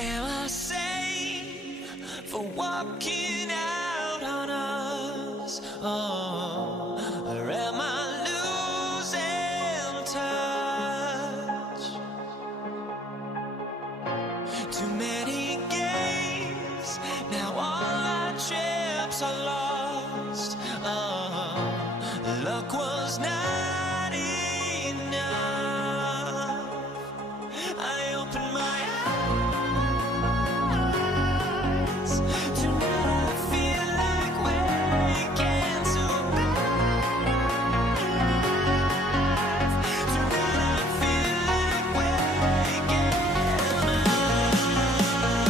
Am I sane for walking out on us? Oh, or am I losing touch? Too many games, now all our chips are lost. Oh, luck was not enough. I opened my eyes. Tonight I feel like waking to life. Tonight I feel like waking up.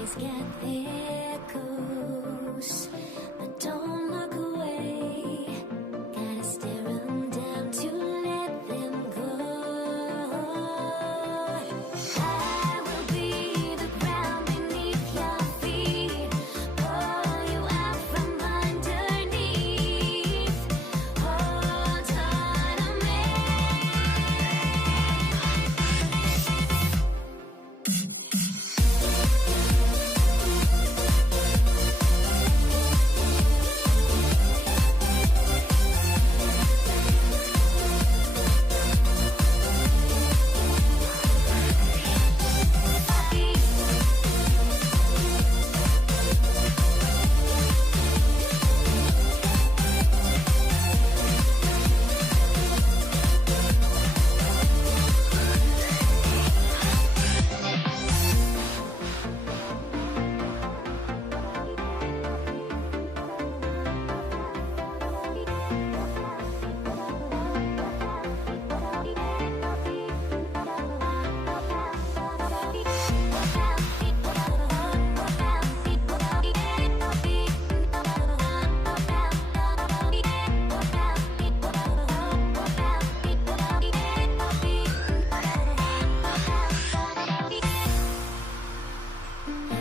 Everybody's got their ghosts, but don't look away. Gotta stare 'em down to let them go. I will be the ground beneath your feet, pull you out from underneath. Hold on to me.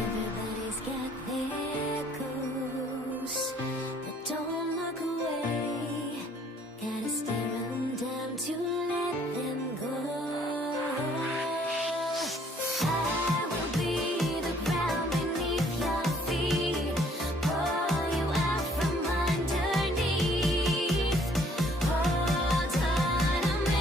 Everybody's got their ghosts, but don't look away. Gotta stare 'em down to let them go. I will be the ground beneath your feet, pull you out from underneath. Hold on to me.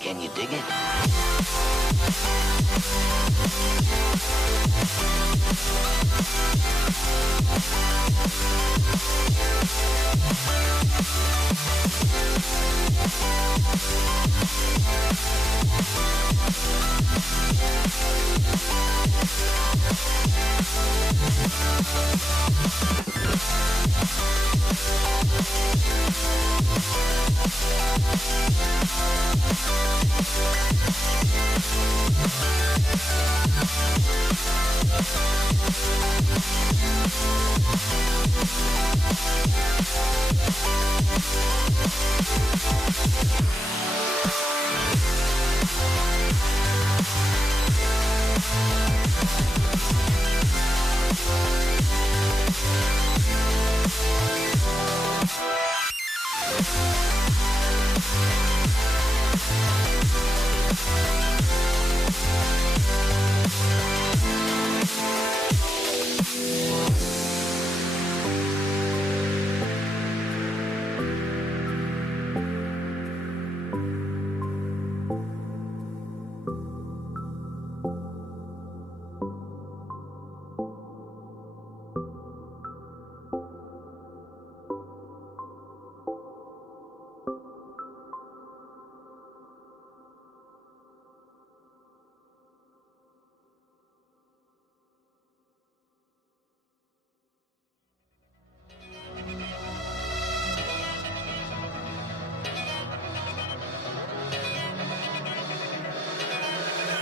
Can you dig it?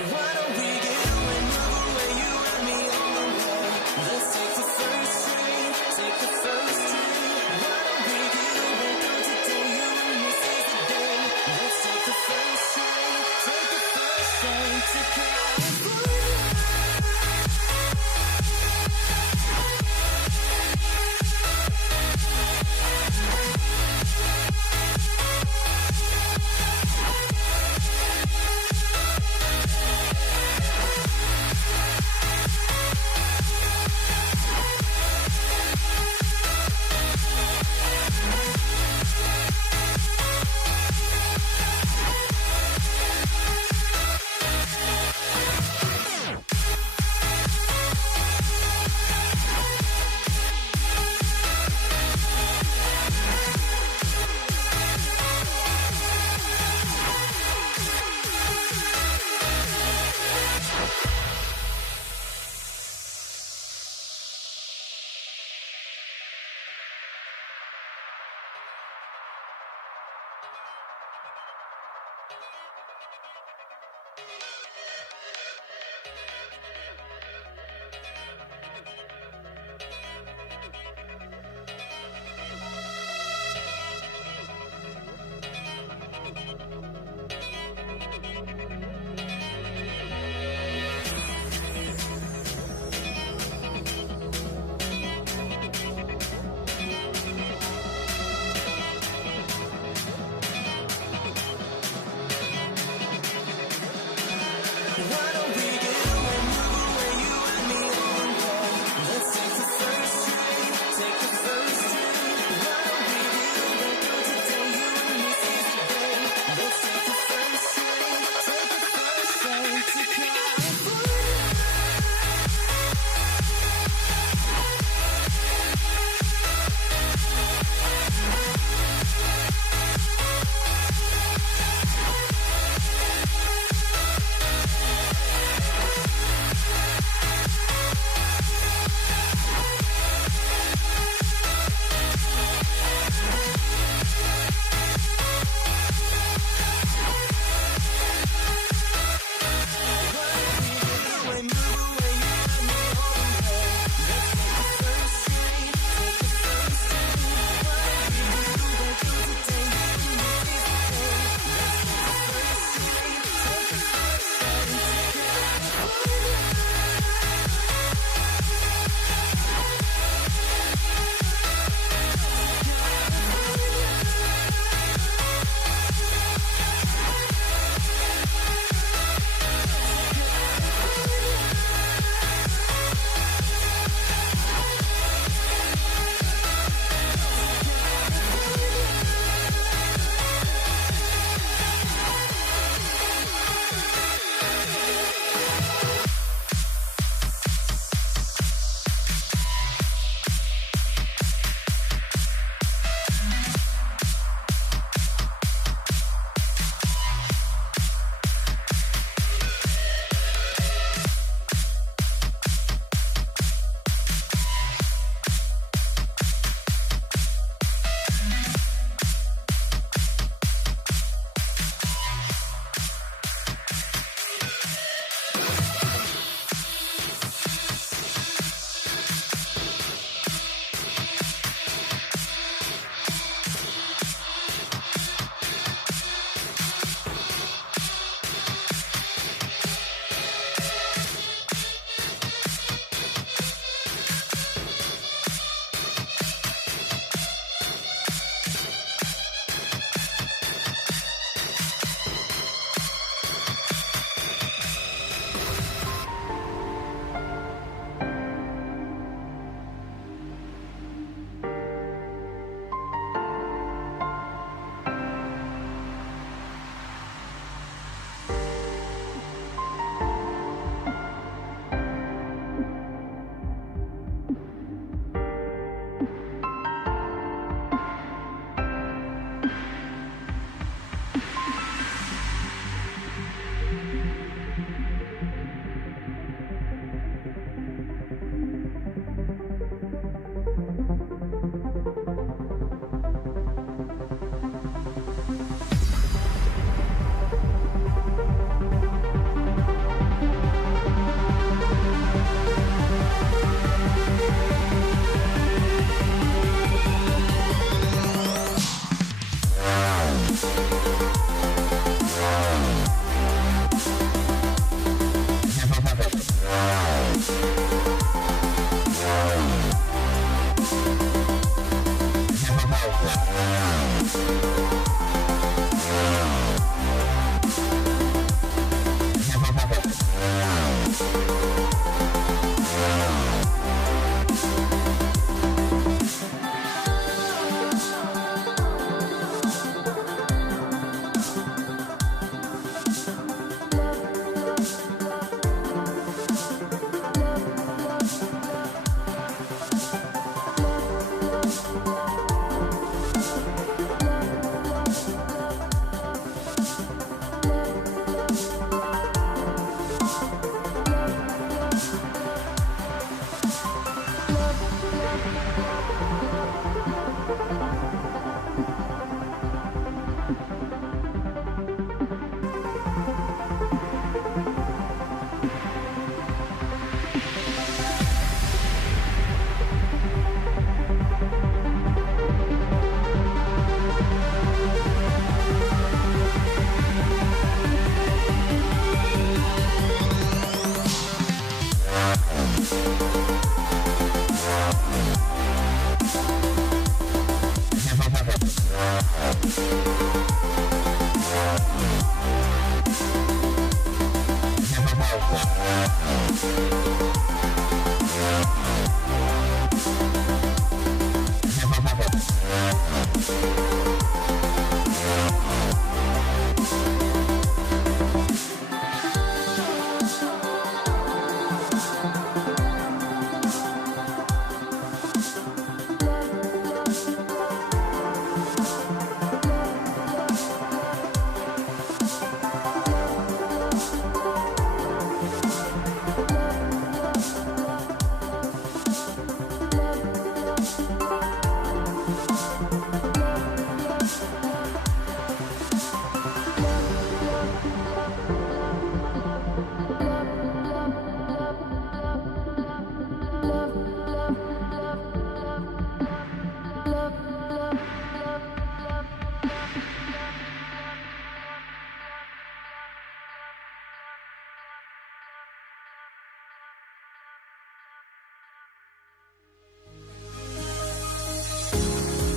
Why don't we get away, move away, you and me on the way? Let's take the first train, take the first train. Why don't we get away, go today, you and me seize the day. Let's take the first train, take the first train to California. Why don't we get away, move away, you and me on that? Let's take the first train, take the first train. Why don't we get away, go today, you and me seize the day. Let's take the first train, take the first train to California.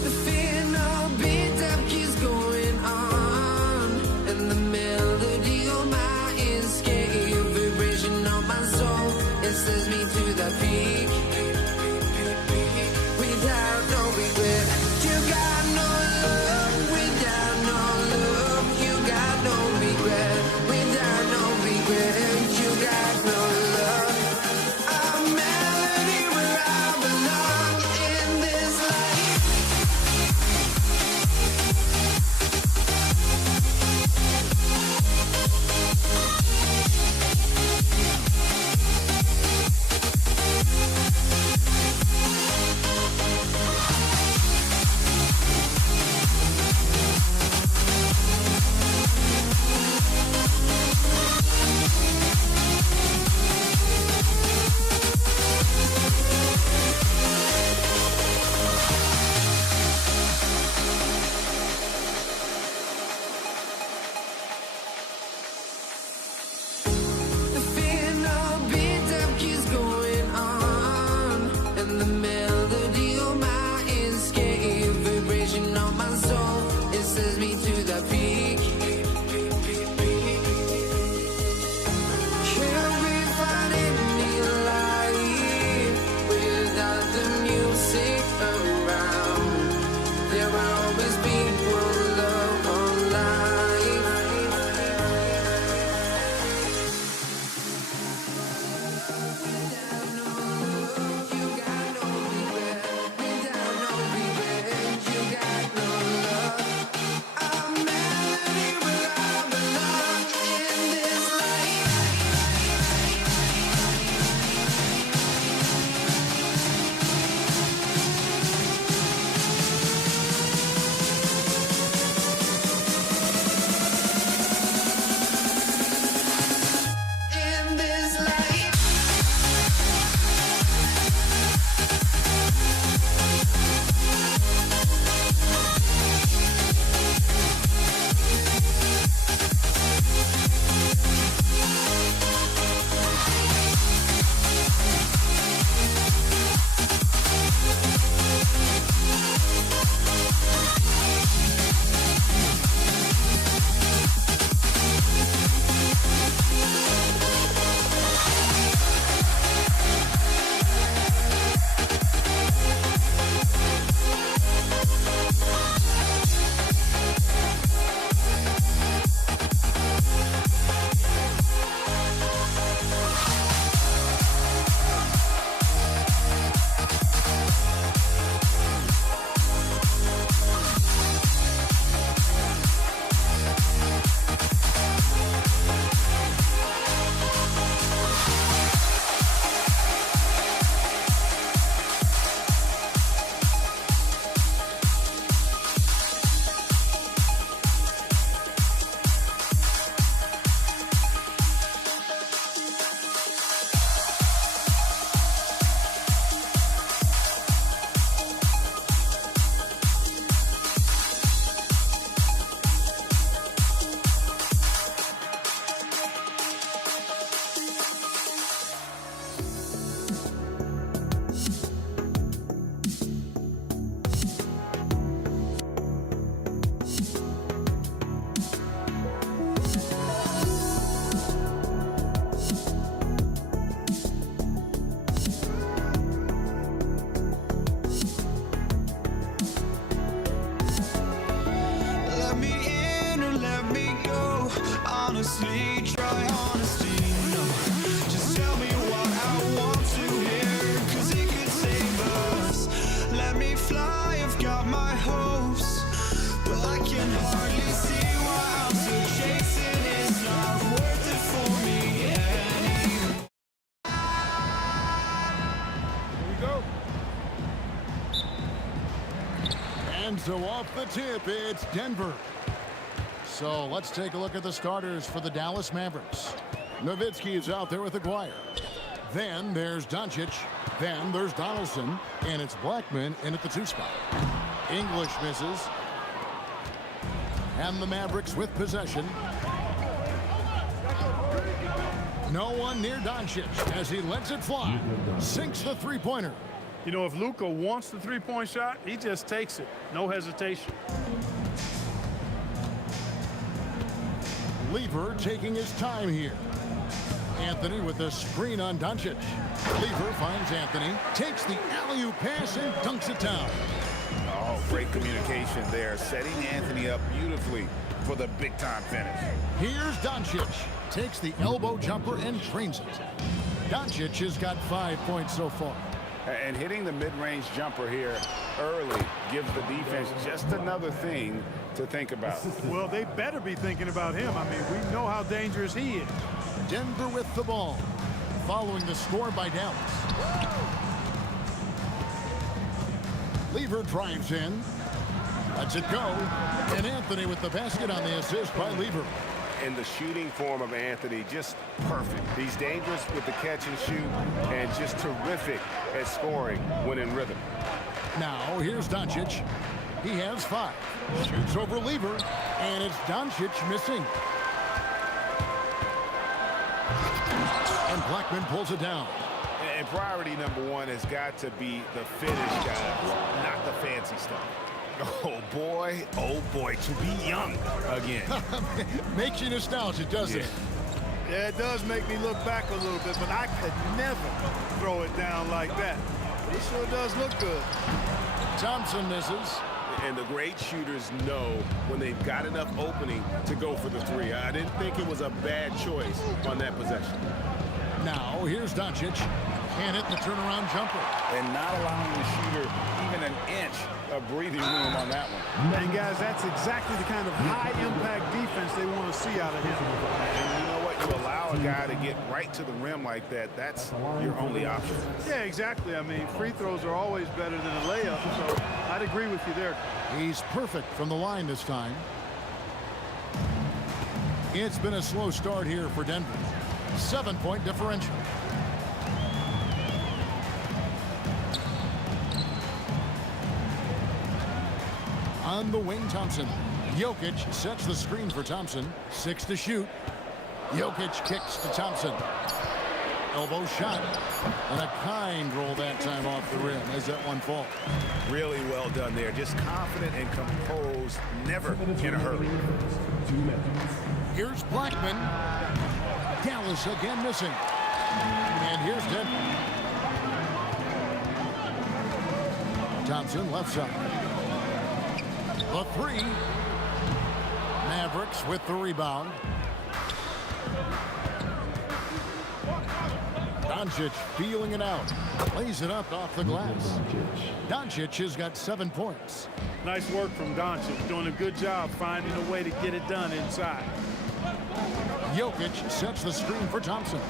The fear no beat up keeps going on, and the melody on my escape, vibration on my soul, it sends me to the peak. Without no regret, you got no love. Without no love, you got no regret. Without no regret, you got no love. A melody where I belong in this life. so off the tip, it's Denver. So let's take a look at the starters for the Dallas Mavericks. Nowitzki is out there with Aguirre. Then there's Doncic. Then there's Donaldson. And it's Blackman in at the 2 spot. English misses. And the Mavericks with possession. No one near Doncic as he lets it fly. Sinks the three-pointer. You know, if Luka wants the three-point shot, he just takes it. No hesitation. Lever taking his time here. Anthony with the screen on Doncic. Lever finds Anthony, takes the alley-oop pass and dunks it down. Oh, great communication there, setting Anthony up beautifully for the big-time finish. Here's Doncic. Takes the elbow jumper and drains it. Doncic has got 5 points so far. And hitting the mid-range jumper here early gives the defense just another thing to think about. Well, they better be thinking about him. I mean, we know how dangerous he is. Denver with the ball, following the score by Dallas. Lever drives in, lets it go, and Anthony with the basket on the assist by Lever. And the shooting form of Anthony, just perfect. He's dangerous with the catch and shoot and just terrific at scoring when in rhythm. Now, here's Doncic. He has 5. Shoots over Lever, and it's Doncic missing. And Blackman pulls it down. And priority number 1 has got to be the finish, guys, not the fancy stuff. Oh boy, to be young again. Makes you nostalgic, doesn't it? Yeah, it does make me look back a little bit, but I could never throw it down like that. He sure does look good. Thompson misses. And the great shooters know when they've got enough opening to go for the 3. I didn't think it was a bad choice on that possession. Now, here's Doncic. Can't hit the turnaround jumper. And not allowing the shooter even an inch of breathing room on that one. And, guys, that's exactly the kind of high-impact defense they want to see out of him. And you know what? You allow a guy to get right to the rim like that, that's your only option. Yeah, exactly. I mean, free throws are always better than a layup, so I'd agree with you there. He's perfect from the line this time. It's been a slow start here for Denver. 7-point differential. On the wing, Thompson. Jokic sets the screen for Thompson. 6 to shoot. Jokic kicks to Thompson. Elbow shot. And a kind roll that time off the rim as that one falls. Really well done there. Just confident and composed, never in a hurry. Here's Blackman. Dallas again missing. And here's Denver. Thompson left side. The 3. Mavericks with the rebound. Doncic feeling it out. Lays it up off the glass. Doncic has got 7 points. Nice work from Doncic. Doing a good job finding a way to get it done inside. Jokic sets the screen for Thompson.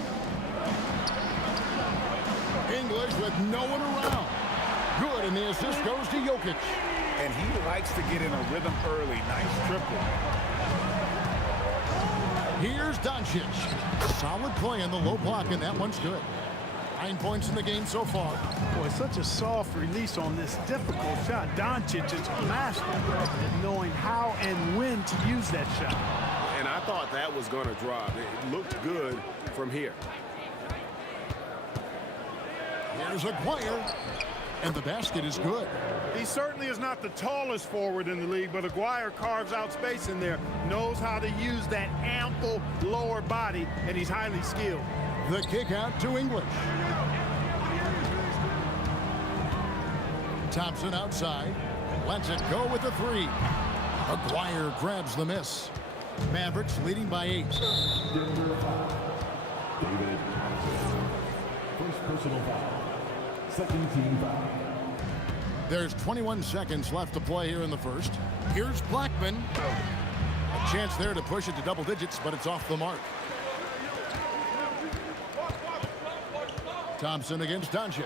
English with no one around. Good, and the assist goes to Jokic. And he likes to get in a rhythm early. Nice triple. Here's Doncic. Solid play on the low block, and that one's good. 9 points in the game so far. Boy, such a soft release on this difficult shot. Doncic is a master at knowing how and when to use that shot. And I thought that was going to drop. It looked good from here. Here's Aguirre, and the basket is good. He certainly is not the tallest forward in the league, but Aguirre carves out space in there, knows how to use that ample lower body, and he's highly skilled. The kick out to English. Thompson outside. Lets it go with the 3. Aguirre grabs the miss. Mavericks leading by 8. Denver foul. David. First personal foul. Second team foul. There's 21 seconds left to play here in the first. Here's Blackman. A chance there to push it to double digits, but it's off the mark. Thompson against Doncic.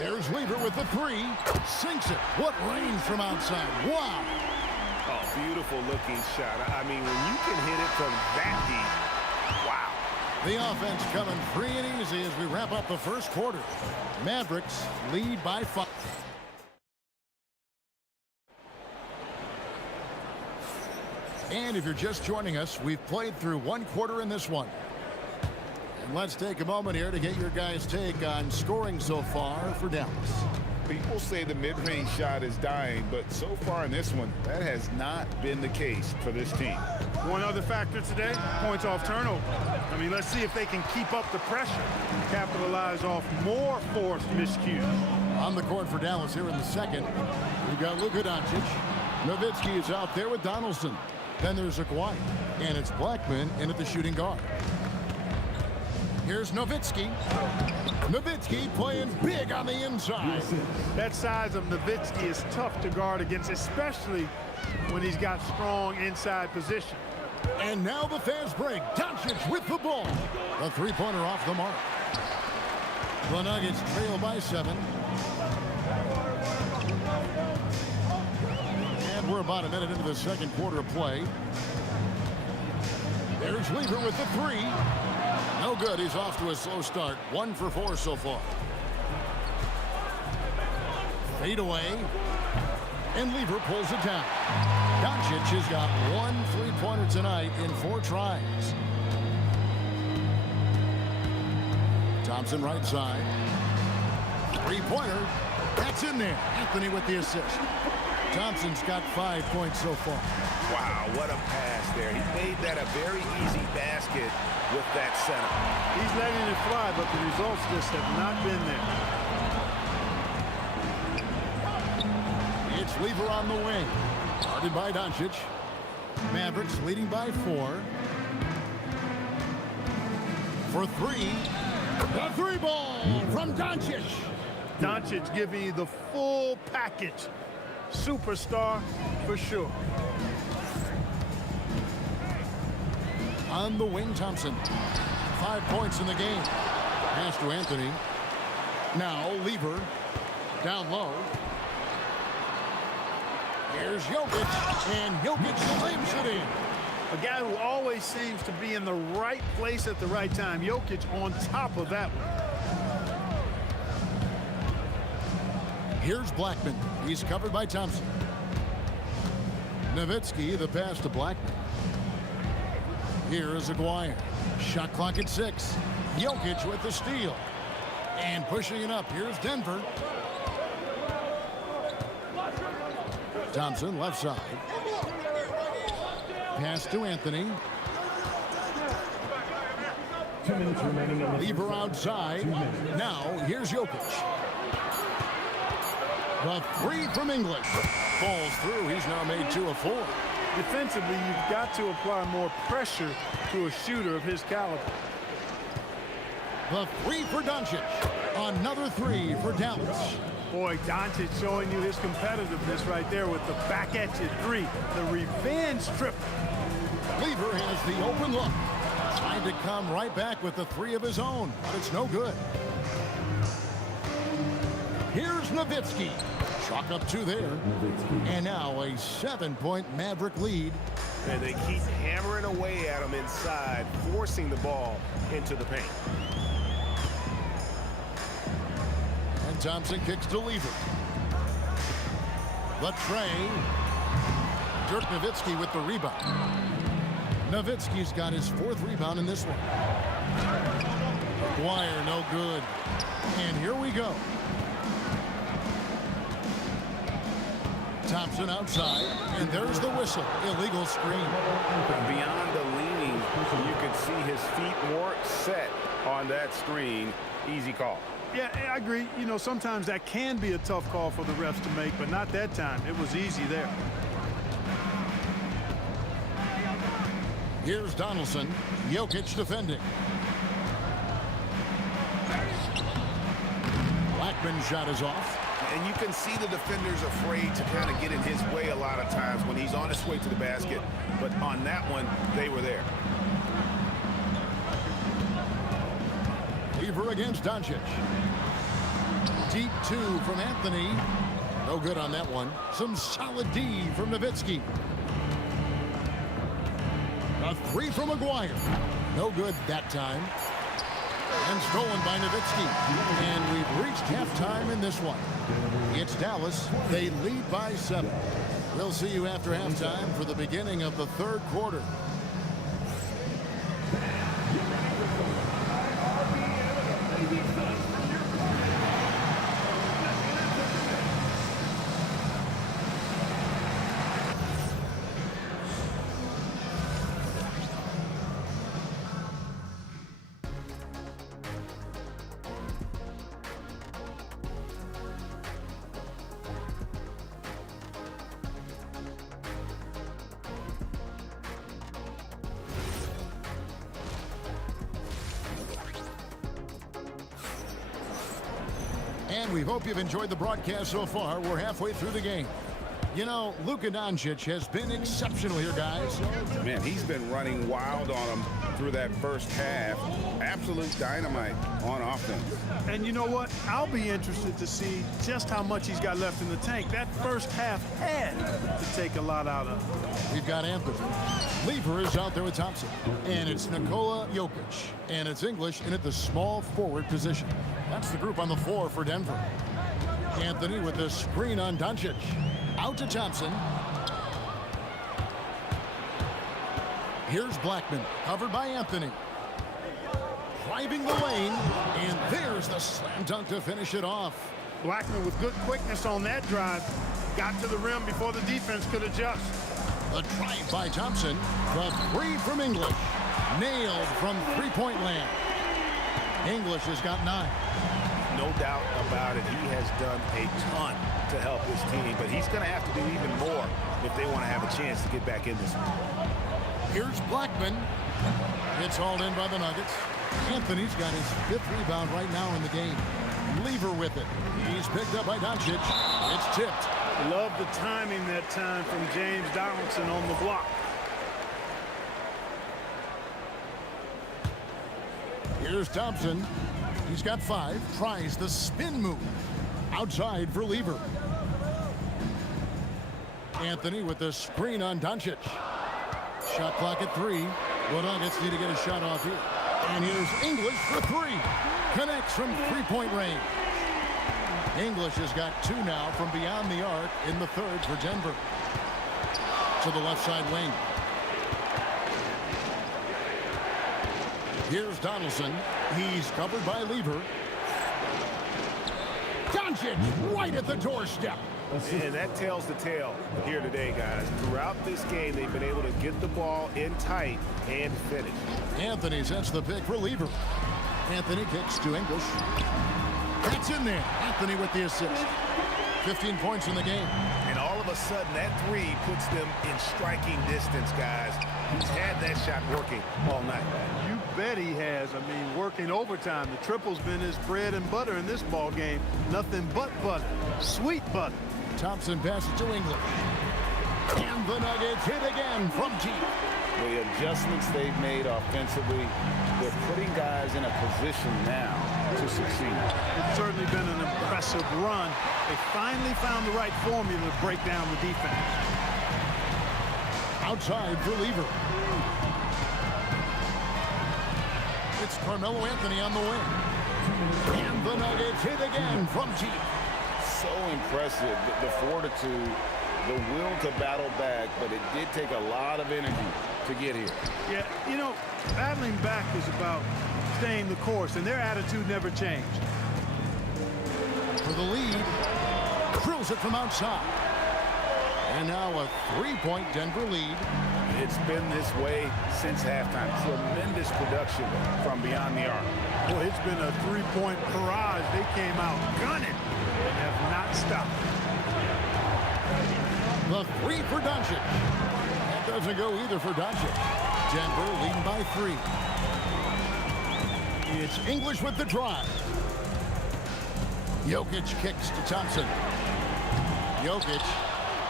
There's Lever with the three. Sinks it. What range from outside. Wow. Oh, beautiful looking shot. I mean, when you can hit it from that deep, wow. The offense coming free and easy as we wrap up the first quarter. Mavericks lead by 5. And if you're just joining us, we've played through one quarter in this one. And let's take a moment here to get your guys' take on scoring so far for Dallas. People say the mid-range shot is dying, but so far in this one, that has not been the case for this team. One other factor today, points off turnover. I mean, let's see if they can keep up the pressure, capitalize off more forced miscues. On the court for Dallas here in the second, we've got Luka Doncic. Nowitzki is out there with Donaldson. Then there's Aguirre, and it's Blackman in at the shooting guard. Here's Nowitzki. Nowitzki playing big on the inside. That size of Nowitzki is tough to guard against, especially when he's got strong inside position. And now the fast break. Doncic with the ball. The three-pointer off the mark. The Nuggets trail by 7. And we're about a minute into the second quarter of play. There's Lever with the three. No good. He's off to a slow start. 1 for 4 so far. Fade away. And Lever pulls it down. Doncic has got 1 three-pointer tonight in 4 tries. Thompson right side. Three-pointer. That's in there. Anthony with the assist. Thompson's got 5 points so far. Wow, what a pass there. He made that a very easy basket with that center. He's letting it fly, but the results just have not been there. It's Lever on the wing. Guarded by Doncic. Mavericks leading by 4. For 3. The three ball from Doncic. Doncic giving you the full package. Superstar for sure. On the wing, Thompson. 5 points in the game. Pass to Anthony. Now Lever. Down low. Here's Jokic. And Jokic slams it in. A guy who always seems to be in the right place at the right time. Jokic on top of that one. Here's Blackman. He's covered by Thompson. Nowitzki, the pass to Blackman. Here is Aguirre. Shot clock at 6. Jokic with the steal. And pushing it up. Here's Denver. Thompson left side. Pass to Anthony. 2 minutes remaining on the Lever outside. Now here's Jokic. The three from English. Falls through. He's now made 2 of 4. Defensively, you've got to apply more pressure to a shooter of his caliber. The 3 for Doncic. Another 3 for Dallas. Boy, Doncic showing you his competitiveness right there with the back at you 3. The revenge triple. Lever has the open look. Trying to come right back with the 3 of his own, but it's no good. Here's Nowitzki. Chalk up 2 there. And now a 7-point Maverick lead. And they keep hammering away at him inside, forcing the ball into the paint. And Thompson kicks to Lever. The tray. Dirk Nowitzki with the rebound. Nowitzki's got his 4th rebound in this one. Aguirre, no good. And here we go. Thompson outside, and there's the whistle. Illegal screen. Beyond the leaning, you can see his feet more set on that screen. Easy call. Yeah, I agree. You know, sometimes that can be a tough call for the refs to make, but not that time. It was easy there. Here's Donaldson. Jokic defending. Blackman's shot is off. And you can see the defenders afraid to kind of get in his way a lot of times when he's on his way to the basket. But on that one, they were there. Lever against Doncic. Deep two from Anthony. No good on that one. Some solid D from Nowitzki. A three from Maguire. No good that time. And stolen by Nowitzki. And we've reached halftime in this one. It's Dallas. They lead by 7. We'll see you after halftime for the beginning of the third quarter. And we hope you've enjoyed the broadcast so far. We're halfway through the game. You know, Luka Doncic has been exceptional here, guys. Man, he's been running wild on them through that first half. Absolute dynamite on offense. And you know what? I'll be interested to see just how much he's got left in the tank. That first half had to take a lot out of him. We've got Anthony. Lever is out there with Thompson. And it's Nikola Jokic. And it's English in at the small forward position. That's the group on the floor for Denver. Anthony with the screen on Doncic. Out to Thompson. Here's Blackman, covered by Anthony. Driving the lane, and there's the slam dunk to finish it off. Blackman with good quickness on that drive. Got to the rim before the defense could adjust. The drive by Thompson. The three from English. Nailed from three-point land. English has got 9. No doubt about it. He has done a ton to help his team, but he's going to have to do even more if they want to have a chance to get back in this one. Here's Blackman. It's hauled in by the Nuggets. Anthony's got his 5th rebound right now in the game. Lever with it. He's picked up by Doncic. It's tipped. Love the timing that time from James Donaldson on the block. Here's Thompson. He's got 5. Tries the spin move. Outside for Lever. Anthony with the screen on Doncic. Shot clock at 3. The Nuggets need to get a shot off here. And here's English for 3. Connects from three-point range. English has got 2 now from beyond the arc in the third for Denver. To the left side wing. Here's Donaldson. He's covered by Lever. Doncic right at the doorstep. And that tells the tale here today, guys. Throughout this game, they've been able to get the ball in tight and finish. Anthony sets the pick for Lever. Anthony kicks to English. That's in there. Anthony with the assist. 15 points in the game. And all of a sudden, that 3 puts them in striking distance, guys. He's had that shot working all night. You bet he has. I mean, working overtime. The triple's been his bread and butter in this ball game. Nothing but butter. Sweet butter. Thompson passes to English. And the Nuggets hit again from deep. The adjustments they've made offensively, they're putting guys in a position now to succeed. It's certainly been an impressive run. They finally found the right formula to break down the defense. Outside for Lever. It's Carmelo Anthony on the wing. And the Nuggets hit again from deep. So impressive, the fortitude, the will to battle back, but it did take a lot of energy to get here. Yeah, you know, battling back is about staying the course, and their attitude never changed. For the lead, drills it from outside. And now a 3-point Denver lead. It's been this way since halftime. Tremendous production from beyond the arc. Boy, it's been a 3-point barrage. They came out gunning and have not stopped. The 3 for Doncic. That doesn't go either for Doncic. Denver leading by 3. It's English with the drive. Jokic kicks to Thompson. Jokic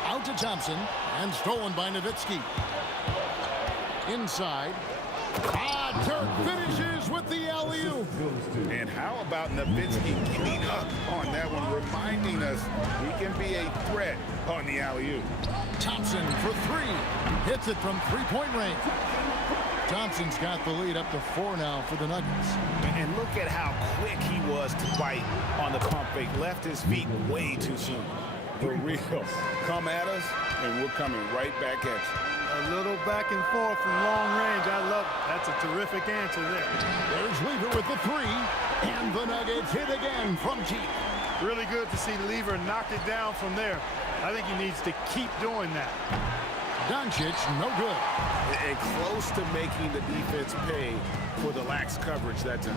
out to Thompson and stolen by Nowitzki. Inside. Dirk Finishes with the alley-oop. And how about Nowitzki getting up on that one, reminding us he can be a threat on the alley-oop. Thompson for three. Hits it from three-point range. Thompson's got the lead up to 4 now for the Nuggets. And look at how quick he was to bite on the pump fake. Left his feet way too soon. For real. Come at us, and we're coming right back at you. A little back and forth from long range. I love it. That's a terrific answer there. There's Lever with the three. And the Nuggets hit again from deep. Really good to see Lever knock it down from there. I think he needs to keep doing that. Doncic, no good. And close to making the defense pay for the lax coverage that time.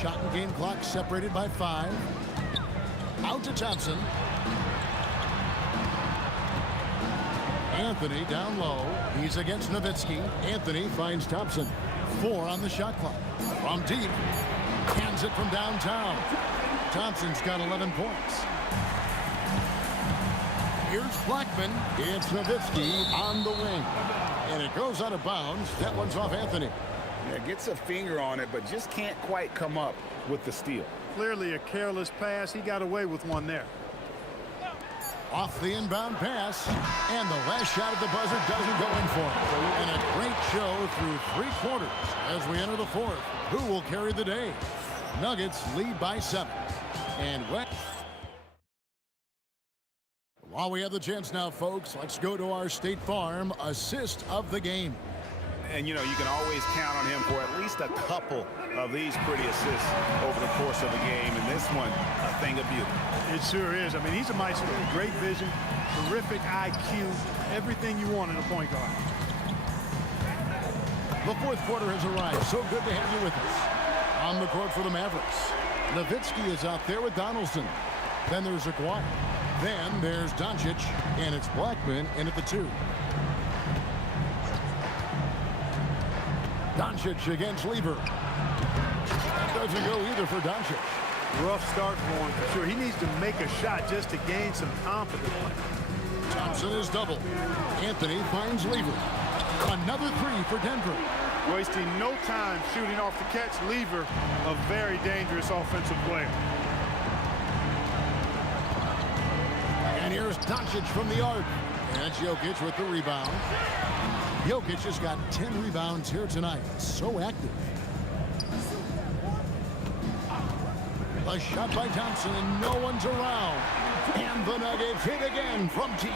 Shot and game clock separated by 5. Out to Thompson. Anthony down low. He's against Nowitzki. Anthony finds Thompson. 4 on the shot clock. From deep. Hands it from downtown. Thompson's got 11 points. Here's Blackman. It's Nowitzki on the wing. And it goes out of bounds. That one's off Anthony. Yeah, gets a finger on it, but just can't quite come up with the steal. Clearly a careless pass. He got away with one there. Off the inbound pass. And the last shot at the buzzer doesn't go in for him. And a great show through 3 quarters as we enter the 4th. Who will carry the day? Nuggets lead by 7. And while we have the chance now, folks, let's go to our State Farm assist of the game. And, you know, you can always count on him for at least a couple of these pretty assists over the course of the game. And this one, a thing of beauty. It sure is. I mean, he's a maestro. Great vision, terrific IQ, everything you want in a point guard. The 4th quarter has arrived. So good to have you with us. On the court for the Mavericks, Nowitzki is out there with Donaldson. Then there's Aguirre. Then there's Doncic, and it's Blackman in at the 2. Doncic against Lever. That doesn't go either for Doncic. Rough start for him, for sure. He needs to make a shot just to gain some confidence. Thompson is double. Anthony finds Lever. Another 3 for Denver. Wasting no time shooting off the catch. Lever, a very dangerous offensive player. And here's Doncic from the arc. And it's Jokic with the rebound. Jokic has got 10 rebounds here tonight. So active. A shot by Thompson, and no one's around. And the Nuggets hit again from deep.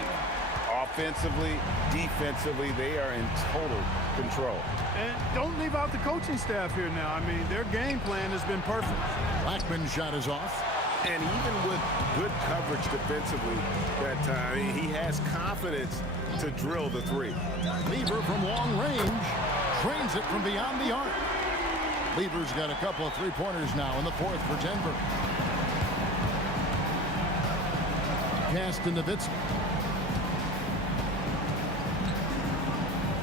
Offensively, defensively, they are in total control. And don't leave out the coaching staff here now. I mean, their game plan has been perfect. Blackman's shot is off. And even with good coverage defensively that time, he has confidence to drill the 3. Lever from long range trains it from beyond the arc. Lever's got a couple of 3-pointers now in the 4th for Denver. Pass to Nowitzki.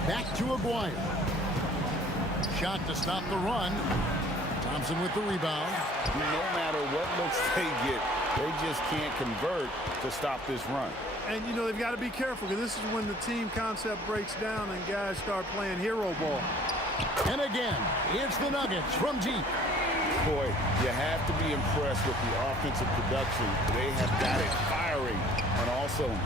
Back to Aguirre. Shot to stop the run. Thompson with the rebound. No matter what looks they get, they just can't convert to stop this run. And, you know, they've got to be careful because this is when the team concept breaks down and guys start playing hero ball. And again, it's the Nuggets from deep. Boy, you have to be impressed with the offensive production. They have got it firing on all cylinders.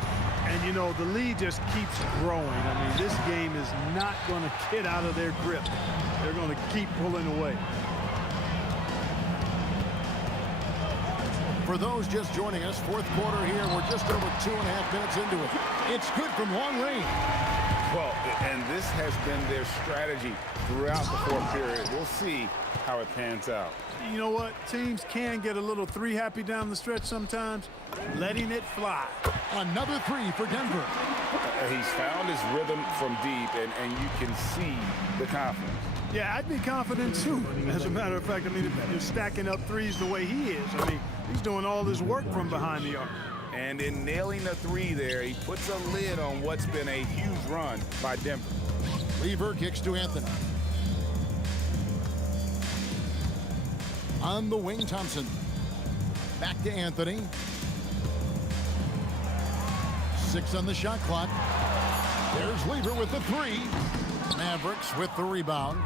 And, you know, the lead just keeps growing. I mean, this game is not going to get out of their grip. They're going to keep pulling away. For those just joining us, 4th quarter here. We're just over 2.5 minutes into it. It's good from long range. Well, and this has been their strategy throughout the 4th period. We'll see how it pans out. You know what? Teams can get a little 3 happy down the stretch sometimes. Letting it fly. Another 3 for Denver. He's found his rhythm from deep, and you can see the confidence. Yeah, I'd be confident too. As a matter of fact, I mean, if you're stacking up 3s the way he is, I mean, he's doing all this work from behind the arc. And in nailing the 3 there, he puts a lid on what's been a huge run by Denver. Lever kicks to Anthony. On the wing, Thompson. Back to Anthony. 6 on the shot clock. There's Lever with the 3. Mavericks with the rebound.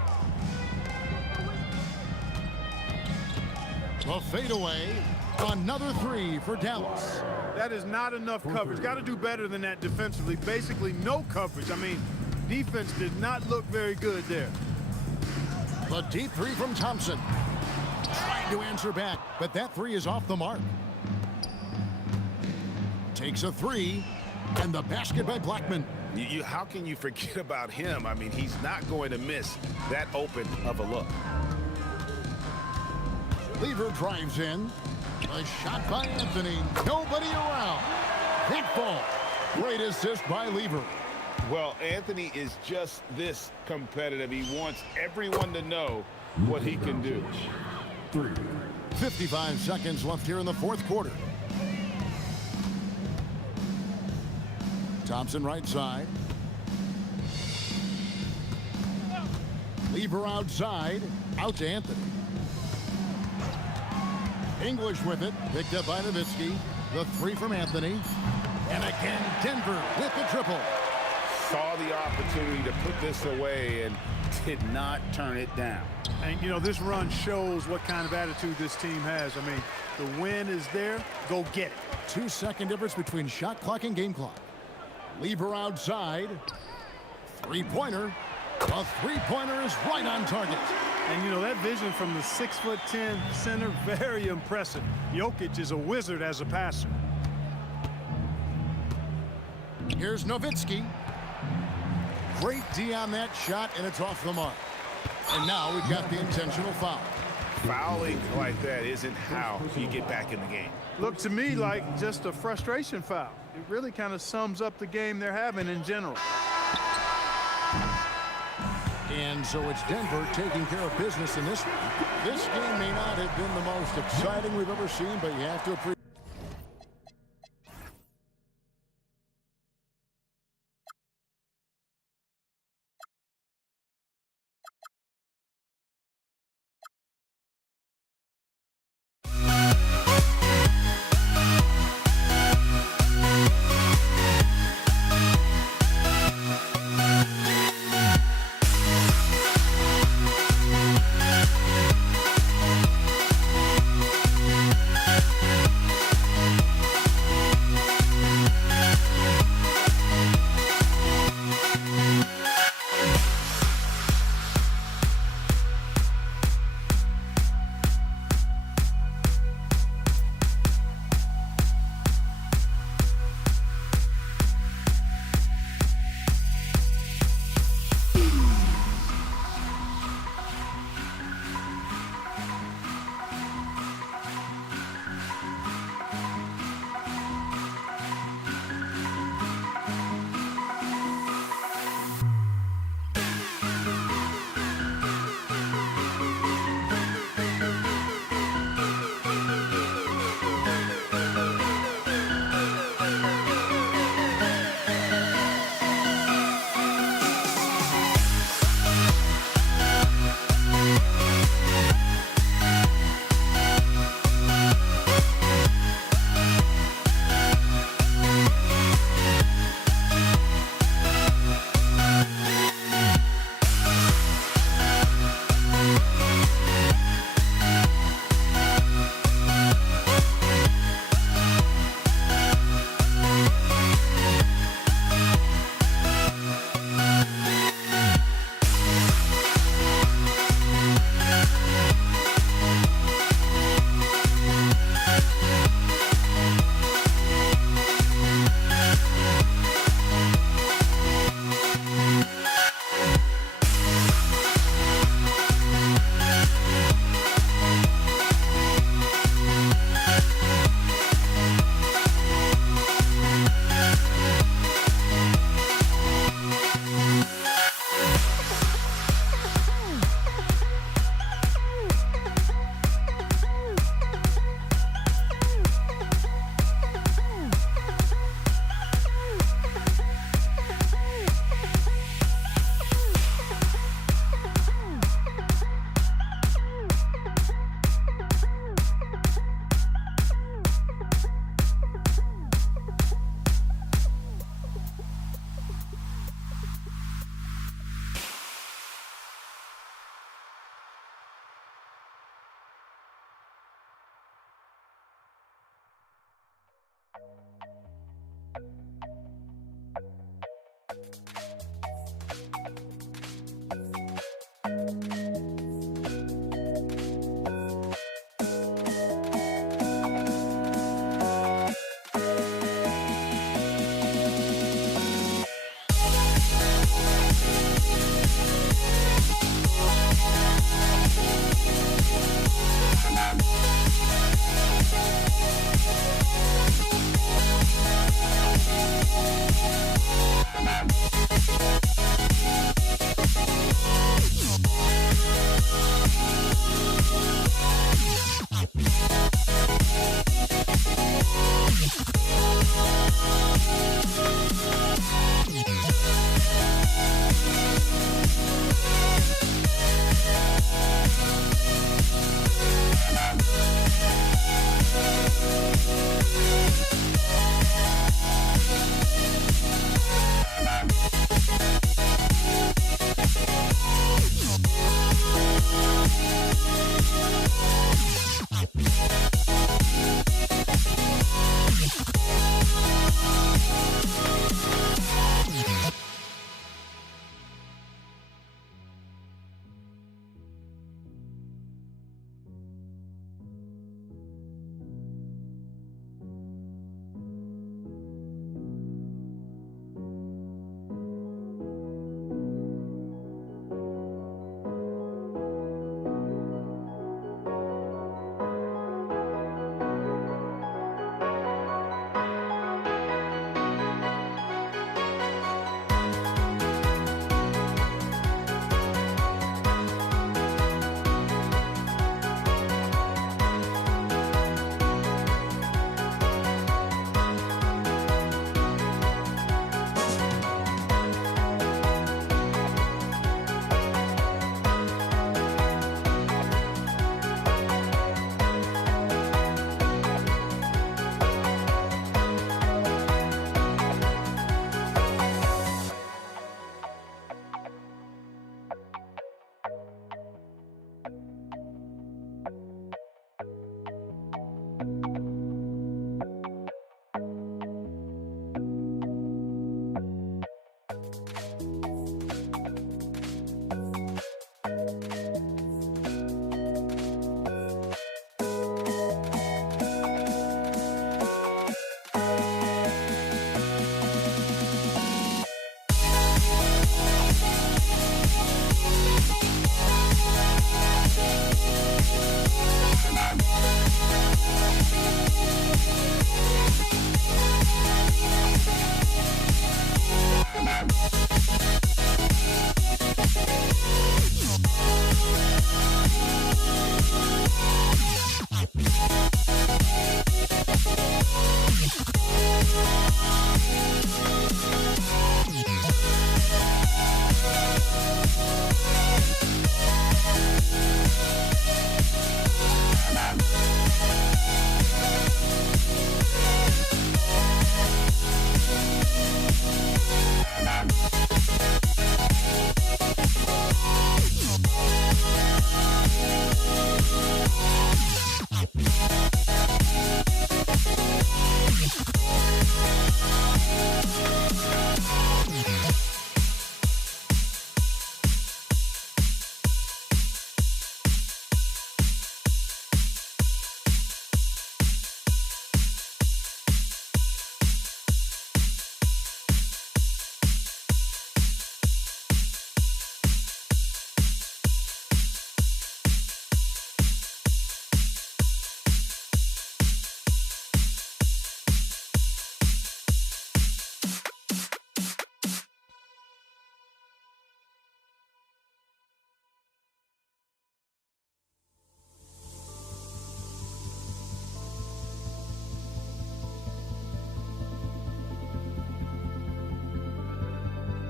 The fadeaway. Another three for Dallas. That is not enough coverage. Got to do better than that defensively. Basically, no coverage. I mean, defense did not look very good there. The deep three from Thompson. Trying to answer back, but that three is off the mark. Takes a three, and the basket by Blackman. How can you forget about him? I mean, he's not going to miss that open of a look. Lever drives in. A shot by Anthony. Nobody around. Big ball. Great assist by Lever. Well, Anthony is just this competitive. He wants everyone to know what he can do. 55 seconds left here in the fourth quarter. Thompson right side. Lever outside. Out to Anthony. English with it. Picked up by Nowitzki. The three from Anthony. And again, Denver with the triple. Saw the opportunity to put this away and did not turn it down. And, you know, this run shows what kind of attitude this team has. I mean, the win is there. Go get it. 2-second difference between shot clock and game clock. Lever outside. Three-pointer. The three-pointer is right on target. And, you know, that vision from the 6'10" center, very impressive. Jokic is a wizard as a passer. Here's Nowitzki. Great D on that shot, and it's off the mark. And now we've got the intentional foul. Fouling like that isn't how you get back in the game. Looked to me like just a frustration foul. It really kind of sums up the game they're having in general. And so it's Denver taking care of business in this one. This game may not have been the most exciting we've ever seen, but you have to appreciate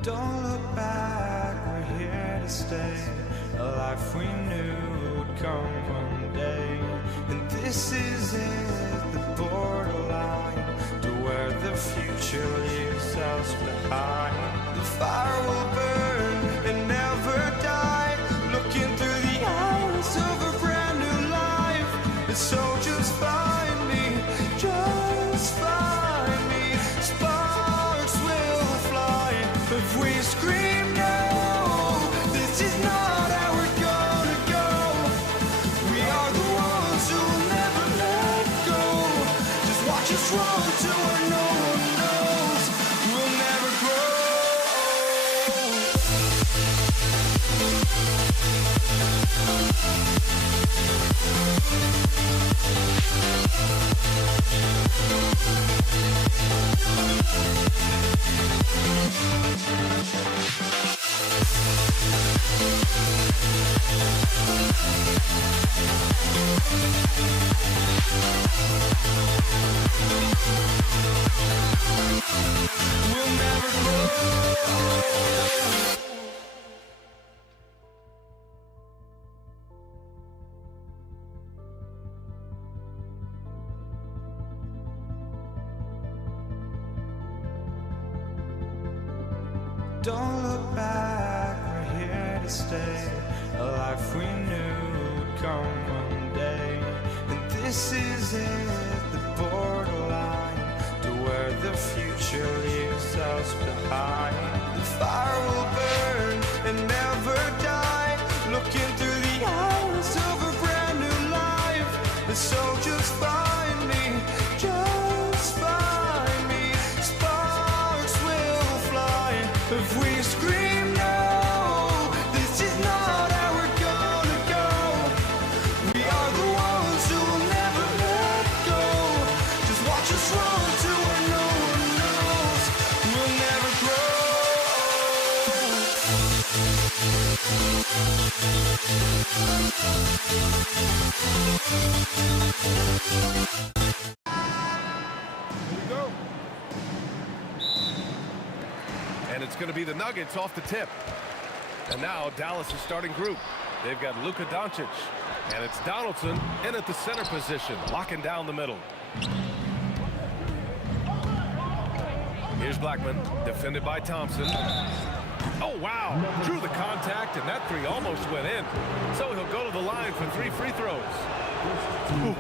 Don't look back, we're here to stay. A life we knew would come one day. And this is it, the borderline to where the future leaves us behind. The fire will burn and never die, looking through the eyes of a brand new life. And so just find me, just find me. Sparks will fly if we scream no. This is not how we're gonna go. We are the ones who will never let go. Just watch us run to where no one knows. We'll never grow. We'll never grow. Don't look back, we're here to stay. A life we knew would come one day. And this is it, the borderline to where the future leaves us behind. The fire will burn and never die, looking through the eyes of a brand new life. And so just find me, just find me. Sparks will fly if we scream no. This is not how we're gonna go. We are the ones who will never let go. Just watch us run to where no one knows. We'll never grow. And it's going to be the Nuggets off the tip. And now Dallas is starting group. They've got Luka Doncic. And it's Donaldson in at the center position, locking down the middle. Here's Blackman, defended by Thompson. Oh, wow. Drew the contact, and that three almost went in. So he'll go to the line for 3 free throws.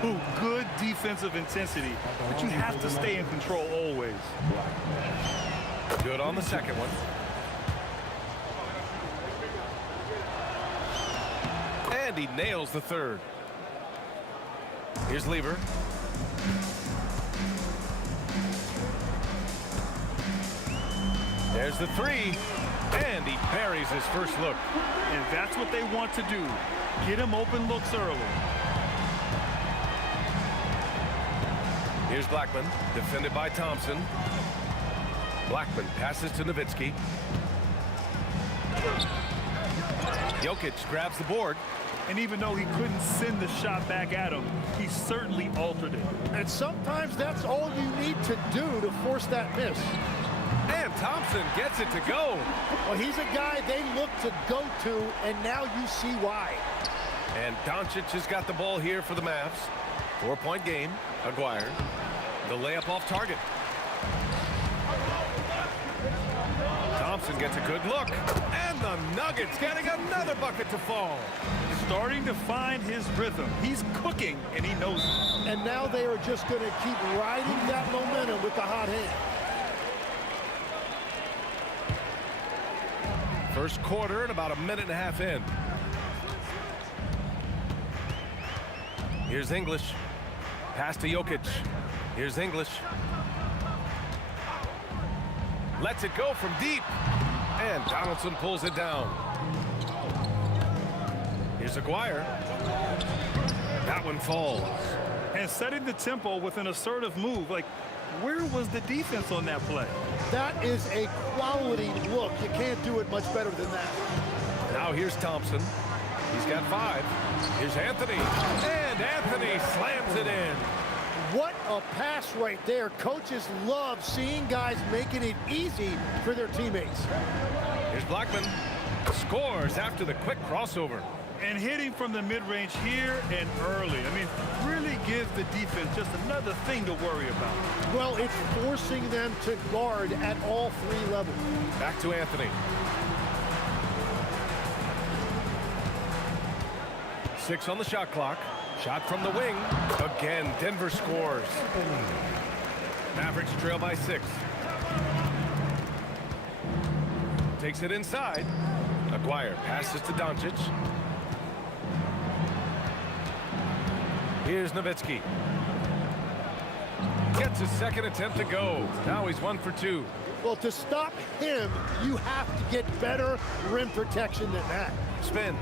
Ooh, good defensive intensity, but you have to stay in control always. Good on the second one. And he nails the third. Here's Lever. There's the three. And he buries his first look. And that's what they want to do. Get him open looks early. Here's Blackman, defended by Thompson. Blackman passes to Nowitzki. Jokic grabs the board. And even though he couldn't send the shot back at him, he certainly altered it. And sometimes that's all you need to do to force that miss. And Thompson gets it to go. Well, he's a guy they look to go to, and now you see why. And Doncic has got the ball here for the Mavs. 4-point game. Aguirre. The layup off target. Thompson gets a good look. And the Nuggets getting another bucket to fall. Starting to find his rhythm. He's cooking, and he knows it. And now they are just going to keep riding that momentum with the hot hand. First quarter and about a minute and a half in. Here's English. Pass to Jokic. Here's English. Lets it go from deep. And Donaldson pulls it down. Here's Aguirre. That one falls. And setting the tempo with an assertive move. Like, where was the defense on that play? That is a quality look. You can't do it much better than that. Now here's Thompson. He's got 5. Here's Anthony. And Anthony slams it in. What a pass right there. Coaches love seeing guys making it easy for their teammates. Here's Blackman. Scores after the quick crossover. And hitting from the mid-range here and early. I mean, really gives the defense just another thing to worry about. Well, it's forcing them to guard at all three levels. Back to Anthony. 6 on the shot clock. Shot from the wing. Again, Denver scores. Mavericks trail by 6. Takes it inside. Aguirre passes to Doncic. Here's Nowitzki. Gets his second attempt to go. Now he's 1 for 2. Well, to stop him, you have to get better rim protection than that. Spins.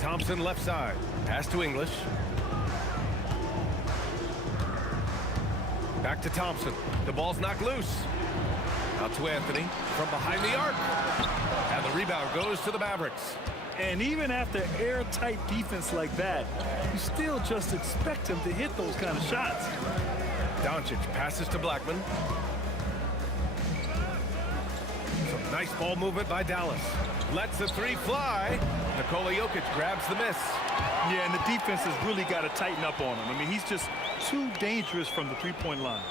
Thompson left side. Pass to English. Back to Thompson. The ball's knocked loose. Out to Anthony from behind the arc. And the rebound goes to the Mavericks. And even after airtight defense like that, you still just expect him to hit those kind of shots. Doncic passes to Blackman. Some nice ball movement by Dallas. Lets the 3 fly. Nikola Jokic grabs the miss. Yeah, and the defense has really got to tighten up on him. I mean, he's just too dangerous from the three-point line.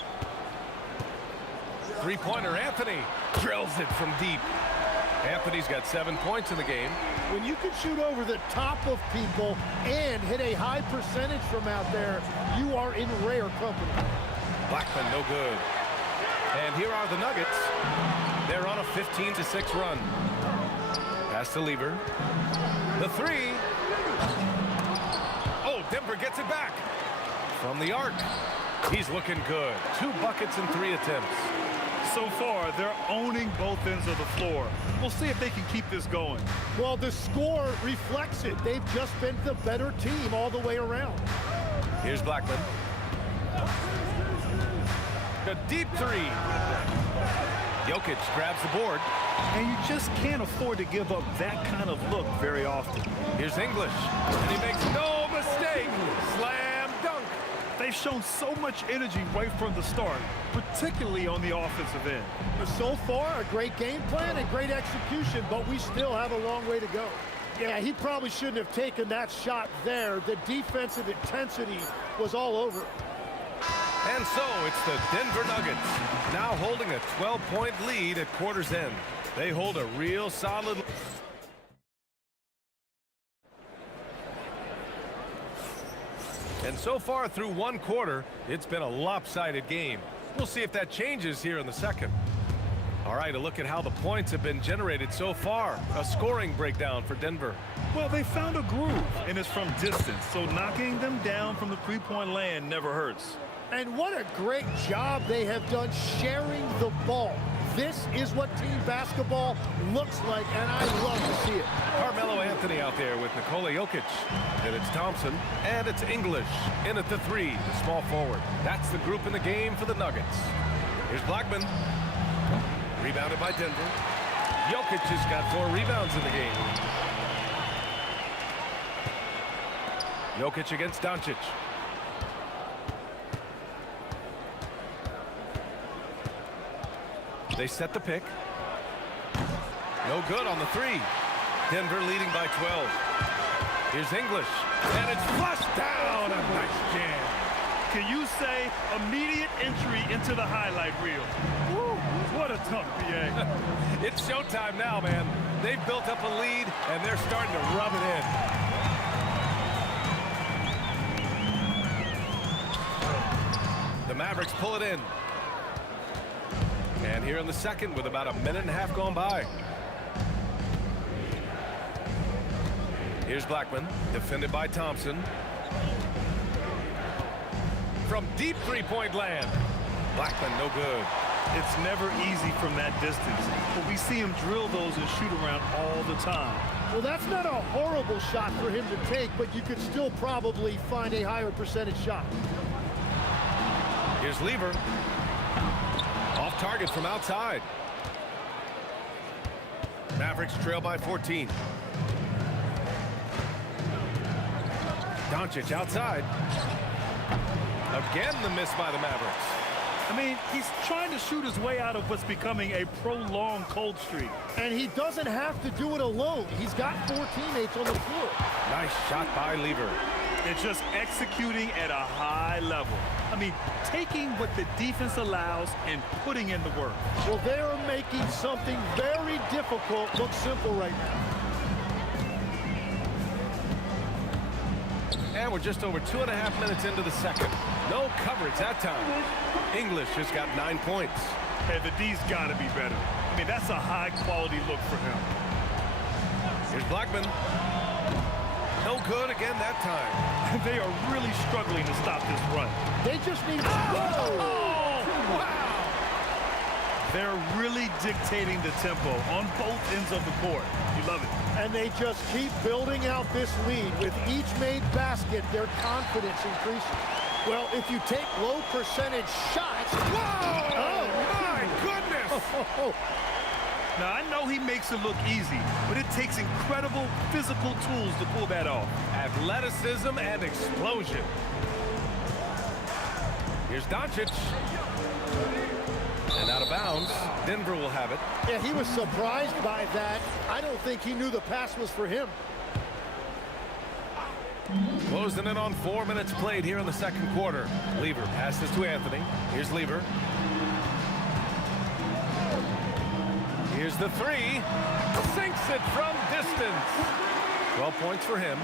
Three-pointer, Anthony drills it from deep. Anthony's got 7 points in the game. When you can shoot over the top of people and hit a high percentage from out there, you are in rare company. Blackman, no good. And here are the Nuggets. They're on a 15-6 run. Pass to Lever. The 3. Oh, Denver gets it back. From the arc. He's looking good. 2 buckets and 3 attempts. So far, they're owning both ends of the floor. We'll see if they can keep this going. Well, the score reflects it. They've just been the better team all the way around. Here's Blackman. A deep 3. Jokic grabs the board. And you just can't afford to give up that kind of look very often. Here's English. And he makes no mistake. Slam dunk. They've shown so much energy right from the start, particularly on the offensive end. So far, a great game plan and great execution, but we still have a long way to go. Yeah, he probably shouldn't have taken that shot there. The defensive intensity was all over it. And so it's the Denver Nuggets now holding a 12-point lead at quarter's end. They hold a real solid. And so far through 1 quarter, it's been a lopsided game. We'll see if that changes here in the second. All right, a look at how the points have been generated so far. A scoring breakdown for Denver. Well, they found a groove, and it's from distance, so knocking them down from the three-point land never hurts. And what a great job they have done sharing the ball. This is what team basketball looks like, and I love to see it. Carmelo Anthony out there with Nikola Jokic. And it's Thompson, and it's English. In at the 3, the small forward. That's the group in the game for the Nuggets. Here's Blackman. Rebounded by Denver. Jokic has got 4 rebounds in the game. Jokic against Doncic. They set the pick. No good on the 3. Denver leading by 12. Here's English. And it's flushed down. A nice jam. Can you say immediate entry into the highlight reel? Woo, what a dunk, BA. It's showtime now, man. They've built up a lead, and they're starting to rub it in. The Mavericks pull it in. And here in the second with about a minute and a half gone by. Here's Blackman, defended by Thompson. From deep three-point land. Blackman, no good. It's never easy from that distance, but we see him drill those and shoot around all the time. Well, that's not a horrible shot for him to take, but you could still probably find a higher percentage shot. Here's Lever. Off target from outside. Mavericks trail by 14. Doncic outside. Again, the miss by the Mavericks. I mean, he's trying to shoot his way out of what's becoming a prolonged cold streak. And he doesn't have to do it alone. He's got 4 teammates on the floor. Nice shot by Lever. It's just executing at a high level. I mean, taking what the defense allows and putting in the work. Well, they're making something very difficult look simple right now. And we're just over 2.5 minutes into the second. No coverage that time. English has got 9 points. Hey, the D's got to be better. I mean, that's a high-quality look for him. Here's Blackman. No good again that time. They are really struggling to stop this run. They just need... Oh, wow! They're really dictating the tempo on both ends of the court. You love it. And they just keep building out this lead. With each made basket, their confidence increases. Well, if you take low percentage shots... Whoa! Oh, my goodness! Now, I know he makes it look easy, but it takes incredible physical tools to pull that off. Athleticism and explosion. Here's Doncic. And out of bounds. Denver will have it. Yeah, he was surprised by that. I don't think he knew the pass was for him. Closing in on 4 minutes played here in the second quarter. Lever passes to Anthony. Here's Lever. Here's the three. Sinks it from distance. 12 points for him.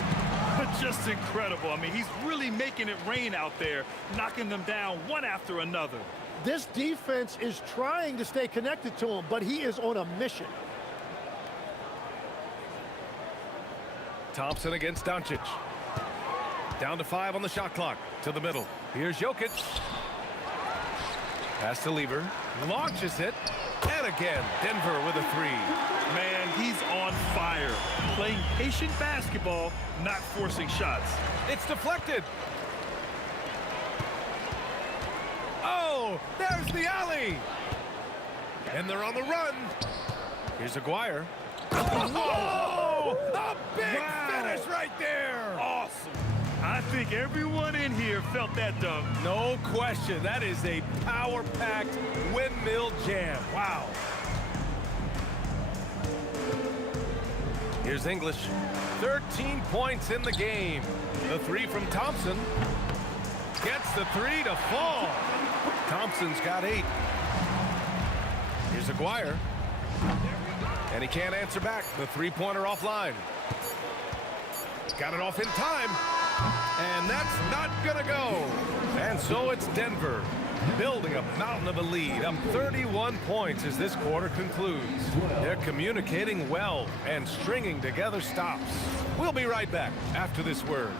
Just incredible. I mean, he's really making it rain out there, knocking them down one after another. This defense is trying to stay connected to him, but he is on a mission. Thompson against Doncic. Down to 5 on the shot clock. To the middle. Here's Jokic. Pass to Lever. Launches it. And again, Denver with a three. Man, he's on fire. Playing patient basketball, not forcing shots. It's deflected. Oh, there's the alley. And they're on the run. Here's Aguirre. Oh, a big finish right there. Awesome. I think everyone in here felt that dunk. No question. That is a power-packed windmill jam. Wow. Here's English. 13 points in the game. The three from Thompson. Gets the three to fall. Thompson's got 8. Here's Aguirre. And he can't answer back. The three-pointer offline. Got it off in time. And that's not gonna go. And so it's Denver building a mountain of a lead, up 31 points as this quarter concludes. They're communicating well and stringing together stops. We'll be right back after this word.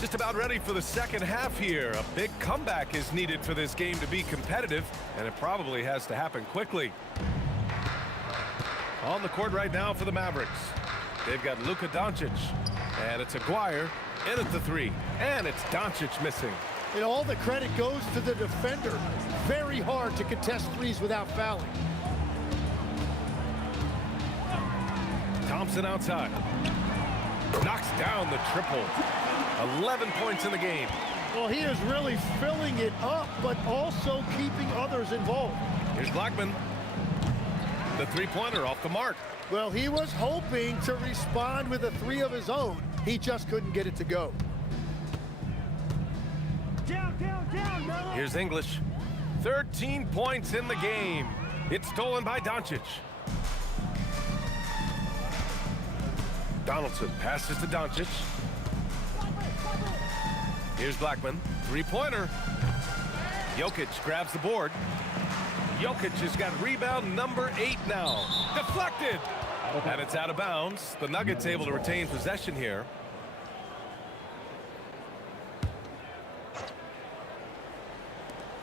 Just about ready for the second half here. A big comeback is needed for this game to be competitive, and it probably has to happen quickly. On the court right now for the Mavericks. They've got Luka Doncic, and it's Aguirre in at the three, and it's Doncic missing. And all the credit goes to the defender. Very hard to contest threes without fouling. Thompson outside. Knocks down the triple. 11 points in the game. Well, he is really filling it up, but also keeping others involved. Here's Blackman. The three-pointer off the mark. Well, he was hoping to respond with a three of his own. He just couldn't get it to go. Down, Here's English. 13 points in the game. It's stolen by Doncic. Donaldson passes to Doncic. Here's Blackman. Three-pointer. Jokic grabs the board. Jokic has got rebound number 8 now. Deflected. And it's out of bounds. The Nuggets able to retain possession here.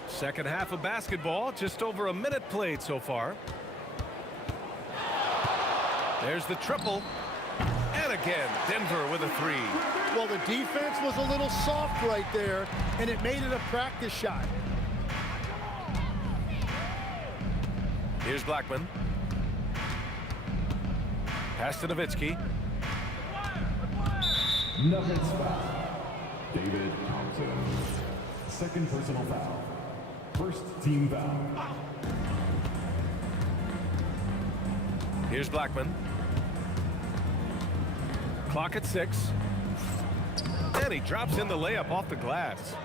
Second half of basketball. Just over a minute played so far. There's the triple. And again, Denver with a three. Well, the defense was a little soft right there, and it made it a practice shot. Here's Blackman. Pass to Nowitzki. Nuggets foul. David Thompson. Second personal foul. First team foul. Here's Blackman. Clock at 6. And he drops in the layup off the glass.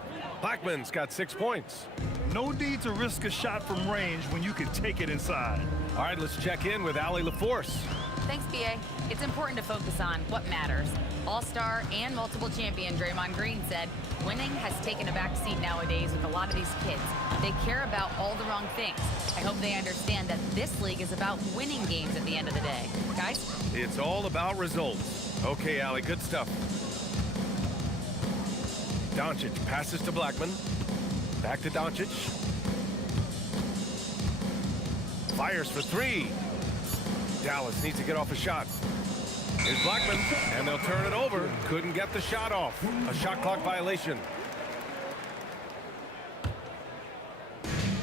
Blackman's got 6 points. No need to risk a shot from range when you can take it inside. All right, let's check in with Allie LaForce. Thanks, BA. It's important to focus on what matters. All-star and multiple champion Draymond Green said winning has taken a back seat nowadays with a lot of these kids. They care about all the wrong things. I hope they understand that this league is about winning games at the end of the day. Guys? It's all about results. Okay, Allie, good stuff. Doncic passes to Blackman. Back to Doncic. Fires for three. Dallas needs to get off a shot. Here's Blackman, and they'll turn it over. Couldn't get the shot off. A shot clock violation.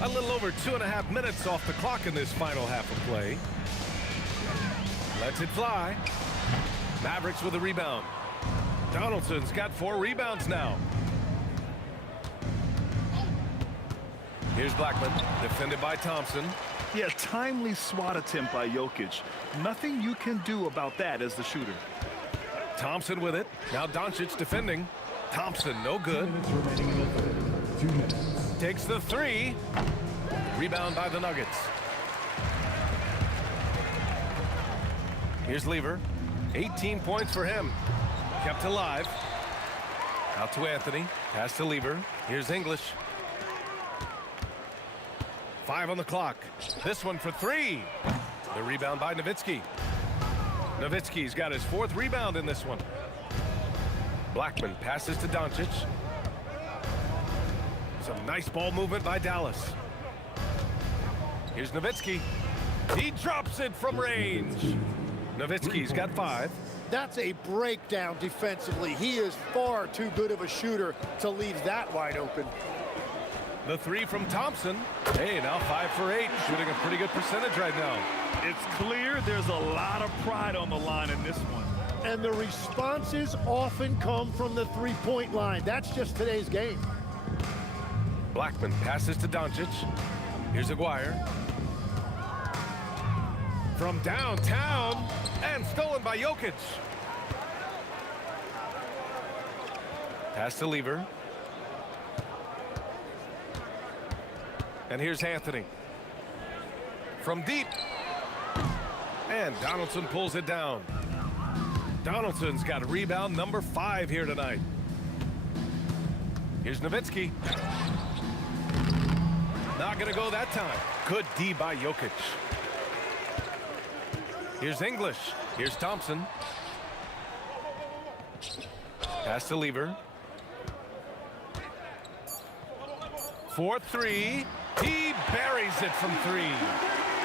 A little over 2.5 minutes off the clock in this final half of play. Lets it fly. Mavericks with a rebound. Donaldson's got 4 rebounds now. Here's Blackman, defended by Thompson. Yeah, timely swat attempt by Jokic. Nothing you can do about that as the shooter. Thompson with it. Now Doncic defending. Thompson, no good. 2 minutes remaining in the third. 2 minutes. Takes the 3. Rebound by the Nuggets. Here's Lever. 18 points for him. Kept alive. Out to Anthony. Pass to Lever. Here's English. 5 on the clock. This one for 3. The rebound by Nowitzki. Nowitzki's got his 4th rebound in this one. Blackman passes to Doncic. Some nice ball movement by Dallas. Here's Nowitzki. He drops it from range. Nowitzki's got 5. That's a breakdown defensively. He is far too good of a shooter to leave that wide open. The 3 from Thompson. Hey, now 5 for 8. Shooting a pretty good percentage right now. It's clear there's a lot of pride on the line in this one. And the responses often come from the three-point line. That's just today's game. Blackman passes to Doncic. Here's Aguirre. From downtown, and stolen by Jokic. Pass to Lever. And here's Anthony. From deep. And Donaldson pulls it down. Donaldson's got rebound number 5 here tonight. Here's Nowitzki. Not gonna go that time. Good D by Jokic. Here's English. Here's Thompson. Pass to Lever. 4-3. He buries it from 3.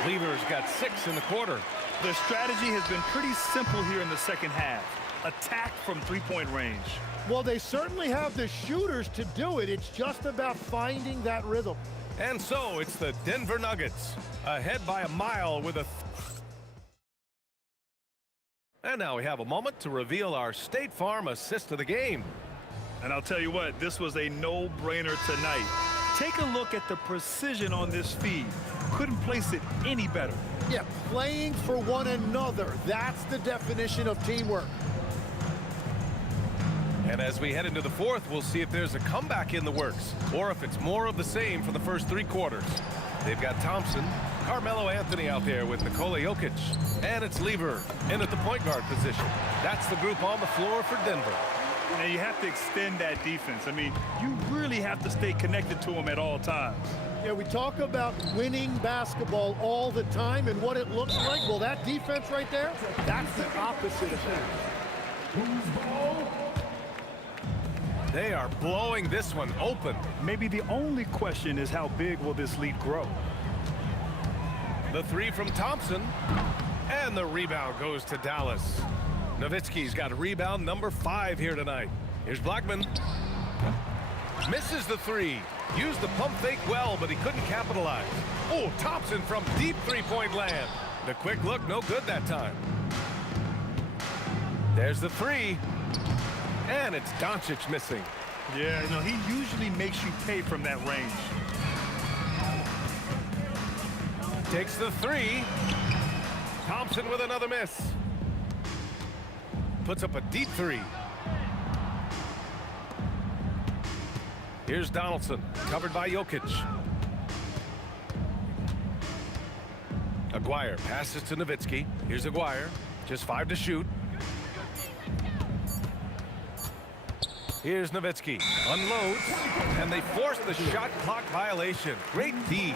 Lever's got 6 in the quarter. The strategy has been pretty simple here in the second half. Attack from three-point range. Well, they certainly have the shooters to do it. It's just about finding that rhythm. And so it's the Denver Nuggets ahead by a mile with a... And now we have a moment to reveal our State Farm assist of the game. And I'll tell you what, this was a no-brainer tonight. Take a look at the precision on this feed. Couldn't place it any better. Yeah, playing for one another. That's the definition of teamwork. And as we head into the 4th, we'll see if there's a comeback in the works or if it's more of the same for the first 3 quarters. They've got Thompson, Carmelo Anthony out there with Nikola Jokic, and it's Lever in at the point guard position. That's the group on the floor for Denver. Now you have to extend that defense. I mean, you really have to stay connected to them at all times. Yeah, we talk about winning basketball all the time and what it looks like. Well, that defense right there, that's the opposite of that. Who's ball? They are blowing this one open. Maybe the only question is how big will this lead grow? The 3 from Thompson, and the rebound goes to Dallas. Nowitzki's got rebound number 5 here tonight. Here's Blackman. Misses the 3. Used the pump fake well, but he couldn't capitalize. Oh, Thompson from deep three-point land. The quick look, no good that time. There's the 3. And it's Doncic missing. Yeah, he usually makes you pay from that range. Takes the 3. Thompson with another miss. Puts up a deep 3. Here's Donaldson, covered by Jokic. Aguirre passes to Nowitzki. Here's Aguirre, just 5 to shoot. Here's Nowitzki, unloads, and they force the shot clock violation. Great D.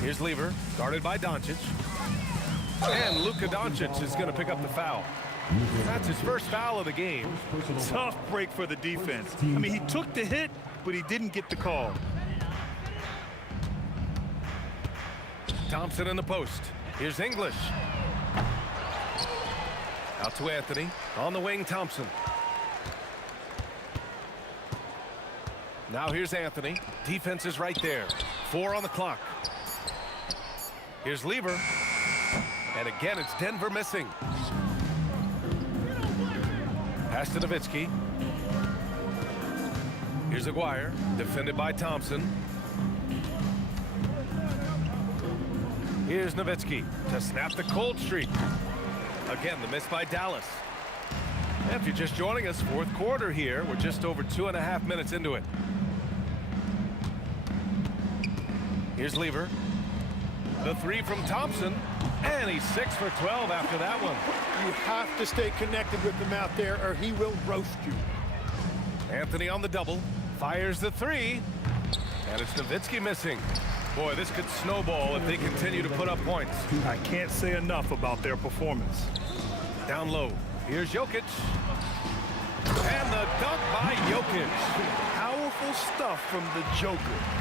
Here's Lever, guarded by Doncic. And Luka Doncic is going to pick up the foul. That's his first foul of the game. Tough break for the defense. I mean, he took the hit, but he didn't get the call. Thompson in the post. Here's English. Out to Anthony. On the wing, Thompson. Now here's Anthony. Defense is right there. 4 on the clock. Here's Lever. And again, it's Denver missing. Pass to Nowitzki. Here's Aguirre, defended by Thompson. Here's Nowitzki to snap the cold streak. Again, the miss by Dallas. And if you're just joining us, fourth quarter here. We're just over 2.5 minutes into it. Here's Lever. The 3 from Thompson. And he's 6 for 12 after that one. You have to stay connected with him out there or he will roast you. Anthony on the double. Fires the 3. And it's Nowitzki missing. Boy, this could snowball if they continue to put up points. I can't say enough about their performance. Down low. Here's Jokic. And the dunk by Jokic. Powerful stuff from the Joker.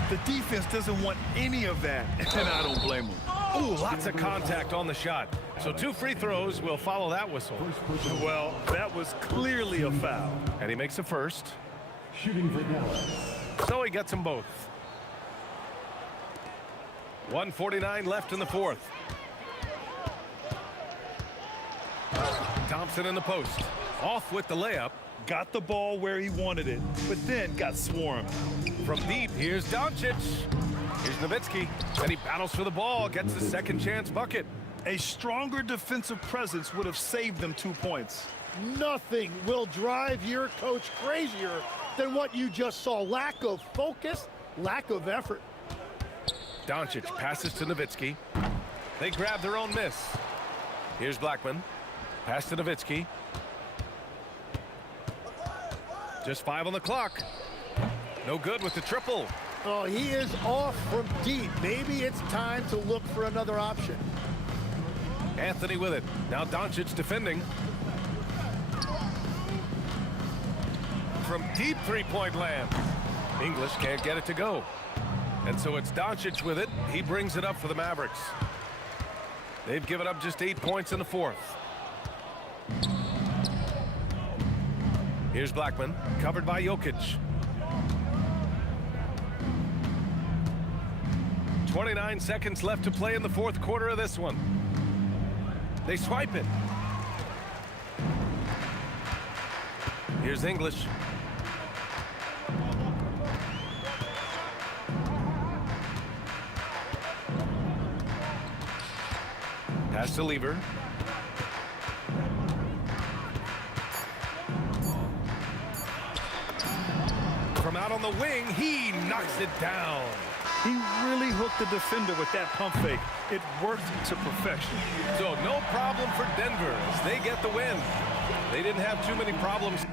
The defense doesn't want any of that, and I don't blame them. Ooh, lots of contact on the shot. So 2 free throws will follow that whistle. Well, that was clearly a foul. And he makes a first. Shooting for Dallas. So he gets them both. 1:49 left in the fourth. Thompson in the post. Off with the layup. Got the ball where he wanted it, but then got swarmed. From deep, here's Doncic. Here's Nowitzki. And he battles for the ball, gets the second chance bucket. A stronger defensive presence would have saved them 2 points. Nothing will drive your coach crazier than what you just saw. Lack of focus, lack of effort. Doncic passes to Nowitzki. They grab their own miss. Here's Blackman. Pass to Nowitzki. Just 5 on the clock. No good with the triple. Oh, he is off from deep. Maybe it's time to look for another option. Anthony with it. Now Doncic defending. From deep three-point land. English can't get it to go. And so it's Doncic with it. He brings it up for the Mavericks. They've given up just 8 points in the fourth. Here's Blackman, covered by Jokic. 29 seconds left to play in the fourth quarter of this one. They swipe it. Here's English. Pass to Lever. From out on the wing, he knocks it down. He really hooked the defender with that pump fake. It worked to perfection. So no problem for Denver as they get the win. They didn't have too many problems.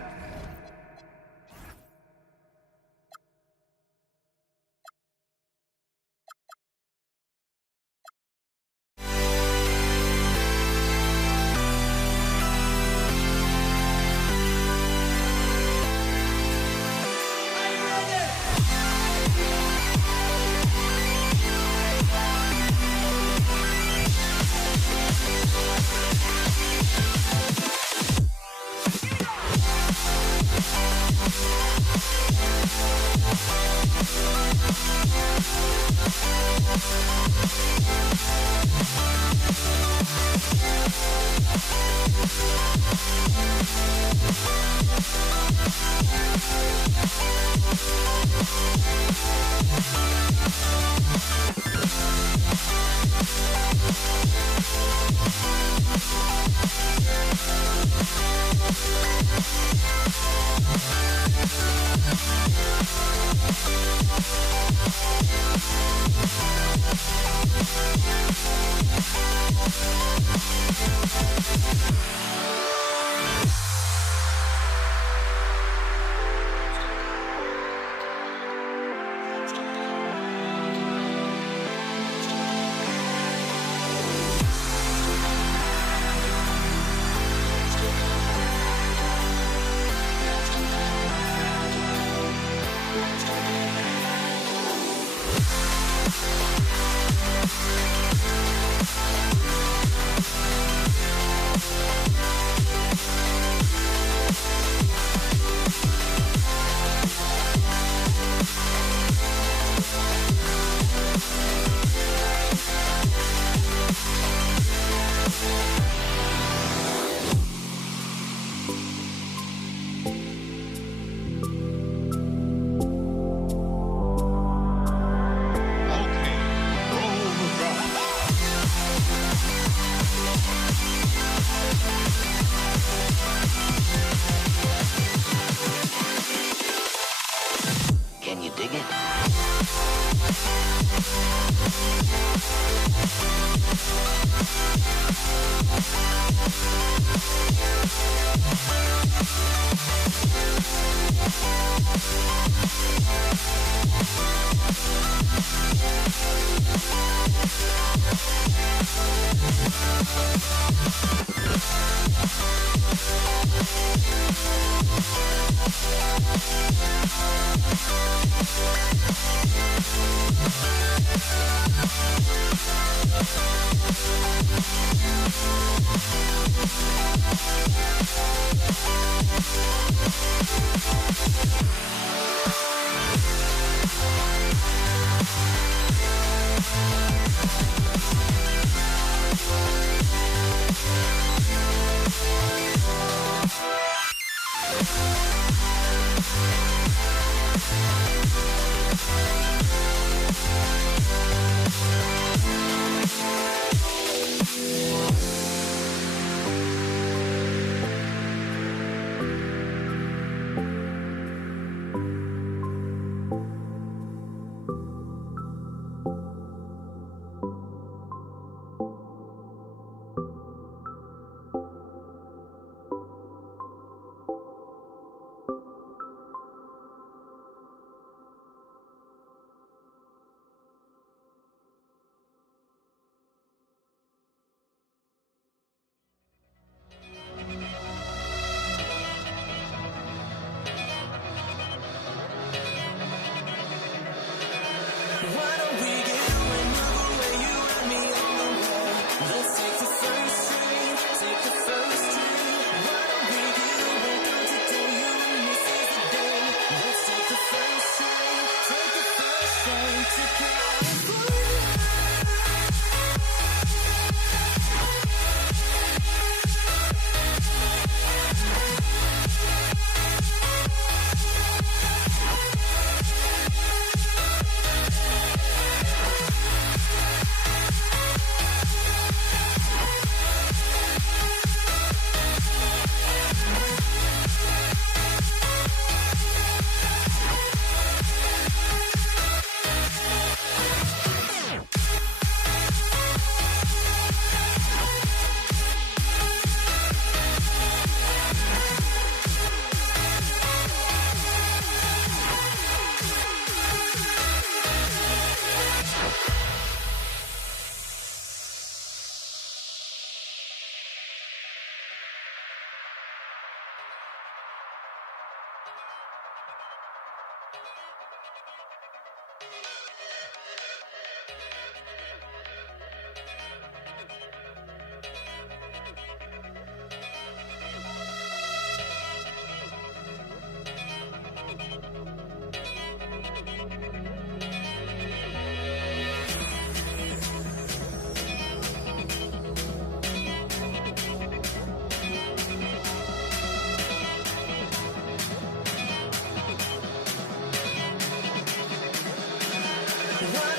Why don't we get away, move away, you and me on the way. Let's take the first train, take the first train. Why don't we get away, don't today, you and me seize the day. Let's take the first train, take the first train to California. Why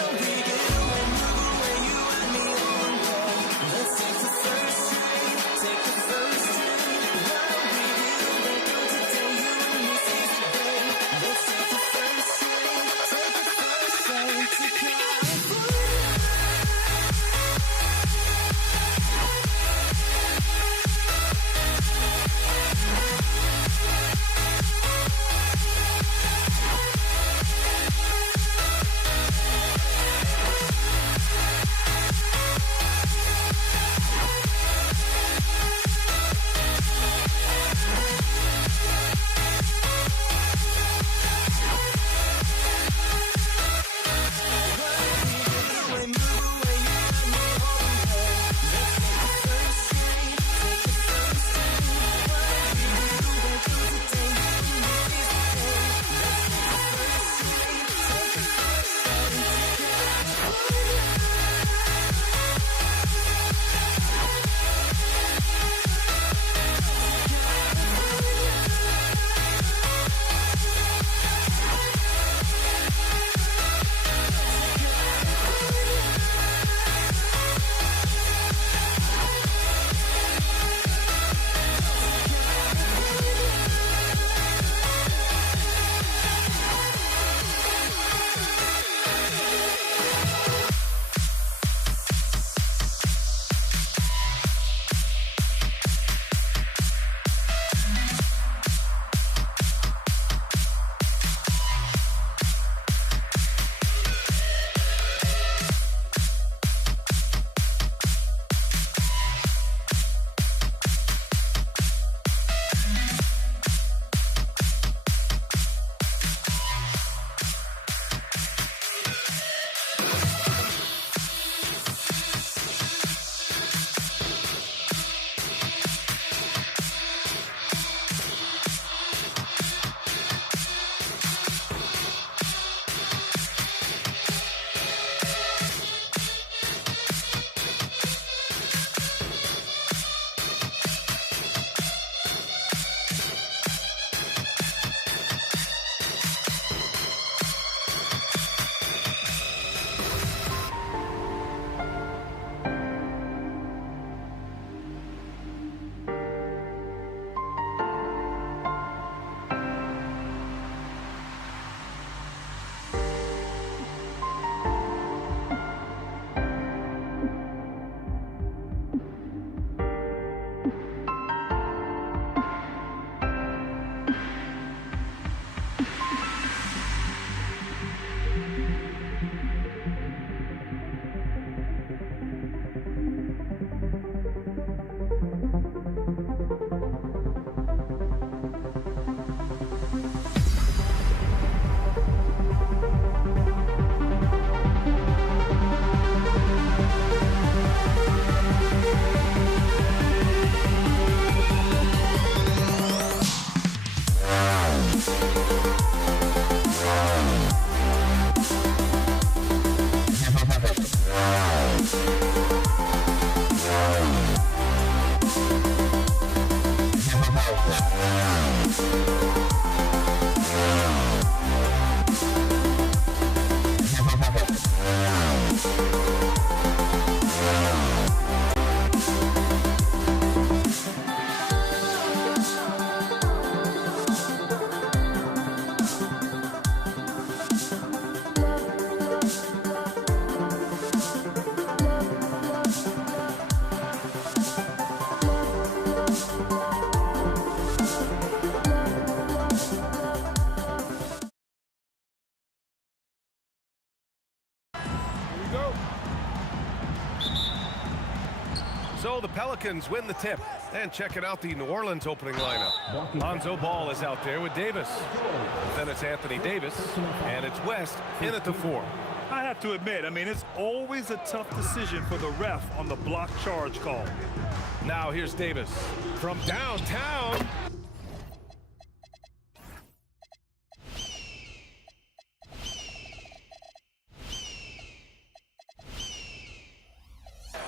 So the Pelicans win the tip. And checking out the New Orleans opening lineup. Lonzo Ball is out there with Davis. Then it's Anthony Davis, and it's West in at the 4. I have to admit, I mean, it's always a tough decision for the ref on the block charge call. Now here's Davis from downtown.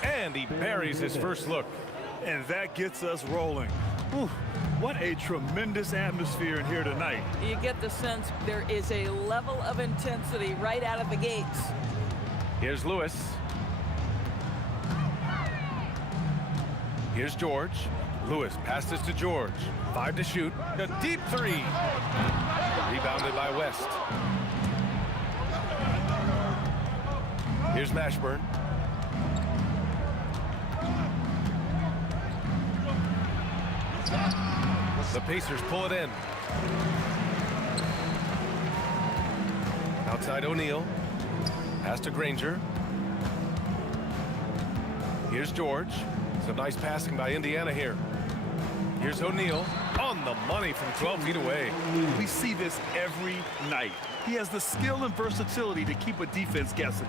And he buries his first look. And that gets us rolling. Whew, what a tremendous atmosphere in here tonight. You get the sense there is a level of intensity right out of the gates. Here's Lewis. Here's George. Lewis passes to George. 5 to shoot. A deep 3. Rebounded by West. Here's Mashburn. The Pacers pull it in. Outside O'Neal. Pass to Granger. Here's George. Some nice passing by Indiana here. Here's O'Neal on the money from 12 feet away. We see this every night. He has the skill and versatility to keep a defense guessing.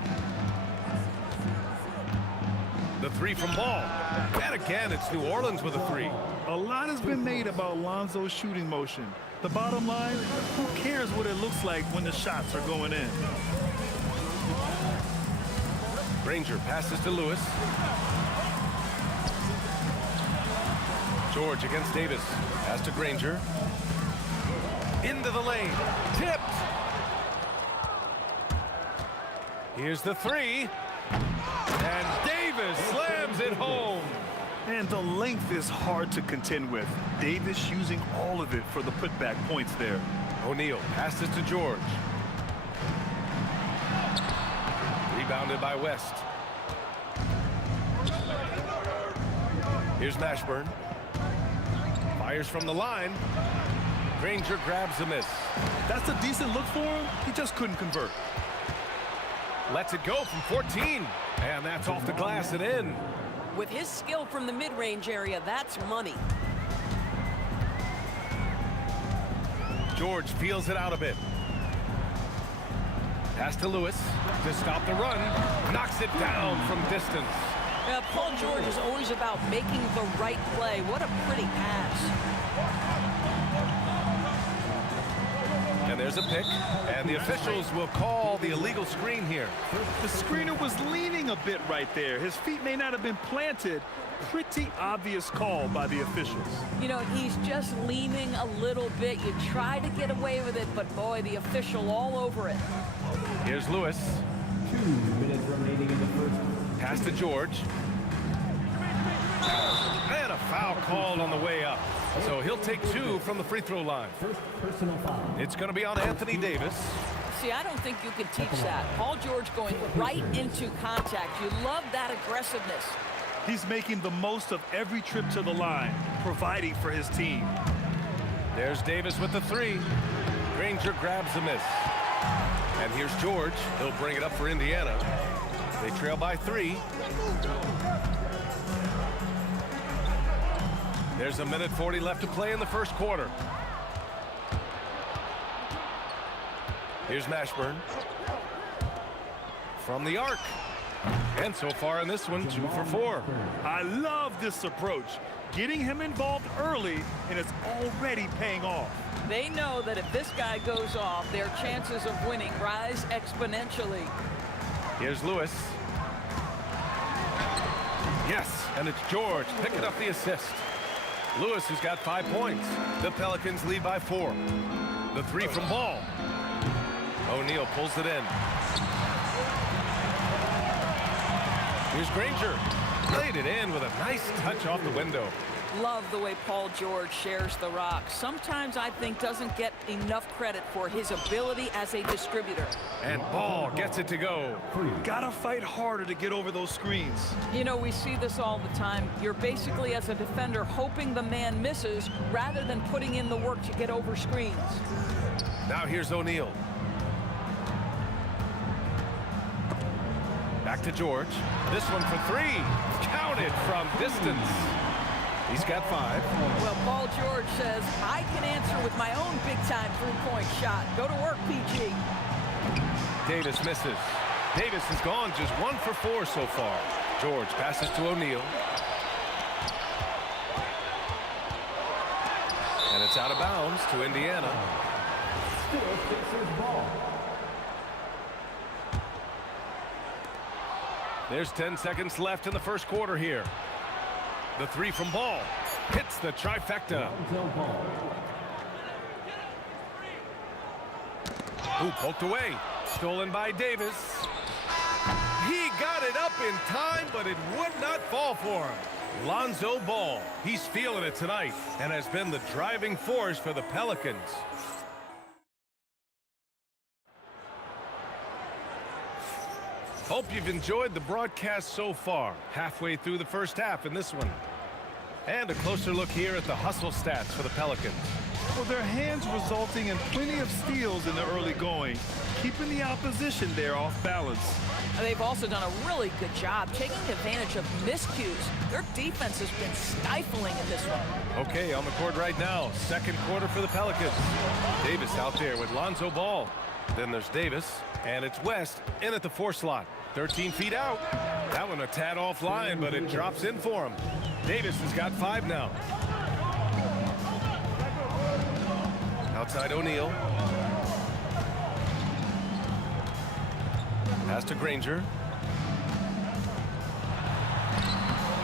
The 3 from Ball. And again, it's New Orleans with a 3. A lot has been made about Lonzo's shooting motion. The bottom line, who cares what it looks like when the shots are going in? Granger passes to Lewis. George against Davis. Pass to Granger. Into the lane. Tipped. Here's the 3. And Davis slams it home. And the length is hard to contend with. Davis using all of it for the putback points there. O'Neal passes to George. Rebounded by West. Here's Mashburn. Fires from the line. Granger grabs the miss. That's a decent look for him. He just couldn't convert. Lets it go from 14. And that's off the glass and in. With his skill from the mid-range area, that's money. George feels it out a bit. Pass to Lewis to stop the run. Knocks it down from distance. Now, Paul George is always about making the right play. What a pretty pass. And there's a pick, and the officials will call the illegal screen here. The screener was leaning a bit right there. His feet may not have been planted. Pretty obvious call by the officials. You know, he's just leaning a little bit. You try to get away with it, but boy, the official all over it. Here's Lewis. 2 minutes remaining in the first. Pass to George. And a foul called on the way up. So he'll take 2 from the free throw line. First personal foul. It's going to be on Anthony Davis. See, I don't think you can teach that. Paul George going right into contact. You love that aggressiveness. He's making the most of every trip to the line, providing for his team. There's Davis with the 3. Granger grabs the miss. And here's George. He'll bring it up for Indiana. They trail by 3. There's a minute 40 left to play in the first quarter. Here's Mashburn. From the arc. And so far in this one, 2 for 4. I love this approach. Getting him involved early, and it's already paying off. They know that if this guy goes off, their chances of winning rise exponentially. Here's Lewis. Yes, and it's George picking up the assist. Lewis has got 5 points. The Pelicans lead by 4. The 3 from Ball. O'Neal pulls it in. Here's Granger. Laid it in with a nice touch off the window. Love the way Paul George shares the rock. Sometimes I think doesn't get enough credit for his ability as a distributor. And Ball gets it to go. Gotta fight harder to get over those screens. You know, we see this all the time. You're basically, as a defender, hoping the man misses rather than putting in the work to get over screens. Now here's O'Neal. Back to George. This one for three. Counted from distance. He's got 5. Well, Paul George says, I can answer with my own big-time three-point shot. Go to work, PG. Davis misses. Davis has gone just 1 for 4 so far. George passes to O'Neal. And it's out of bounds to Indiana. Still Sixers ball. There's 10 seconds left in the first quarter here. The 3 from Ball. Hits the trifecta. Ooh, poked away. Stolen by Davis. He got it up in time, but it would not fall for him. Lonzo Ball. He's feeling it tonight and has been the driving force for the Pelicans. Hope you've enjoyed the broadcast so far. Halfway through the first half in this one. And a closer look here at the hustle stats for the Pelicans. Well, their hands resulting in plenty of steals in the early going, keeping the opposition there off balance. And they've also done a really good job taking advantage of miscues. Their defense has been stifling in this one. Okay, on the court right now, second quarter for the Pelicans. Davis out there with Lonzo Ball. Then there's Davis, and it's West in at the 4 slot. 13 feet out. That one a tad offline, but it drops in for him. Davis has got 5 now. Outside O'Neal. Pass to Granger.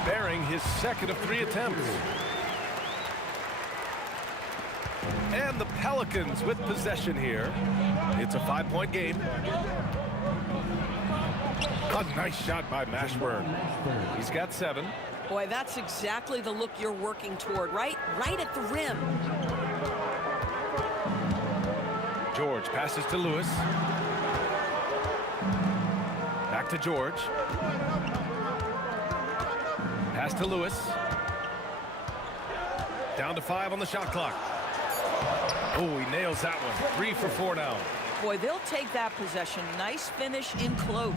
Bearing his second of 3 attempts. And the Pelicans with possession here. It's a 5-point game. A nice shot by Mashburn. He's got 7. Boy, that's exactly the look you're working toward, right? Right at the rim. George passes to Lewis. Back to George. Pass to Lewis. Down to 5 on the shot clock. Oh, he nails that one. 3 for 4 now. Boy, they'll take that possession. Nice finish in close.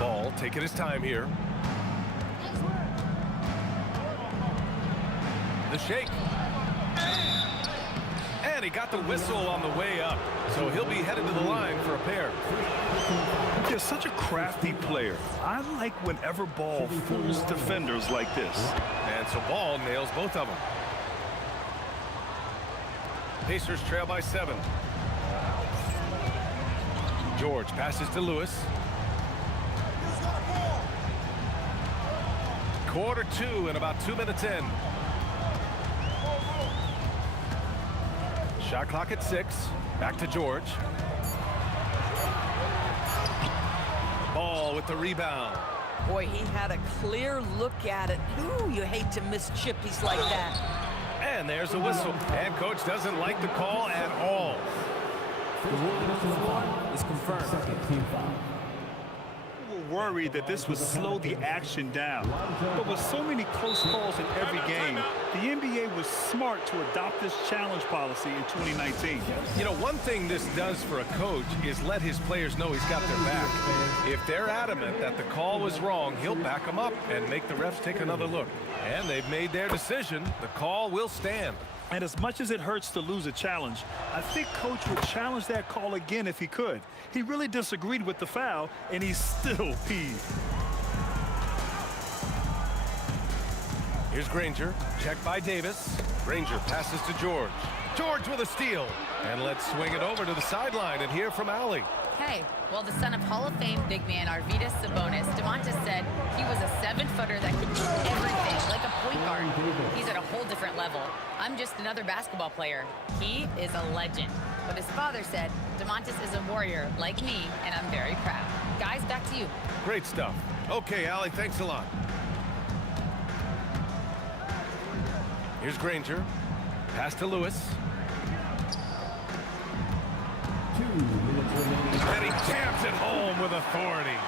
Ball taking his time here. The shake. And he got the whistle on the way up. So he'll be headed to the line for a pair. He's such a crafty player. I like whenever Ball fools defenders like this. And so Ball nails both of them. Pacers trail by 7. George passes to Lewis. Quarter 2 and about 2 minutes in. Shot clock at 6. Back to George. Ball with the rebound. Boy, he had a clear look at it. Ooh, you hate to miss chippies like that. And there's a whistle. And coach doesn't like the call at all. The whistle is confirmed. Second team foul. Worried that this would slow the action down. But with so many close calls in every game, the NBA was smart to adopt this challenge policy in 2019. You know, one thing this does for a coach is let his players know he's got their back. If they're adamant that the call was wrong, he'll back them up and make the refs take another look. And they've made their decision. The call will stand. And as much as it hurts to lose a challenge, I think Coach would challenge that call again if he could. He really disagreed with the foul, and he's still peeved. Here's Granger, checked by Davis. Granger passes to George. George with a steal. And let's swing it over to the sideline and hear from Allie. Okay, well, the son of Hall of Fame big man Arvydas Sabonis, DeMontis said he was a 7-footer that could do everything, like a point guard. He's at a whole different level. I'm just another basketball player. He is a legend. But his father said, DeMontis is a warrior like me, and I'm very proud. Guys, back to you. Great stuff. Okay, Allie, thanks a lot. Here's Granger. Pass to Lewis. 2 minutes remaining. And he jams it home with authority.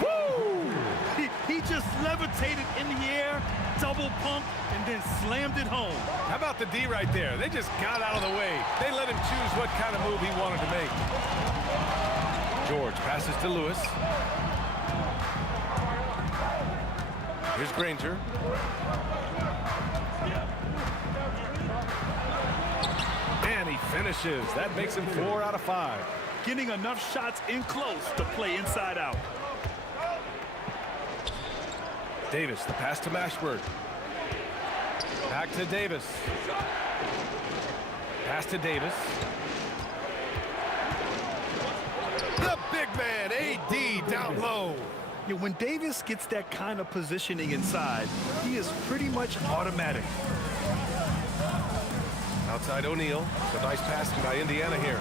Woo! He just levitated in the air, double pumped, and then slammed it home. How about the D right there? They just got out of the way. They let him choose what kind of move he wanted to make. George passes to Lewis. Here's Granger. And he finishes. That makes him 4 out of 5. Getting enough shots in close to play inside out. Davis, the pass to Mashburn. Back to Davis. Pass to Davis. The big man, AD, down low. Yeah, when Davis gets that kind of positioning inside, he is pretty much automatic. Outside O'Neal. It's a nice passing by Indiana here.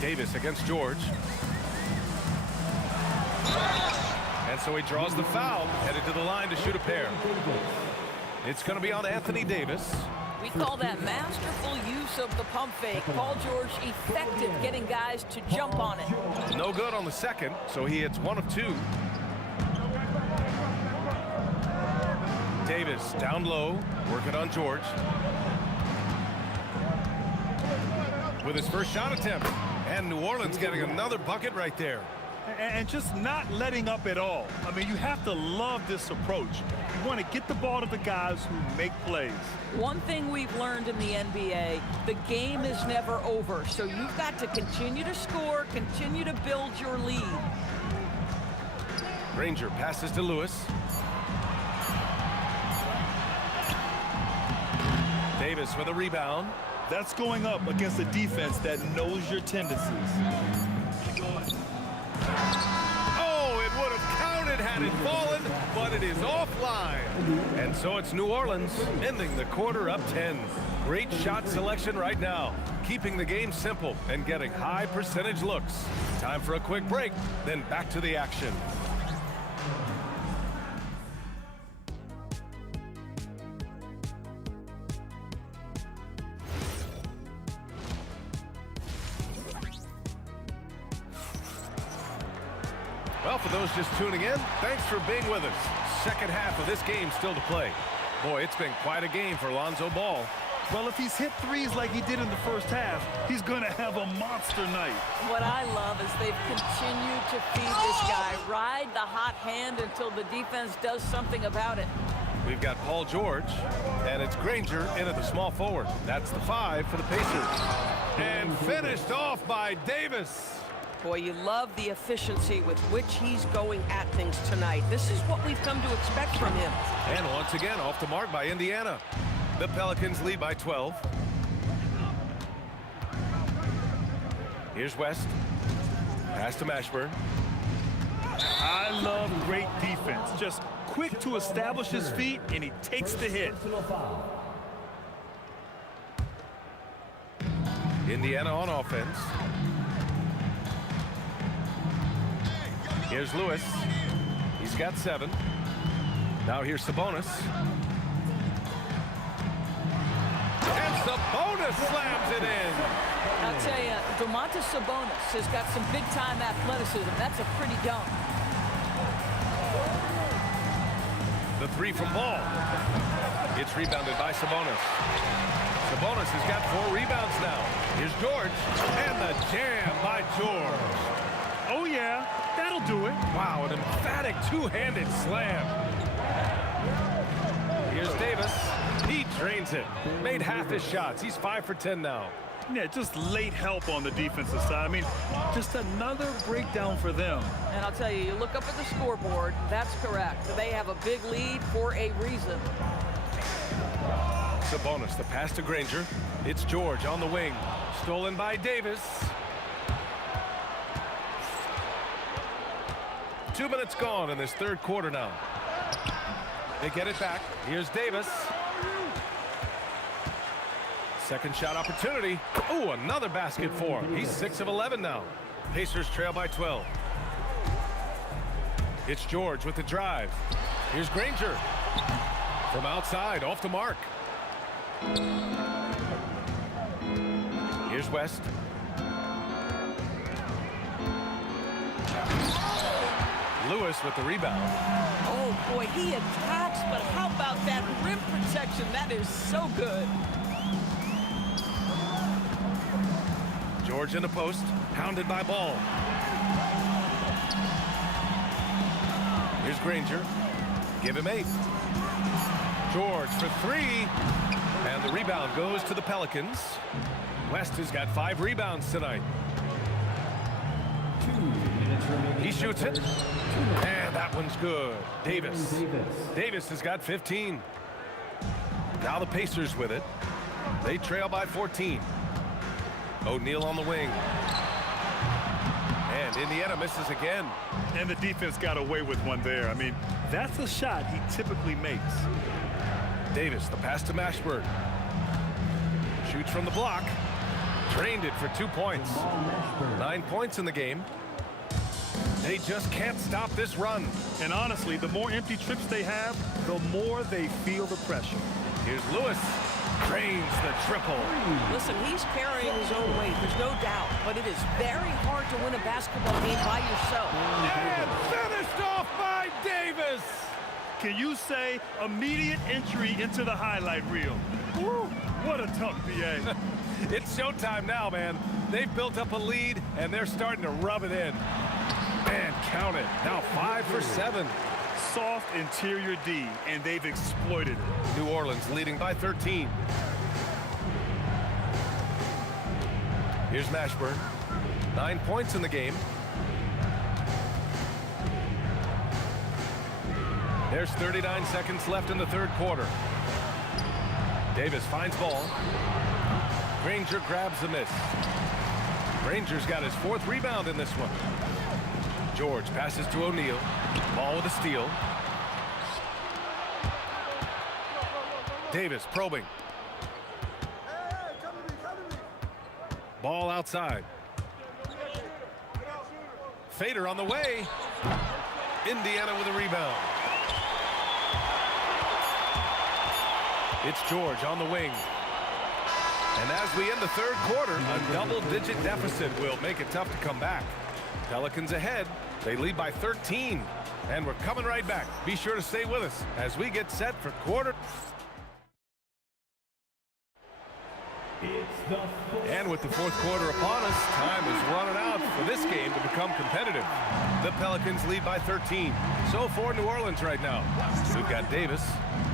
Davis against George. And so he draws the foul, headed to the line to shoot a pair. It's going to be on Anthony Davis. We call that masterful use of the pump fake. Paul George effective getting guys to jump on it. No good on the second, so he hits 1 of 2. Davis down low, working on George. With his first shot attempt. And New Orleans getting another bucket right there. And just not letting up at all. I mean, you have to love this approach. You want to get the ball to the guys who make plays. One thing we've learned in the NBA, the game is never over. So you've got to continue to score, continue to build your lead. Granger passes to Lewis. Davis with a rebound. That's going up against a defense that knows your tendencies. Oh, it would have counted had it fallen, but it is offline. And so it's New Orleans ending the quarter up 10. Great shot selection right now, keeping the game simple and getting high percentage looks. Time for a quick break, then back to the action. Well, for those just tuning in, thanks for being with us. Second half of this game still to play. Boy, it's been quite a game for Lonzo Ball. Well, if he's hit threes like he did in the first half, he's going to have a monster night. What I love is they've continued to feed this guy, ride the hot hand until the defense does something about it. We've got Paul George, and it's Granger in at the small forward. That's the 5 for the Pacers. And finished off by Davis. Boy, you love the efficiency with which he's going at things tonight. This is what we've come to expect from him. And once again, off the mark by Indiana. The Pelicans lead by 12. Here's West. Pass to Mashburn. I love great defense. Just quick to establish his feet, and he takes the hit. Indiana on offense. Here's Lewis. He's got 7. Now here's Sabonis. And Sabonis slams it in. I'll tell you, Domantas Sabonis has got some big-time athleticism. That's a pretty dunk. The 3 from Ball. It's rebounded by Sabonis. Sabonis has got 4 rebounds now. Here's George. And the jam by George. Oh, yeah. That'll do it. Wow, an emphatic two-handed slam. Here's Davis. He drains it. Made half his shots. He's 5 for 10 now. Yeah, just late help on the defensive side. I mean, just another breakdown for them. And I'll tell you, you look up at the scoreboard, that's correct. They have a big lead for a reason. Sabonis, the pass to Granger. It's George on the wing. Stolen by Davis. 2 minutes gone in this third quarter now. They get it back. Here's Davis. Second shot opportunity. Oh, another basket for him. He's 6 of 11 now. Pacers trail by 12. It's George with the drive. Here's Granger. From outside, off the mark. Here's West. Lewis with the rebound. Oh, boy, he attacks, but how about that rim protection? That is so good. George in the post, hounded by Ball. Here's Granger. Give him 8. George for 3. And the rebound goes to the Pelicans. West has got 5 rebounds tonight. He shoots it. And that one's good. Davis has got 15. Now the Pacers with it. They trail by 14. O'Neal on the wing. And Indiana misses again. And the defense got away with one there. I mean, that's a shot he typically makes. Davis, the pass to Mashburn. Shoots from the block. Drained it for 2 points. 9 points in the game. They just can't stop this run. And honestly, the more empty trips they have, the more they feel the pressure. Here's Lewis. Drains the triple. Listen, he's carrying his own weight, there's no doubt, but it is very hard to win a basketball game by yourself. And finished off by Davis. Can you say immediate entry into the highlight reel? Woo, what a tough BA. It's showtime now, man. They've built up a lead, and they're starting to rub it in. And count it. Now 5 for 7. Soft interior D, and they've exploited it. New Orleans leading by 13. Here's Mashburn. 9 points in the game. There's 39 seconds left in the third quarter. Davis finds Ball. Granger grabs the miss. Granger's got his 4th rebound in this one. George passes to O'Neal. Ball with a steal. Davis probing. Ball outside. Fader on the way. Indiana with a rebound. It's George on the wing. And as we end the third quarter, a double-digit deficit will make it tough to come back. Pelicans ahead. They lead by 13. And we're coming right back. Be sure to stay with us as we get set for quarter. And with the fourth quarter upon us, time is running out for this game to become competitive. The Pelicans lead by 13. So for New Orleans right now. We've got Davis.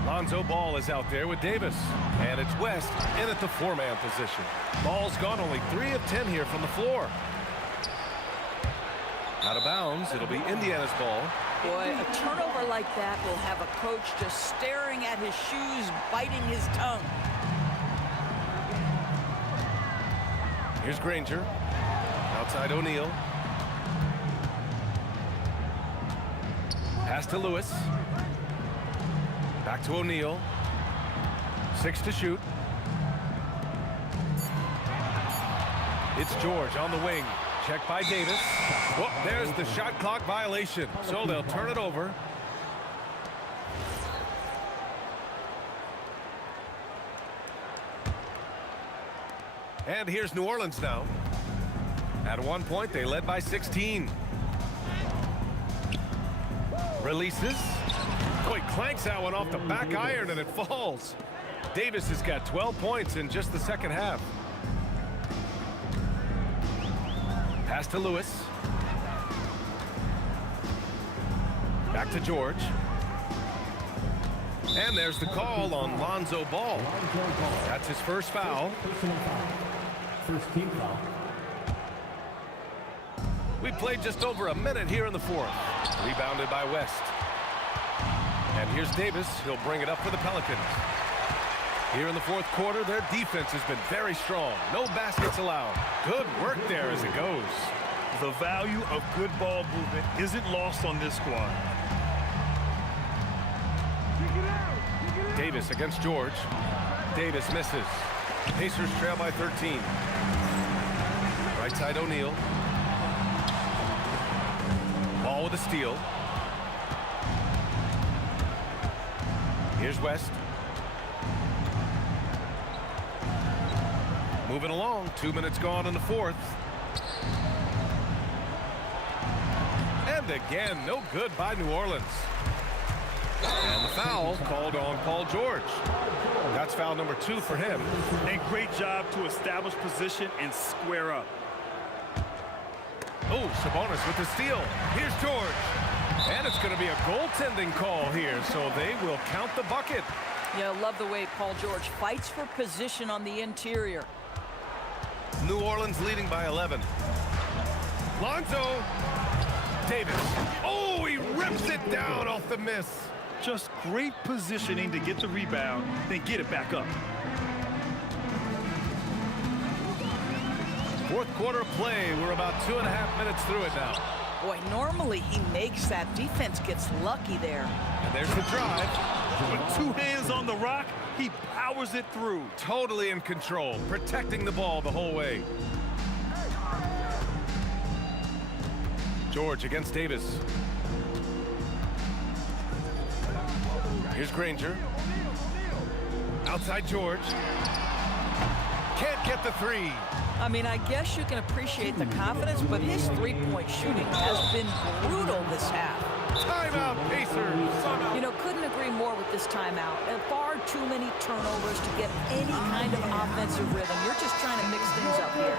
Lonzo Ball is out there with Davis. And it's West in at the 4-man position. Ball's gone only 3 of 10 here from the floor. Out of bounds, it'll be Indiana's ball. Boy, a turnover like that will have a coach just staring at his shoes, biting his tongue. Here's Granger. Outside O'Neal. Pass to Lewis. Back to O'Neal. 6 to shoot. It's George on the wing. Checked by Davis. Whoop, there's the shot clock violation. So they'll turn it over. And here's New Orleans now. At one point, they led by 16. Releases. Boy, clanks that one off the back iron and it falls. Davis has got 12 points in just the second half. Pass to Lewis. Back to George. And there's the call on Lonzo Ball. That's his first foul. First team foul. We played just over a minute here in the fourth. Rebounded by West. And here's Davis. He'll bring it up for the Pelicans. Here in the fourth quarter, their defense has been very strong. No baskets allowed. Good work there as it goes. The value of good ball movement isn't lost on this squad. Davis against George. Davis misses. Pacers trail by 13. Right side O'Neal. Ball with a steal. Here's West. Moving along. 2 minutes gone in the fourth. And again, no good by New Orleans. And the foul called on Paul George. That's foul number 2 for him. And great job to establish position and square up. Oh, Sabonis with the steal. Here's George. And it's going to be a goaltending call here, so they will count the bucket. Yeah, love the way Paul George fights for position on the interior. New Orleans leading by 11. Lonzo. Davis. Oh, he rips it down off the miss. Just great positioning to get the rebound, then get it back up. Fourth quarter play. We're about 2.5 minutes through it now. Boy, normally he makes that. Defense gets lucky there. And there's the drive. With 2 hands on the rock, he powers it through. Totally in control, protecting the ball the whole way. George against Davis. Here's Granger. Outside George. Can't get the three. I mean, I guess you can appreciate the confidence, but his three-point shooting has been brutal this half. Timeout, Pacers. You know, couldn't agree more with this timeout. Far too many turnovers to get any kind of offensive rhythm. You're just trying to mix things up here.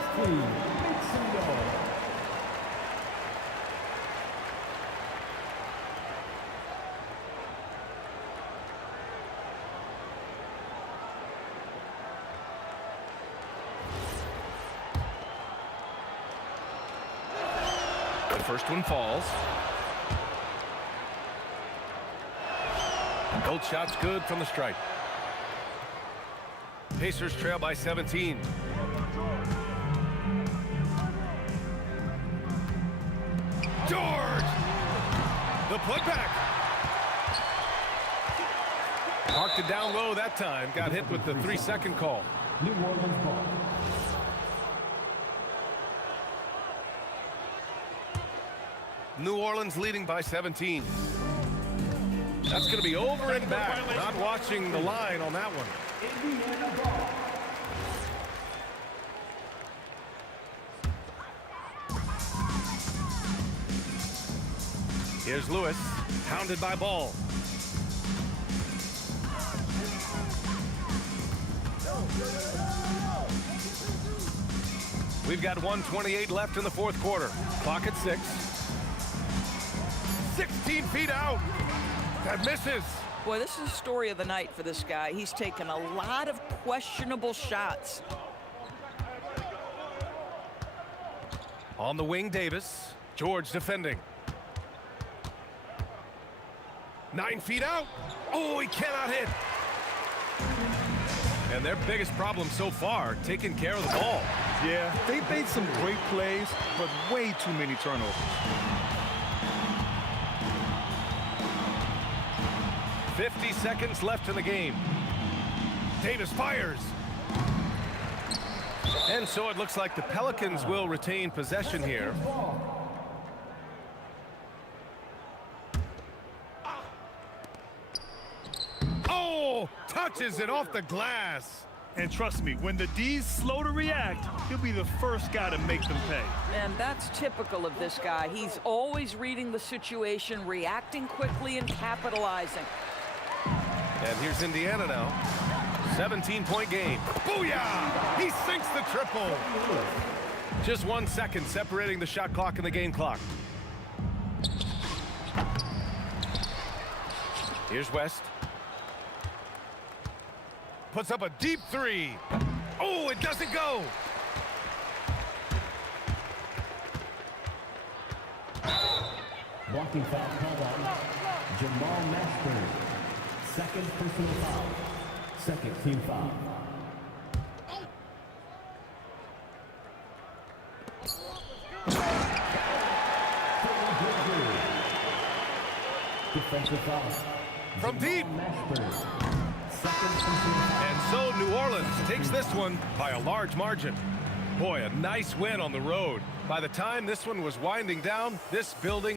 The first one falls. Both shots good from the stripe. Pacers trail by 17. George! The putback. Parked it down low that time. Got hit with the 3-second call. New Orleans ball. New Orleans leading by 17. That's going to be over and back. Not watching the line on that one. Here's Lewis, pounded by Ball. We've got 1:28 left in the fourth quarter. Clock at 6. 16 feet out. That misses. Boy, this is the story of the night for this guy. He's taken a lot of questionable shots. On the wing, Davis. George defending. 9 feet out. Oh, he cannot hit. And their biggest problem so far, taking care of the ball. Yeah, they made some great plays, but way too many turnovers. 50 seconds left in the game. Davis fires. And so it looks like the Pelicans will retain possession here. Oh, touches it off the glass. And trust me, when the D's slow to react, he'll be the first guy to make them pay. And that's typical of this guy. He's always reading the situation, reacting quickly and capitalizing. And here's Indiana now. 17-point game. Booyah! He sinks the triple. Just 1 second separating the shot clock and the game clock. Here's West. Puts up a deep three. Oh, it doesn't go. Blocking foul called on Jamal Mashburn. Second personal foul. Second team foul. Defensive foul. From deep. Second personal foul. And so New Orleans takes this one by a large margin. Boy, a nice win on the road. By the time this one was winding down, this building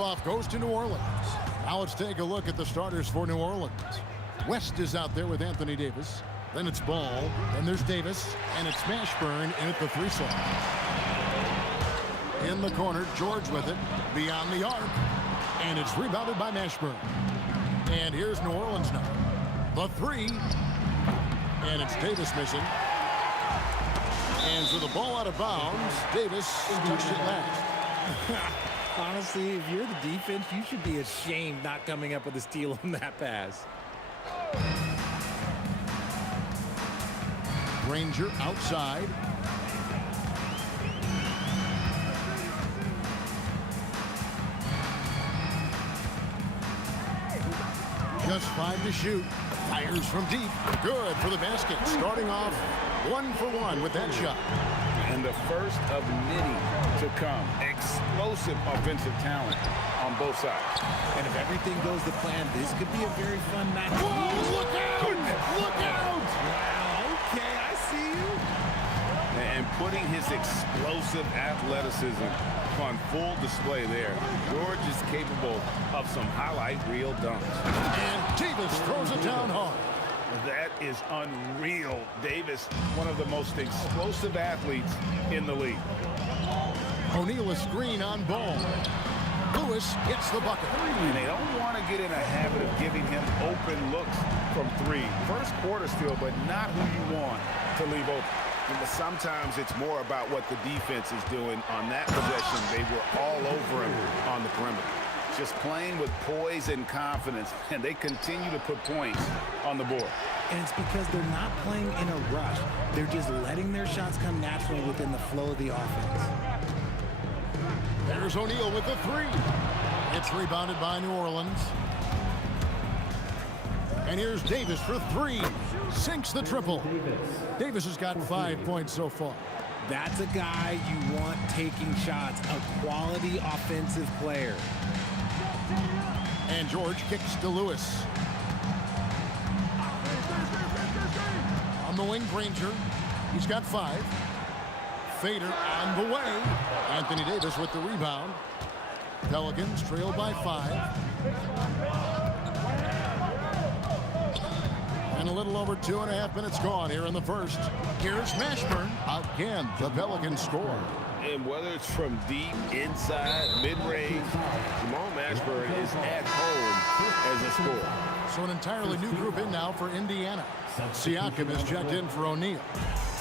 tip-off goes to New Orleans. Now let's take a look at the starters for New Orleans. West is out there with Anthony Davis. Then it's Ball. Then there's Davis. And it's Mashburn in at the 3 slot. In the corner, George with it. Beyond the arc. And it's rebounded by Mashburn. And here's New Orleans now. The 3. And it's Davis missing. And for the ball out of bounds, Davis touched it last. Honestly, if you're the defense, you should be ashamed not coming up with a steal on that pass. Granger outside. Just 5 to shoot. Fires from deep. Good for the basket. Starting off 1 for 1 with that shot. And the first of many to come. Explosive offensive talent on both sides. And if everything goes to plan, this could be a very fun match. Whoa, look out! Look out! Wow, okay, I see you. And putting his explosive athleticism on full display there. George is capable of some highlight reel dunks. And Davis throws it down hard. That is unreal. Davis, one of the most explosive athletes in the league. O'Neal a screen on Ball. Lewis gets the bucket. And they don't want to get in a habit of giving him open looks from 3. First quarter still, but not who you want to leave open. But sometimes it's more about what the defense is doing on that possession. They were all over him on the perimeter. Just playing with poise and confidence, and they continue to put points on the board. And it's because they're not playing in a rush. They're just letting their shots come naturally within the flow of the offense. There's O'Neal with the 3. It's rebounded by New Orleans. And here's Davis for 3. Sinks the triple. Davis has got 5 points so far. That's a guy you want taking shots, a quality offensive player. And George kicks to Lewis. On the wing, Granger. He's got 5. Fader on the way. Anthony Davis with the rebound. Pelicans trail by 5. And a little over 2.5 minutes gone here in the first. Here's Mashburn. Again, the Pelicans score. And whether it's from deep, inside, mid-range, Jamal Mashburn is at home as a scorer. So an entirely new group in now for Indiana. Siakam is checked in for O'Neal.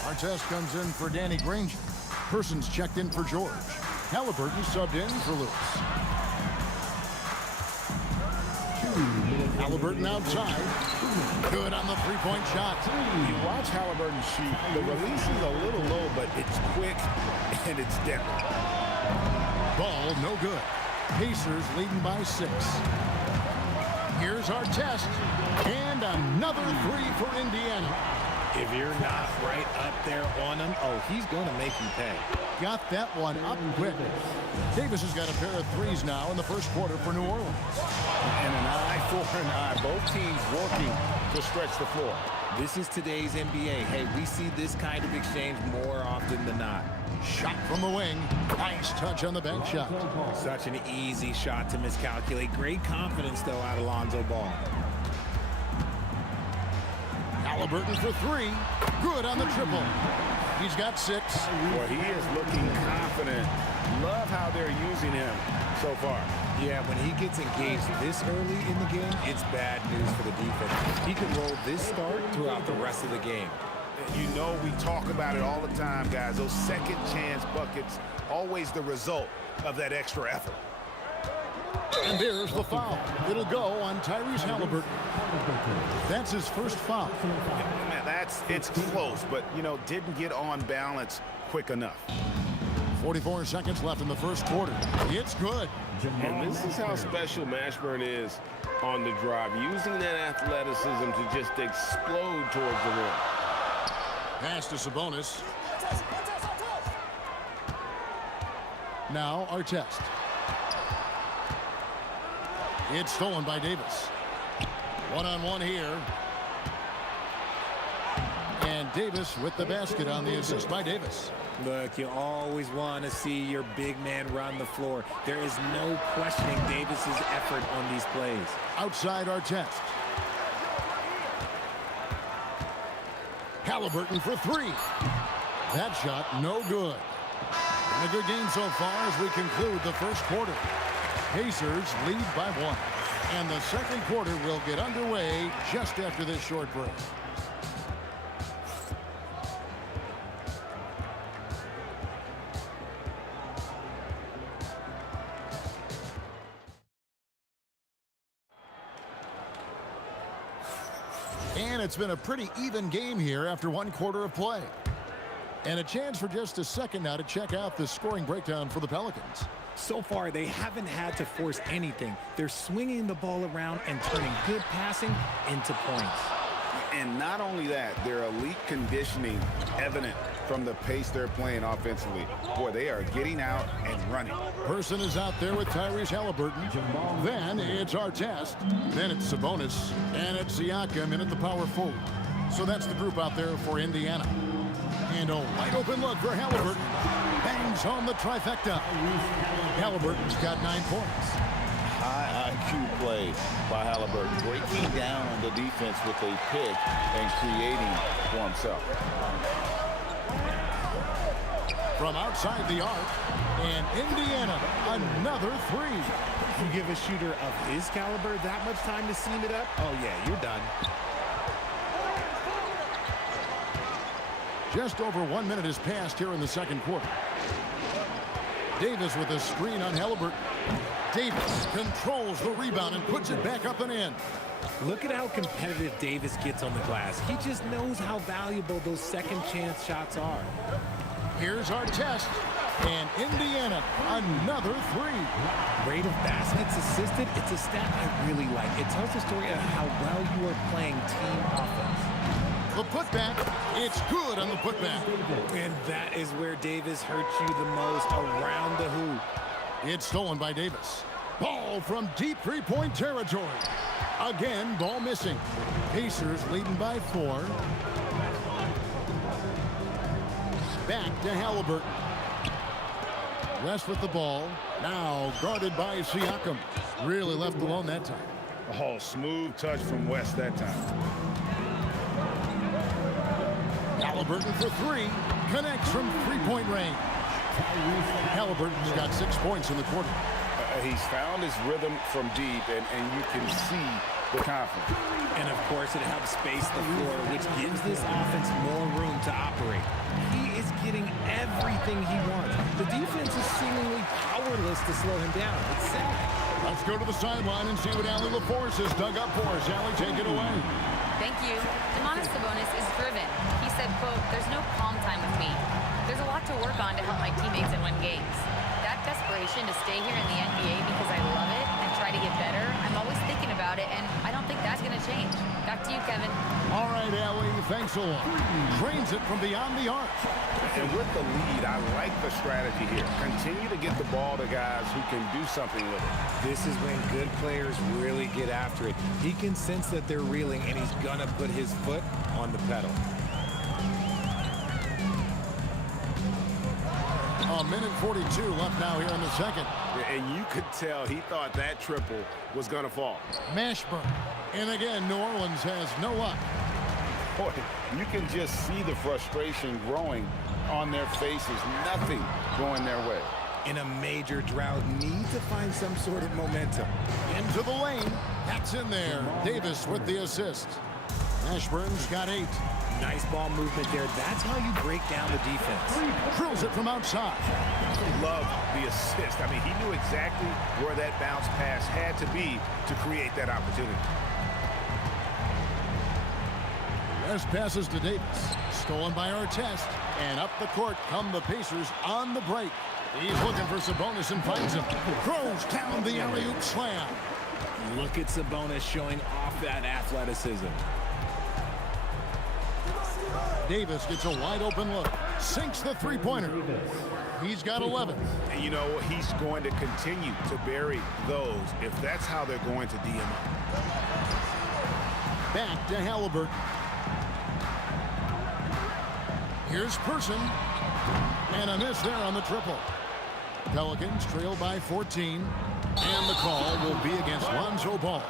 Artest comes in for Danny Granger. Persons checked in for George. Halliburton subbed in for Lewis. Halliburton outside. Good on the 3-point shot. You watch Halliburton shoot. The release is a little low, but it's quick and it's down. Ball no good. Pacers leading by 6. Here's our test. And another 3 for Indiana. If you're not right up there on him, oh, he's going to make you pay. Got that one up quick. Davis has got a pair of 3s now in the first quarter for New Orleans. And an eye for an eye. Both teams working to stretch the floor. This is today's NBA. Hey, we see this kind of exchange more often than not. Shot from the wing. Nice touch on the bank shot. Such an easy shot to miscalculate. Great confidence, though, out of Lonzo Ball. Halliburton for 3. Good on the triple. He's got 6. Well, he is looking confident. Love how they're using him so far. Yeah, when he gets engaged this early in the game, it's bad news for the defense. He can roll this start throughout the rest of the game. You know, we talk about it all the time, guys. Those second chance buckets, always the result of that extra effort. And there's the foul. It'll go on Tyrese Halliburton. That's his first foul. Man, it's close, but, you know, didn't get on balance quick enough. 44 seconds left in the first quarter. It's good. And this is how special Mashburn is on the drive, using that athleticism to just explode towards the rim. Pass to Sabonis. Now Artest. It's stolen by Davis. One-on-one here. And And Davis with the basket on the assist by Davis. Look, you always want to see your big man run the floor. There is no questioning Davis's effort on these plays. Outside our test. Halliburton for three. That shot no good. And a good game so far as we conclude the first quarter. Pacers lead by 1. And the second quarter will get underway just after this short break. And it's been a pretty even game here after 1 quarter of play. And a chance for just a second now to check out the scoring breakdown for the Pelicans. So far, they haven't had to force anything. They're swinging the ball around and turning good passing into points. And not only that, their elite conditioning evident from the pace they're playing offensively. Boy, they are getting out and running. Person is out there with Tyrese Halliburton. Then it's Artest. Then it's Sabonis. And it's Siakam in at the power forward. So that's the group out there for Indiana. And a wide open look for Halliburton. Bangs home the trifecta. Halliburton's got 9 points. High IQ play by Halliburton, breaking down the defense with a pick and creating for himself. From outside the arc, and Indiana, another three. You give a shooter of his caliber that much time to seam it up? Oh, yeah, you're done. Just over 1 minute has passed here in the second quarter. Davis with a screen on Halliburton. Davis controls the rebound and puts it back up and in. Look at how competitive Davis gets on the glass. He just knows how valuable those second chance shots are. Here's our test. And Indiana, another three. Rate of baskets assisted, it's a stat I really like. It tells the story of how well you are playing team offense. The putback, it's good on the putback. And that is where Davis hurts you the most, around the hoop. It's stolen by Davis. Ball from deep three-point territory. Again, ball missing. Pacers leading by 4. Back to Halliburton. West with the ball. Now guarded by Siakam. Really left alone that time. Oh, smooth touch from West that time. Halliburton for 3. Connects from three-point range. Halliburton's got 6 points in the quarter. He's found his rhythm from deep, and you can see the confidence. And, of course, it helps space the floor, which gives this offense more room to operate. He is getting everything he wants. The defense is seemingly powerless to slow him down. It's sad. Let's go to the sideline and see what Allie LaForce has dug up for us. Allie, take it away. Thank you. Domantas Sabonis is driven. He said, quote, "There's no calm time with me. There's a lot to work on to help my teammates and win games. That desperation to stay here in the NBA because I love it and try to get better, I'm always thinking about it, and I don't think that's going to change." Back to you, Kevin. All right, Allie, thanks a lot. Drains it from beyond the arc. And with the lead, I like the strategy here. Continue to get the ball to guys who can do something with it. This is when good players really get after it. He can sense that they're reeling, and he's going to put his foot on the pedal. A minute 42 left now here in the second. And you could tell he thought that triple was going to fall. Mashburn. And again, New Orleans has no luck. Boy, you can just see the frustration growing on their faces. Nothing going their way. In a major drought, need to find some sort of momentum. Into the lane. That's in there. Davis with the assist. Mashburn's got 8. Nice ball movement there. That's how you break down the defense. Drills it from outside. Love the assist. I mean, he knew exactly where that bounce pass had to be to create that opportunity. West passes to Davis. Stolen by Artest. And up the court come the Pacers on the break. He's looking for Sabonis and finds him. Throws down the alley-oop slam. Look at Sabonis showing off that athleticism. Davis gets a wide open look. Sinks the three-pointer. He's got 11. And you know, he's going to continue to bury those if that's how they're going to DM him. Back to Halliburton. Here's Person. And a miss there on the triple. Pelicans trail by 14. And the call will be against Lonzo Ball.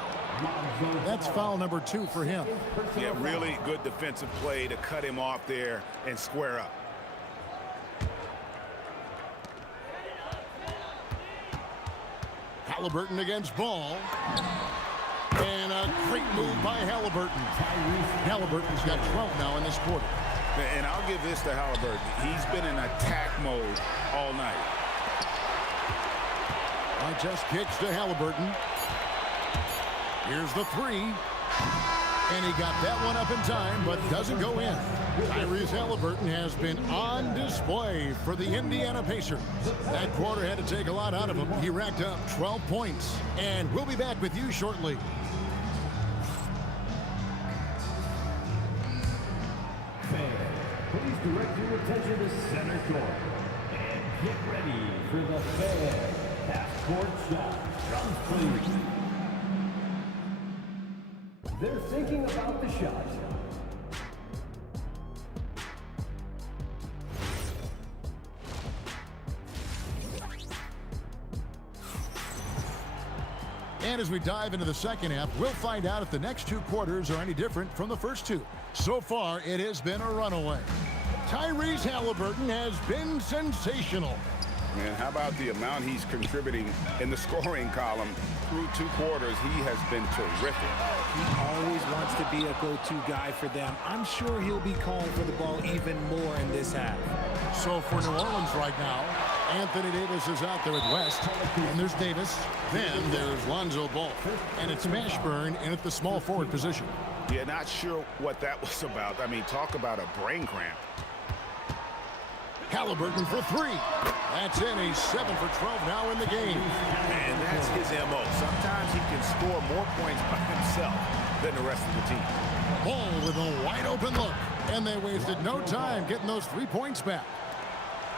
That's foul number 2 for him. Yeah, really good defensive play to cut him off there and square up. Halliburton against Ball. And a great move by Halliburton. Halliburton's got 12 now in this quarter. And I'll give this to Halliburton. He's been in attack mode all night. Just kicks to Halliburton. Here's the 3. And he got that one up in time, but doesn't go in. Tyrese Halliburton has been on display for the Indiana Pacers. That quarter had to take a lot out of him. He racked up 12 points. And we'll be back with you shortly. Please direct your attention to center court and get ready for the Fan half-court shot from 3. They're thinking about the shot. And as we dive into the second half, we'll find out if the next 2 quarters are any different from the first 2. So far, it has been a runaway. Tyrese Halliburton has been sensational. Man, how about the amount he's contributing in the scoring column? Through 2 quarters, he has been terrific. He always wants to be a go-to guy for them. I'm sure he'll be calling for the ball even more in this half. So for New Orleans right now, Anthony Davis is out there at West. And there's Davis. Then there's Lonzo Ball. And it's Mashburn in at the small forward position. Yeah, not sure what that was about. I mean, talk about a brain cramp. Halliburton for 3. That's in. He's 7 for 12 now in the game. And that's his MO. Sometimes he can score more points by himself than the rest of the team. Ball with a wide open look. And they wasted no time getting those 3 points back.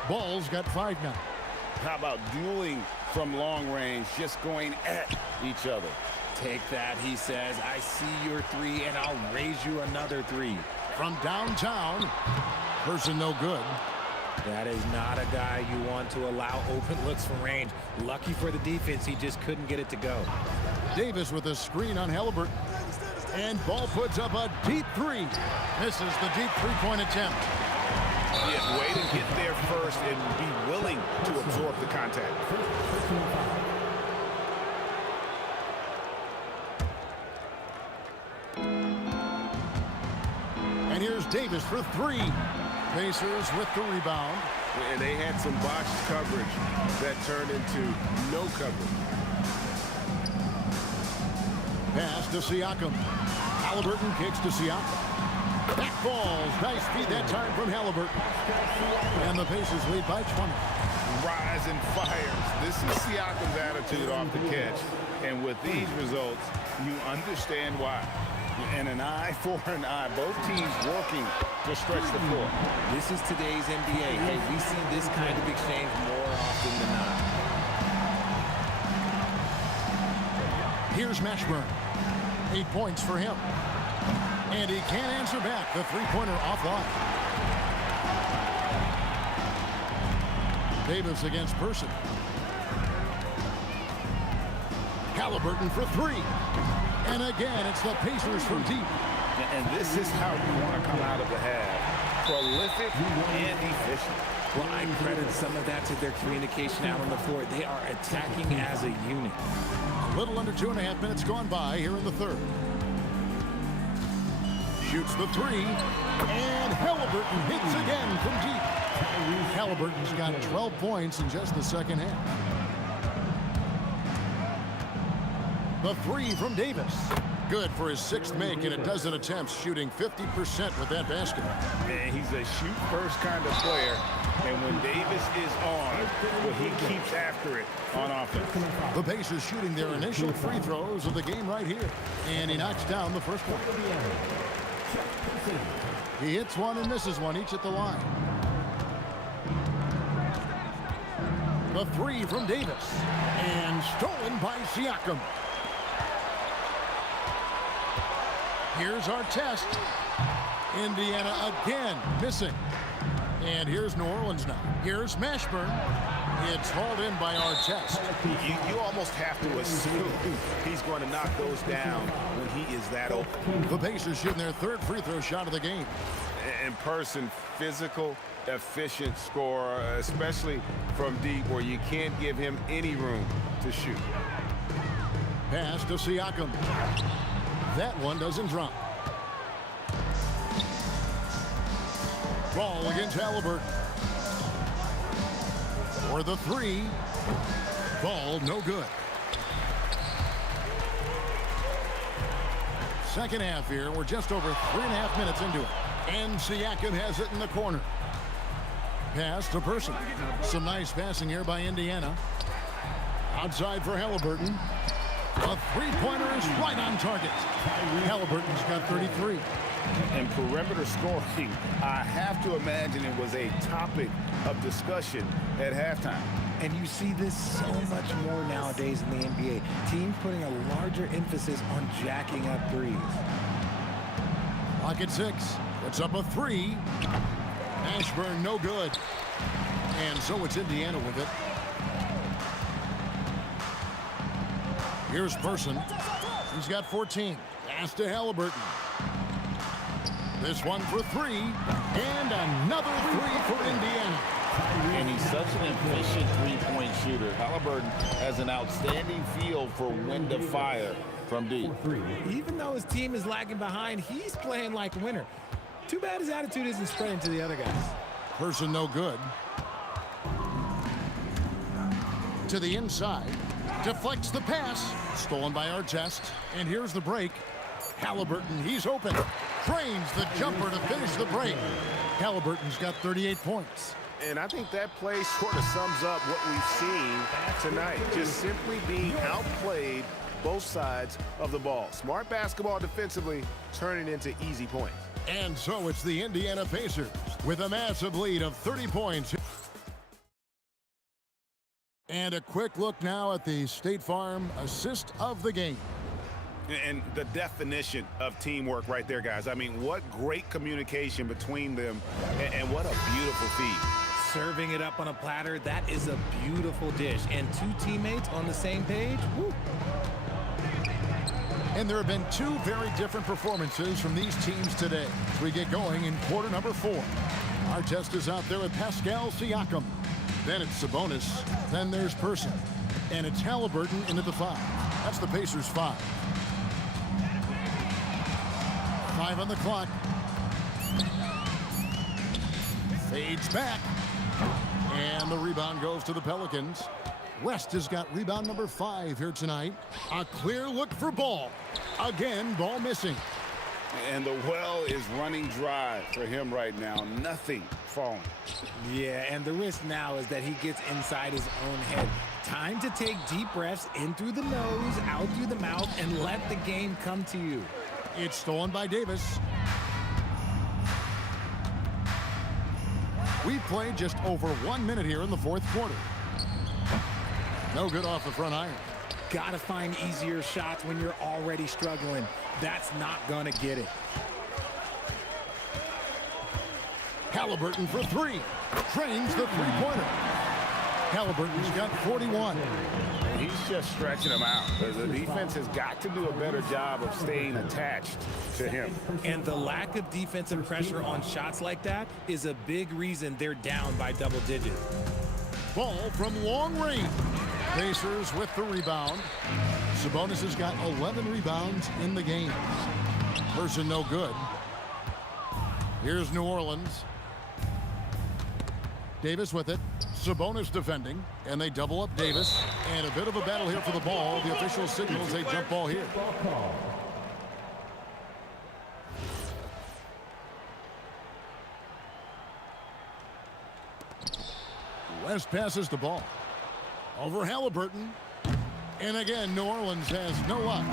Ball's got 5 now. How about dueling from long range, just going at each other? Take that, he says. I see your 3, and I'll raise you another 3. From downtown. Person no good. That is not a guy you want to allow open looks from range. Lucky for the defense, he just couldn't get it to go. Davis with a screen on Halliburton. And Ball puts up a deep 3. Misses the deep 3-point attempt. Yeah, way to get there first and be willing to absorb the contact. And here's Davis for 3. Pacers with the rebound. And they had some botched coverage that turned into no coverage. Pass to Siakam. Halliburton kicks to Siakam. Back balls. Nice feed that time from Halliburton. And the Pacers lead by 20. Rising fires. This is Siakam's attitude off the catch. And with these results, you understand why. And an eye for an eye. Both teams working to stretch the floor. This is today's NBA. Hey, we see this kind of exchange more often than not. Here's Mashburn. 8 points for him. And he can't answer back. The 3-pointer offline. Davis against Person. Halliburton for 3. And again, it's the Pacers from deep. And this is how you want to come out of the half. Prolific and efficient. Well, I credit some of that to their communication out on the floor. They are attacking as a unit. A little under 2.5 minutes gone by here in the third. Shoots the 3. And Halliburton hits again from deep. Halliburton's got 12 points in just the second half. The 3 from Davis. Good for his 6th make in a dozen attempts, shooting 50% with that basket. And he's a shoot-first kind of player. And when Davis is on, well, he keeps after it on offense. The Pacers shooting their initial free throws of the game right here. And he knocks down the first one. He hits one and misses one, each at the line. The 3 from Davis. And stolen by Siakam. Here's our test. Indiana again missing. And here's New Orleans now. Here's Mashburn. It's hauled in by Artest. You almost have to assume he's going to knock those down when he is that open. The Pacers shooting their third free throw shot of the game. In person, physical, efficient scorer, especially from deep where you can't give him any room to shoot. Pass to Siakam. That one doesn't drop. Ball against Halliburton. For the three. Ball no good. Second half here. We're just over 3.5 minutes into it. And Siakam has it in the corner. Pass to Person. Some nice passing here by Indiana. Outside for Halliburton. A three-pointer is right on target. Halliburton's got 33. And perimeter scoring, I have to imagine it was a topic of discussion at halftime. And you see this so much more nowadays in the NBA. Teams putting a larger emphasis on jacking up threes. Clock at 6. Puts up a three. Ashburn no good. And so it's Indiana with it. Here's Person. He's got 14. Pass to Halliburton. This one for three. And another three for Indiana. And he's such an efficient three-point shooter. Halliburton has an outstanding feel for when to fire from deep. Even though his team is lagging behind, he's playing like a winner. Too bad his attitude isn't spreading to the other guys. Person no good. To the inside. Deflects the pass. Stolen by Artest. And here's the break. Halliburton, he's open. Trains the jumper to finish the break. Halliburton's got 38 points. And I think that play sort of sums up what we've seen tonight. Just simply being outplayed both sides of the ball. Smart basketball defensively, turning into easy points. And so it's the Indiana Pacers with a massive lead of 30 points. And a quick look now at the State Farm assist of the game. And the definition of teamwork right there, guys. I mean, what great communication between them, and what a beautiful feed. Serving it up on a platter, that is a beautiful dish. And two teammates on the same page, woo. And there have been two very different performances from these teams today as we get going in quarter number 4. Artest is out there with Pascal Siakam. Then it's Sabonis. Then there's Person. And it's Halliburton in at the 5. That's the Pacers' 5. 5 on the clock. Fades back. And the rebound goes to the Pelicans. West has got rebound number 5 here tonight. A clear look for Ball. Again, Ball missing. And the well is running dry for him right now. Nothing falling. Yeah, and the risk now is that he gets inside his own head. Time to take deep breaths in through the nose, out through the mouth, and let the game come to you. It's stolen by Davis. We played just over 1 minute here in the 4th quarter. No good off the front iron. Gotta find easier shots when you're already struggling. That's not gonna get it. Halliburton for 3. Trains the three-pointer. Halliburton's got 41. He's just stretching him out. The defense has got to do a better job of staying attached to him. And the lack of defensive pressure on shots like that is a big reason they're down by double digits. Ball from long range. Pacers with the rebound. Sabonis has got 11 rebounds in the game. Person no good. Here's New Orleans. Davis with it. Sabonis defending. And they double up Davis. And a bit of a battle here for the ball. The official signals a jump ball here. West passes the ball. Over Halliburton. And again, New Orleans has no luck.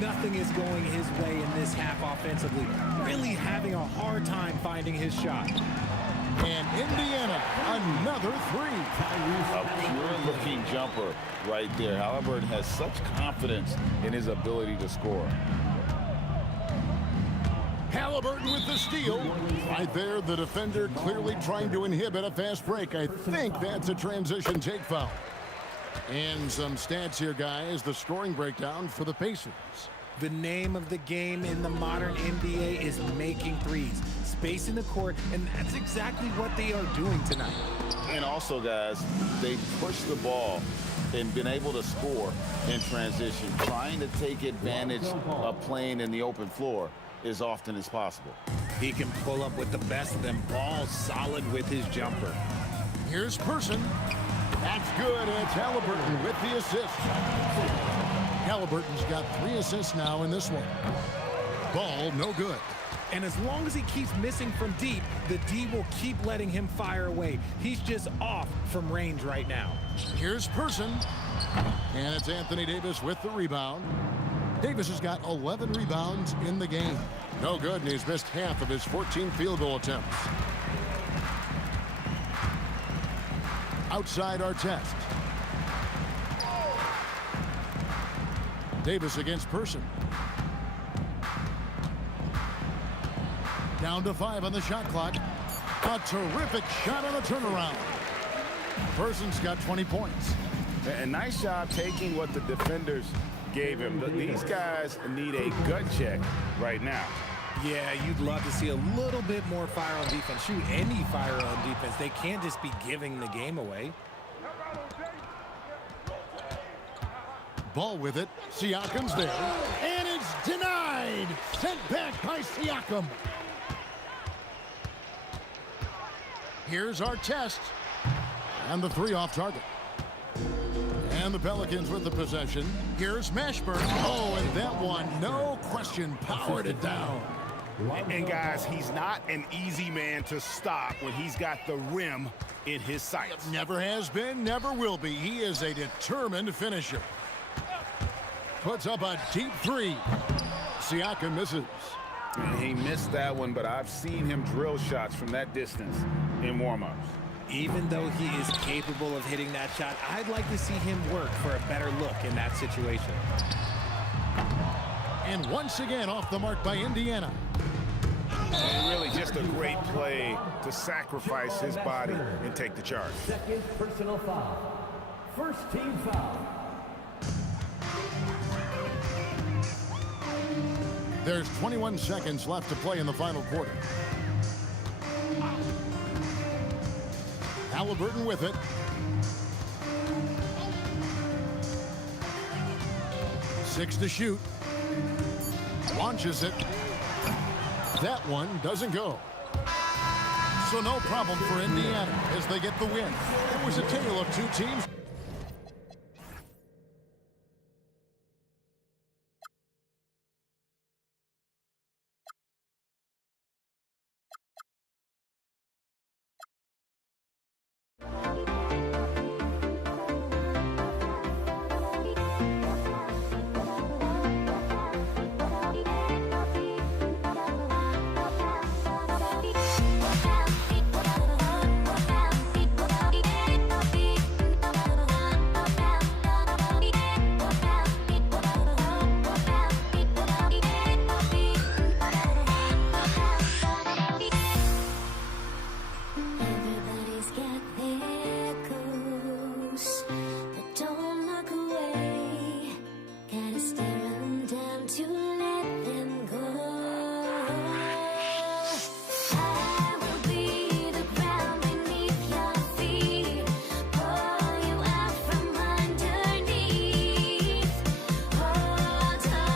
Nothing is going his way in this half offensively. Really having a hard time finding his shot. And Indiana, another 3. A pure-looking jumper right there. Halliburton has such confidence in his ability to score. Halliburton with the steal. Right there, the defender clearly trying to inhibit a fast break. I think that's a transition take foul. And some stats here, guys. The scoring breakdown for the Pacers. The name of the game in the modern NBA is making threes, spacing the court, and that's exactly what they are doing tonight. And also, guys, they push the ball and been able to score in transition, trying to take advantage of playing in the open floor as often as possible. He can pull up with the best of them, ball solid with his jumper. Here's Person. That's good. It's Halliburton with the assist. Halliburton's got 3 assists now in this one. Ball no good. And as long as he keeps missing from deep, the D will keep letting him fire away. He's just off from range right now. Here's Person. And it's Anthony Davis with the rebound. Davis has got 11 rebounds in the game. No good, and he's missed half of his 14 field goal attempts. Outside Artest. Davis against Person. Down to 5 on the shot clock. A terrific shot on a turnaround. Person's got 20 points. A nice job taking what the defenders gave him. These guys need a gut check right now. Yeah, you'd love to see a little bit more fire on defense. Shoot, any fire on defense. They can't just be giving the game away. Ball with it. Siakam's there. And it's denied. Sent back by Siakam. Here's Artest. And the 3 off target. And the Pelicans with the possession. Here's Mashburn. Oh, and that one, no question, powered it down. And guys, he's not an easy man to stop when he's got the rim in his sights. Never has been, never will be. He is a determined finisher. Puts up a deep 3. Siakam misses. And he missed that one, but I've seen him drill shots from that distance in warm-ups. Even though he is capable of hitting that shot, I'd like to see him work for a better look in that situation. And once again off the mark by Indiana. And really just a great play to sacrifice his body and take the charge. Second personal foul. First team foul. There's 21 seconds left to play in the final quarter. Halliburton with it. Six to shoot. Launches it. That one doesn't go. So no problem for Indiana as they get the win. It was a tale of 2 teams. Everybody's got their goals, but don't look away. Gotta stare 'em down to let them go. I will be the ground beneath your feet, pull you out from underneath. Hold on to me.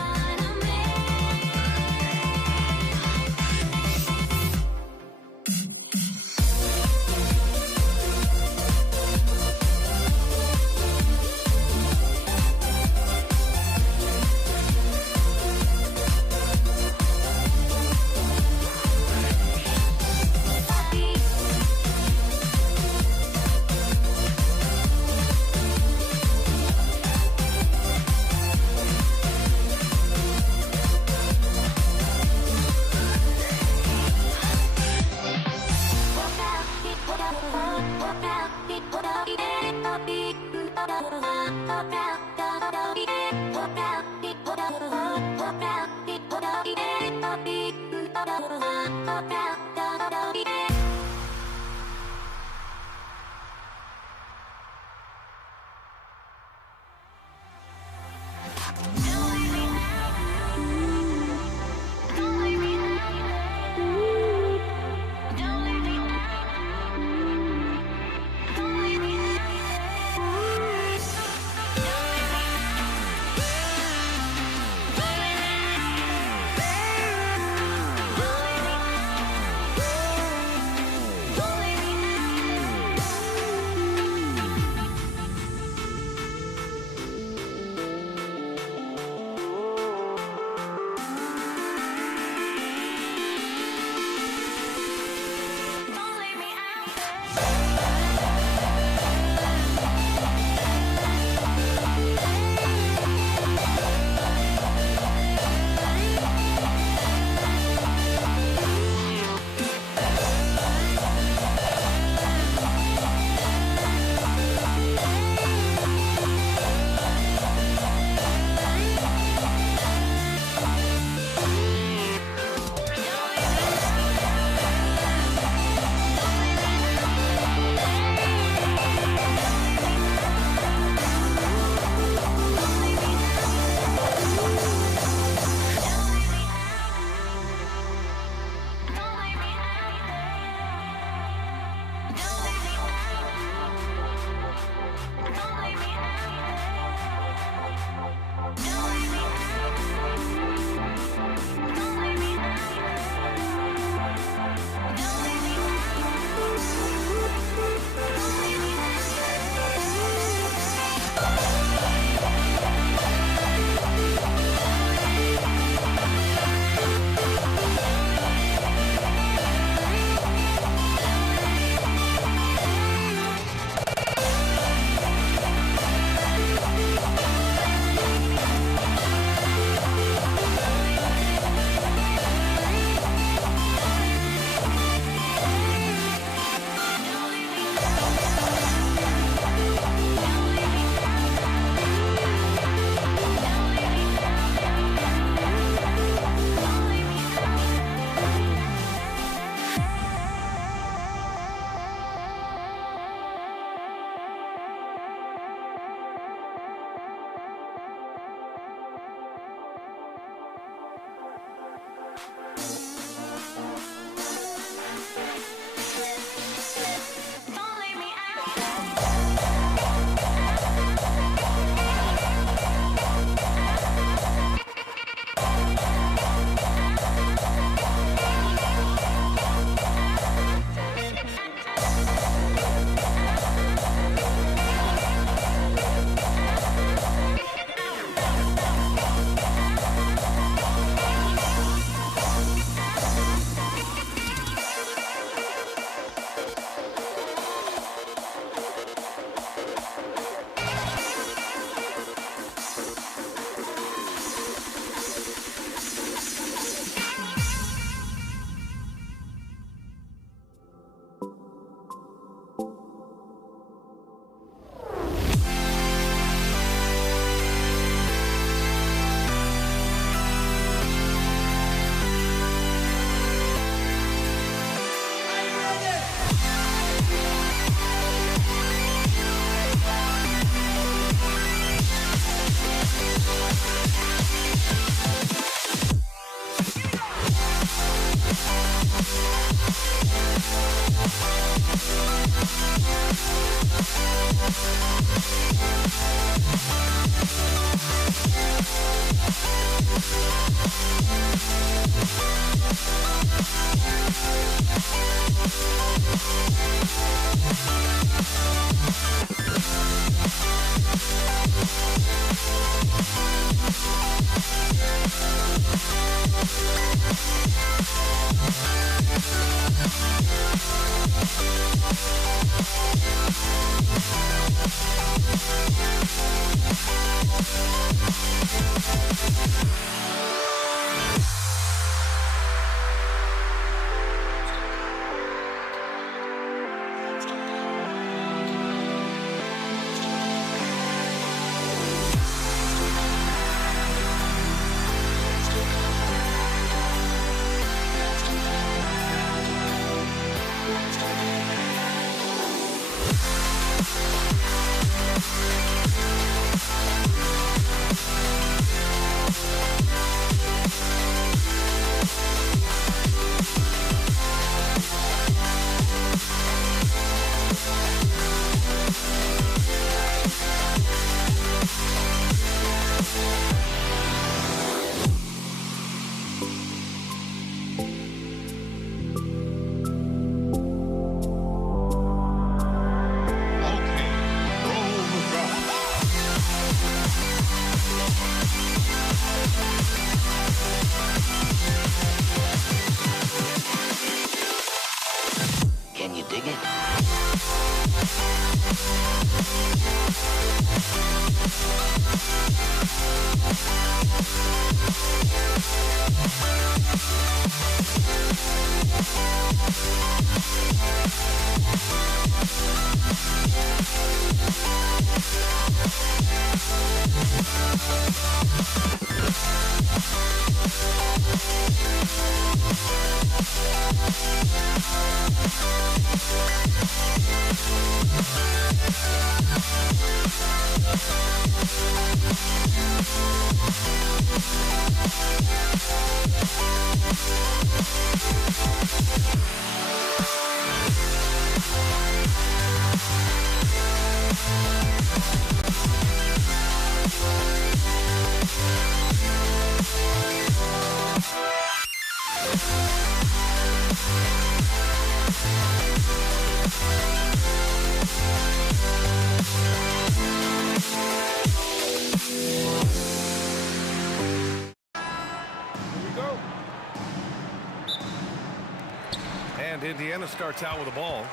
And Indiana starts out with the ball.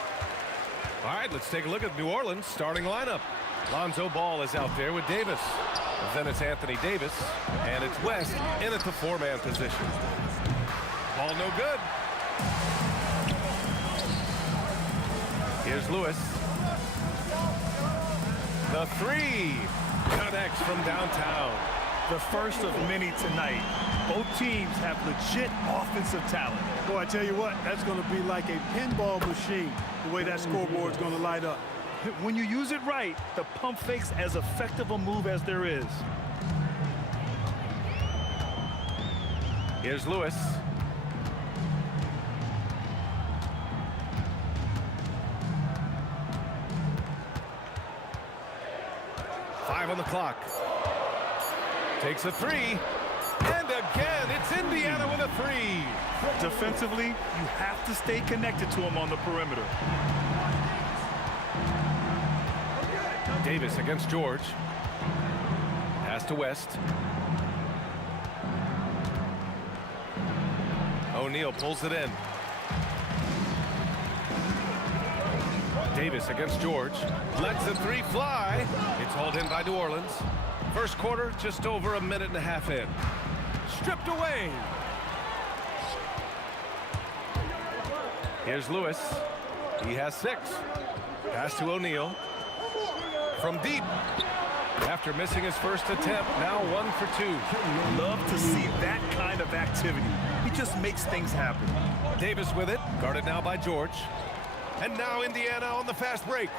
All right, let's take a look at New Orleans starting lineup. Lonzo Ball is out there with Davis. Then it's Anthony Davis, and it's West in at the four-man position. Ball no good. Here's Lewis. The three connects from downtown. The first of many tonight. Both teams have legit offensive talent. Boy, I tell you what, that's going to be like a pinball machine, the way that scoreboard's going to light up. When you use it right, the pump fake's as effective a move as there is. Here's Lewis. Five on the clock. Takes a three. And again, it's Indiana with a three. Defensively, you have to stay connected to him on the perimeter. Davis against George. Pass to West. O'Neal pulls it in. Davis against George. Lets the three fly. It's hauled in by New Orleans. First quarter, just over a minute and a half in. Stripped away. Here's Lewis. He has 6. Pass to O'Neal. From deep. After missing his first attempt, now 1 for 2. Love to see that kind of activity. He just makes things happen. Davis with it, guarded now by George. And now Indiana on the fast break.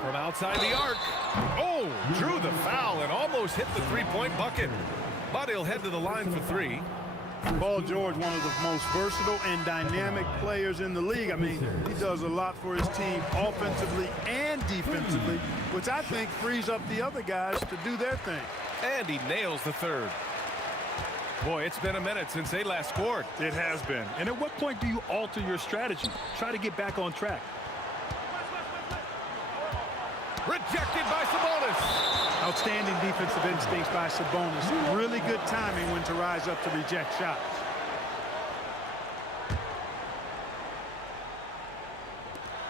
From outside the arc. Oh, drew the foul and almost hit the three-point bucket. But he'll head to the line for 3. Paul George, one of the most versatile and dynamic players in the league. I mean, he does a lot for his team offensively and defensively, which I think frees up the other guys to do their thing. And he nails the third. Boy, it's been a minute since they last scored. It has been. And at what point do you alter your strategy? Try to get back on track. Rejected by Sabonis. Outstanding defensive instincts by Sabonis. Really good timing when to rise up to reject shots.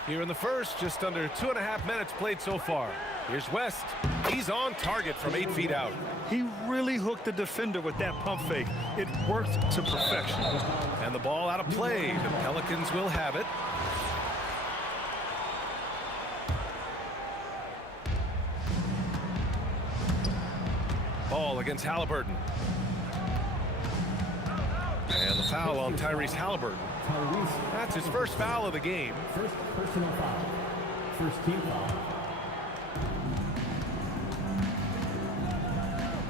Here in the first, just under 2.5 minutes played so far. Here's West. He's on target from 8 feet out. He really hooked the defender with that pump fake. It worked to perfection. And the ball out of play. The Pelicans will have it. Ball against Halliburton. And the foul on Tyrese Halliburton. That's his first foul of the game. First personal foul. First team foul.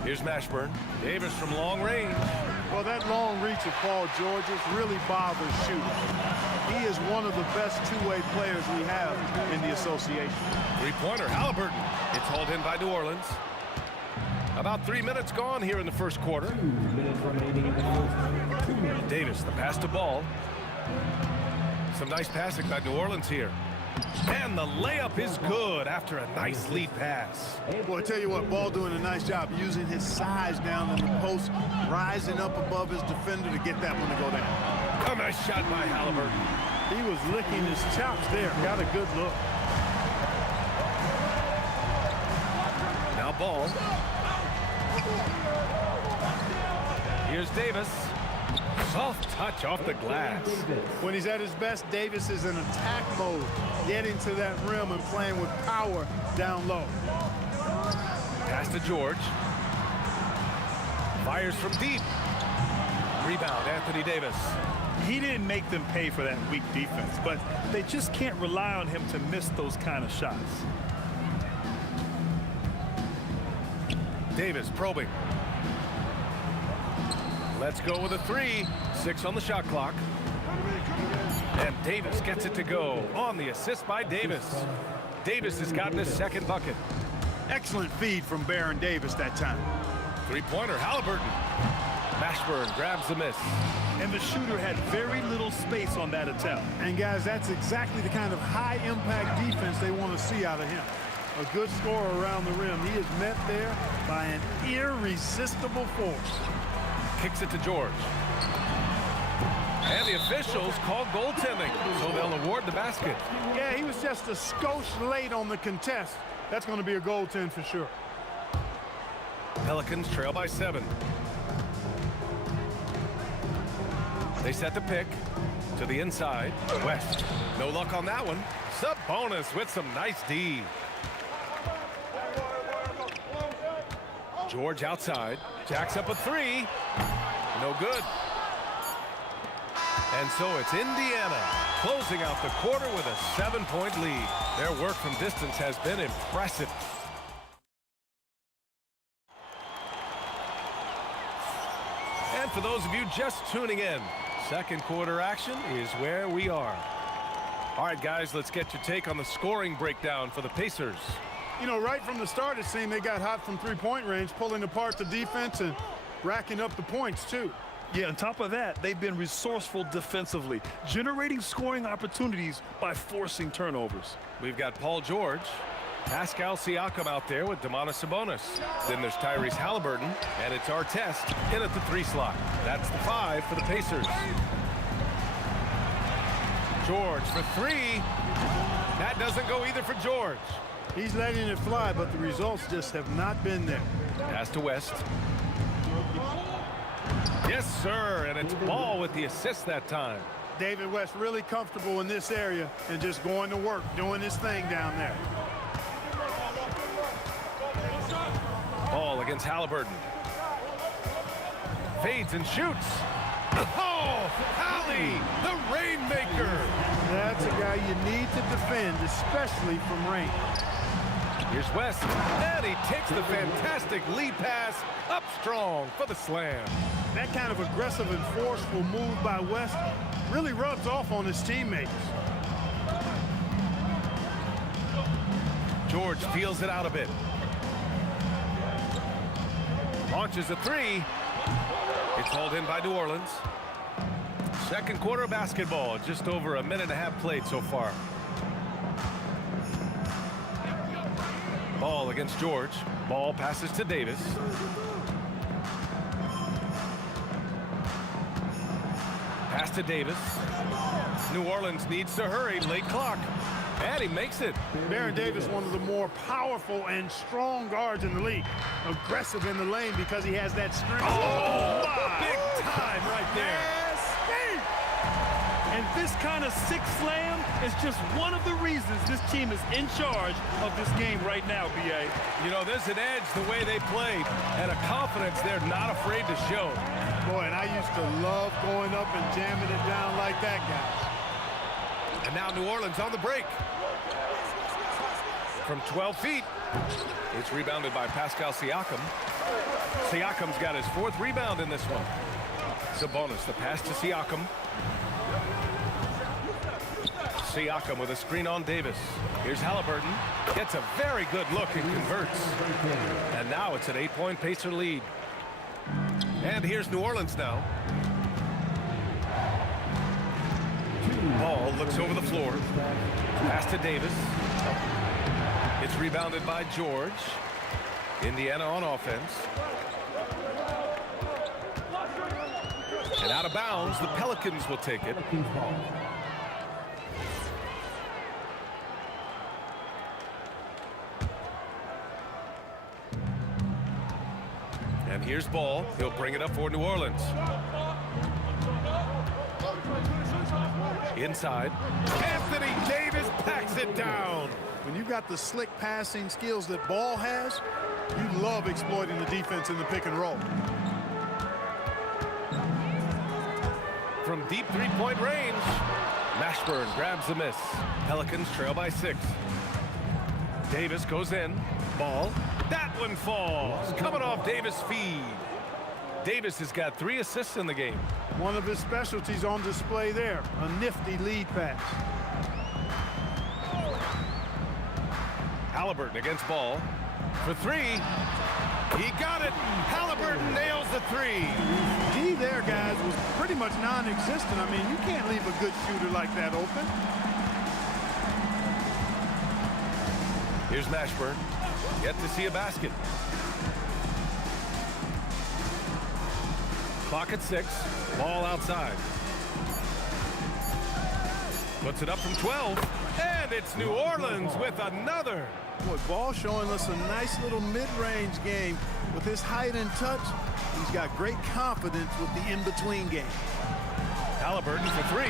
Here's Mashburn. Davis from long range. Well, that long reach of Paul George's really bothers shooting. He is one of the best two-way players we have in the association. Three-pointer, Halliburton. It's hauled in by New Orleans. About 3 minutes gone here in the first quarter. 2 minutes remaining in the first. 2 minutes. Davis, the pass to Ball. Some nice passing by New Orleans here. And the layup is good after a nice lead pass. Well, I tell you what, Ball doing a nice job using his size down in the post, rising up above his defender to get that one to go down. A nice shot by Halliburton. He was licking his chops there. Got a good look. Now Ball. Here's Davis. Soft touch off the glass. When he's at his best, Davis is in attack mode, getting to that rim and playing with power down low. Pass to George. Fires from deep. Rebound, Anthony Davis. He didn't make them pay for that weak defense, but they just can't rely on him to miss those kind of shots. Davis probing. Let's go with a 3. 6 on the shot clock. And Davis gets it to go on the assist by Davis. Davis has gotten his second bucket. Excellent feed from Baron Davis that time. Three-pointer, Halliburton. Mashburn grabs the miss. And the shooter had very little space on that attempt. And guys, that's exactly the kind of high-impact defense they want to see out of him. A good scorer around the rim. He is met there by an irresistible force. kicks it to George. And the officials call goaltending, so they'll award the basket. Yeah, he was just a skosh late on the contest. That's going to be a goaltend for sure. Pelicans trail by 7. They set the pick to the inside. West, no luck on that one. Sabonis with some nice D. George outside, jacks up a 3. No good. And so it's Indiana closing out the quarter with a 7-point lead. Their work from distance has been impressive. And for those of you just tuning in, second quarter action is where we are. All right, guys, let's get your take on the scoring breakdown for the Pacers. You know, right from the start, it seemed they got hot from three-point range, pulling apart the defense and racking up the points, too. Yeah, on top of that, they've been resourceful defensively, generating scoring opportunities by forcing turnovers. We've got Paul George, Pascal Siakam out there with Domantas Sabonis. Then there's Tyrese Halliburton, and it's Artest in at the 3 slot. That's the 5 for the Pacers. George for 3. That doesn't go either for George. He's letting it fly, but the results just have not been there. Pass to West. Yes, sir, and it's Ball with the assist that time. David West really comfortable in this area and just going to work, doing his thing down there. Ball against Halliburton. Fades and shoots. Oh, Hallie, the Rainmaker. That's a guy you need to defend, especially from range. Here's West, and he takes the fantastic lead pass up strong for the slam. That kind of aggressive and forceful move by West really rubs off on his teammates. George feels it out a bit. Launches a 3. It's hauled in by New Orleans. Second quarter basketball, just over a minute and a half played so far. Ball against George. Ball passes to Davis. Pass to Davis. New Orleans needs to hurry. Late clock. And he makes it. Baron Davis, one of the more powerful and strong guards in the league. Aggressive in the lane because he has that strength. Oh, big time right there. And this kind of sick slam is just one of the reasons this team is in charge of this game right now, B.A. You know, there's an edge the way they played and a confidence they're not afraid to show. Boy, and I used to love going up and jamming it down like that, guys. And now New Orleans on the break. From 12 feet, it's rebounded by Pascal Siakam. Siakam's got his 4th rebound in this one. Sabonis, the pass to Siakam. Siakam with a screen on Davis. Here's Halliburton. Gets a very good look and converts. And now it's an 8-point Pacer lead. And here's New Orleans now. Ball looks over the floor. Pass to Davis. It's rebounded by George. Indiana on offense. And out of bounds, the Pelicans will take it. And here's Ball. He'll bring it up for New Orleans. Inside. Anthony Davis packs it down. When you've got the slick passing skills that Ball has, you love exploiting the defense in the pick and roll. From deep 3-point range, Mashburn grabs the miss. Pelicans trail by 6. Davis goes in. Ball. That one falls. Coming off Davis' feed. Davis has got 3 assists in the game. One of his specialties on display there. A nifty lead pass. Halliburton against Ball. For 3. He got it. Halliburton nails the 3. D there, guys, was pretty much non-existent. I mean, you can't leave a good shooter like that open. Here's Mashburn. Yet to see a basket. Clock at 6. Ball outside. Puts it up from 12. And it's New Orleans with another. Boy, Ball showing us a nice little mid-range game. With his height and touch, he's got great confidence with the in-between game. Halliburton for 3.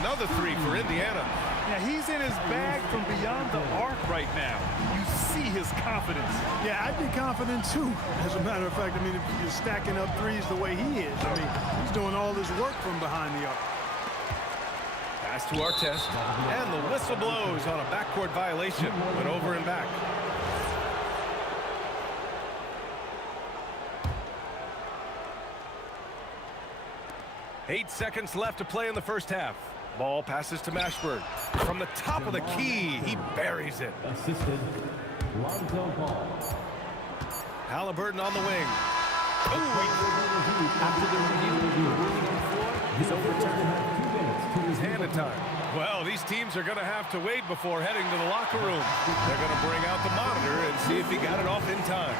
Another 3 for Indiana. Yeah, he's in his bag from beyond the arc right now. You see his confidence. Yeah, I'd be confident too. As a matter of fact, I mean, if you're stacking up threes the way he is, I mean, he's doing all his work from behind the arc. Pass to Artest, and the whistle blows on a backcourt violation. Went over and back. Eight seconds left to play in the first half. Ball passes to Mashburn. From the top of the key, he buries it. Assisted. Lonzo Ball. Halliburton on the wing. After the review, the ruling on the floor is overturned. 2 minutes to his hand of time. Well, these teams are going to have to wait before heading to the locker room. They're going to bring out the monitor and see if he got it off in time.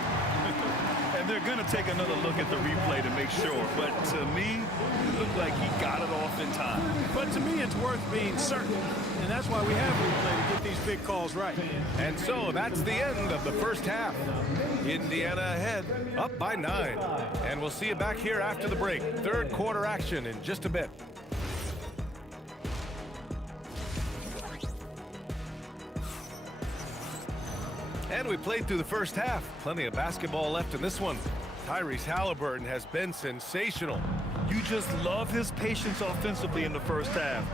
And they're going to take another look at the replay to make sure. But to me, it looked like he got it off in time. But to me, it's worth being certain. And that's why we have replay to get these big calls right. And so that's the end of the first half. Indiana ahead, up by 9. And we'll see you back here after the break. Third quarter action in just a bit. And we played through the first half. Plenty of basketball left in this one. Tyrese Halliburton has been sensational. You just love his patience offensively in the first half.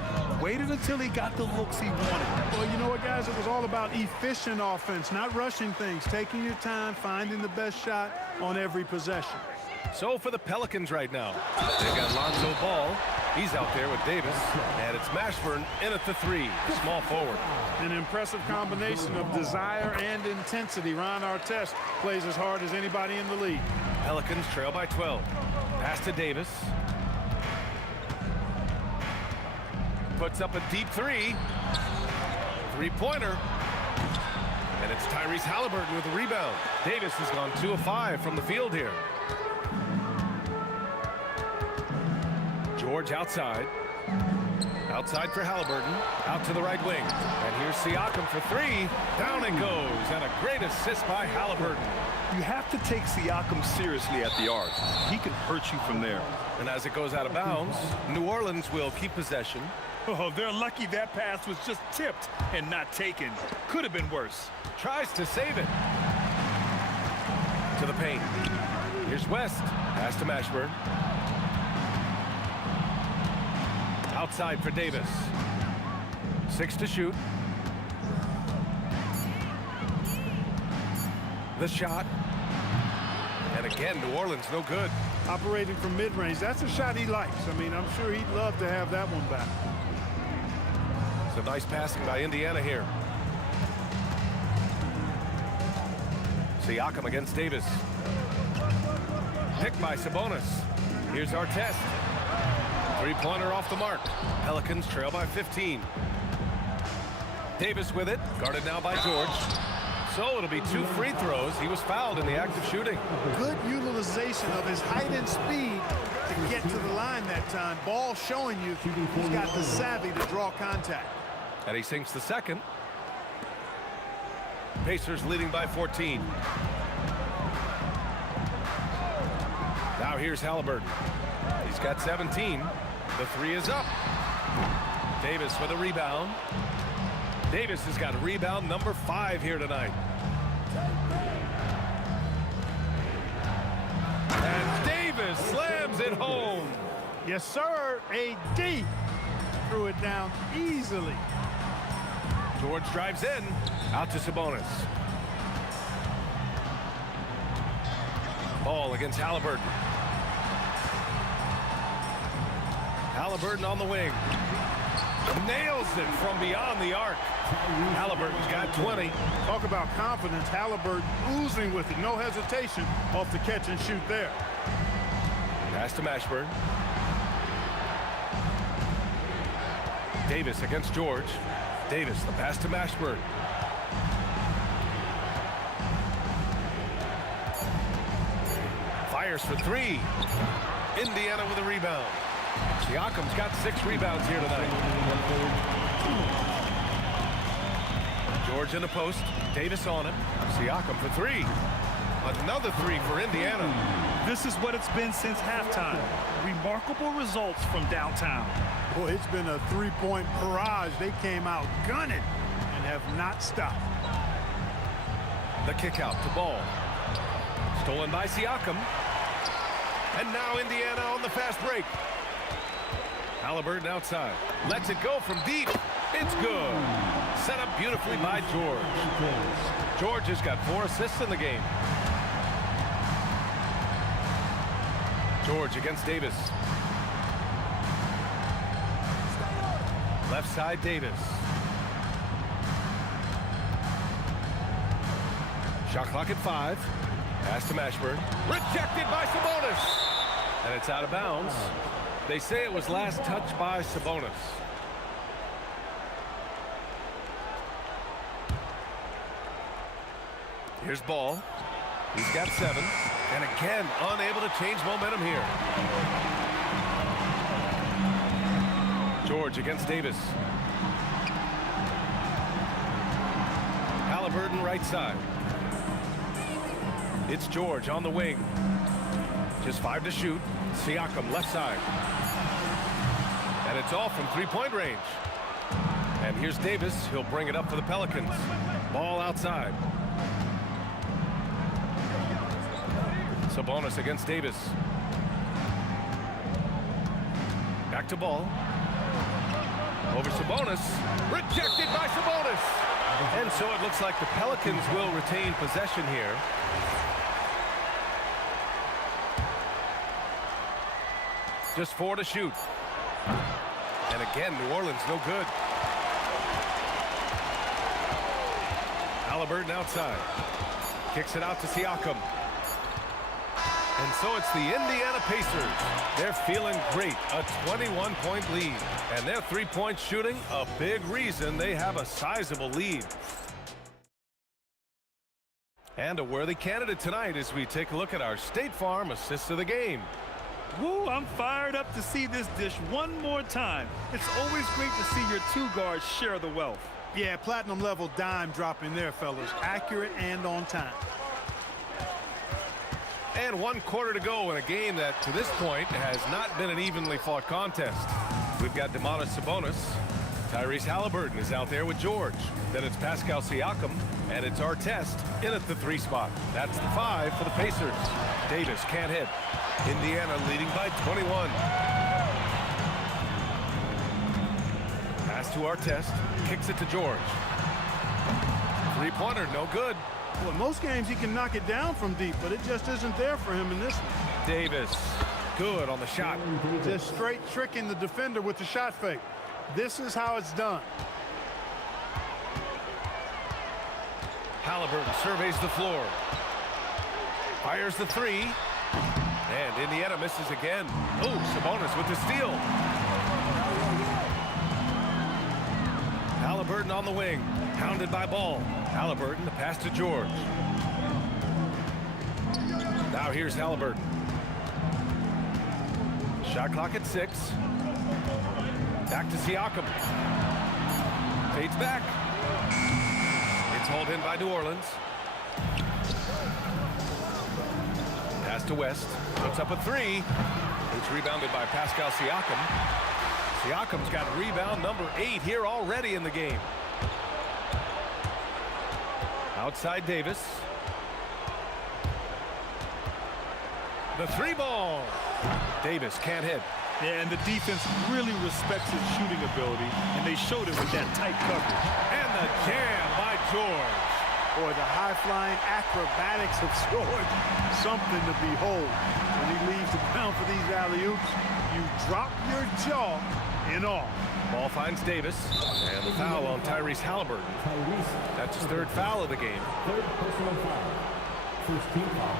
Waited until he got the looks he wanted. Well, you know what, guys? It was all about efficient offense, not rushing things, taking your time, finding the best shot on every possession. So for the Pelicans right now, they've got Lonzo Ball. He's out there with Davis. And it's Mashburn in at the 3, small forward. An impressive combination of desire and intensity. Ron Artest plays as hard as anybody in the league. Pelicans trail by 12. Pass to Davis. Puts up a deep 3. Three-pointer. And it's Tyrese Halliburton with the rebound. Davis has gone 2 of 5 from the field here. George outside. Outside for Halliburton. Out to the right wing. And here's Siakam for 3. Down it goes. And a great assist by Halliburton. You have to take Siakam seriously at the arc. He can hurt you from there. And as it goes out of bounds, New Orleans will keep possession. Oh, they're lucky that pass was just tipped and not taken. Could have been worse. Tries to save it. To the paint. Here's West. Pass to Mashburn. Outside for Davis. 6 to shoot. The shot. And again, New Orleans no good. Operating from mid-range. That's a shot he likes. I mean, I'm sure he'd love to have that one back. Some nice passing by Indiana here. Siakam against Davis. Picked by Sabonis. Here's Artest. Three-pointer off the mark. Pelicans trail by 15. Davis with it. Guarded now by George. So it'll be 2 free throws. He was fouled in the act of shooting. Good utilization of his height and speed to get to the line that time. Ball showing you he's got the savvy to draw contact. And he sinks the second. Pacers leading by 14. Now here's Halliburton. He's got 17. The 3 is up. Davis with a rebound. Davis has got rebound number 5 here tonight. And Davis slams it home. Yes, sir. AD threw it down easily. George drives in. Out to Sabonis. Ball against Halliburton. Halliburton on the wing. Nails it from beyond the arc. Halliburton's got 20. Talk about confidence. Halliburton oozing with it. No hesitation off the catch and shoot there. Pass to Mashburn. Davis against George. Davis, the pass to Mashburn. Fires for 3. Indiana with a rebound. Siakam's got 6 rebounds here tonight. George in the post. Davis on him. Siakam for 3. Another 3 for Indiana. This is what it's been since halftime. Remarkable results from downtown. Boy, it's been a three-point barrage. They came out gunning and have not stopped. The kick out to Ball. Stolen by Siakam. And now Indiana on the fast break. Halliburton outside. Lets it go from deep. It's good. Set up beautifully by George. George has got 4 assists in the game. George against Davis. Left side Davis. Shot clock at 5. Pass to Mashburn. Rejected by Sabonis. And it's out of bounds. They say it was last touched by Sabonis. Here's Ball. He's got 7. And again, unable to change momentum here. George against Davis. Halliburton right side. It's George on the wing. Just 5 to shoot. Siakam left side. And it's all from 3-point range. And here's Davis. He'll bring it up for the Pelicans. Ball outside. Sabonis against Davis. Back to Ball. Over Sabonis. Rejected by Sabonis. And so it looks like the Pelicans will retain possession here. Just 4 to shoot. And again, New Orleans no good. Halliburton outside. Kicks it out to Siakam. And so it's the Indiana Pacers. They're feeling great. A 21-point lead. And their 3-point shooting, a big reason they have a sizable lead. And a worthy candidate tonight as we take a look at our State Farm assist of the game. Woo, I'm fired up to see this dish one more time. It's always great to see your 2 guards share the wealth. Yeah, platinum level dime dropping there, fellas. Accurate and on time. And 1 quarter to go in a game that to this point has not been an evenly fought contest. We've got Domantas Sabonis. Tyrese Halliburton is out there with George. Then it's Pascal Siakam. And it's Artest in at the 3 spot. That's the 5 for the Pacers. Davis can't hit. Indiana leading by 21. Pass to Artest. Kicks it to George. 3-pointer, no good. Well, in most games he can knock it down from deep, but it just isn't there for him in this one. Davis, good on the shot. Just straight tricking the defender with the shot fake. This is how it's done. Halliburton surveys the floor. Fires the 3. And Indiana misses again. Oh, Sabonis with the steal. Halliburton on the wing. Pounded by Ball. Halliburton, the pass to George. Now here's Halliburton. Shot clock at 6. Back to Siakam. Fades back. It's hauled in by New Orleans. Pass to West. Puts up a 3. It's rebounded by Pascal Siakam. Siakam's got rebound number 8 here already in the game. Outside Davis. The 3 ball. Davis can't hit. Yeah, and the defense really respects his shooting ability, and they showed it with that tight coverage. And the jam by George. Boy, the high-flying acrobatics of George, something to behold. When he leaves the ground for these alley-oops, you drop your jaw in awe. Ball finds Davis, and the foul on Tyrese Halliburton. That's his 3rd foul of the game. 3rd personal foul. First team foul.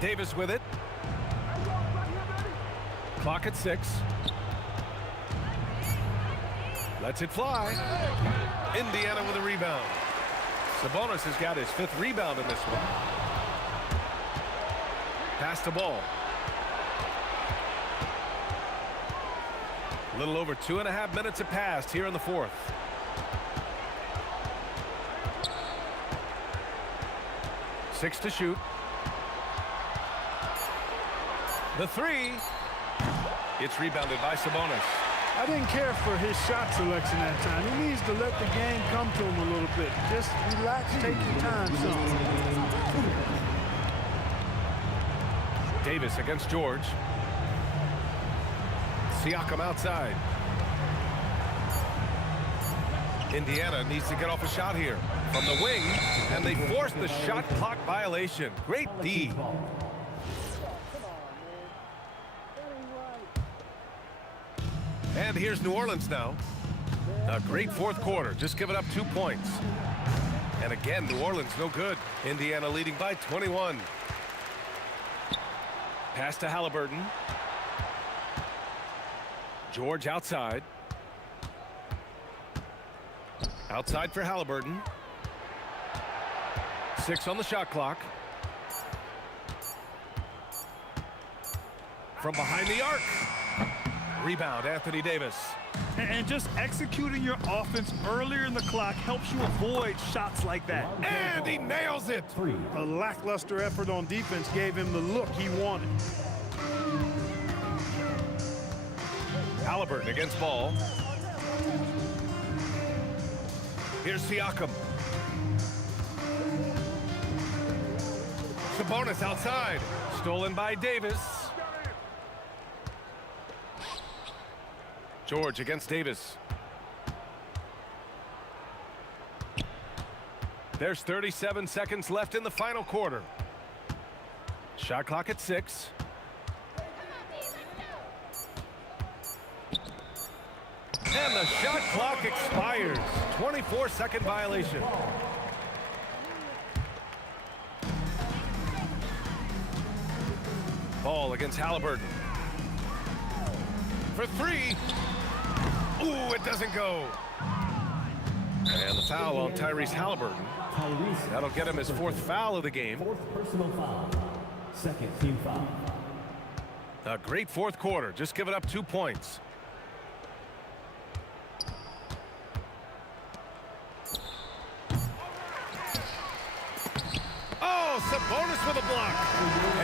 Davis with it. Clock at 6. Lets it fly. Indiana with a rebound. Sabonis has got his 5th rebound in this one. Pass the ball. A little over 2.5 minutes have passed here in the 4th. Six to shoot. The 3. It's rebounded by Sabonis. I didn't care for his shot selection that time. He needs to let the game come to him a little bit. Just relax, take your time, son. Davis against George. Siakam outside. Indiana needs to get off a shot here from the wing, and they force the shot clock violation. Great D. And here's New Orleans now. A great 4th quarter, just giving up 2 points. And again, New Orleans no good. Indiana leading by 21. Pass to Halliburton. George outside. Outside for Halliburton. 6 on the shot clock. From behind the arc. Rebound, Anthony Davis. And just executing your offense earlier in the clock helps you avoid shots like that. And he nails it. A lackluster effort on defense gave him the look he wanted. Halliburton against ball. Here's Siakam. Sabonis outside. Stolen by Davis. George against Davis. There's 37 seconds left in the final quarter. Shot clock at 6. And the shot clock expires. 24-second violation. Ball against Halliburton. For 3. Ooh, it doesn't go. And the foul on Tyrese Halliburton. That'll get him his 4th foul of the game. 4th personal foul. 2nd team foul. A great 4th quarter, just giving up 2 points. Oh, Sabonis with a block.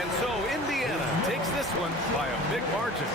And so Indiana takes this one by a big margin.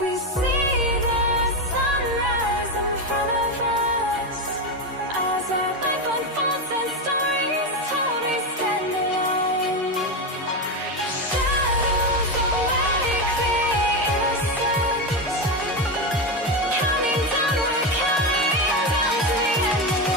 We see the sunrise in front of us as our life unfolds and stories told. We stand alone. Shadows of awake the innocent, counting down, we're counting down to the end of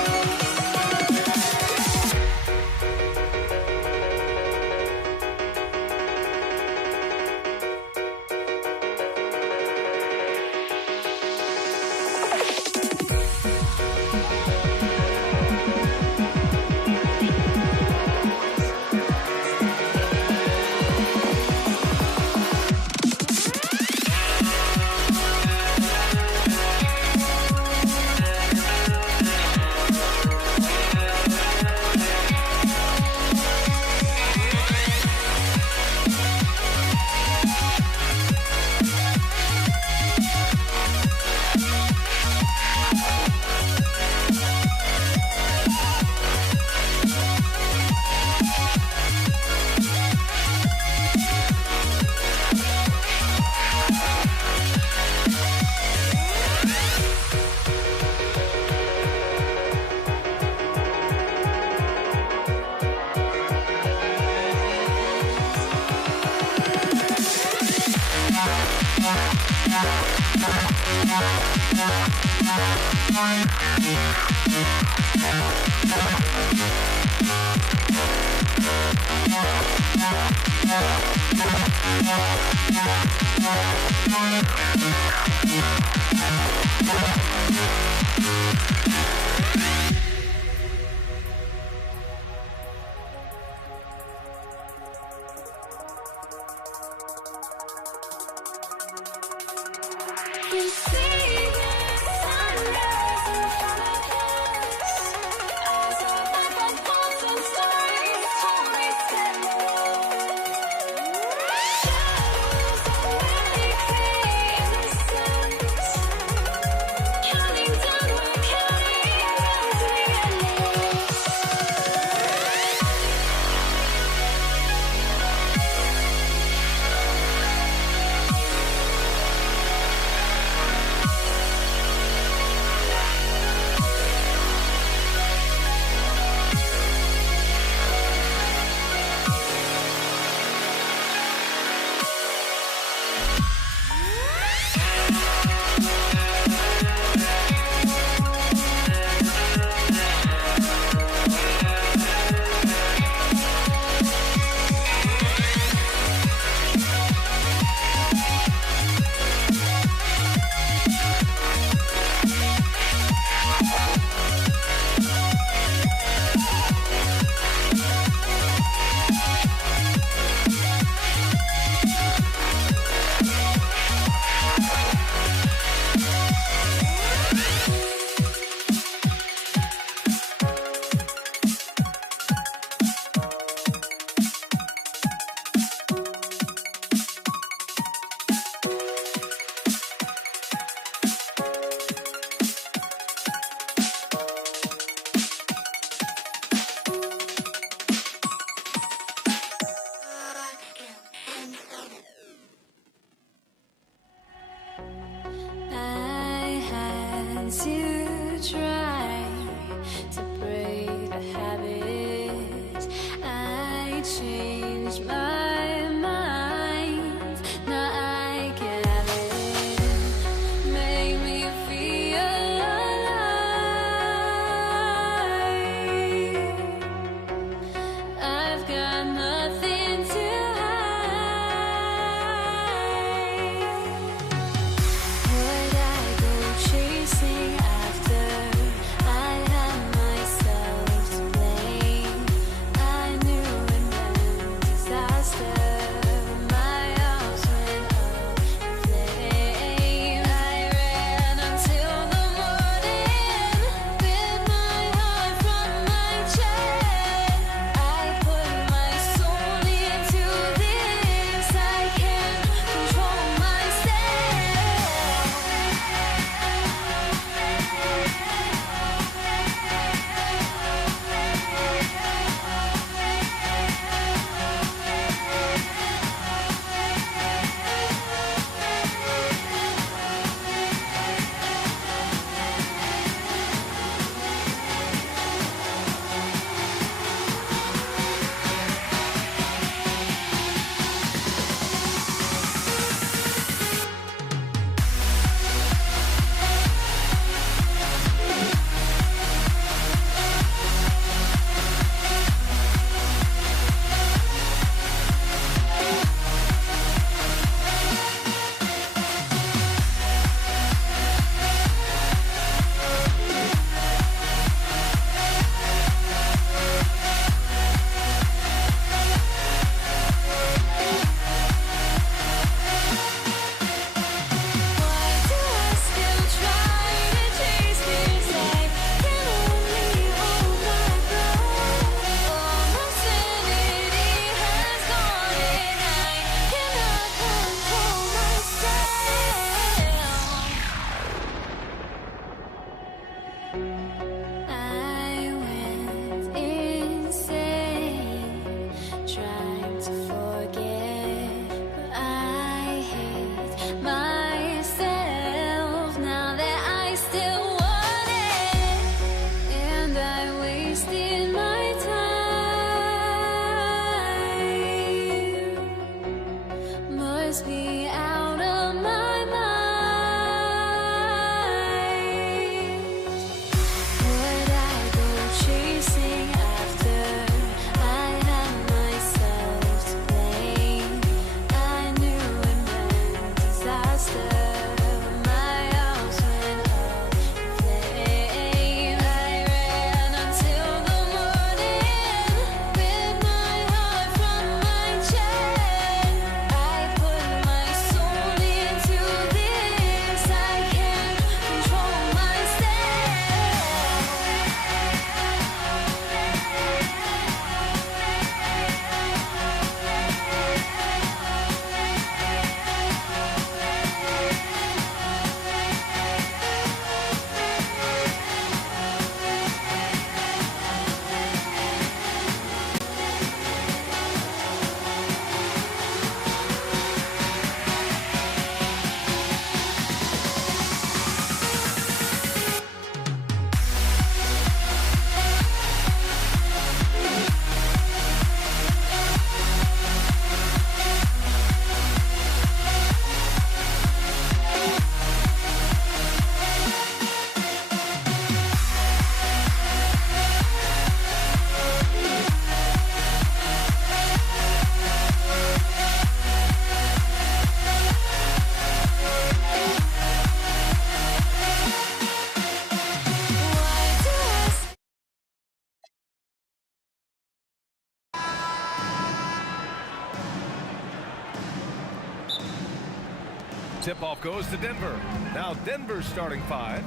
tip-off goes to Denver. Now Denver's starting 5.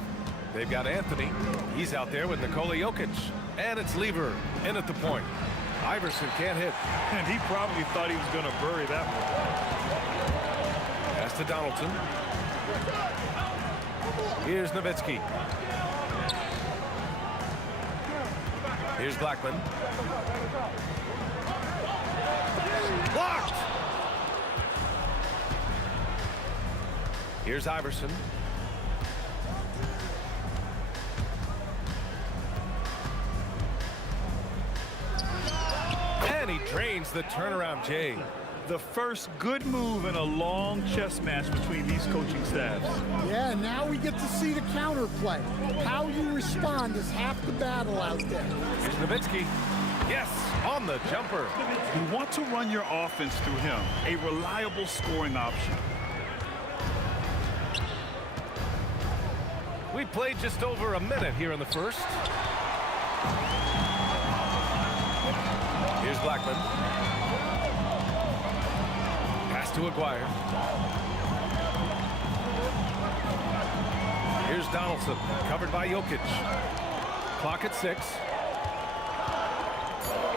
They've got Anthony. He's out there with Nikola Jokic. And it's Lever in at the point. Iverson can't hit. And he probably thought he was going to bury that one. Pass to Donaldson. Here's Nowitzki. Here's Blackman. Blocked! Here's Iverson. And he drains the turnaround J. The first good move in a long chess match between these coaching staffs. Yeah, now we get to see the counterplay. How you respond is half the battle out there. Here's Nowitzki. Yes, on the jumper. You want to run your offense through him, a reliable scoring option. We played just over a minute here in the first. Here's Blackman. Pass to Aguirre. Here's Donaldson, covered by Jokic. Clock at 6.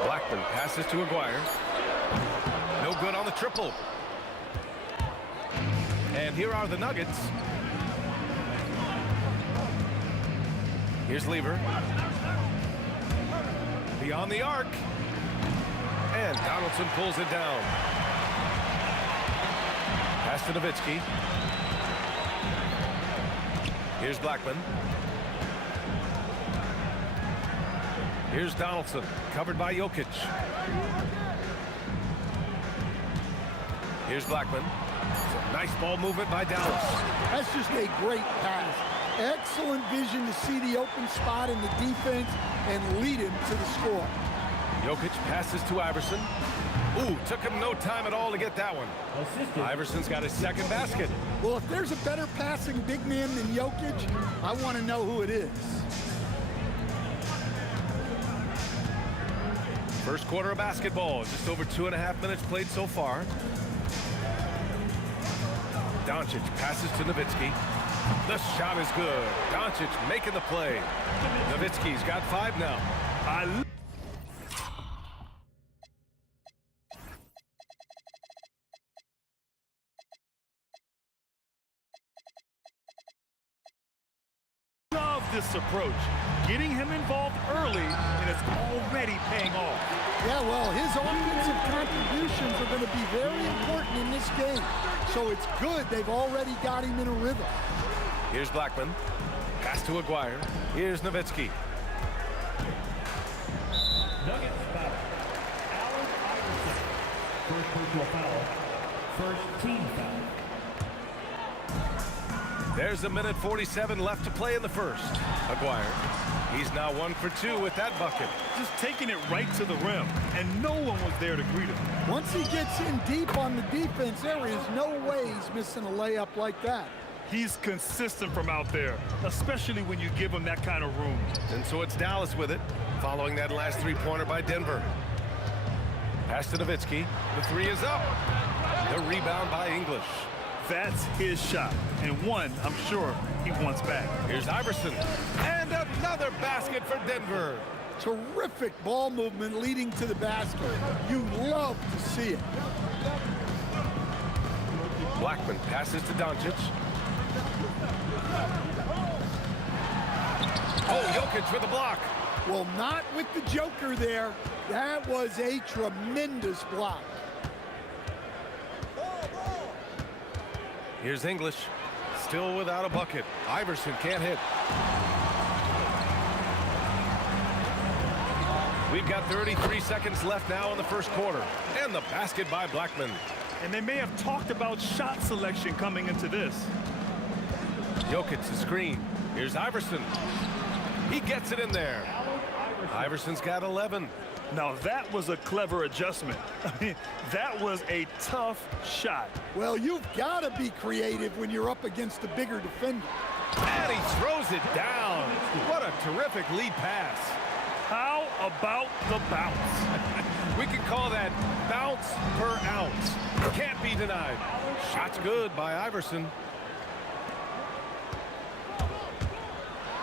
Blackman passes to Aguirre. No good on the triple. And here are the Nuggets. Here's Lever. Beyond the arc. And Donaldson pulls it down. Pass to Nowitzki. Here's Blackman. Here's Donaldson, covered by Jokic. Here's Blackman. Some nice ball movement by Dallas. That's just a great pass. Excellent vision to see the open spot in the defense and lead him to the score. Jokic passes to Iverson. Ooh, took him no time at all to get that one. Iverson's got his second basket. Well, if there's a better passing big man than Jokic, I want to know who it is. First quarter of basketball, just over 2.5 minutes played so far. Doncic passes to Nowitzki. The shot is good. Doncic making the play. Nowitzki's got 5 now. Love this approach. Getting him involved early, and it's already paying off. Yeah, well, his offensive contributions are going to be very important in this game. So it's good they've already got him in a rhythm. Here's Blackman. Pass to Aguirre. Here's Nowitzki. Nuggets foul. Allen Iverson. First personal foul. First team foul. There's 1:47 left to play in the first. Aguirre. He's now 1 for 2 with that bucket. Just taking it right to the rim, and no one was there to greet him. Once he gets in deep on the defense, there is no way he's missing a layup like that. He's consistent from out there, especially when you give him that kind of room. And so it's Dallas with it, following that last three-pointer by Denver. Pass to Nowitzki. The 3 is up. The rebound by English. That's his shot, and one I'm sure he wants back. Here's Iverson. And another basket for Denver. Terrific ball movement leading to the basket. You love to see it. Blackman passes to Doncic. Oh, Jokic with the block. Well, not with the joker there. That was a tremendous block. Here's English. Still without a bucket. Iverson can't hit. We've got 33 seconds left now in the first quarter. And the basket by Blackman. And they may have talked about shot selection coming into this. Jokic the screen. Here's Iverson. He gets it in there. Iverson's got 11. Now that was a clever adjustment. I mean, that was a tough shot. Well, you've got to be creative when you're up against a bigger defender. And he throws it down. What a terrific lead pass. How about the bounce? We can call that bounce per ounce. Can't be denied. Shot's good by Iverson.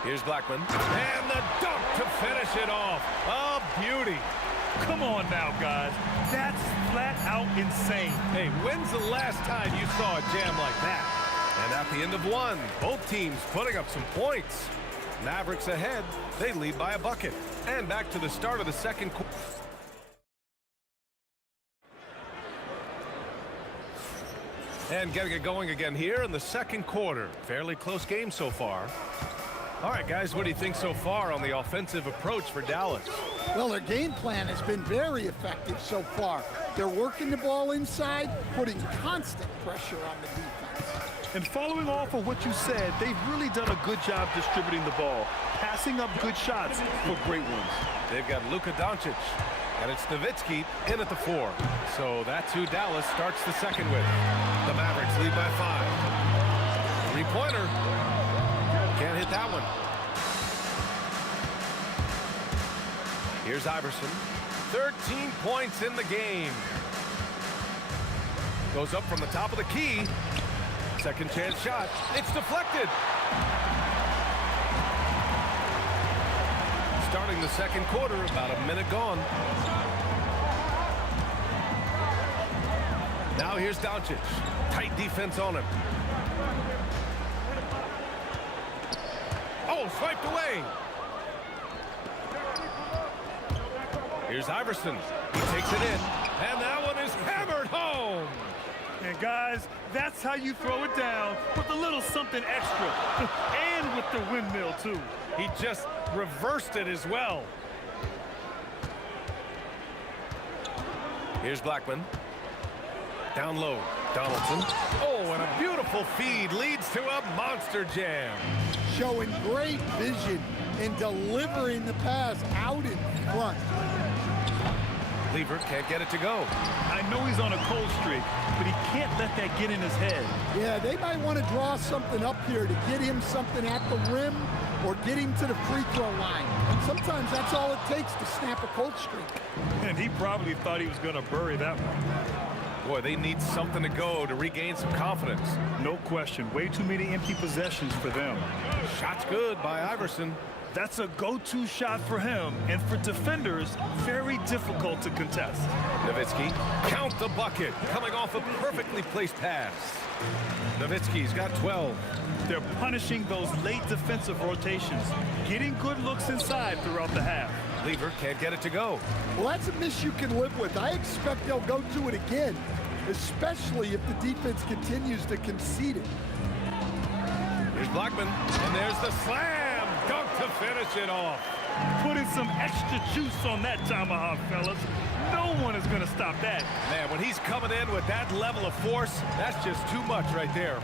Here's Blackman. And the dunk to finish it off. A beauty. Come on now, guys. That's flat out insane. Hey, when's the last time you saw a jam like that? And at the end of one, both teams putting up some points. Mavericks ahead. They lead by a bucket. And back to the start of the second quarter. And getting it going again here in the second quarter. Fairly close game so far. All right, guys, what do you think so far on the offensive approach for Dallas? Well, their game plan has been very effective so far. They're working the ball inside, putting constant pressure on the defense. And following off of what you said, they've really done a good job distributing the ball, passing up good shots for great ones. They've got Luka Doncic, and it's Nowitzki in at the 4. So that's who Dallas starts the second with. The Mavericks lead by 5. Three-pointer. Can't hit that one. Here's Iverson. 13 points in the game. Goes up from the top of the key. Second chance shot. It's deflected. Starting the second quarter, about a minute gone. Now here's Doncic. Tight defense on him. Oh, swiped away. Here's Iverson. He takes it in. And that one is hammered home. And guys, that's how you throw it down with a little something extra. And with the windmill, too. He just reversed it as well. Here's Blackman. Down low. Donaldson. Oh, and a beautiful feed leads to a monster jam. Showing great vision and delivering the pass out in front. Lever can't get it to go. I know he's on a cold streak, but he can't let that get in his head. Yeah, they might want to draw something up here to get him something at the rim or get him to the free throw line. And sometimes that's all it takes to snap a cold streak. And he probably thought he was going to bury that one. Boy, they need something to go to regain some confidence. No question. Way too many empty possessions for them. Shot's good by Iverson. That's a go-to shot for him, and for defenders, very difficult to contest. Nowitzki, count the bucket, coming off a perfectly placed pass. Nowitzki's got 12. They're punishing those late defensive rotations, getting good looks inside throughout the half. Lever can't get it to go. Well, that's a miss you can live with. I expect they'll go to it again, especially if the defense continues to concede it. Here's Blackman, and there's the slam. Dunk to finish it off. Putting some extra juice on that tomahawk, fellas. No one is going to stop that. Man, when he's coming in with that level of force, that's just too much right there.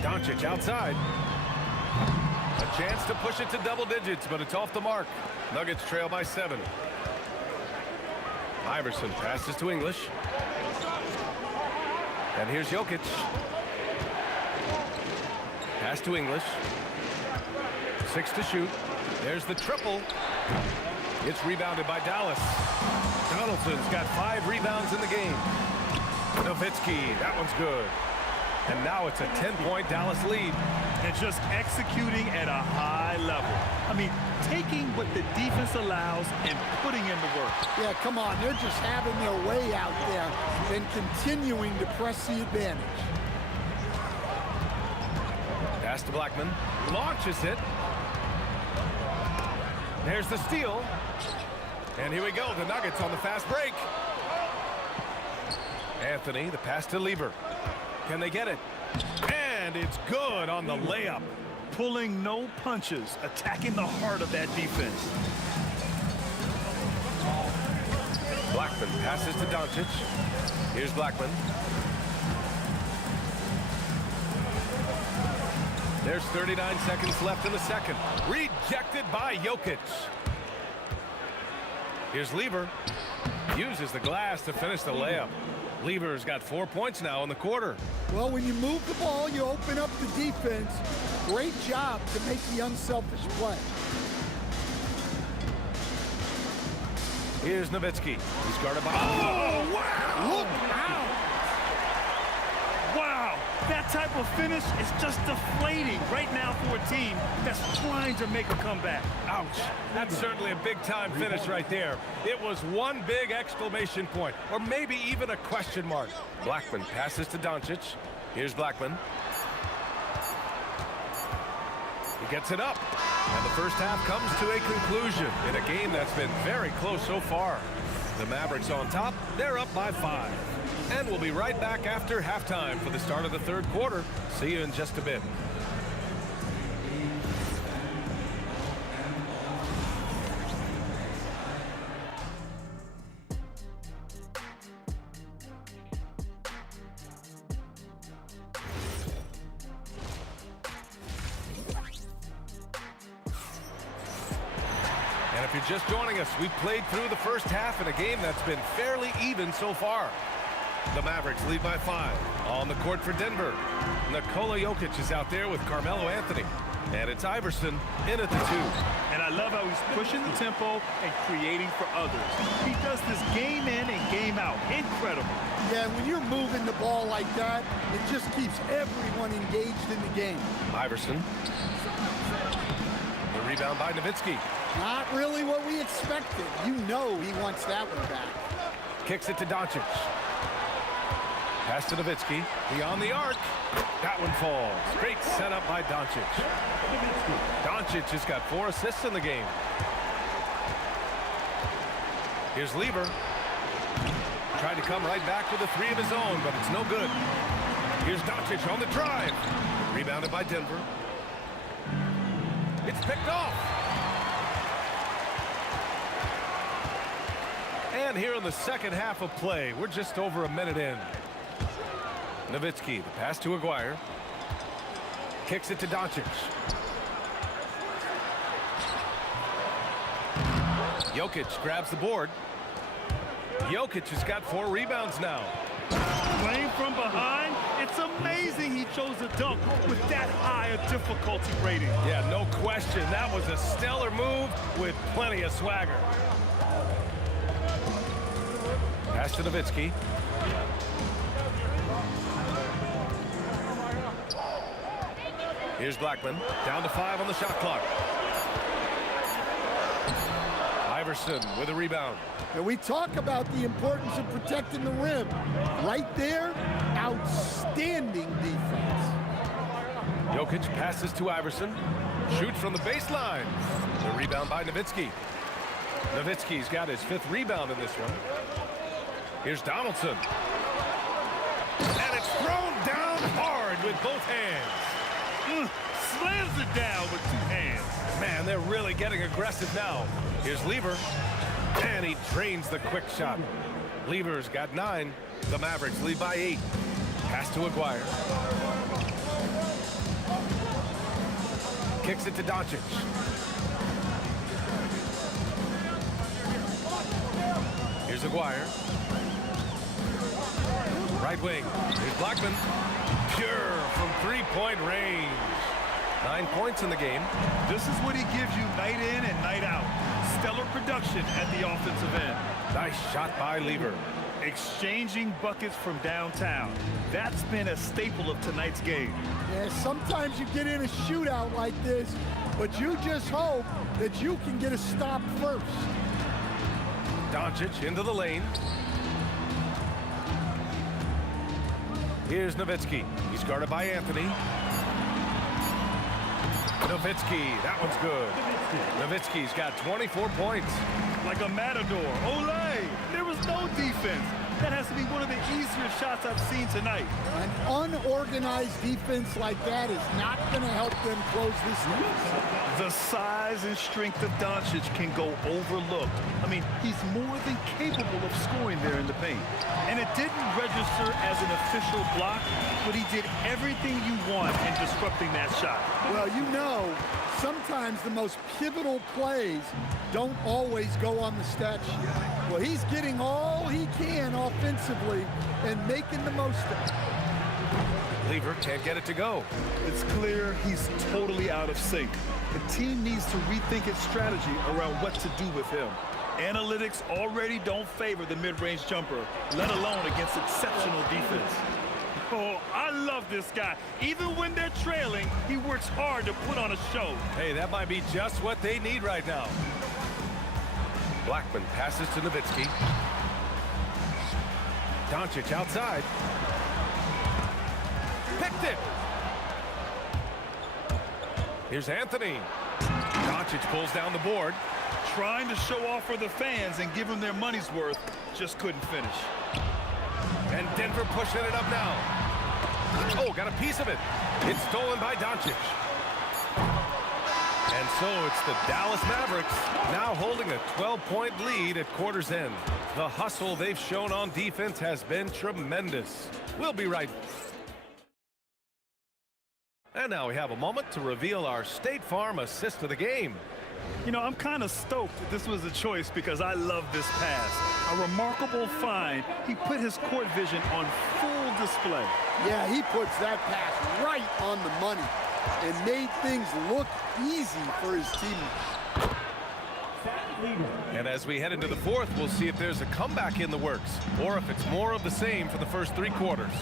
Doncic outside. A chance to push it to double digits, but it's off the mark. Nuggets trail by 7. Iverson passes to English. And here's Jokic. Pass to English. 6 to shoot. There's the triple. It's rebounded by Dallas. Donaldson's got 5 rebounds in the game. Nowitzki, that one's good. And now it's a 10-point Dallas lead. And just executing at a high level. I mean, taking what the defense allows and putting in the work. Yeah, come on. They're just having their way out there and continuing to press the advantage. Pass to Blackman. Launches it. There's the steal. And here we go. The Nuggets on the fast break. Anthony, the pass to Lever. Can they get it? And it's good on the layup. Pulling no punches, attacking the heart of that defense. Blackman passes to Doncic. Here's Blackman. There's 39 seconds left in the second. Rejected by Jokic. Here's Lever. Uses the glass to finish the layup. Lever's got 4 points now in the quarter. Well, when you move the ball, you open up the defense. Great job to make the unselfish play. Here's Nowitzki. He's guarded by... Oh, wow! Look out! Wow! That type of finish is just deflating right now for a team that's trying to make a comeback. Ouch. That's certainly a big-time finish right there. It was one big exclamation point, or maybe even a question mark. Blackman passes to Doncic. Here's Blackman. He gets it up. And the first half comes to a conclusion in a game that's been very close so far. The Mavericks on top. They're up by 5. And we'll be right back after halftime for the start of the third quarter. See you in just a bit. And if you're just joining us, we've played through the first half in a game that's been fairly even so far. The Mavericks lead by 5. On the court for Denver, Nikola Jokic is out there with Carmelo Anthony. And it's Iverson in at the 2. And I love how he's pushing the tempo and creating for others. He does this game in and game out. Incredible. Yeah, when you're moving the ball like that, it just keeps everyone engaged in the game. Iverson. The rebound by Nowitzki. Not really what we expected. You know he wants that one back. Kicks it to Doncic. Pass to Nowitzki. Beyond the arc. That one falls. Great setup by Doncic. Doncic has got 4 assists in the game. Here's Lever. Tried to come right back with a 3 of his own, but it's no good. Here's Doncic on the drive. Rebounded by Denver. It's picked off. And here in the second half of play, we're just over a minute in. Nowitzki, the pass to Aguirre. Kicks it to Doncic. Jokic grabs the board. Jokic has got 4 rebounds now. Playing from behind, it's amazing he chose a dunk with that high a difficulty rating. Yeah, no question. That was a stellar move with plenty of swagger. Pass to Nowitzki. Here's Blackman. Down to 5 on the shot clock. Iverson with a rebound. And we talk about the importance of protecting the rim. Right there, outstanding defense. Jokic passes to Iverson. Shoots from the baseline. The rebound by Nowitzki. Nowitzki's got his 5th rebound in this one. Here's Donaldson. And it's thrown down hard with both hands. Slams it down with 2 hands. Man, they're really getting aggressive now. Here's Lever. And he drains the quick shot. Lever's got 9. The Mavericks lead by 8. Pass to Aguirre. Kicks it to Doncic. Here's Aguirre. Right wing. Here's Blackman. Pure from 3-point range. 9 points in the game. This is what he gives you night in and night out. Stellar production at the offensive end. Nice shot by Lever. Exchanging buckets from downtown. That's been a staple of tonight's game. Yeah, sometimes you get in a shootout like this, but you just hope that you can get a stop first. Doncic into the lane. Here's Nowitzki. He's guarded by Anthony. Nowitzki, that one's good. Nowitzki's got 24 points. Like a matador. Olay! There was no defense. That has to be one of the easier shots I've seen tonight. An unorganized defense like that is not going to help them close this game. The size and strength of Doncic can go overlooked. I mean, he's more than capable of scoring there in the paint. And it didn't register as an official block, but he did everything you want in disrupting that shot. Well, you know, sometimes the most pivotal plays don't always go on the stat sheet. Well, he's getting all he can offensively and making the most of it. Lever can't get it to go. It's clear he's totally out of sync. The team needs to rethink its strategy around what to do with him. Analytics already don't favor the mid-range jumper, let alone against exceptional defense. Oh, I love this guy. Even when they're trailing, he works hard to put on a show. Hey, that might be just what they need right now. Blackman passes to Nowitzki. Doncic outside. Picked it. Here's Anthony. Doncic pulls down the board. Trying to show off for the fans and give them their money's worth. Just couldn't finish. And Denver pushing it up now. Oh, got a piece of it. It's stolen by Doncic. And so it's the Dallas Mavericks now holding a 12-point lead at quarter's end. The hustle they've shown on defense has been tremendous. We'll be right back. And now we have a moment to reveal our State Farm assist of the game. You know, I'm kind of stoked that this was a choice because I love this pass. A remarkable find. He put his court vision on full display. Yeah, he puts that pass right on the money and made things look easy for his teammates. And as we head into the fourth, we'll see if there's a comeback in the works or if it's more of the same for the first 3 quarters.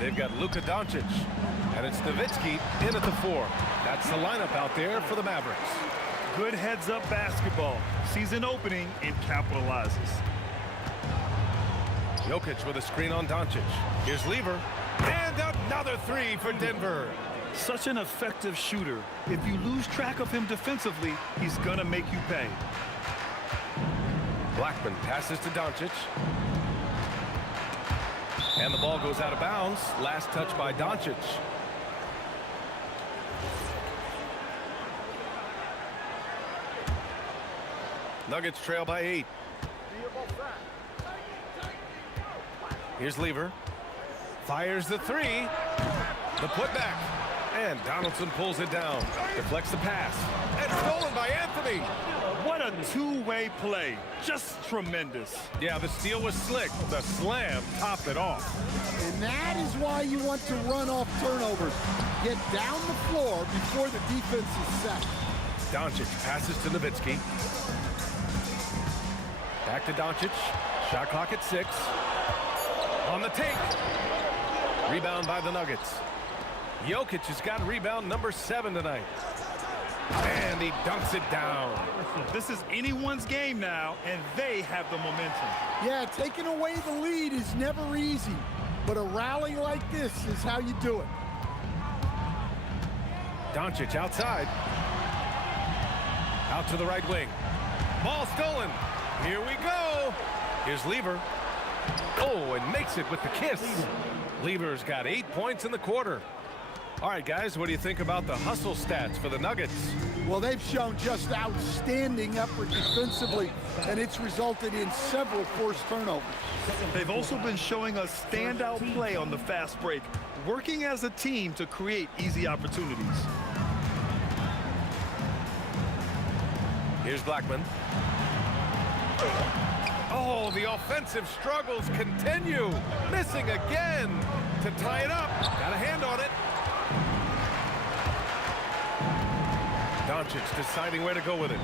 They've got Luka Doncic, and it's Nowitzki in at the 4. That's the lineup out there for the Mavericks. Good heads-up basketball. Sees an opening and capitalizes. Jokic with a screen on Doncic. Here's Lever. And another 3 for Denver. Such an effective shooter. If you lose track of him defensively, he's going to make you pay. Blackman passes to Doncic. And the ball goes out of bounds. Last touch by Doncic. Nuggets trail by 8. Here's Lever. Fires the 3. The putback. And Donaldson pulls it down. Deflects the pass. And stolen by Anthony. What a two-way play. Just tremendous. Yeah, the steal was slick. The slam topped it off. And that is why you want to run off turnovers. Get down the floor before the defense is set. Doncic passes to Nowitzki. Back to Doncic. Shot clock at 6. On the take. Rebound by the Nuggets. Jokic has got rebound number 7 tonight. And he dunks it down. This is anyone's game now, and they have the momentum. Yeah, taking away the lead is never easy, but a rally like this is how you do it. Doncic outside. Out to the right wing. Ball stolen. Here we go. Here's Lever. Oh, and makes it with the kiss. Lever's got 8 points in the quarter. All right, guys, what do you think about the hustle stats for the Nuggets? Well, they've shown just outstanding effort defensively, and it's resulted in several forced turnovers. They've also been showing us standout play on the fast break, working as a team to create easy opportunities. Here's Blackman. Oh, the offensive struggles continue. Missing again to tie it up. Got a hand on it. Doncic deciding where to go with it.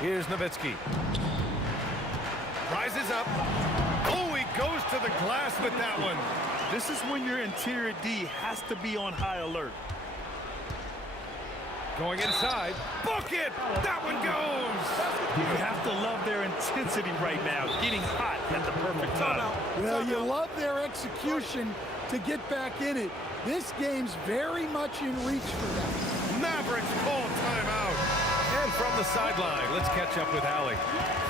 Here's Nowitzki. Rises up. Oh, he goes to the glass with that one. This is when your interior D has to be on high alert. Going inside. Book it! That one goes! You have to love their intensity right now, getting hot at the perfect time. Well, you love their execution to get back in it. This game's very much in reach for them. Mavericks call timeout. And from the sideline, let's catch up with Allie.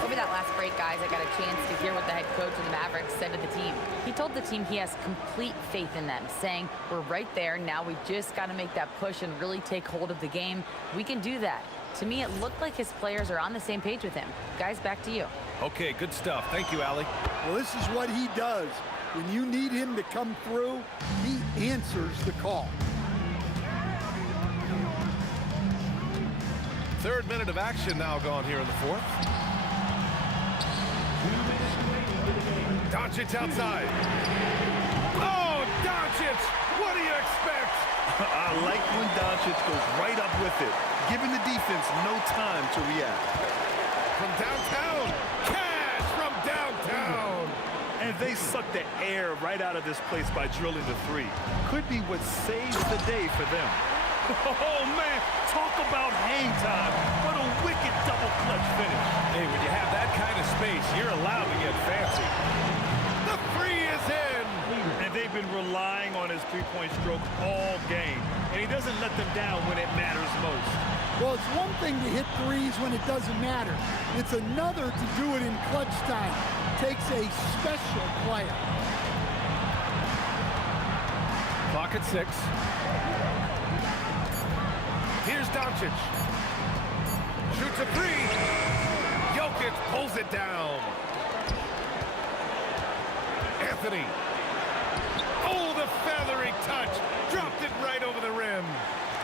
Over that last break, guys, I got a chance to hear what the head coach of the Mavericks said to the team. He told the team he has complete faith in them, saying, we're right there. Now we just got to make that push and really take hold of the game. We can do that. To me, it looked like his players are on the same page with him. Guys, back to you. Okay, good stuff. Thank you, Allie. Well, this is what he does. When you need him to come through, he answers the call. Third minute of action now gone here in the fourth. Doncic outside. Oh, Doncic! What do you expect? I like when Doncic goes right up with it, giving the defense no time to react. From downtown. Cash from downtown. Man, they sucked the air right out of this place by drilling the three. Could be what saves the day for them. Oh, man, talk about hang time. What a wicked double clutch finish. Hey, when you have that kind of space, you're allowed to get fancy. The three is in. And they've been relying on his three-point stroke all game. And he doesn't let them down when it matters most. Well, it's one thing to hit threes when it doesn't matter. It's another to do it in clutch time. Takes a special player. Clock at 6. Here's Doncic. Shoots a three. Jokic pulls it down. Anthony. Oh, the feathery touch. Dropped it right over the rim.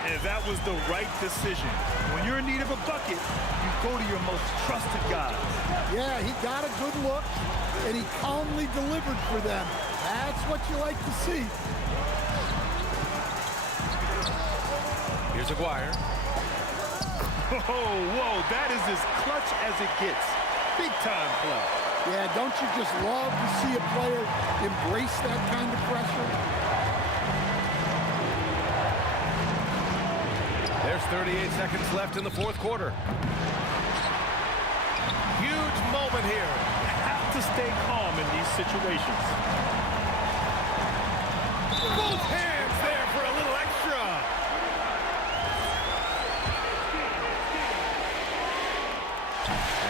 And that was the right decision. When you're in need of a bucket, you go to your most trusted guys. Yeah, he got a good look, and he calmly delivered for them. That's what you like to see. Here's Aguirre. Oh, whoa, that is as clutch as it gets. Big time play. Yeah, don't you just love to see a player embrace that kind of pressure? There's 38 seconds left in the fourth quarter. Huge moment here. You have to stay calm in these situations. Both hands there for a little extra.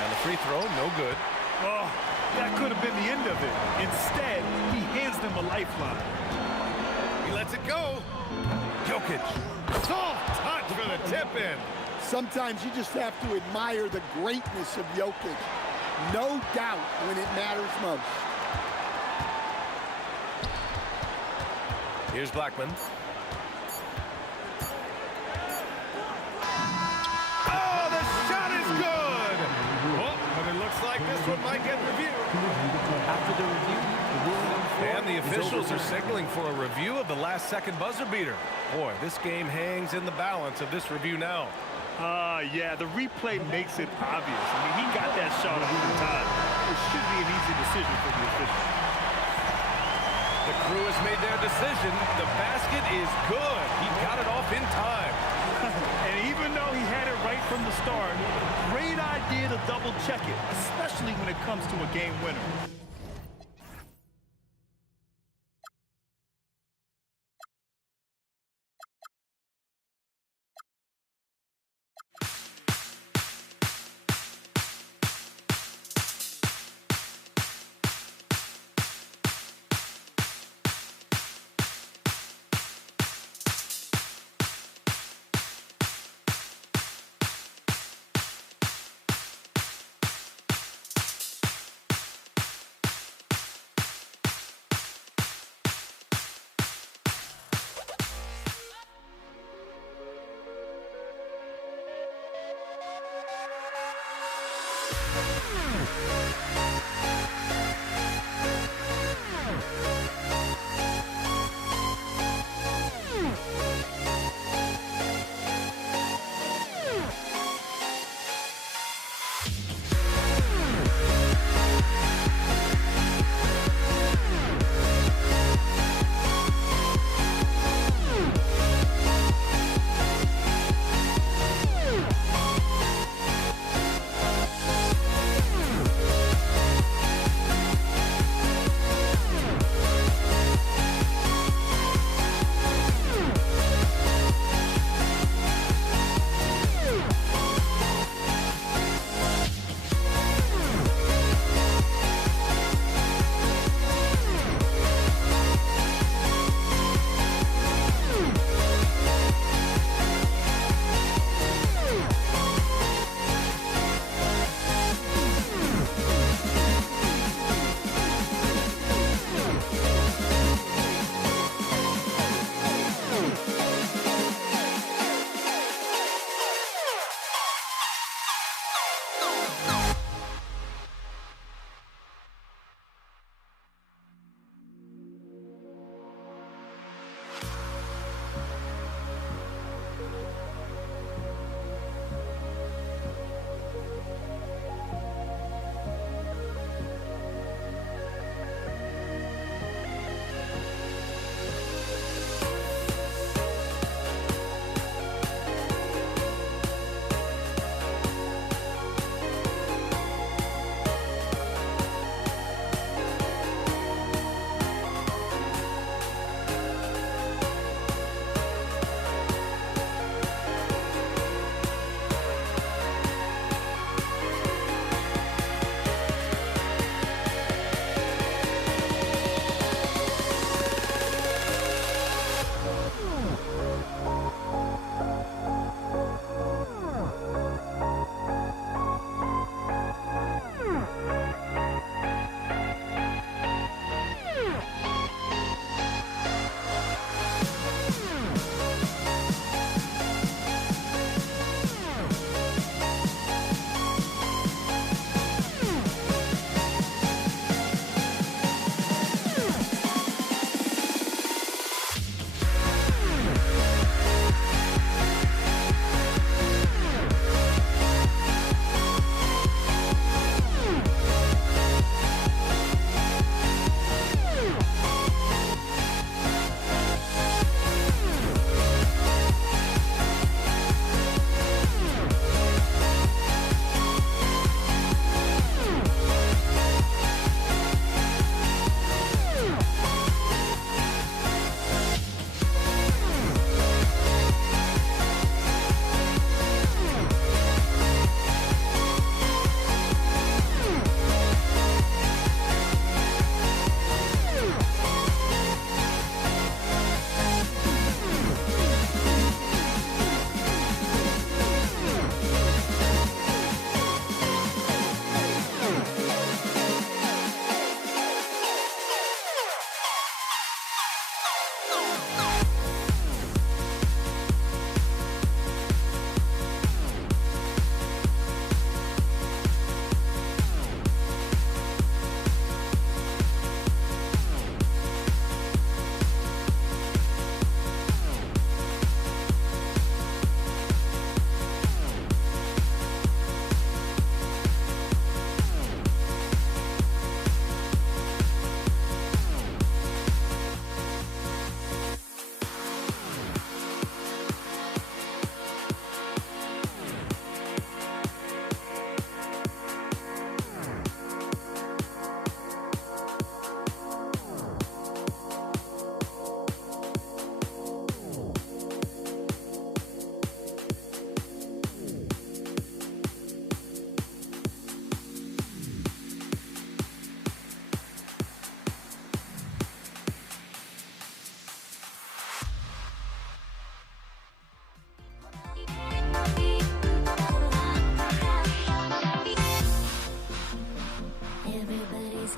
And the free throw, no good. Oh, that could have been the end of it. Instead, he hands them a lifeline. He lets it go. Jokic. Soft touch for the tip-in. Sometimes you just have to admire the greatness of Jokic. No doubt when it matters most. Here's Blackman. Oh, the shot is good. Oh, but it looks like this one might get reviewed. After the review, the ruling And the officials are signaling for a review of the last-second buzzer beater. Boy, this game hangs in the balance of this review now. Yeah, the replay makes it obvious. I mean, he got that shot off in time. It should be an easy decision for the officials. The crew has made their decision. The basket is good. He got it off in time. And even though he had it right from the start, great idea to double-check it, especially when it comes to a game winner.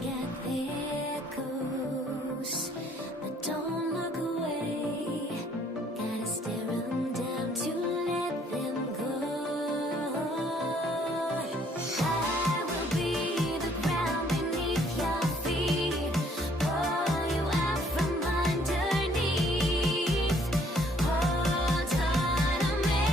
Everybody's got their goals, but don't look away. Gotta stare them down to let them go. I will be the ground beneath your feet, pull you out from underneath. Hold on to me.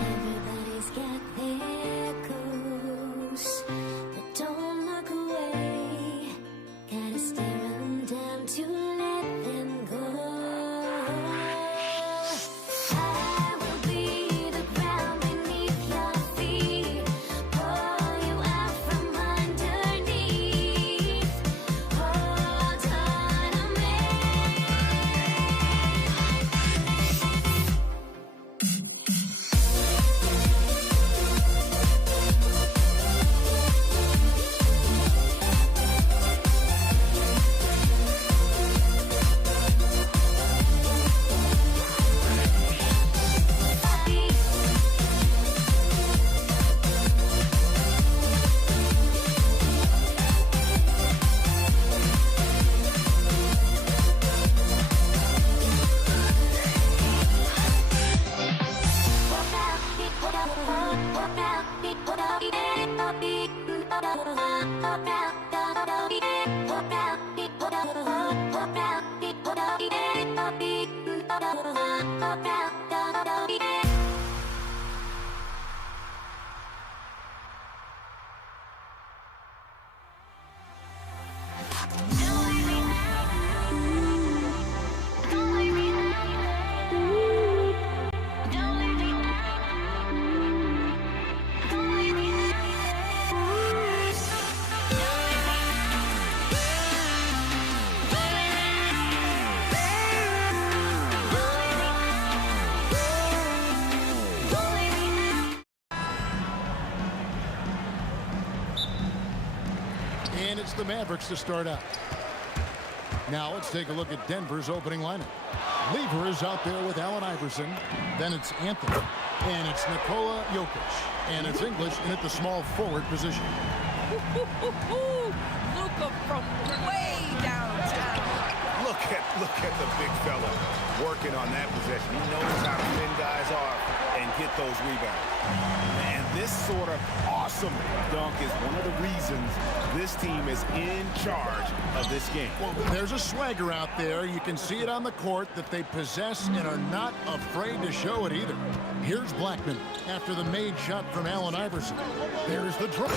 Everybody's got their goals, but don't look away. Gotta stare them down to let them go. I will be the ground beneath your feet, pull you out from underneath. Hold on to me. And it's the Mavericks to start out. Now let's take a look at Denver's opening lineup. Lever is out there with Allen Iverson. Then it's Anthony. And it's Nikola Jokic. And it's English in at the small forward position. Luka from way downtown. Look at the big fella working on that possession. He knows how to win guys off and get those rebounds. Man, this sort of awesome dunk is one of the reasons this team is in charge of this game. Well, there's a swagger out there. You can see it on the court that they possess and are not afraid to show it either. Here's Blackman after the made shot from Allen Iverson. There's the draw.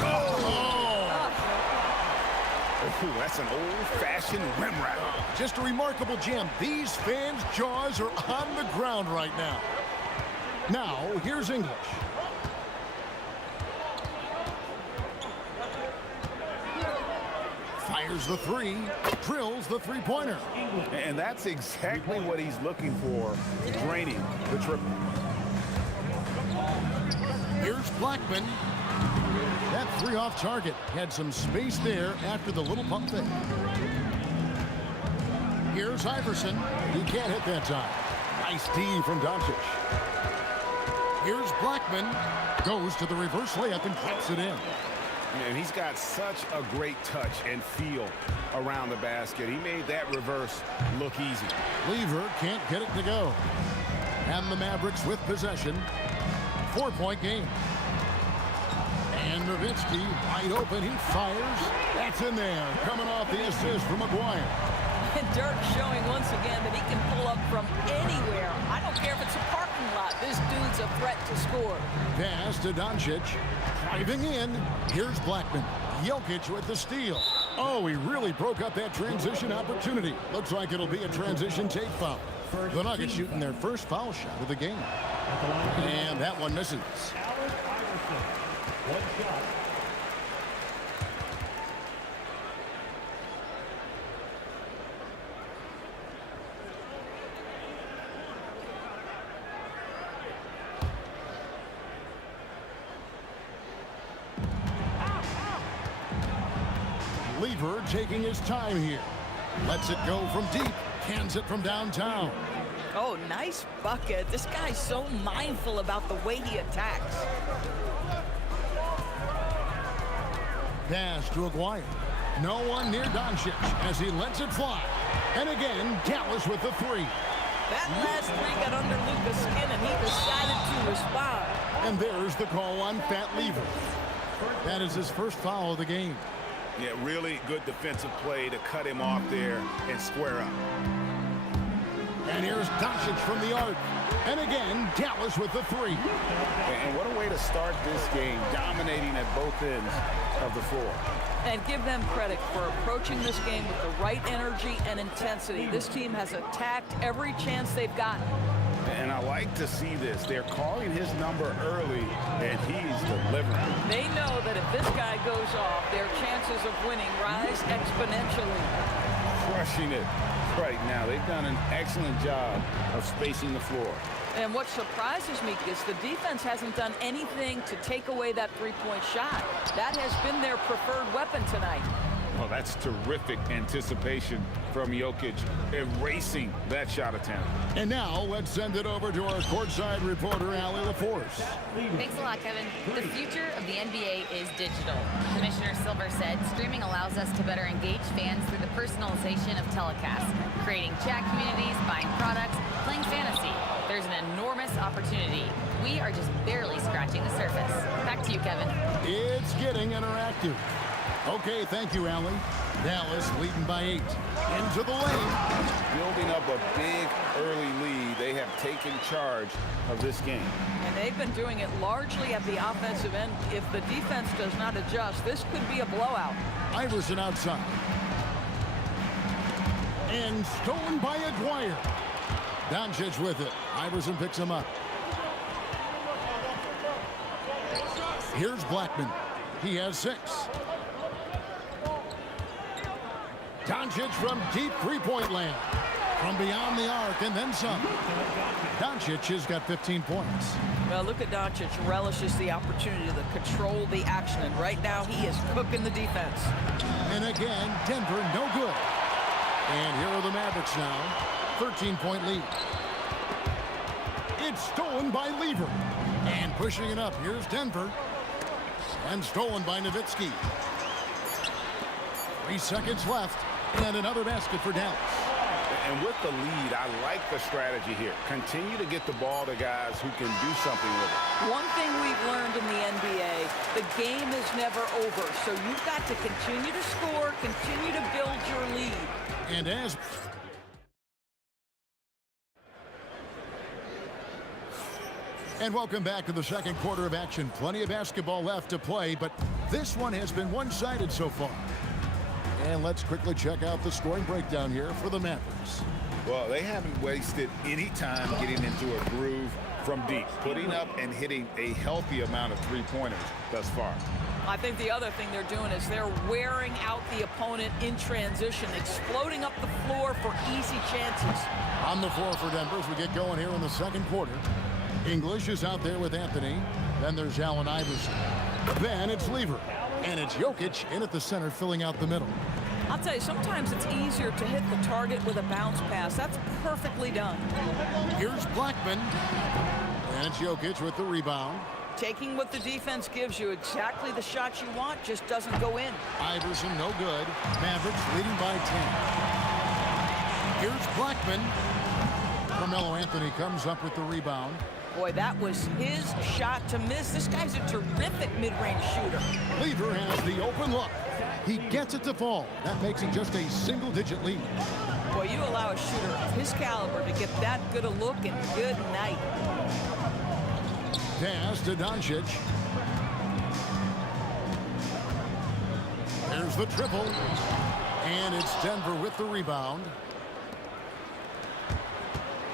Ooh, that's an old-fashioned rim wrap. Just a remarkable jam. These fans' jaws are on the ground right now. Now, here's English. Fires the three, drills the three-pointer. And that's exactly what he's looking for, draining the triple. Here's Blackman. That three off target had some space there after the little pump fake. Here's Iverson. He can't hit that time. Nice D from Doncic. Here's Blackman. Goes to the reverse layup and drops it in. Man, he's got such a great touch and feel around the basket. He made that reverse look easy. Lever can't get it to go. And the Mavericks with possession. 4-point game. And Nowitzki wide open. He fires. That's in there. Coming off the assist from McGuire. And Dirk showing once again that he can pull up from anywhere. I don't care if it's a parking lot. This dude's a threat to score. Pass to Doncic. Driving in. Here's Blackman. Jokic with the steal. Oh, he really broke up that transition opportunity. Looks like it'll be a transition take foul. The Nuggets shooting their first foul shot of the game. And that one misses. One shot. Lever taking his time here. Lets it go from deep. Cans it from downtown. Oh, nice bucket. This guy's so mindful about the way he attacks. Pass to Aguirre. No one near Doncic as he lets it fly. And again, Dallas with the three. That last three got under Luka's skin, and he decided to respond. And there's the call on Pat Lever. That is his first foul of the game. Yeah, really good defensive play to cut him off there and square up. And here's Doncic from the arc. And again, Dallas with the three. And what a way to start this game, dominating at both ends of the floor. And give them credit for approaching this game with the right energy and intensity. This team has attacked every chance they've gotten. And I like to see this. They're calling his number early, and he's delivering. They know that if this guy goes off, their chances of winning rise exponentially. Crushing it right now. They've done an excellent job of spacing the floor. And what surprises me is the defense hasn't done anything to take away that three-point shot. That has been their preferred weapon tonight. Well, that's terrific anticipation from Jokic, erasing that shot attempt. And now let's send it over to our courtside reporter, Allie LaForce. Thanks a lot, Kevin. The future of the NBA is digital. Commissioner Silver said streaming allows us to better engage fans through the personalization of telecasts, creating chat communities, buying products, playing fantasy. There's an enormous opportunity. We are just barely scratching the surface. Back to you, Kevin. It's getting interactive. Okay, thank you, Allie. Dallas leading by 8. Into the lane. Building up a big early lead. They have taken charge of this game. And they've been doing it largely at the offensive end. If the defense does not adjust, this could be a blowout. Iverson outside. And stolen by Aguirre. Doncic with it. Iverson picks him up. Here's Blackman. He has 6. Doncic from deep three-point land. From beyond the arc and then some. Doncic has got 15 points. Well, Luka Doncic relishes the opportunity to control the action, and right now he is cooking the defense. And again, Denver no good. And here are the Mavericks now. 13-point lead. It's stolen by Lever. And pushing it up, here's Denver. And stolen by Nowitzki. 3 seconds left. And another basket for Dallas. And with the lead, I like the strategy here. Continue to get the ball to guys who can do something with it. One thing we've learned in the NBA, the game is never over. So you've got to continue to score, continue to build your lead. And as... And welcome back to the second quarter of action. Plenty of basketball left to play, but this one has been one-sided so far. And let's quickly check out the scoring breakdown here for the Mavericks. Well, they haven't wasted any time getting into a groove from deep, putting up and hitting a healthy amount of three-pointers thus far. I think the other thing they're doing is they're wearing out the opponent in transition, exploding up the floor for easy chances. On the floor for Denver as we get going here in the second quarter. English is out there with Anthony. Then there's Allen Iverson. Then it's Lever. And it's Jokic in at the center, filling out the middle. I'll tell you, sometimes it's easier to hit the target with a bounce pass. That's perfectly done. Here's Blackman. And it's Jokic with the rebound. Taking what the defense gives you, exactly the shot you want, just doesn't go in. Iverson, no good. Mavericks leading by 10. Here's Blackman. Carmelo Anthony comes up with the rebound. Boy, that was his shot to miss. This guy's a terrific mid-range shooter. Lever has the open look. He gets it to fall. That makes it just a single-digit lead. Boy, you allow a shooter of his caliber to get that good a look, and good night. Pass to Doncic. There's the triple. And it's Denver with the rebound.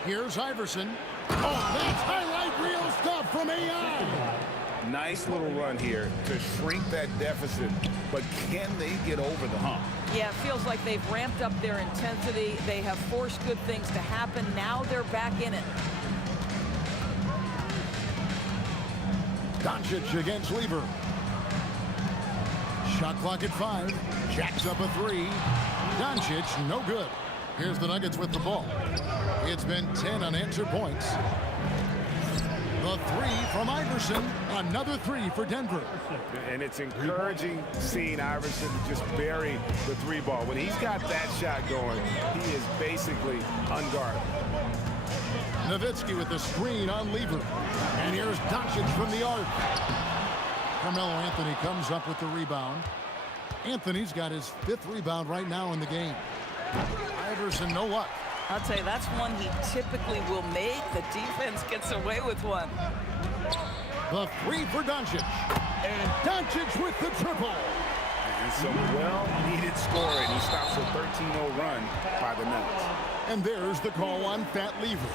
Here's Iverson. Oh, that's highlight reel stuff from AI. Nice little run here to shrink that deficit, but can they get over the hump? Yeah, it feels like they've ramped up their intensity. They have forced good things to happen. Now they're back in it. Doncic against Lever. Shot clock at 5. Jacks up a 3. Doncic, no good. Here's the Nuggets with the ball. It's been 10 unanswered points. The 3 from Iverson. Another 3 for Denver. And it's encouraging seeing Iverson just bury the 3 ball. When he's got that shot going, he is basically unguardable. Nowitzki with the screen on Lever. And here's Doncic from the arc. Carmelo Anthony comes up with the rebound. Anthony's got his 5th rebound right now in the game. Iverson, no luck. I'll tell you, that's one he typically will make. The defense gets away with one. The 3 for Doncic. And Doncic with the triple. And some well-needed scoring. He stops a 13-0 run by the Nuggets. And there's the call on Fat Lever.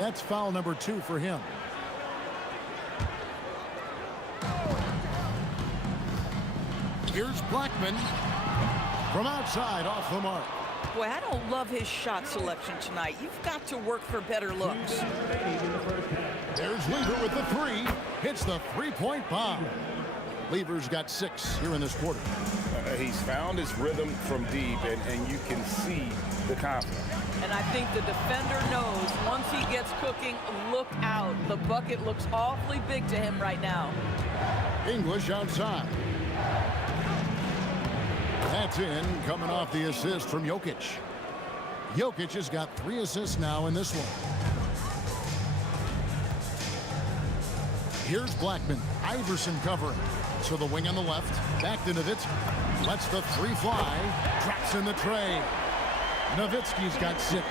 That's foul number 2 for him. Here's Blackman from outside off the mark. Boy, I don't love his shot selection tonight. You've got to work for better looks. There's Lever with the 3. Hits the 3-point bomb. Lever's got 6 here in this quarter. He's found his rhythm from deep, and you can see the confidence. And I think the defender knows once he gets cooking, look out. The bucket looks awfully big to him right now. English outside. That's in, coming off the assist from Jokic. Jokic has got 3 assists now in this one. Here's Blackman. Iverson covering. So the wing on the left. Back to Nowitzki. Lets the 3 fly. Drops in the tray. Nowitzki's got 6.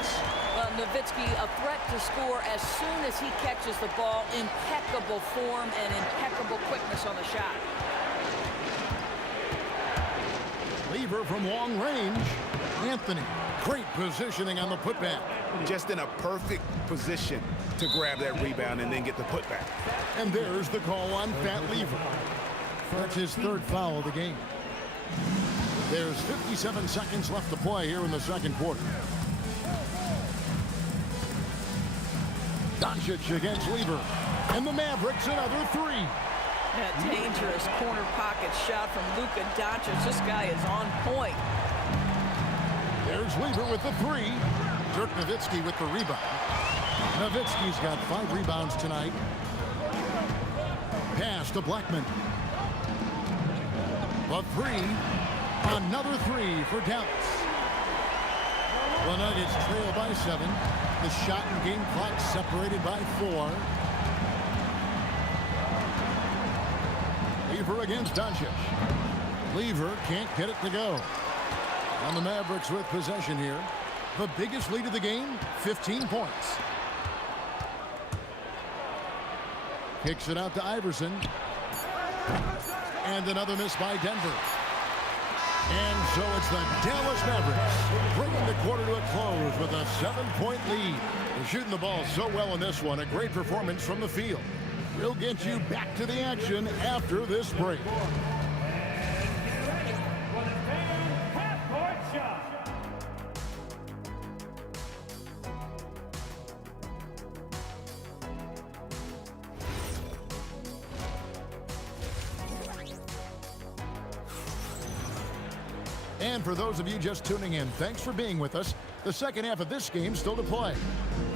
Well, Nowitzki, a threat to score as soon as he catches the ball. Impeccable form and impeccable quickness on the shot. Lever from long range. Anthony, great positioning on the putback. Just in a perfect position to grab that rebound and then get the putback. And there's the call on Fat Lever. That's his 3rd foul of the game. There's 57 seconds left to play here in the second quarter. Doncic against Lever. And the Mavericks another 3. That dangerous corner pocket shot from Luka Doncic. This guy is on point. There's Lever with the 3. Dirk Nowitzki with the rebound. Nowitzki's got 5 rebounds tonight. Pass to Blackman. The 3. Another 3 for Dallas. The Nuggets trail by 7. The shot and game clock separated by 4. Lever against Doncic. Lever can't get it to go. And the Mavericks with possession here. The biggest lead of the game, 15 points. Kicks it out to Iverson. And another miss by Denver. And so it's the Dallas Mavericks bringing the quarter to a close with a 7-point lead. They're shooting the ball so well in this one. A great performance from the field. We'll get you back to the action after this break. And for those of you just tuning in, thanks for being with us. The second half of this game still to play.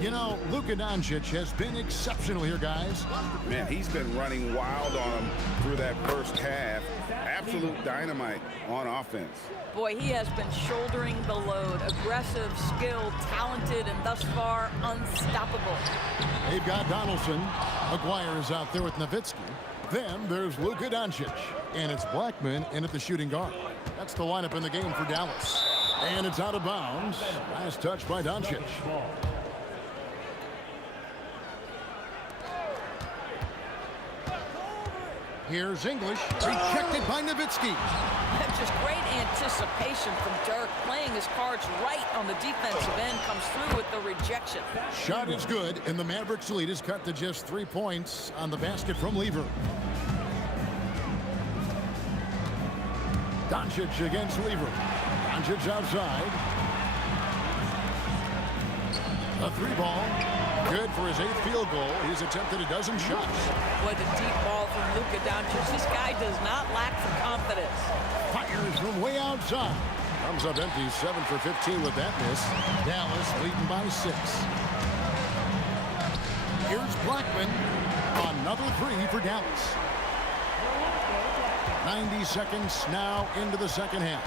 You know, Luka Doncic has been exceptional here, guys. Man, he's been running wild on him through that first half. Absolute dynamite on offense. Boy, he has been shouldering the load. Aggressive, skilled, talented, and thus far unstoppable. They've got Donaldson. Aguirre is out there with Nowitzki. Then there's Luka Doncic. And it's Blackman in at the shooting guard. That's the lineup in the game for Dallas. And it's out of bounds. Last touch by Doncic. Here's English, rejected by Nowitzki. Just great anticipation from Dirk, playing his cards right on the defensive end, comes through with the rejection. Shot is good, and the Mavericks lead is cut to just 3 points on the basket from Lever. Doncic against Lever. Doncic outside. A 3-ball. Good for his 8th field goal. He's attempted a dozen shots. What a deep ball from Luka Doncic. This guy does not lack for confidence. Fires from way outside. Comes up empty, 7 for 15 with that miss. Dallas leading by 6. Here's Blackman. Another 3 for Dallas. 90 seconds now into the second half.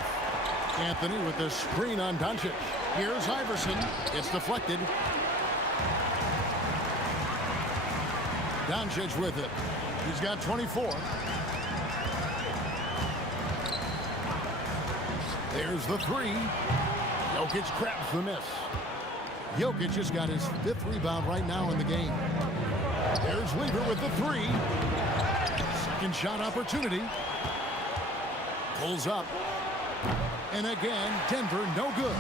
Anthony with the screen on Doncic. Here's Iverson. It's deflected. Doncic with it. He's got 24. There's the 3. Jokic grabs the miss. Jokic has got his 5th rebound right now in the game. There's Lever with the 3. Second shot opportunity. Pulls up. And again, Denver no good.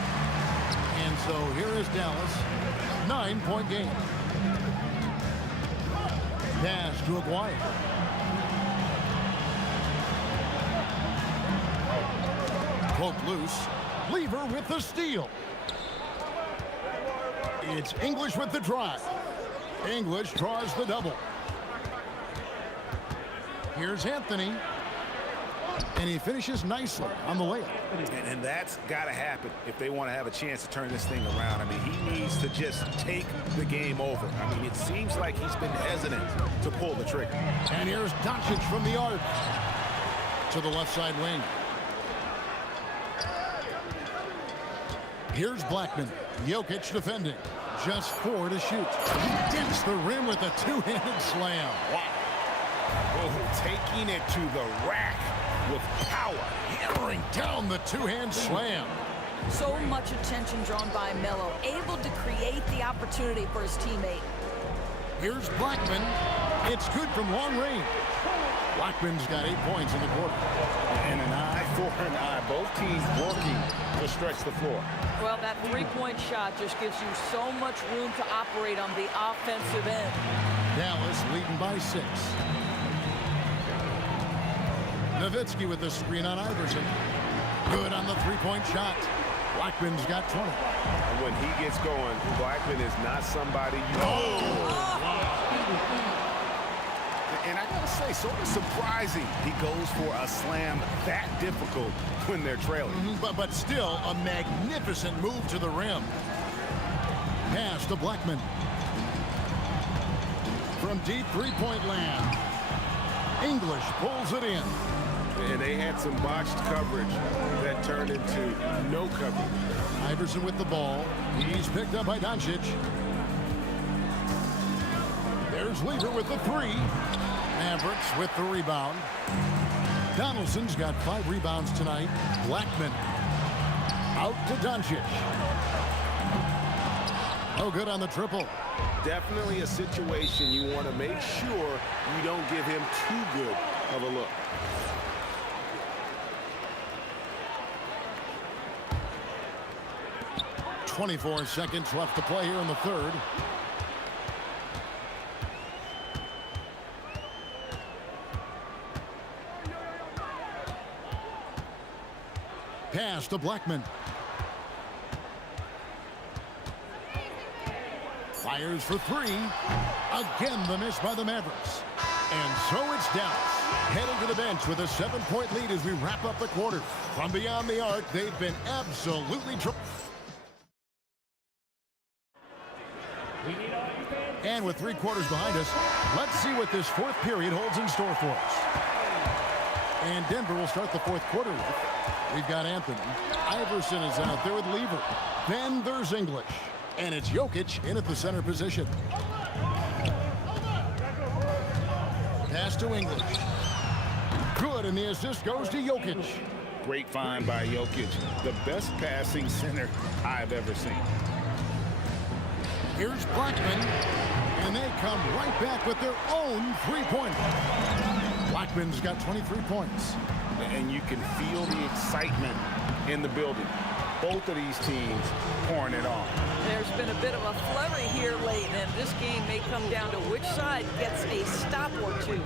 And so here is Dallas. 9-point game. Pass to Aguirre. Poke loose. Lever with the steal. It's English with the drive. English draws the double. Here's Anthony. And he finishes nicely on the layup. And that's got to happen if they want to have a chance to turn this thing around. I mean, he needs to just take the game over. I mean, it seems like he's been hesitant to pull the trigger. And here's Doncic from the arc to the left side wing. Here's Blackman. Jokic defending. Just 4 to shoot. He dents the rim with a 2-handed slam. Wow. Oh, taking it to the rack with power. Hammering down the 2-hand slam. So much attention drawn by Melo, able to create the opportunity for his teammate. Here's Blackman. It's good from long range. Blackman's got 8 points in the quarter. And an eye for an eye. Both teams working to stretch the floor. Well, that 3-point shot just gives you so much room to operate on the offensive end. Dallas leading by 6. Nowitzki with the screen on Iverson. Good on the 3-point shot. Blackman's got 20. And when he gets going, Blackman is not somebody you And I gotta say, sort of surprising he goes for a slam that difficult when they're trailing. But still a magnificent move to the rim. Pass to Blackman. From deep 3-point land. English pulls it in. And they had some botched coverage that turned into no coverage. Iverson with the ball. He's picked up by Doncic. There's Lever with the 3. Mavericks with the rebound. Donaldson's got 5 rebounds tonight. Blackman out to Doncic. Oh, good on the triple. Definitely a situation you want to make sure you don't give him too good of a look. .24 seconds left to play here in the third. Pass to Blackman. Fires for 3. Again, the miss by the Mavericks. And so it's Dallas heading to the bench with a 7-point lead as we wrap up the quarter. From beyond the arc, they've been absolutely And with 3 quarters behind us, let's see what this 4th period holds in store for us. And Denver will start the 4th quarter with. We've got Anthony. Iverson is out there with Lever. Then there's English. And it's Jokic in at the center position. Pass to English. Good, and the assist goes to Jokic. Great find by Jokic. The best passing center I've ever seen. Here's Blackman, and they come right back with their own three-pointer. Blackman's got 23 points. And you can feel the excitement in the building. Both of these teams pouring it on. There's been a bit of a flurry here late, and this game may come down to which side gets a stop or two.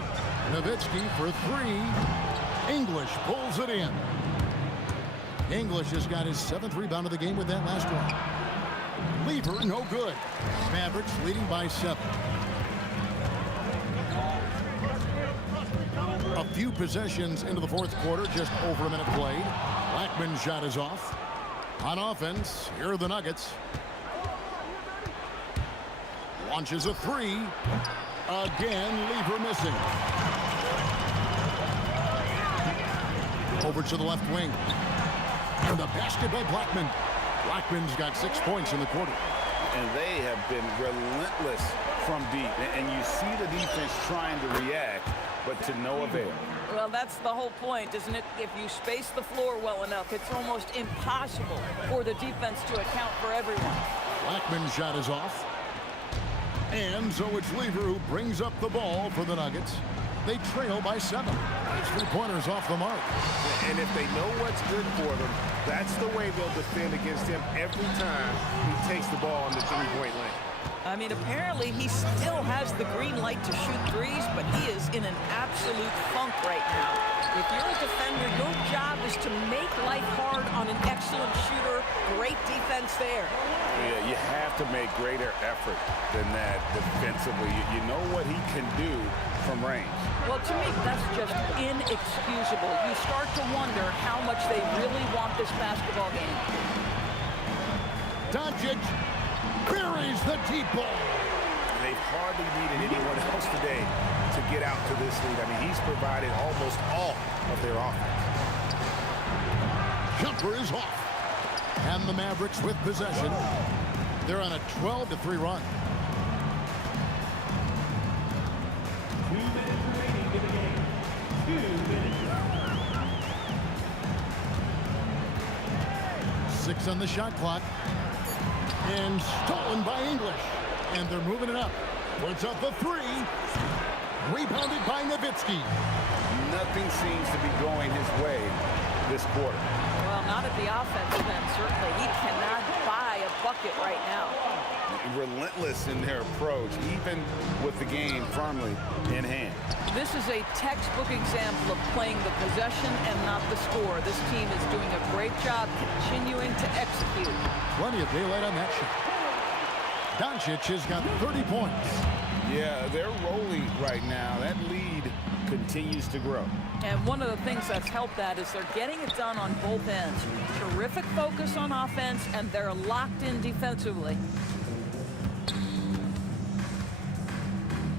Nowitzki for 3. English pulls it in. English has got his 7th rebound of the game with that last one. Lever, no good. Mavericks leading by 7. A few possessions into the 4th quarter, just over a minute played. Blackman's shot is off. On offense, here are the Nuggets. Launches a 3. Again, Lever missing. Over to the left wing. And the basket by Blackman. Blackman's got 6 points in the quarter. And they have been relentless from deep. And you see the defense trying to react, but to no avail. Well, that's the whole point, isn't it? If you space the floor well enough, it's almost impossible for the defense to account for everyone. Blackman's shot is off. And so it's Lever who brings up the ball for the Nuggets. They trail by 7. His 3-pointers off the mark. And if they know what's good for them, that's the way they'll defend against him every time he takes the ball in the 3-point lane. I mean, apparently he still has the green light to shoot threes, but he is in an absolute funk right now. If you're a defender, your job is to make life hard on an excellent shooter. Great defense there. Yeah, you have to make greater effort than that defensively. You know what he can do from range. Well, to me, that's just inexcusable. You start to wonder how much they really want this basketball game. Doncic buries the deep ball. They've hardly needed anyone else today to get out to this lead. I mean, he's provided almost all of their offense. Jumper is off. And the Mavericks with possession. They're on a 12-3 run. 2 minutes remaining in the game. 2 minutes. 6 on the shot clock. And stolen by English. And they're moving it up. Puts up the 3. Rebounded by Nowitzki. Nothing seems to be going his way this quarter. Well, not at the offensive end, certainly. He cannot buy a bucket right now. Relentless in their approach, even with the game firmly in hand. This is a textbook example of playing the possession and not the score. This team is doing a great job continuing to execute. Plenty of daylight on that shot. Doncic has got 30 points. Yeah, they're rolling right now. That lead continues to grow. And one of the things that's helped that is they're getting it done on both ends. Terrific focus on offense, and they're locked in defensively.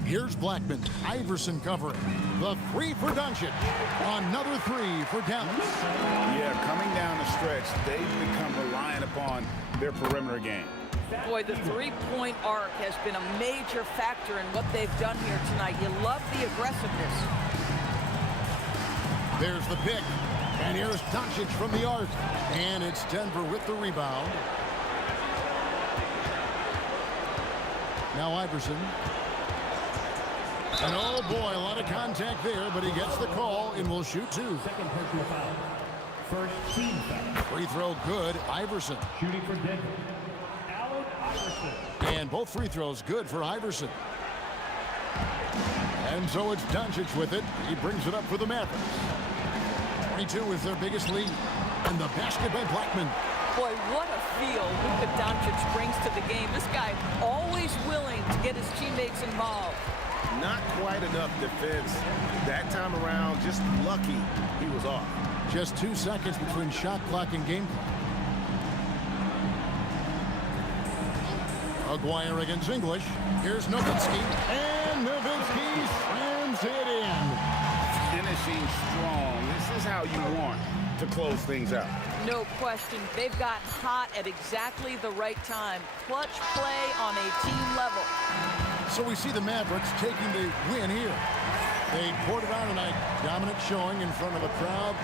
Here's Blackman. Iverson covering. The 3 for Doncic. Another 3 for Dallas. Yeah, coming down the stretch, they've become reliant upon their perimeter game. Boy, the three-point arc has been a major factor in what they've done here tonight. You love the aggressiveness. There's the pick. And here's Doncic from the arc. And it's Denver with the rebound. Now Iverson. And oh boy, a lot of contact there, but he gets the call and will shoot 2. Second personal foul. First team foul. Free throw good. Iverson. Shooting for Denver. Allen Iverson. And both free throws good for Iverson. And so it's Doncic with it. He brings it up for the Mavericks. 22 is their biggest lead. And the basket by Blackman. Boy, what a feel Luka Doncic brings to the game. This guy always willing to get his teammates involved. Not quite enough defense that time around. Just lucky he was off. Just 2 seconds between shot clock and game clock. Aguirre against English. Here's Nowitzki. And Nowitzki slams it in. Finishing strong. This is how you want to close things out. No question. They've gotten hot at exactly the right time. Clutch play on a team level. So we see the Mavericks taking the win here. They poured it on tonight. Dominant showing in front of a crowd.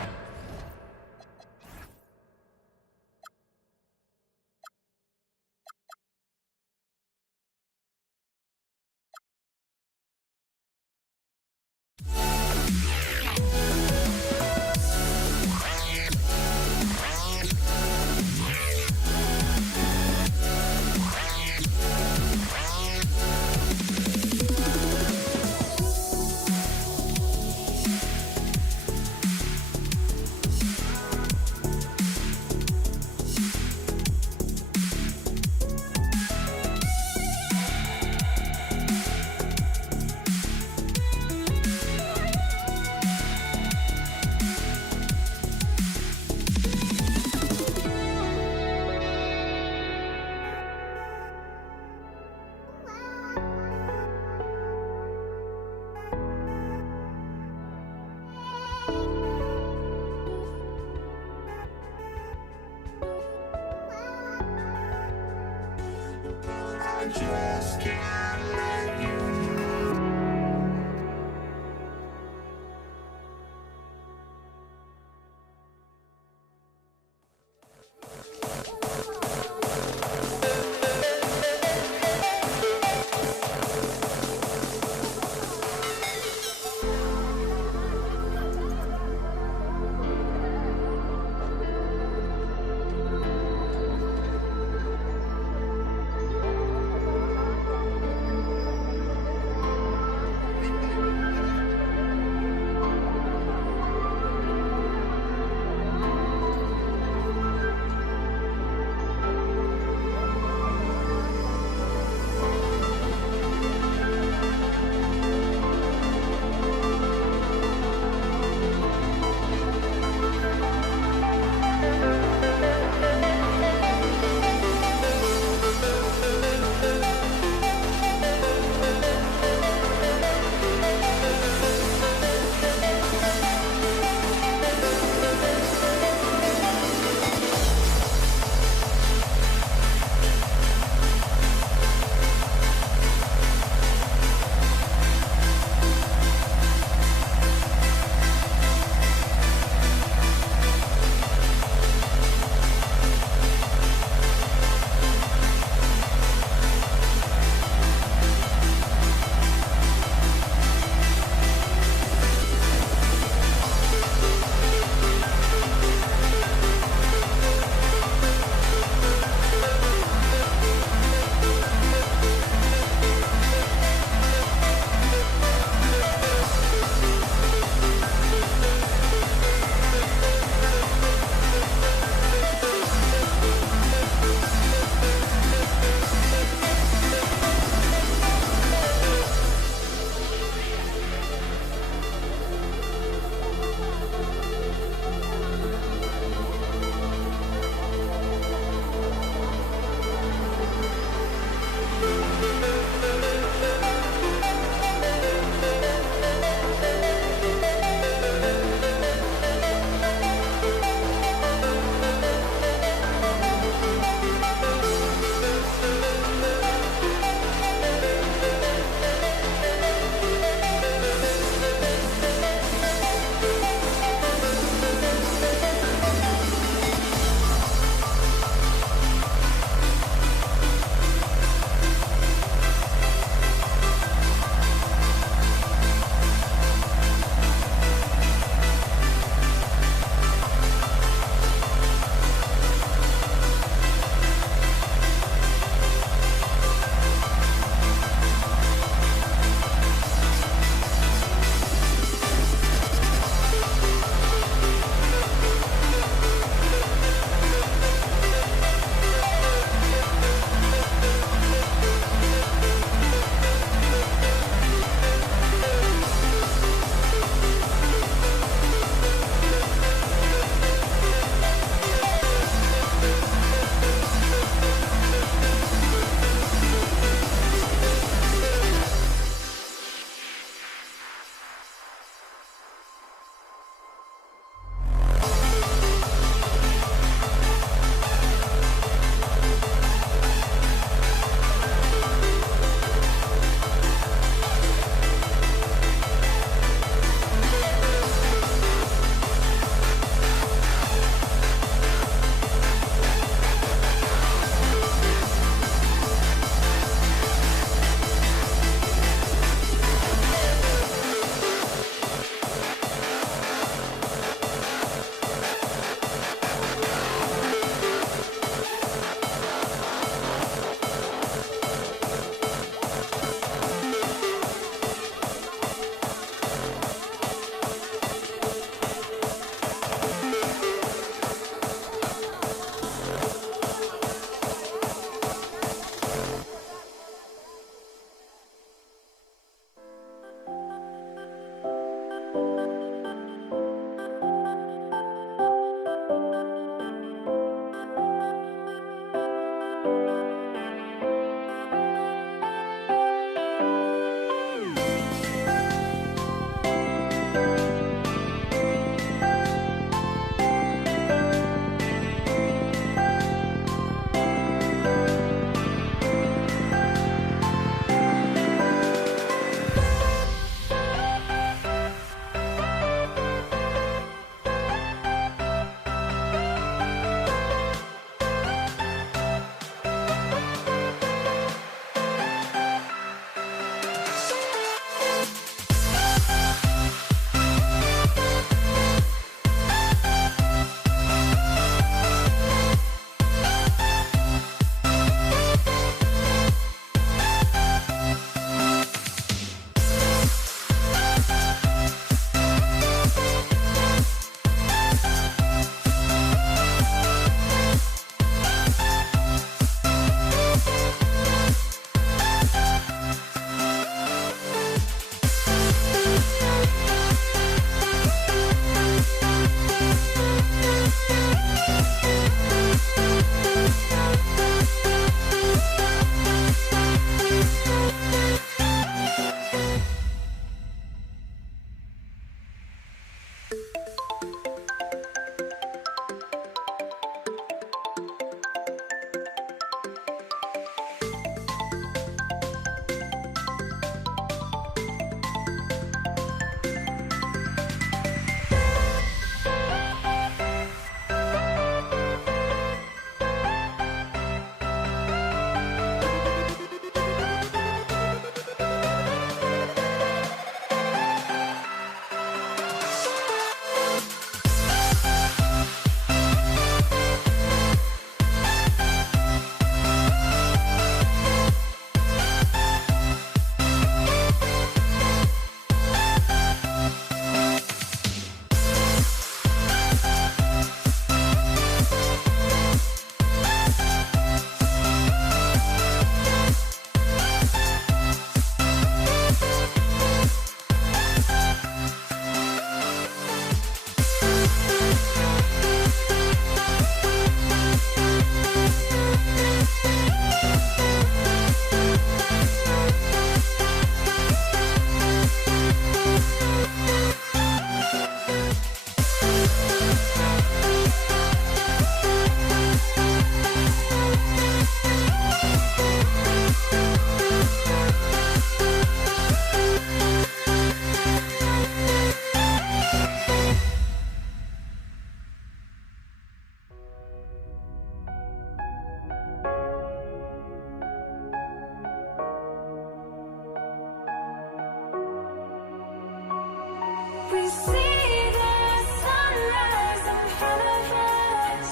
We see the sunrise in front of us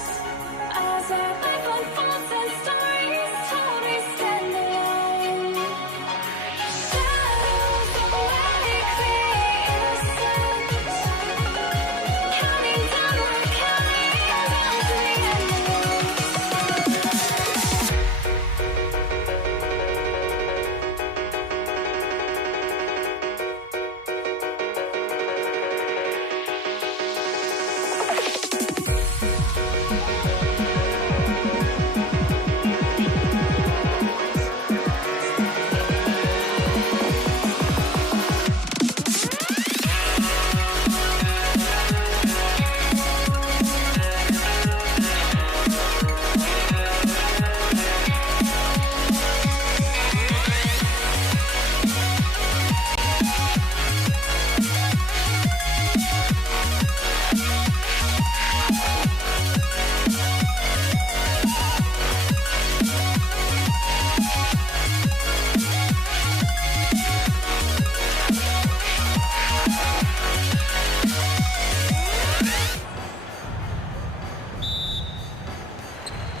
as our life unfolds and stories told. We stand alone. Shadows awake the innocence, counting down, we're counting down to the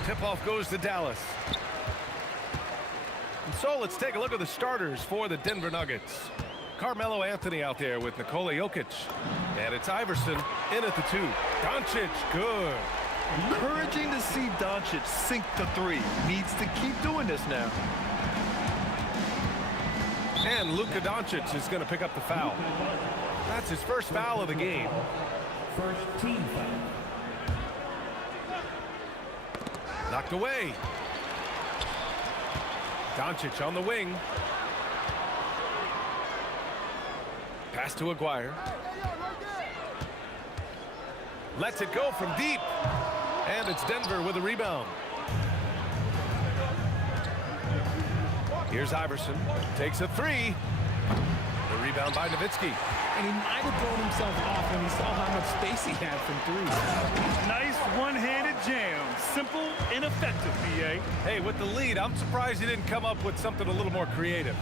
Tip-off goes to Dallas. And so let's take a look at the starters for the Denver Nuggets. Carmelo Anthony out there with Nikola Jokic. And it's Iverson in at the 2. Doncic, good. Encouraging to see Doncic sink the three. Needs to keep doing this now. And Luka Doncic is going to pick up the foul. That's his first foul of the game. First team foul. Knocked away. Doncic on the wing. Pass to Aguirre. Lets it go from deep. And it's Denver with a rebound. Here's Iverson. Takes a 3. The rebound by Nowitzki. And he might have thrown himself off when he saw how much space he had from 3. Nice one-handed jam. Simple and effective, BA. Hey, with the lead, I'm surprised he didn't come up with something a little more creative.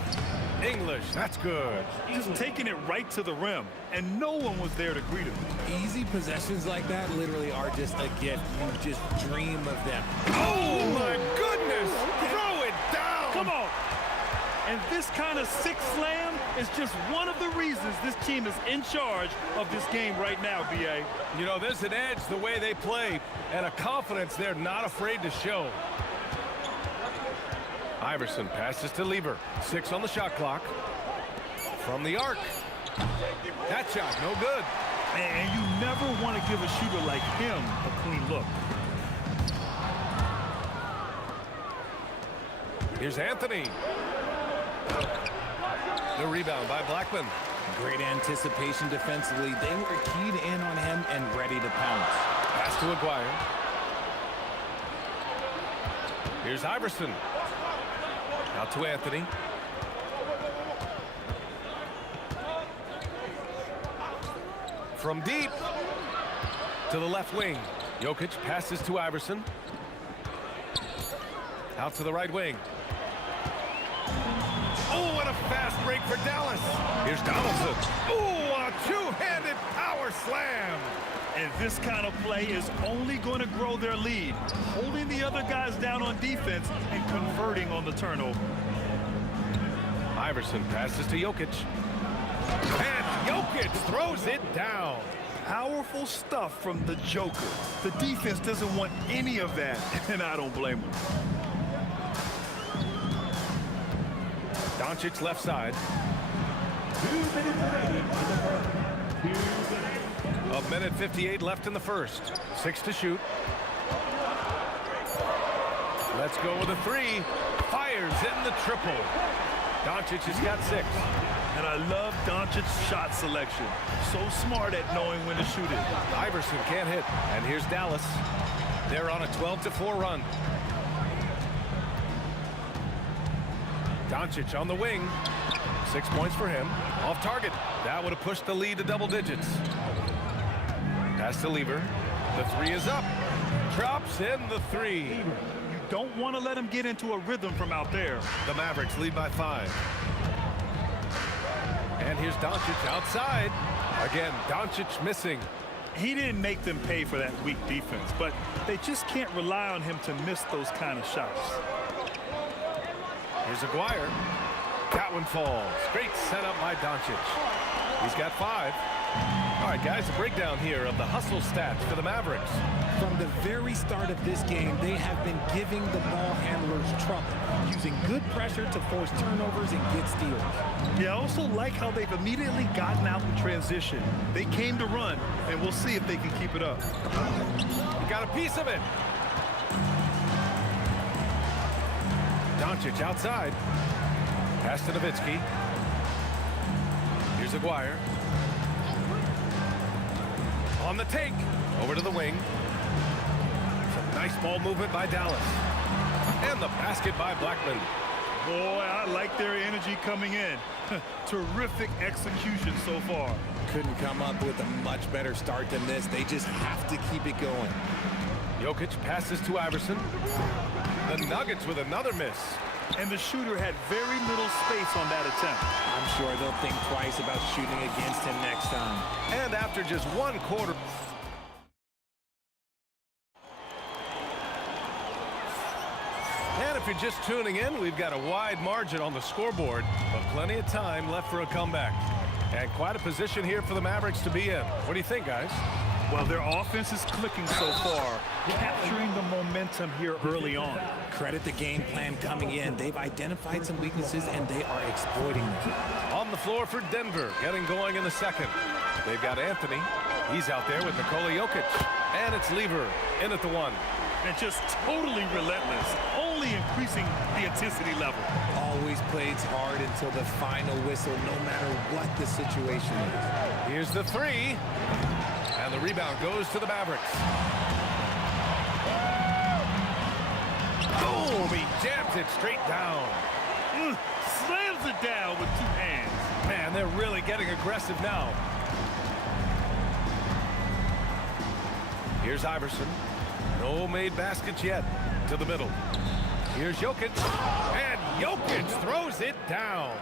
English, that's good. Just taking it right to the rim, and no one was there to greet him. Easy possessions like that literally are just a gift. You just dream of them. Oh, my goodness! Throw it down! Come on! And this kind of sick slam is just one of the reasons this team is in charge of this game right now, BA. You know, there's an edge the way they play and a confidence they're not afraid to show. Iverson passes to Lever. 6 on the shot clock. From the arc. That shot, no good. And you never want to give a shooter like him a clean look. Here's Anthony. The rebound by Blackman. Great anticipation defensively. They were keyed in on him and ready to pounce. Pass to Aguirre. Here's Iverson. Out to Anthony. From deep to the left wing. Jokic passes to Iverson. Out to the right wing. Oh, what a fast break for Dallas. Here's Donaldson. Oh, a two-handed power slam. And this kind of play is only going to grow their lead, holding the other guys down on defense and converting on the turnover. Iverson passes to Jokic. And Jokic throws it down. Powerful stuff from the Joker. The defense doesn't want any of that, and I don't blame them. Doncic left side. 1:58 left in the first. 6 to shoot. Let's go with a 3. Fires in the triple. Doncic has got 6. And I love Doncic's shot selection. So smart at knowing when to shoot it. Iverson can't hit. And here's Dallas. They're on a 12-4 run. Doncic on the wing. 6 points for him. Off target. That would have pushed the lead to double digits. Pass to Lever. The 3 is up. Drops in the 3. You don't want to let him get into a rhythm from out there. The Mavericks lead by 5. And here's Doncic outside. Again, Doncic missing. He didn't make them pay for that weak defense, but they just can't rely on him to miss those kind of shots. Here's Aguirre. That one falls. Great setup by Doncic. He's got 5. All right, guys, a breakdown here of the hustle stats for the Mavericks. From the very start of this game, they have been giving the ball handlers trouble, using good pressure to force turnovers and get steals. Yeah, I also like how they've immediately gotten out in transition. They came to run, and we'll see if they can keep it up. You got a piece of it. Doncic outside. Pass to Nowitzki. Here's Aguirre. On the take. Over to the wing. Some nice ball movement by Dallas. And the basket by Blackman. Boy, I like their energy coming in. Terrific execution so far. Couldn't come up with a much better start than this. They just have to keep it going. Jokic passes to Iverson. The Nuggets with another miss. And the shooter had very little space on that attempt. I'm sure they'll think twice about shooting against him next time. And after just 1 quarter. And if you're just tuning in, we've got a wide margin on the scoreboard, but plenty of time left for a comeback. And quite a position here for the Mavericks to be in. What do you think, guys? Well, their offense is clicking so far, capturing the momentum here early on. Credit the game plan coming in. They've identified some weaknesses, and they are exploiting them. On the floor for Denver, getting going in the second. They've got Anthony. He's out there with Nikola Jokic. And it's Lever in at the 1. And just totally relentless, only increasing the intensity level. Always plays hard until the final whistle, no matter what the situation is. Here's the 3. And the rebound goes to the Mavericks. Boom! He jams it straight down. Slams it down with 2 hands. Man, they're really getting aggressive now. Here's Iverson. No made baskets yet. To the middle. Here's Jokic. And Jokic throws it down.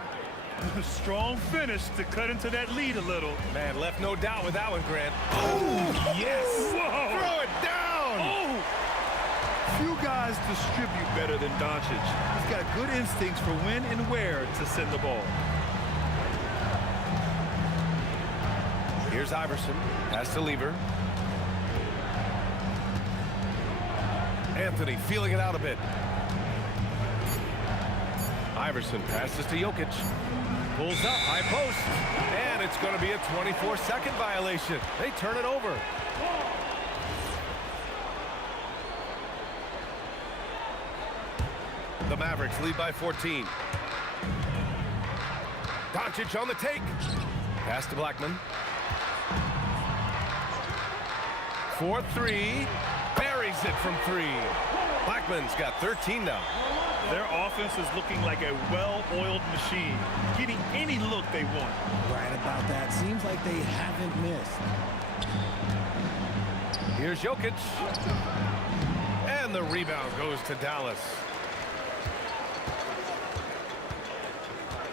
Strong finish to cut into that lead a little. Man, left no doubt with that one, Grant. Oh, yes! Whoa. Throw it down! Oh! Few guys distribute better than Doncic. He's got good instincts for when and where to send the ball. Here's Iverson. Pass to Lever. Anthony feeling it out a bit. Iverson passes to Jokic. Pulls up, high post. And it's going to be a 24-second violation. They turn it over. The Mavericks lead by 14. Doncic on the take. Pass to Blackman. 4-3. Buries it from 3. Blackman's got 13 now. Their offense is looking like a well-oiled machine, getting any look they want. Right about that. Seems like they haven't missed. Here's Jokic. And the rebound goes to Dallas.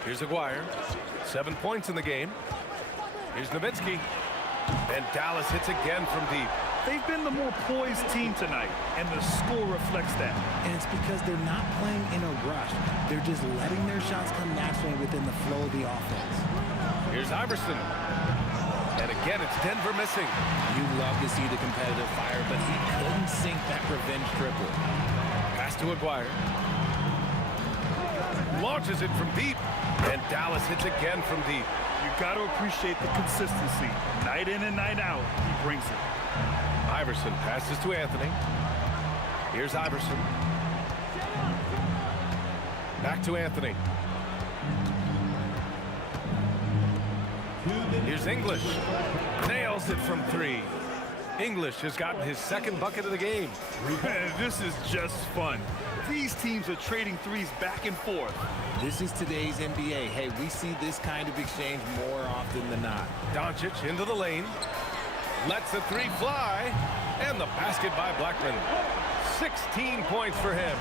Here's Aguirre. 7 points in the game. Here's Nowitzki. And Dallas hits again from deep. They've been the more poised team tonight, and the score reflects that. And it's because they're not playing in a rush. They're just letting their shots come naturally within the flow of the offense. Here's Iverson. And again, it's Denver missing. You love to see the competitive fire, but he couldn't sink that revenge triple. Pass to Aguirre. Launches it from deep. And Dallas hits again from deep. You've got to appreciate the consistency. Night in and night out, he brings it. Iverson passes to Anthony. Here's Iverson. Back to Anthony. Here's English. Nails it from 3. English has gotten his 2nd bucket of the game. This is just fun. These teams are trading threes back and forth. This is today's NBA. Hey, we see this kind of exchange more often than not. Doncic into the lane. Lets the 3 fly. And the basket by Blackman. 16 points for him.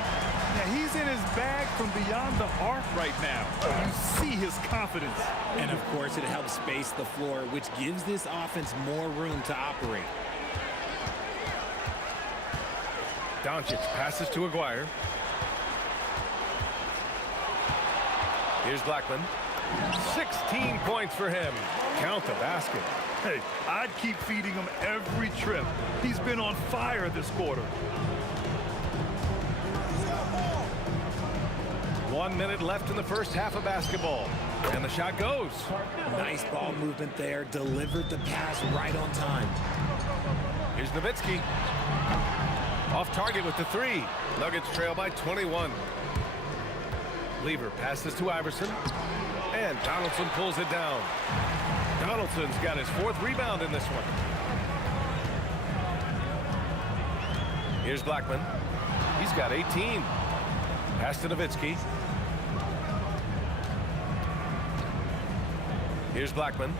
Now, he's in his bag from beyond the arc right now. You see his confidence. And, of course, it helps space the floor, which gives this offense more room to operate. Doncic passes to Aguirre. Here's Blackman. 16 points for him. Count the basket. Hey, I'd keep feeding him every trip. He's been on fire this quarter. 1 minute left in the first half of basketball. And the shot goes. Nice ball movement there. Delivered the pass right on time. Here's Nowitzki. Off target with the three. Nuggets trail by 21. Lever passes to Iverson. And Donaldson pulls it down. Donaldson's got his 4th rebound in this one. Here's Blackman. He's got 18. Pass to Nowitzki. Here's Blackman.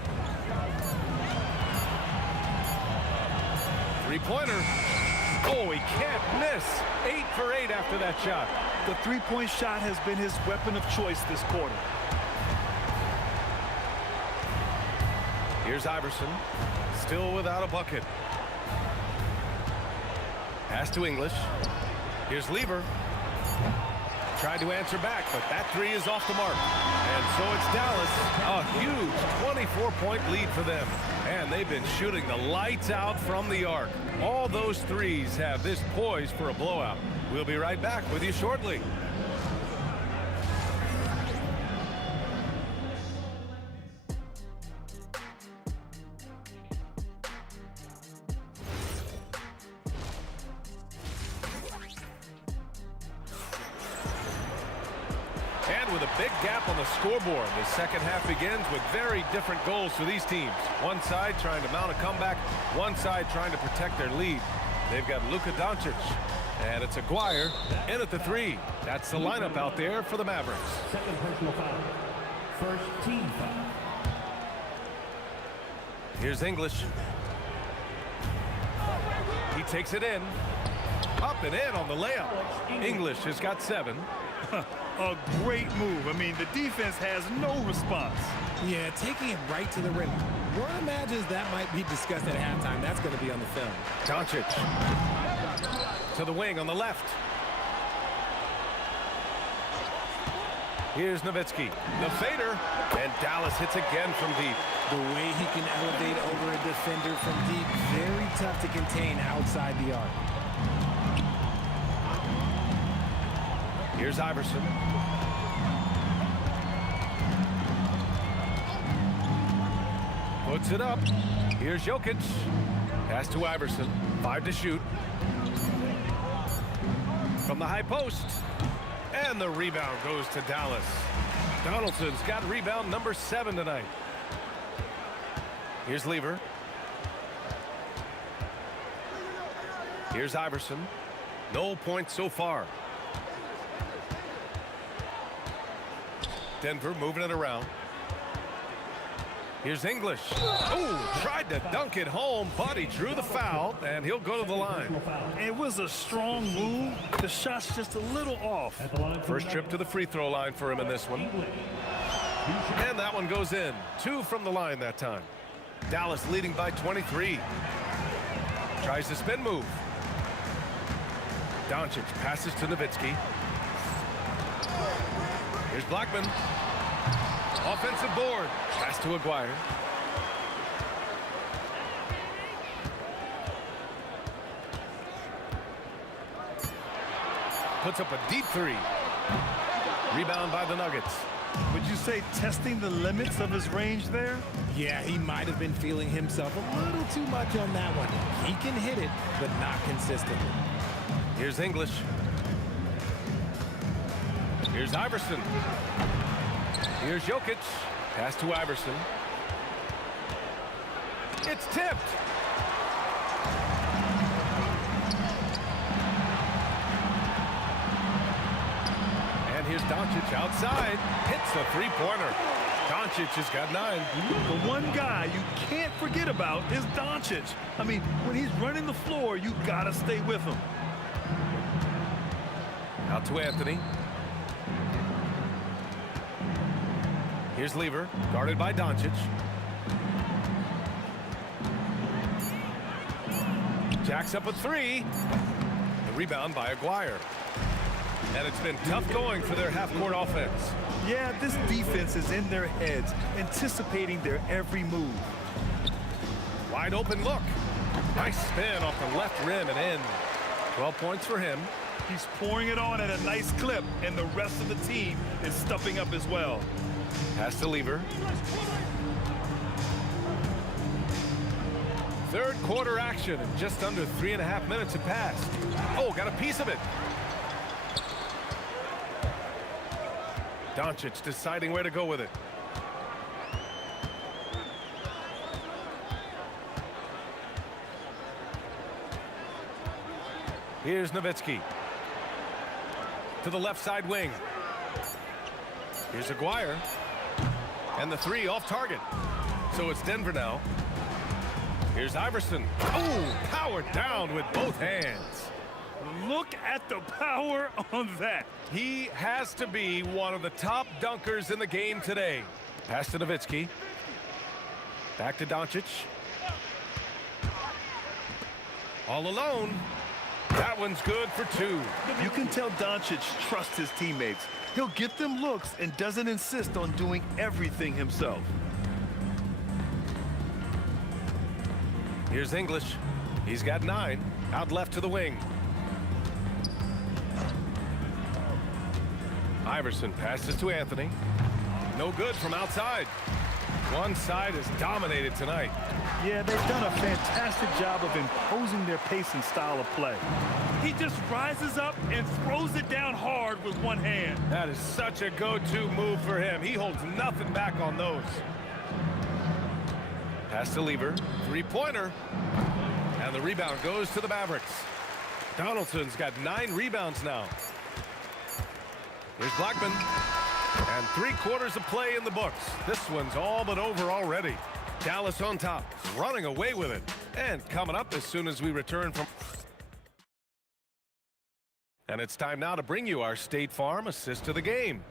Three-pointer. Oh, he can't miss. 8 for 8 after that shot. The three-point shot has been his weapon of choice this quarter. Here's Iverson. Still without a bucket. Pass to English. Here's Lever. Tried to answer back, but that three is off the mark. And so it's Dallas. A huge 24-point lead for them. And they've been shooting the lights out from the arc. All those threes have this poised for a blowout. We'll be right back with you shortly. With a big gap on the scoreboard, the second half begins with very different goals for these teams. One side trying to mount a comeback, one side trying to protect their lead. They've got Luka Doncic, and it's Aguirre in at the three. That's the lineup out there for the Mavericks. Second personal foul. First team foul. Here's English. He takes it in. Up and in on the layup. English has got 7. A great move. I mean, the defense has no response. Yeah, taking it right to the rim. One imagines that might be discussed at halftime. That's going to be on the film. Doncic to the wing on the left. Here's Nowitzki. The fader. And Dallas hits again from deep. The way he can elevate over a defender from deep, very tough to contain outside the arc. Here's Iverson. Puts it up. Here's Jokic. Pass to Iverson. 5 to shoot. From the high post. And the rebound goes to Dallas. Donaldson's got rebound number 7 tonight. Here's Lever. Here's Iverson. No points so far. Denver moving it around. Here's English. Oh, tried to dunk it home, but he drew the foul, and he'll go to the line. It was a strong move. The shot's just a little off. First trip to the free throw line for him in this one. And that one goes in. 2 from the line that time. Dallas leading by 23. Tries the spin move. Doncic passes to Nowitzki. Here's Blackman. Offensive board. Pass to Aguirre. Puts up a deep 3. Rebound by the Nuggets. Would you say testing the limits of his range there? Yeah, he might have been feeling himself a little too much on that one. He can hit it, but not consistently. Here's English. Here's Iverson. Here's Jokic. Pass to Iverson. It's tipped. And here's Doncic outside. Hits a three-pointer. Doncic has got 9. The one guy you can't forget about is Doncic. I mean, when he's running the floor, you gotta stay with him. Out to Anthony. Here's Lever, guarded by Doncic. Jacks up a three. The rebound by Aguirre. And it's been tough going for their half-court offense. Yeah, this defense is in their heads, anticipating their every move. Wide open look. Nice spin off the left rim and in. 12 points for him. He's pouring it on at a nice clip, and the rest of the team is stepping up as well. Pass to Lever. Third quarter action, and just under 3.5 minutes have passed. Oh, got a piece of it. Doncic deciding where to go with it. Here's Nowitzki. To the left side wing. Here's Aguirre. And the three off target. So it's Denver now. Here's Iverson. Oh, powered down with both hands. Look at the power on that. He has to be one of the top dunkers in the game today. Pass to Nowitzki. Back to Doncic. All alone. That one's good for two. You can tell Doncic trusts his teammates. He'll get them looks and doesn't insist on doing everything himself. Here's English. He's got 9. Out left to the wing. Iverson passes to Anthony. No good from outside. One side is dominated tonight. Yeah, they've done a fantastic job of imposing their pace and style of play. He just rises up and throws it down hard with one hand. That is such a go-to move for him. He holds nothing back on those. Pass to Lever. Three-pointer. And the rebound goes to the Mavericks. Donaldson's got 9 rebounds now. Here's Blackman. And 3/4 of play in the books. This one's all but over already. Dallas on top, running away with it. And coming up as soon as we return from... And it's time now to bring you our State Farm assist to the game.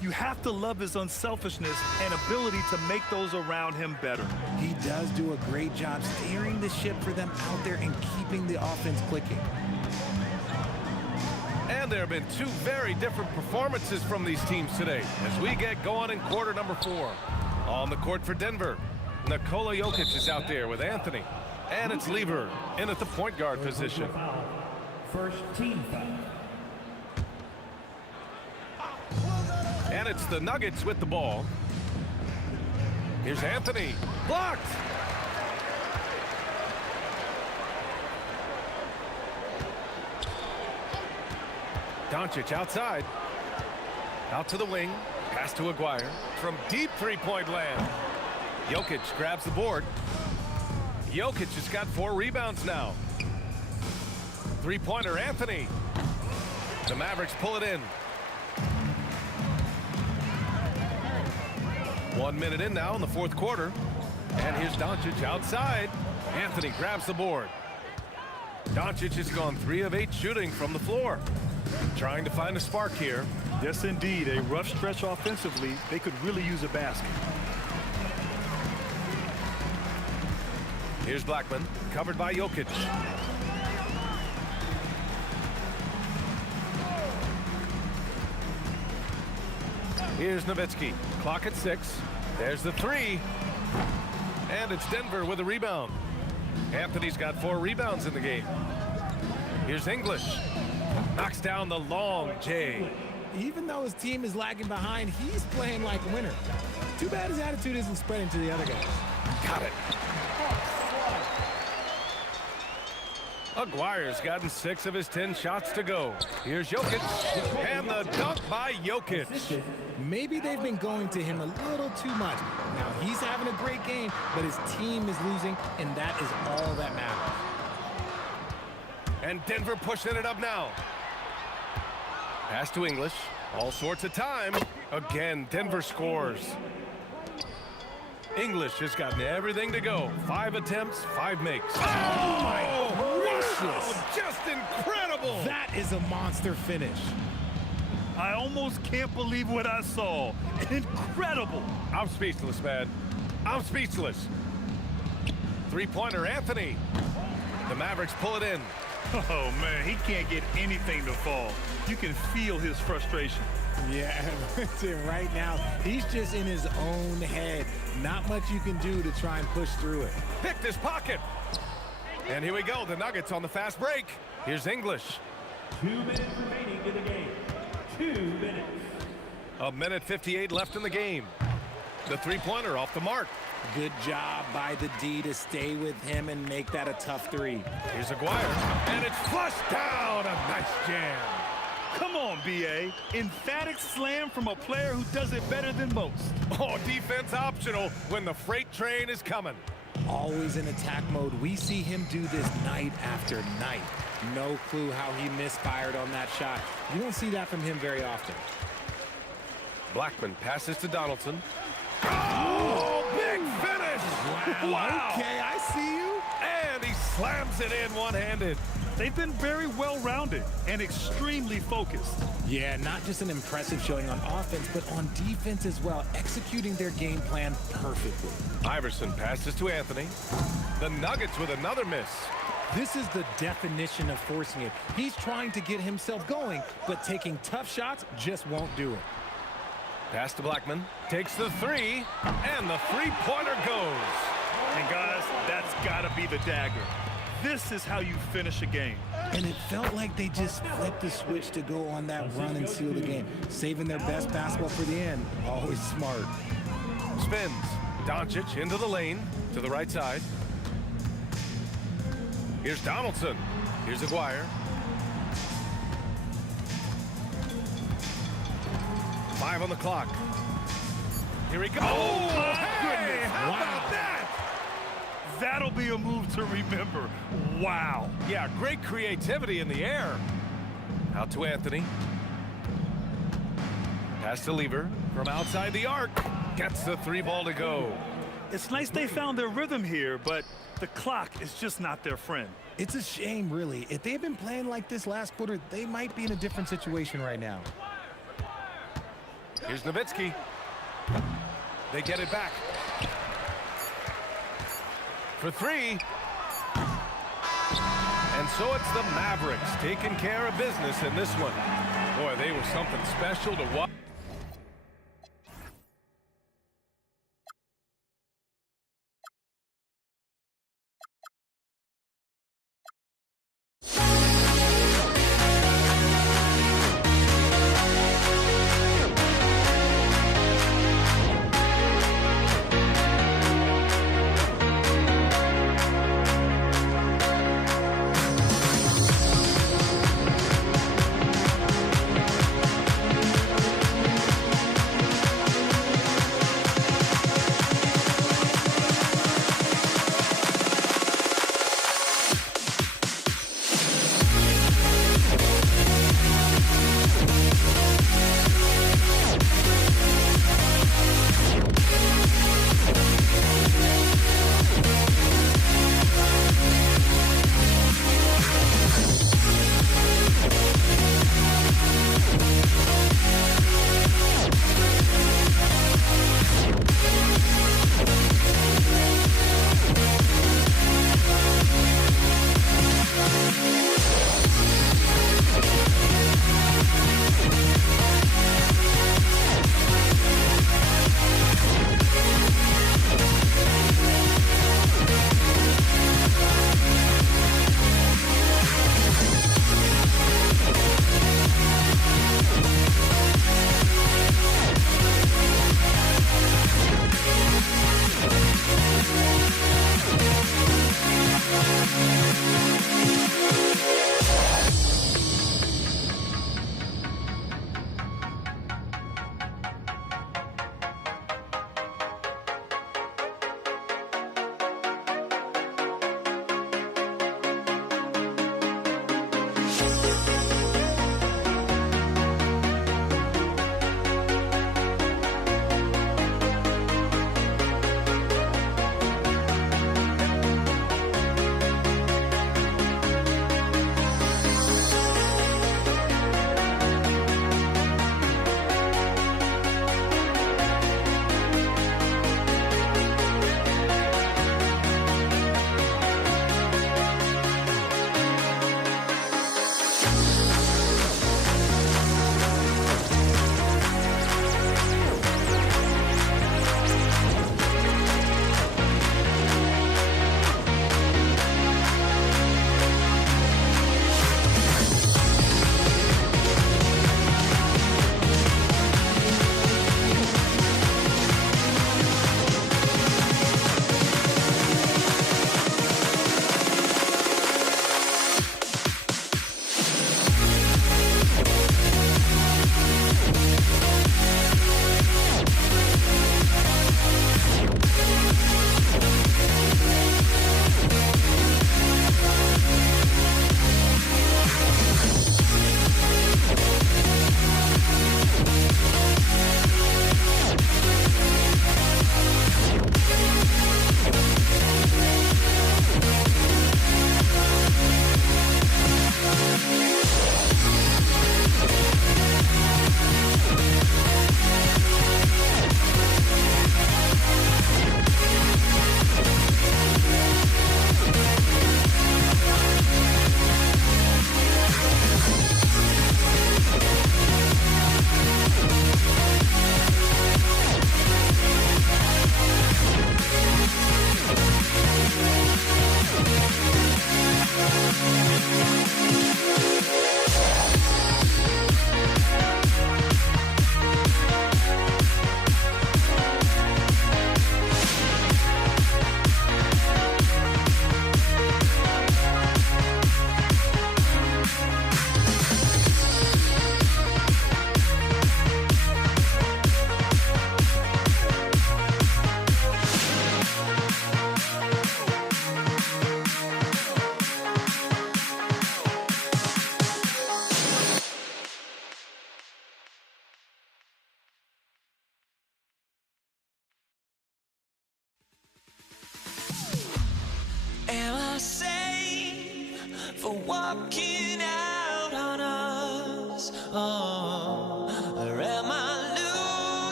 You have to love his unselfishness and ability to make those around him better. He does do a great job steering the ship for them out there and keeping the offense clicking. And there have been 2 very different performances from these teams today as we get going in quarter number 4. On the court for Denver, Nikola Jokic is out there with Anthony. And it's Lever in at the point guard position. First team foul. And it's the Nuggets with the ball. Here's Anthony. Blocked! Doncic outside. Out to the wing. Pass to Aguirre. From deep three-point land. Jokic grabs the board. Jokic has got 4 rebounds now. Three-pointer, Anthony. The Mavericks pull it in. 1 minute in now in the 4th quarter. And here's Doncic outside. Anthony grabs the board. Doncic has gone 3 of 8 shooting from the floor. Trying to find a spark here. Yes, indeed. A rough stretch offensively. They could really use a basket. Here's Blackman, covered by Jokic. Here's Nowitzki. Clock at 6. There's the 3. And it's Denver with a rebound. Anthony's got 4 rebounds in the game. Here's English. Knocks down the long J. Even though his team is lagging behind, he's playing like a winner. Too bad his attitude isn't spreading to the other guys. Got it. Aguirre's gotten 6 of his 10 shots to go. Here's Jokic. And the dunk by Jokic. Maybe they've been going to him a little too much. Now he's having a great game, but his team is losing, and that is all that matters. And Denver pushing it up now. Pass to English. All sorts of time. Again, Denver scores. English has gotten everything to go. 5 attempts, 5 makes. Oh, my! What Oh, just incredible. That is a monster finish. I almost can't believe what I saw. Incredible. I'm speechless, man. I'm speechless. Three-pointer, Anthony. The Mavericks pull it in. Oh, man, he can't get anything to fall. You can feel his frustration. Yeah, right now, he's just in his own head. Not much you can do to try and push through it. Picked his pocket. And here we go, the Nuggets on the fast break. Here's English. 2 minutes remaining in the game. 2 minutes. A minute 58 left in the game. The three-pointer off the mark. Good job by the D to stay with him and make that a tough three. Here's Aguirre, and it's flushed down. A nice jam. Come on, B.A. Emphatic slam from a player who does it better than most. Oh, defense optional when the freight train is coming. Always in attack mode. We see him do this night after night. No clue how he misfired on that shot. You don't see that from him very often. Blackman passes to Donaldson. Oh, big finish! Wow! Okay, I see you. And he slams it in one-handed. They've been very well-rounded and extremely focused. Yeah, not just an impressive showing on offense, but on defense as well, executing their game plan perfectly. Iverson passes to Anthony. The Nuggets with another miss. This is the definition of forcing it. He's trying to get himself going, but taking tough shots just won't do it. Pass to Blackman. Takes the three, and the three-pointer goes. And guys, that's got to be the dagger. This is how you finish a game. And it felt like they just flipped the switch to go on that run and seal the game. Saving their best basketball for the end. Always smart. Spins. Doncic into the lane to the right side. Here's Donaldson. Here's Aguirre. 5 on the clock. Here he goes. Oh, my goodness. How about that? That'll be a move to remember. Wow. Yeah, great creativity in the air. Out to Anthony. Pass to Lever from outside the arc. Gets the three ball to go. It's nice they found their rhythm here, but the clock is just not their friend. It's a shame, really. If they had been playing like this last quarter, they might be in a different situation right now. Here's Nowitzki. They get it back. For three. And so it's the Mavericks taking care of business in this one. Boy, they were something special to watch.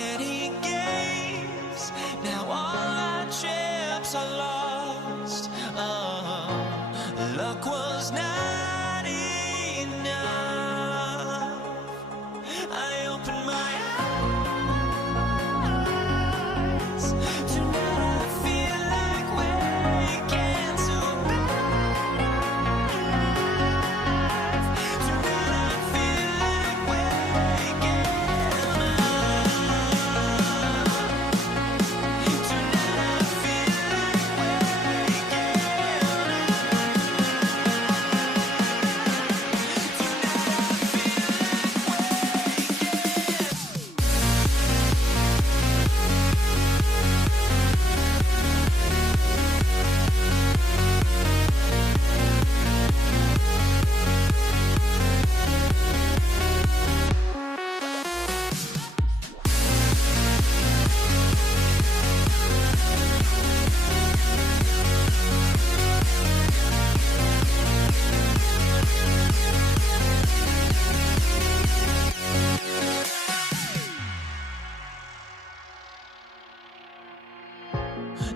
many games. Now all our chips are lost. Luck was not enough. I opened my eyes. Tonight I feel like waking to life. Tonight I feel like waking up. Tonight I feel like waking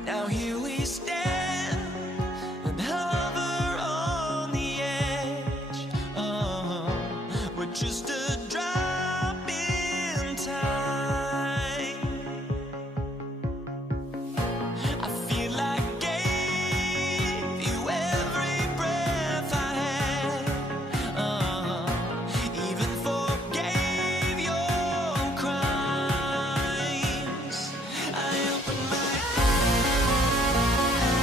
Now here we stand and hover on the edge. We're just a drop in time. I feel like gave you every breath I had. Even forgave your crimes. I opened my eyes.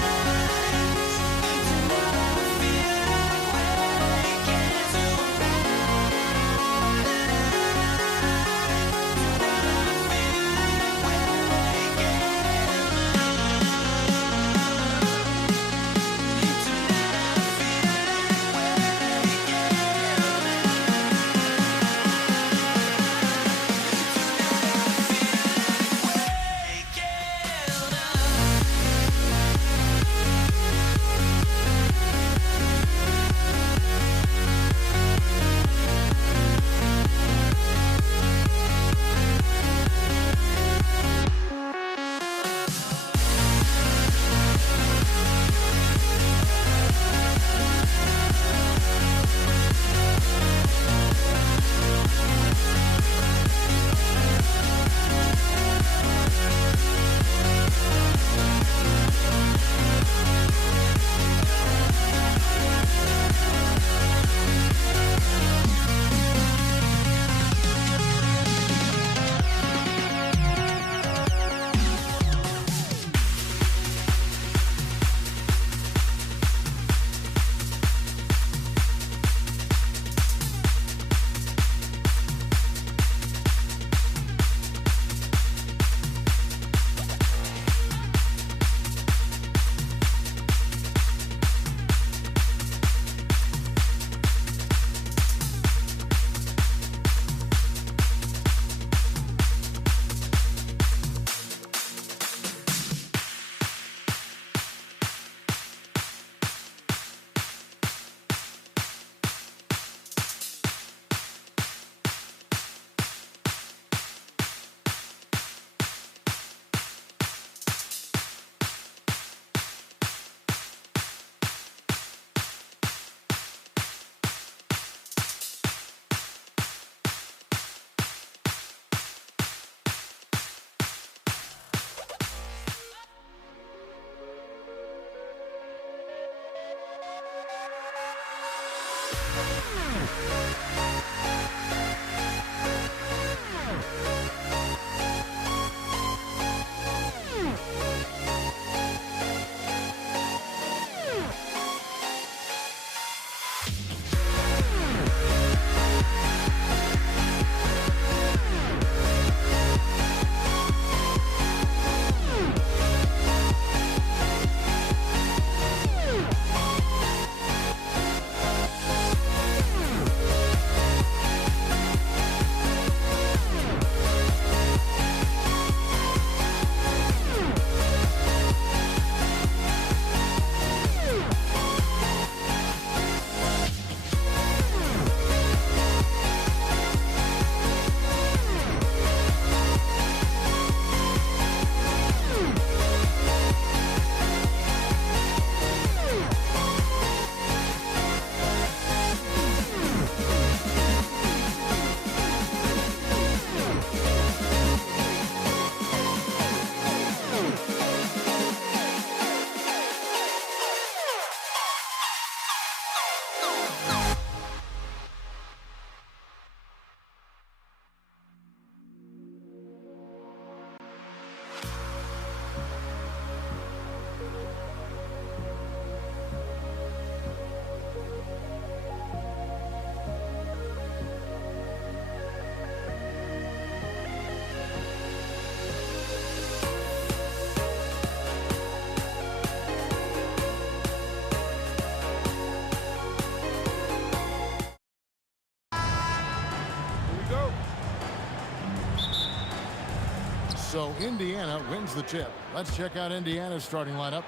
So Indiana wins the tip. Let's check out Indiana's starting lineup.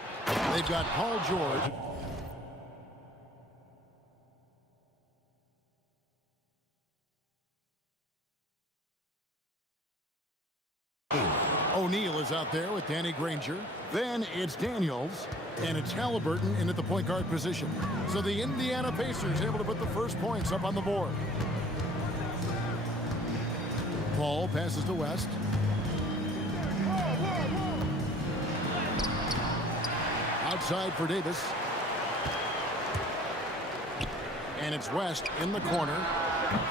They've got Paul George. O'Neal is out there with Danny Granger. Then it's Daniels, and it's Halliburton in at the point guard position. So the Indiana Pacers able to put the first points up on the board. Paul passes to West. Outside for Davis. And it's West in the corner.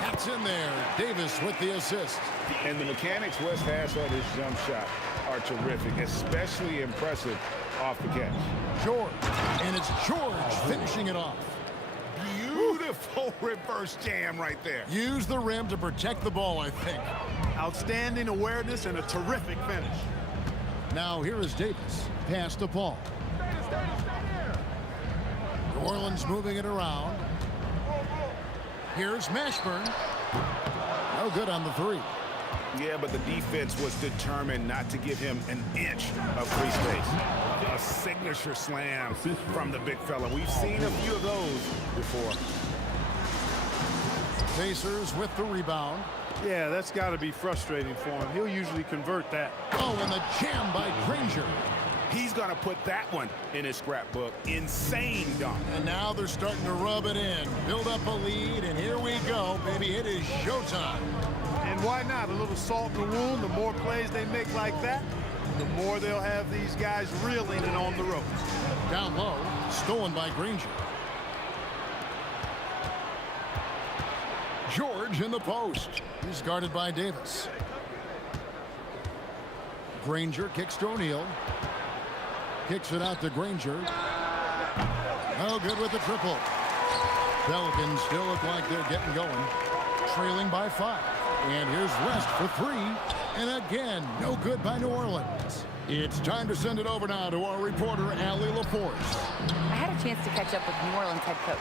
That's in there. Davis with the assist. And the mechanics West has on his jump shot are terrific, especially impressive off the catch. George. And it's George finishing it off. Beautiful reverse jam right there. Use the rim to protect the ball, I think. Outstanding awareness and a terrific finish. Now here is Davis. Pass to Paul. New Orleans moving it around. Here's Mashburn. No good on the three. Yeah, but the defense was determined not to give him an inch of free space. A signature slam from the big fella. We've seen a few of those before. Pacers with the rebound. Yeah, that's got to be frustrating for him. He'll usually convert that. Oh, and the jam by Granger. He's going to put that one in his scrapbook. Insane dunk. And now they're starting to rub it in. Build up a lead, and here we go, baby. It is showtime. And why not? A little salt in the wound. The more plays they make like that, the more they'll have these guys reeling and on the ropes. Down low, stolen by Granger. George in the post. He's guarded by Davis. Granger kicks to O'Neal. Kicks it out to Granger. Oh, good with the triple. Pelicans still look like they're getting going. Trailing by 5. And here's West for 3. And again, no good by New Orleans. It's time to send it over now to our reporter, Allie LaForce. I had a chance to catch up with New Orleans head coach.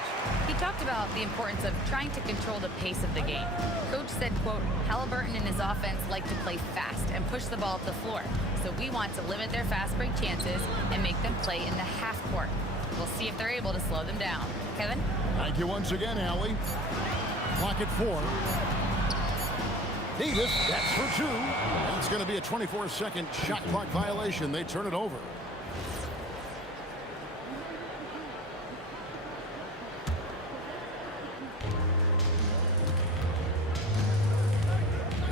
He talked about the importance of trying to control the pace of the game. Coach said, quote, Halliburton and his offense like to play fast and push the ball up the floor. So we want to limit their fast break chances and make them play in the half court. We'll see if they're able to slow them down. Kevin? Thank you once again, Allie. Clock at 4. Davis, that's for 2. That's going to be a 24-second shot clock violation. They turn it over.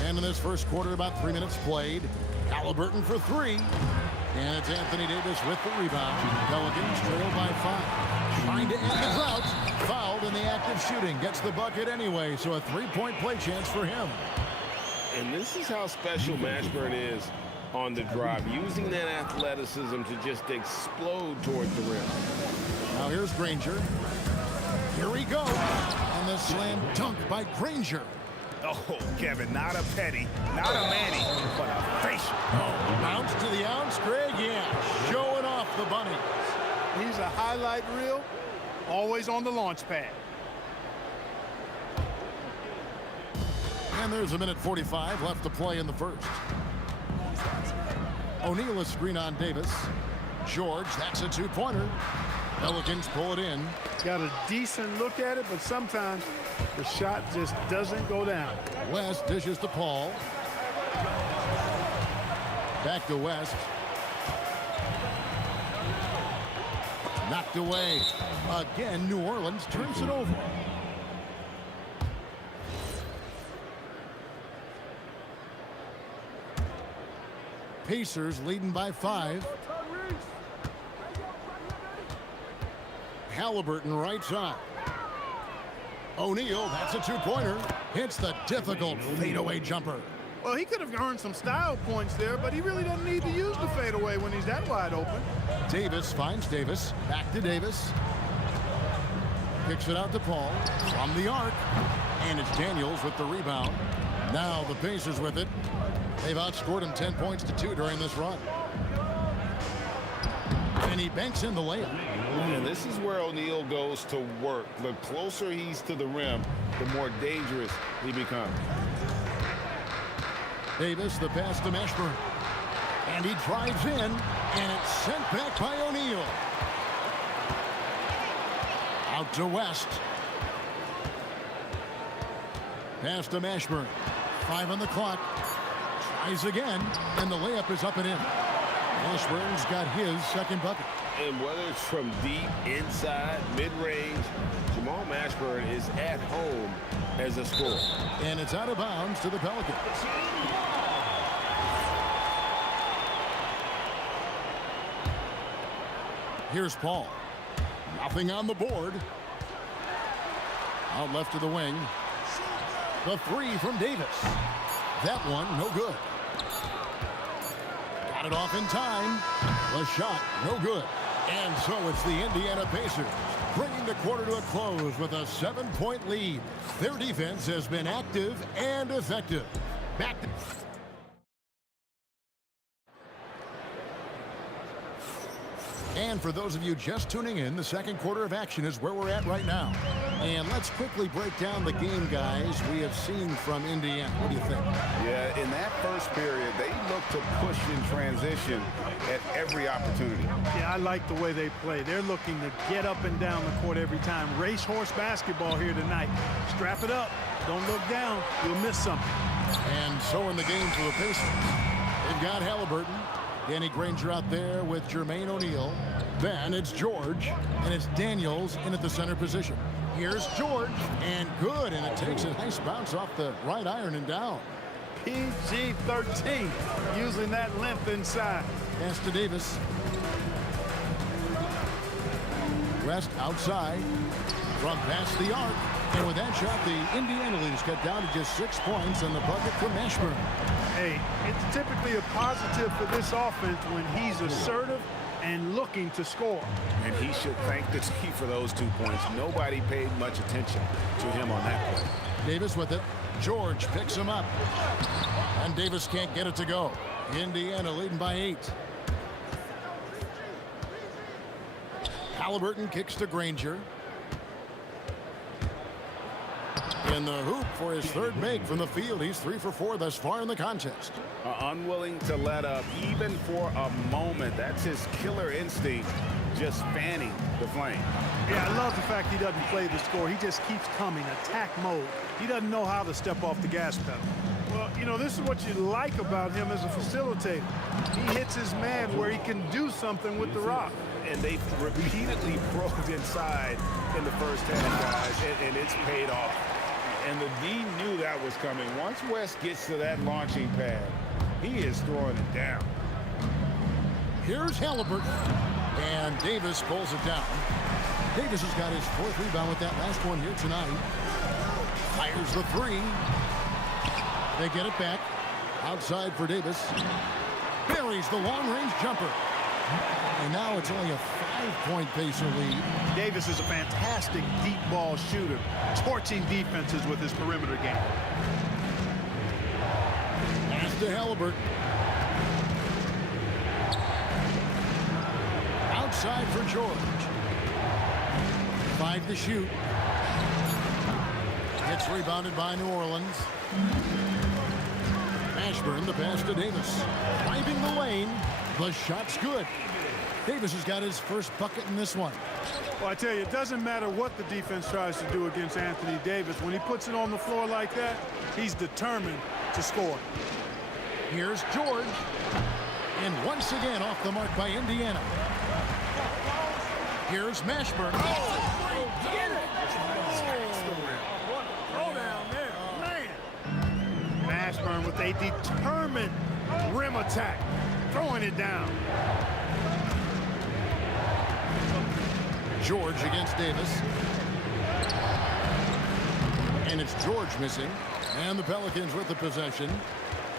And in this first quarter, about 3 minutes played. Halliburton for 3. And it's Anthony Davis with the rebound. Pelicans trail by 5. Trying to end the drought. Fouled in the act of shooting. Gets the bucket anyway, so a 3-point play chance for him. And this is how special Mashburn is on the drive, using that athleticism to just explode toward the rim. Now here's Granger. Here we go. And the slam dunk by Granger. Oh, Kevin, not a petty, not a Manny, but a facial. Oh, bounce to the ounce, Greg. Yeah, showing off the bunny. He's a highlight reel, always on the launch pad. And there's a minute 45 left to play in the first. O'Neal is screen on Davis. George, that's a 2-pointer. Pelicans pull it in. Got a decent look at it, but sometimes the shot just doesn't go down. West dishes to Paul. Back to West. Knocked away. Again, New Orleans turns it over. Pacers leading by 5. Halliburton right side. O'Neal, that's a 2-pointer. Hits the difficult fadeaway jumper. Well, he could have earned some style points there, but he really doesn't need to use the fadeaway when he's that wide open. Davis finds Davis. Back to Davis. Kicks it out to Paul. From the arc. And it's Daniels with the rebound. Now the Pacers with it. They've outscored him 10 points to 2 during this run. And he banks in the layup. And this is where O'Neal goes to work. The closer he's to the rim, the more dangerous he becomes. Davis, the pass to Mashburn. And he drives in, and it's sent back by O'Neal. Out to West. Pass to Mashburn. 5 on the clock. Tries again, and the layup is up and in. Mashburn's got his second bucket. And whether it's from deep, inside, mid-range, Jamal Mashburn is at home as a scorer. And it's out of bounds to the Pelicans. Here's Paul. Nothing on the board. Out left to the wing. The three from Davis. That one, no good. Got it off in time. The shot, no good. And so it's the Indiana Pacers bringing the quarter to a close with a 7-point lead. Their defense has been active and effective. Back to... And for those of you just tuning in, the second quarter of action is where we're at right now. And let's quickly break down the game, guys, we have seen from Indiana. What do you think? Yeah, in that first period, they looked to push in transition at every opportunity. Yeah, I like the way they play. They're looking to get up and down the court every time. Racehorse basketball here tonight. Strap it up. Don't look down. You'll miss something. And so in the game for the Pacers, they've got Halliburton. Danny Granger out there with Jermaine O'Neal. Then it's George, and it's Daniels in at the center position. Here's George, and good, and it takes a nice bounce off the right iron and down. PG-13, using that length inside. Pass to Davis. West outside, from past the arc, and with that shot, the Indiana leaders cut down to just 6 points on the bucket from Mashburn. Hey, it's typically a positive for this offense when he's assertive and looking to score. And he should thank the team for those 2 points. Nobody paid much attention to him on that play. Davis with it. George picks him up. And Davis can't get it to go. Indiana leading by 8. Halliburton kicks to Granger. In the hoop for his third make from the field. He's 3 for 4 thus far in the contest. Unwilling to let up even for a moment. That's his killer instinct, just fanning the flame. Yeah, I love the fact he doesn't play the score. He just keeps coming, attack mode. He doesn't know how to step off the gas pedal. Well, you know, this is what you like about him as a facilitator. He hits his man where he can do something with the rock. And they repeatedly probed inside in the first half, guys, and it's paid off. And the D knew that was coming. Once West gets to that launching pad, he is throwing it down. Here's Halliburton. And Davis pulls it down. Davis has got his 4th rebound with that last one here tonight. Fires the 3. They get it back. Outside for Davis. Buries the long-range jumper. And now it's only a 5-point Pacer lead. Davis is a fantastic deep ball shooter, torching defenses with his perimeter game. Pass to Halliburton. Outside for George. 5 to shoot. It's rebounded by New Orleans. Mashburn, the pass to Davis. Driving the lane. The shot's good. Davis has got his first bucket in this one. Well, I tell you, it doesn't matter what the defense tries to do against Anthony Davis. When he puts it on the floor like that, he's determined to score. Here's George. And once again off the mark by Indiana. Here's Mashburn. Get it! Throw down there, man. Mashburn with a determined rim attack, throwing it down. George against Davis. And it's George missing. And the Pelicans with the possession.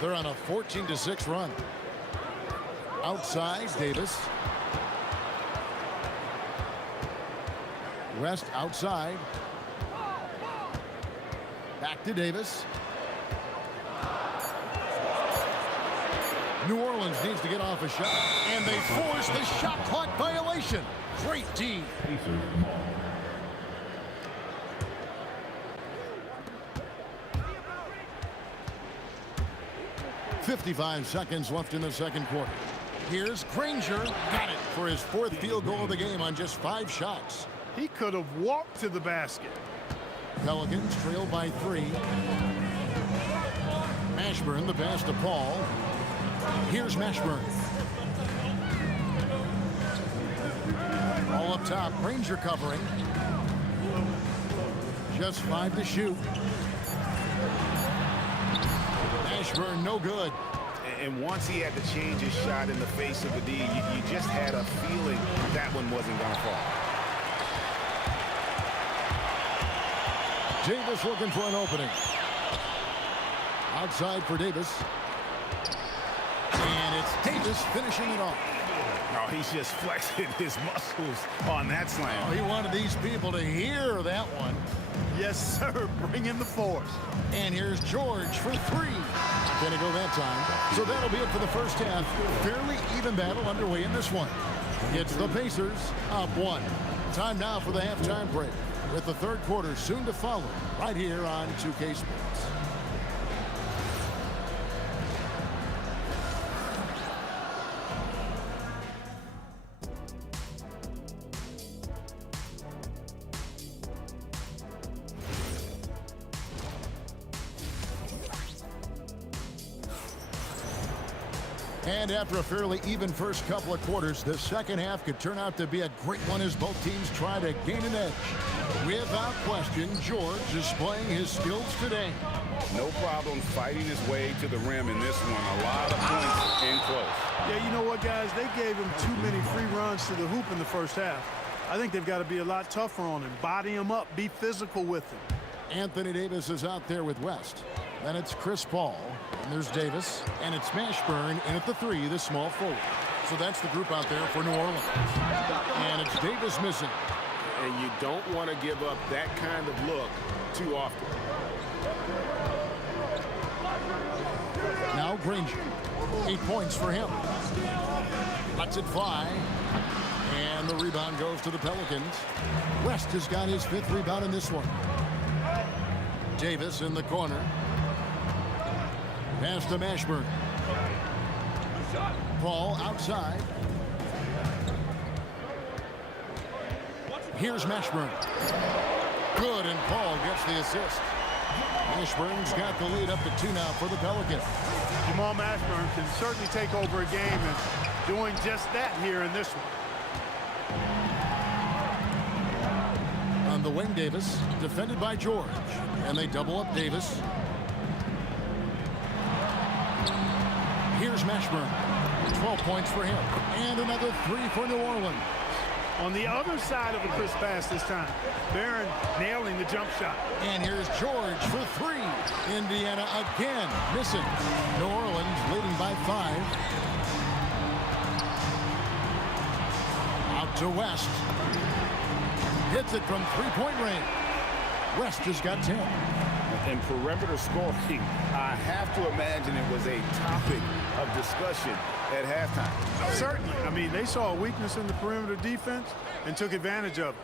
They're on a 14-6 run. Outside, Davis. West outside. Back to Davis. New Orleans needs to get off a shot. And they force the shot clock violation. Great D. 55 seconds left in the second quarter. Here's Granger. Got it for his 4th field goal of the game on just 5 shots. He could have walked to the basket. Pelicans trail by 3. Mashburn, the pass to Paul. Here's Mashburn. All up top, Granger covering. Just 5 to shoot. Mashburn, no good. And once he had to change his shot in the face of the D, you just had a feeling that one wasn't going to fall. Davis looking for an opening. Outside for Davis. And it's Davis finishing it off. Oh, he's just flexing his muscles on that slam. Oh, he wanted these people to hear that one. Yes, sir. Bring in the force. And here's George for 3. Gonna go that time. So that'll be it for the first half. Fairly even battle underway in this one. It's the Pacers up 1. Time now for the halftime break, with the third quarter soon to follow right here on 2K Sports. And after a fairly even first couple of quarters, the second half could turn out to be a great one as both teams try to gain an edge. Without question, George is displaying his skills today. No problem fighting his way to the rim in this one. A lot of points in close. Yeah, you know what, guys? They gave him too many free runs to the hoop in the first half. I think they've got to be a lot tougher on him. Body him up. Be physical with him. Anthony Davis is out there with West. Then it's Chris Paul. And there's Davis. And it's Mashburn in at the 3, the small forward. So that's the group out there for New Orleans. And it's Davis missing. And you don't want to give up that kind of look too often. Now Granger. 8 points for him. Lets it fly. And the rebound goes to the Pelicans. West has got his 5th rebound in this one. Davis in the corner. Pass to Mashburn. Paul outside. Here's Mashburn. Good, and Paul gets the assist. Mashburn's got the lead up to 2 now for the Pelicans. Jamal Mashburn can certainly take over a game, and doing just that here in this one. On the wing, Davis, defended by George. And they double up Davis. Here's Mashburn. 12 points for him. And another 3 for New Orleans. On the other side of a crisp pass this time. Barron nailing the jump shot. And here's George for 3. Indiana again missing. New Orleans leading by 5. Out to West. Hits it from 3-point range. West has got 10. And perimeter scoring, I have to imagine it was a topic of discussion at halftime. Certainly. I mean, they saw a weakness in the perimeter defense and took advantage of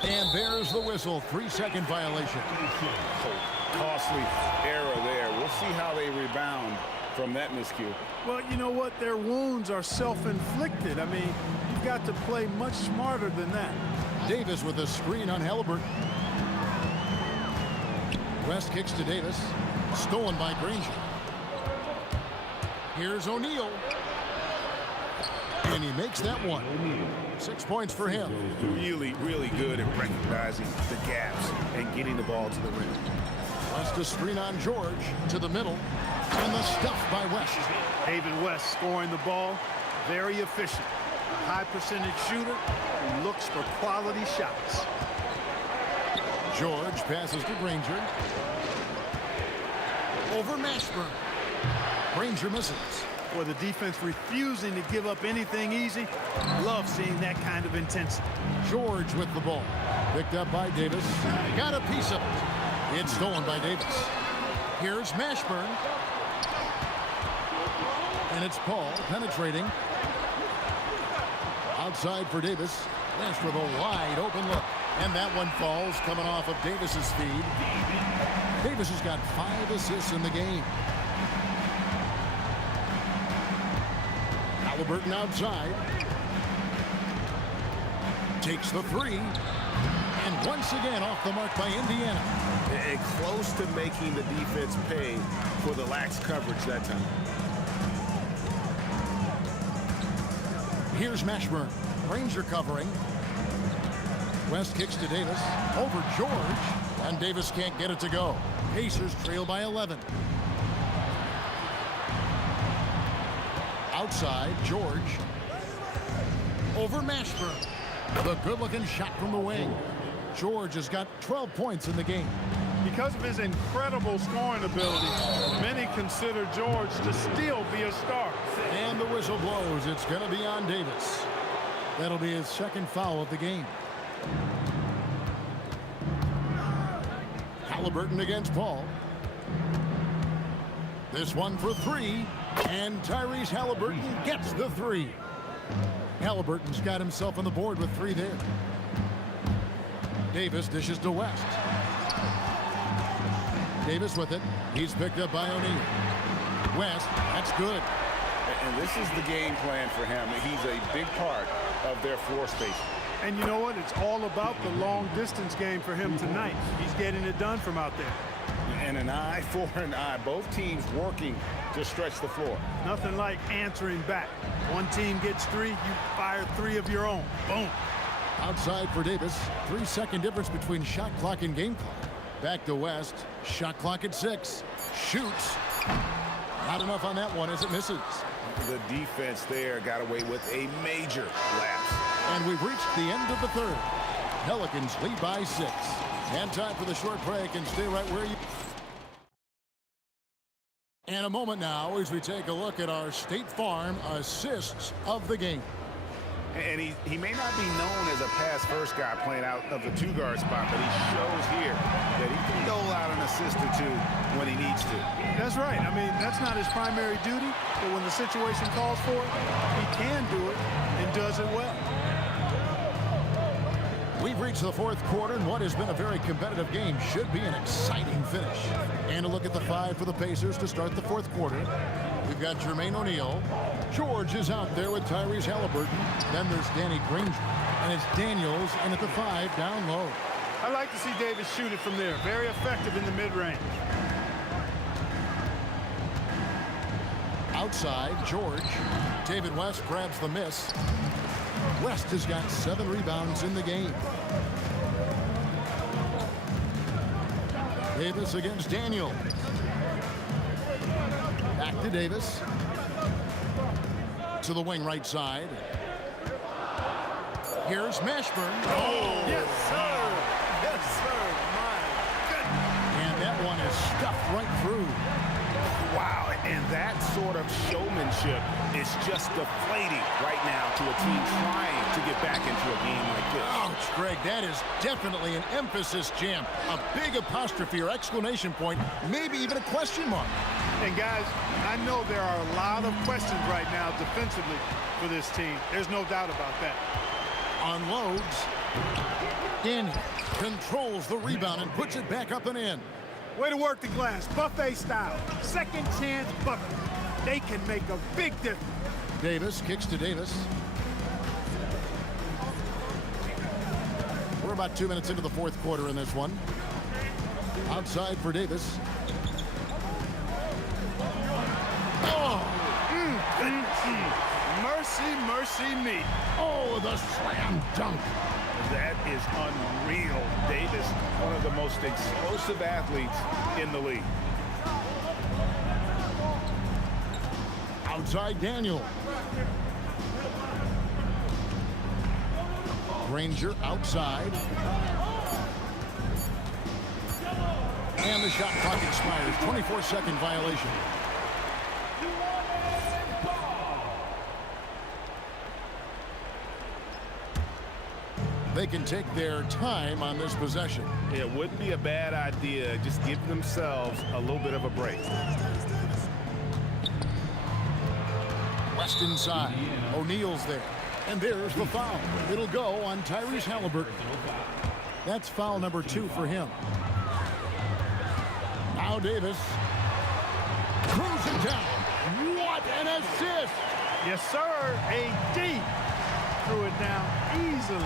it. And there's the whistle. 3-second violation. Costly error there. We'll see how they rebound from that miscue. Well, you know what? Their wounds are self-inflicted. I mean, you've got to play much smarter than that. Davis with a screen on Halliburton. West kicks to Davis. Stolen by Granger. Here's O'Neal. And he makes that one. 6 points for him. Really, really good at recognizing the gaps and getting the ball to the rim. West a screen on George to the middle. And the stuff by West. David West scoring the ball. Very efficient. A high percentage shooter who looks for quality shots. George passes to Granger. Over Mashburn. Granger misses. With the defense refusing to give up anything easy. Love seeing that kind of intensity. George with the ball. Picked up by Davis. Got a piece of it. It's stolen by Davis. Here's Mashburn. And it's Paul penetrating. Outside for Davis. Nash with a wide open look. And that one falls coming off of Davis's feed. Davis has got 5 assists in the game. Halliburton outside. Takes the 3. And once again off the mark by Indiana. And close to making the defense pay for the lax coverage that time. Here's Mashburn. Ranger covering. West kicks to Davis. Over George. And Davis can't get it to go. Pacers trail by 11. Outside, George. Over Mashburn. The good-looking shot from the wing. George has got 12 points in the game. Because of his incredible scoring ability, many consider George to still be a star. And the whistle blows. It's going to be on Davis. That'll be his second foul of the game. Halliburton against Paul. This one for 3. And Tyrese Halliburton gets the 3. Halliburton's got himself on the board with 3 there. Davis dishes to West. Davis with it. He's picked up by O'Neal. West, that's good. And this is the game plan for him. He's a big part of their floor space. And you know what? It's all about the long-distance game for him tonight. He's getting it done from out there. And an eye for an eye. Both teams working to stretch the floor. Nothing like answering back. One team gets 3, you fire 3 of your own. Boom. Outside for Davis. 3-second difference between shot clock and game clock. Back to West. Shot clock at 6. Shoots. Not enough on that one as it misses. The defense there got away with a major lapse. And we've reached the end of the 3rd. Pelicans lead by 6. And time for the short break, and stay right where you... And a moment now as we take a look at our State Farm assists of the game. And he may not be known as a pass-first guy playing out of the 2-guard spot, but he shows here that he can dole out an assist or 2 when he needs to. That's right. I mean, that's not his primary duty, but when the situation calls for it, he can do it and does it well. We've reached the 4th quarter, and what has been a very competitive game should be an exciting finish. And a look at the 5 for the Pacers to start the 4th quarter. We've got Jermaine O'Neal. George is out there with Tyrese Halliburton. Then there's Danny Granger. And it's Daniels in at the 5 down low. I like to see Davis shoot it from there. Very effective in the mid-range. Outside, George. David West grabs the miss. West has got 7 rebounds in the game. Davis against Daniel. Back to Davis. To the wing right side. Here's Mashburn. Oh, yes, sir. Yes, sir. My goodness. And that one is stuffed right through. Wow, and that sort of showmanship is just deflating right now to a team trying to get back into a game like this. Ouch, Greg, that is definitely an emphasis jam. A big apostrophe or exclamation point, maybe even a question mark. And guys, I know there are a lot of questions right now defensively for this team. There's no doubt about that. Unloads. Daniel controls the rebound and puts it back up and in. Way to work the glass, buffet style. Second chance bucket. They can make a big difference. Davis kicks to Davis. We're about 2 minutes into the 4th quarter in this one. Outside for Davis. Oh! Mercy, mercy me. Oh, the slam dunk. That is unreal. Davis, one of the most explosive athletes in the league. Outside Daniel. Granger outside. And the shot clock expires. 24-second violation. They can take their time on this possession. It wouldn't be a bad idea. Just give themselves a little bit of a break. West inside. O'Neal's there. And there's the foul. It'll go on Tyrese Halliburton. That's foul number 2 for him. Now Davis. Cruising down. What an assist! Yes, sir. AD threw it down easily.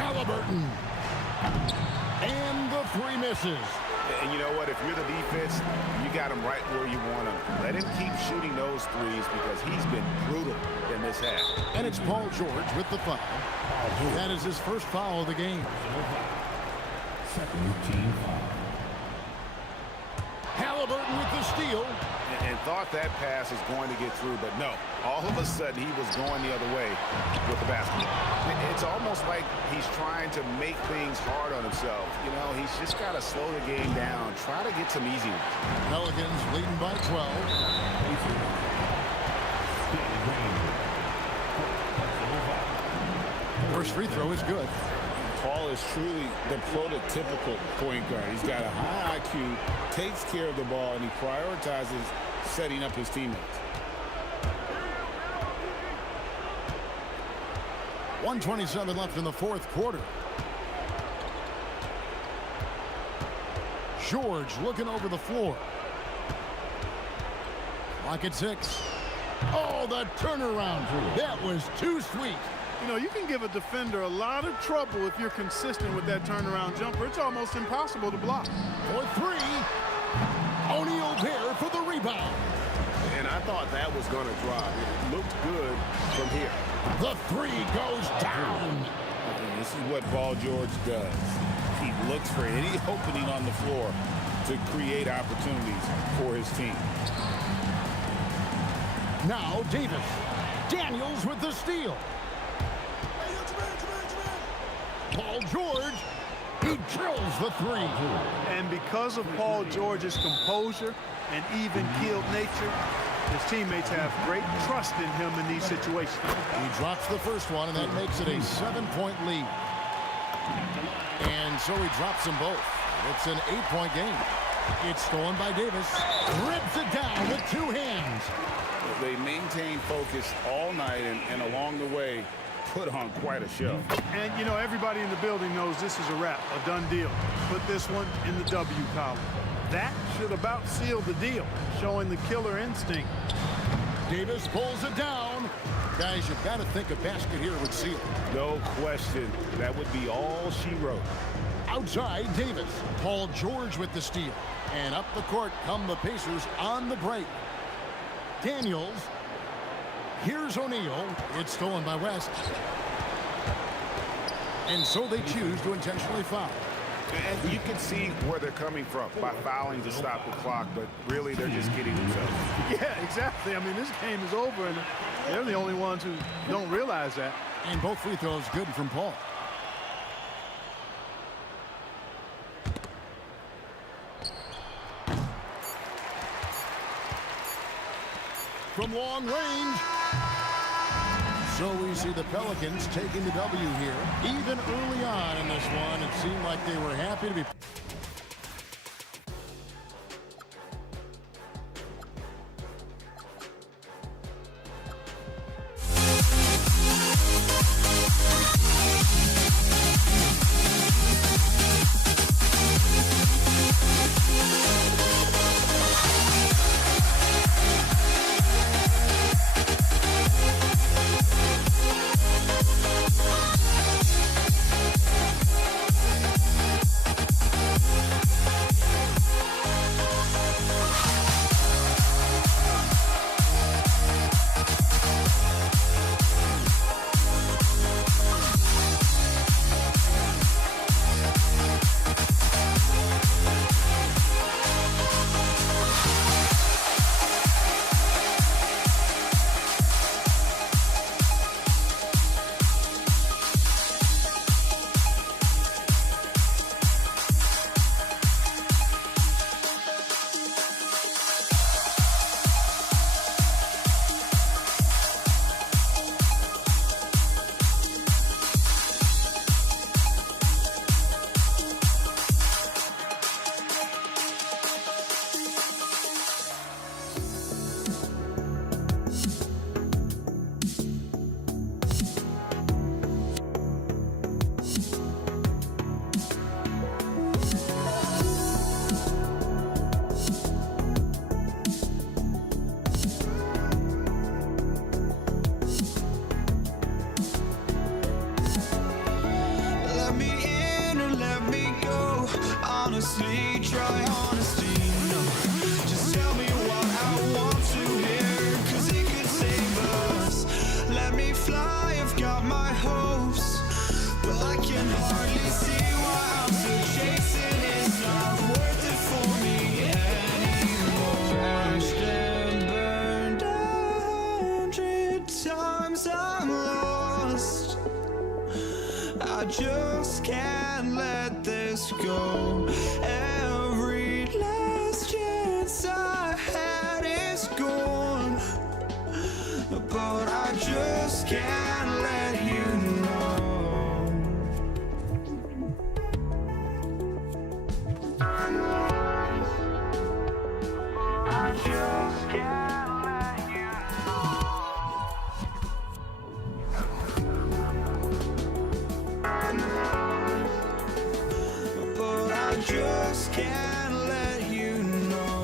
Halliburton. And the three misses. And you know what? If you're the defense, you got him right where you want him. Let him keep shooting those threes because he's been brutal in this half. And it's Paul George with the foul. That is his first foul of the game. Second team foul. Halliburton with the steal. And thought that pass was going to get through, but no. All of a sudden, he was going the other way with the basketball. It's almost like he's trying to make things hard on himself. You know, he's just got to slow the game down, try to get some easy ones. Pelicans leading by 12. First free throw is good. Paul is truly the prototypical point guard. He's got a high IQ, takes care of the ball, and he prioritizes setting up his teammates. 1:27 left in the fourth quarter. George looking over the floor. Clock at 6. Oh, the turnaround. That was too sweet. You know, you can give a defender a lot of trouble if you're consistent with that turnaround jumper. It's almost impossible to block. For three. O'Neal there for the rebound. And I thought that was going to drop. It looked good from here. The three goes down. And this is what Paul George does. He looks for any opening on the floor to create opportunities for his team. Now Davis. Daniels with the steal. Paul George, he drills the three. And because of Paul George's composure and even-keeled nature, his teammates have great trust in him in these situations. He drops the first one, and that makes it a 7-point lead. And so he drops them both. It's an 8-point game. It's stolen by Davis. Rips it down with two hands. They maintain focus all night and along the way put on quite a show. And, you know, everybody in the building knows this is a wrap, a done deal. Put this one in the W column. That should about seal the deal, showing the killer instinct. Davis pulls it down. Guys, you've got to think a basket here would seal. No question. That would be all she wrote. Outside, Davis. Paul George with the steal. And up the court come the Pacers on the break. Daniels. Here's O'Neal. It's stolen by West. And so they choose to intentionally foul. And you can see where they're coming from by fouling to stop the clock, but really they're just kidding themselves. Yeah, exactly. I mean, this game is over, and they're the only ones who don't realize that. And both free throws good from Paul. From long range. So we see the Pelicans taking the W here. Even early on in this one, it seemed like they were happy to be... try honesty, no. Just tell me what I want to hear, 'cause it could save us. Let me fly, I've got my hopes, but I can hardly see why I'm still chasing. It's not worth it for me anymore. Crashed and burned 100 times, I'm lost. I just can't let this go. Every last chance I had is gone, but I just can't let you know. I just can't let you know. But I just can't let you know.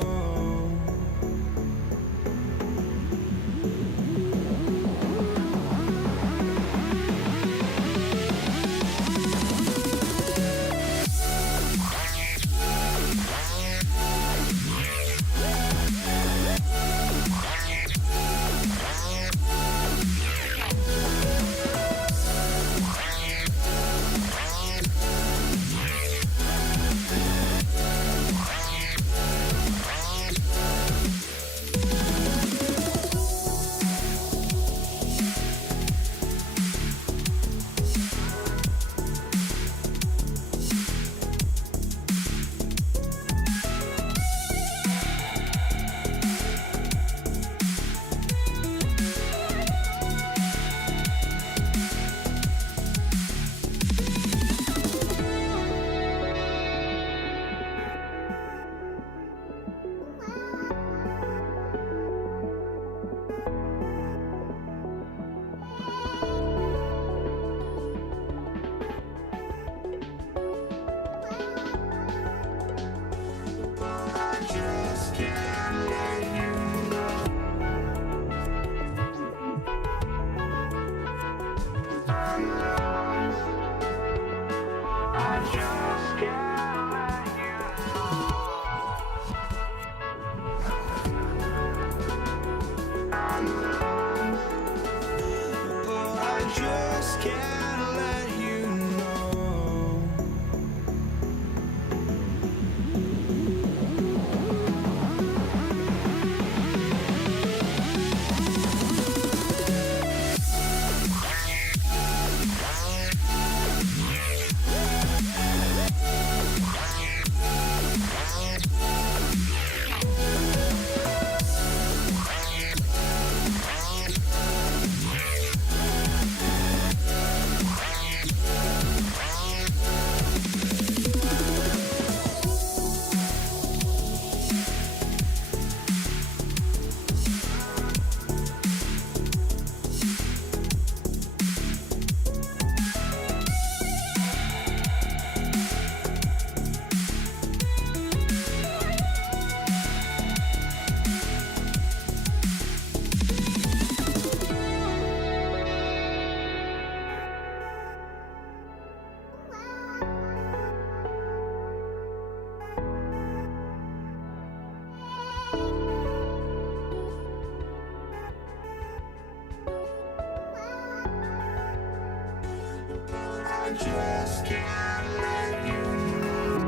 just can't let you know.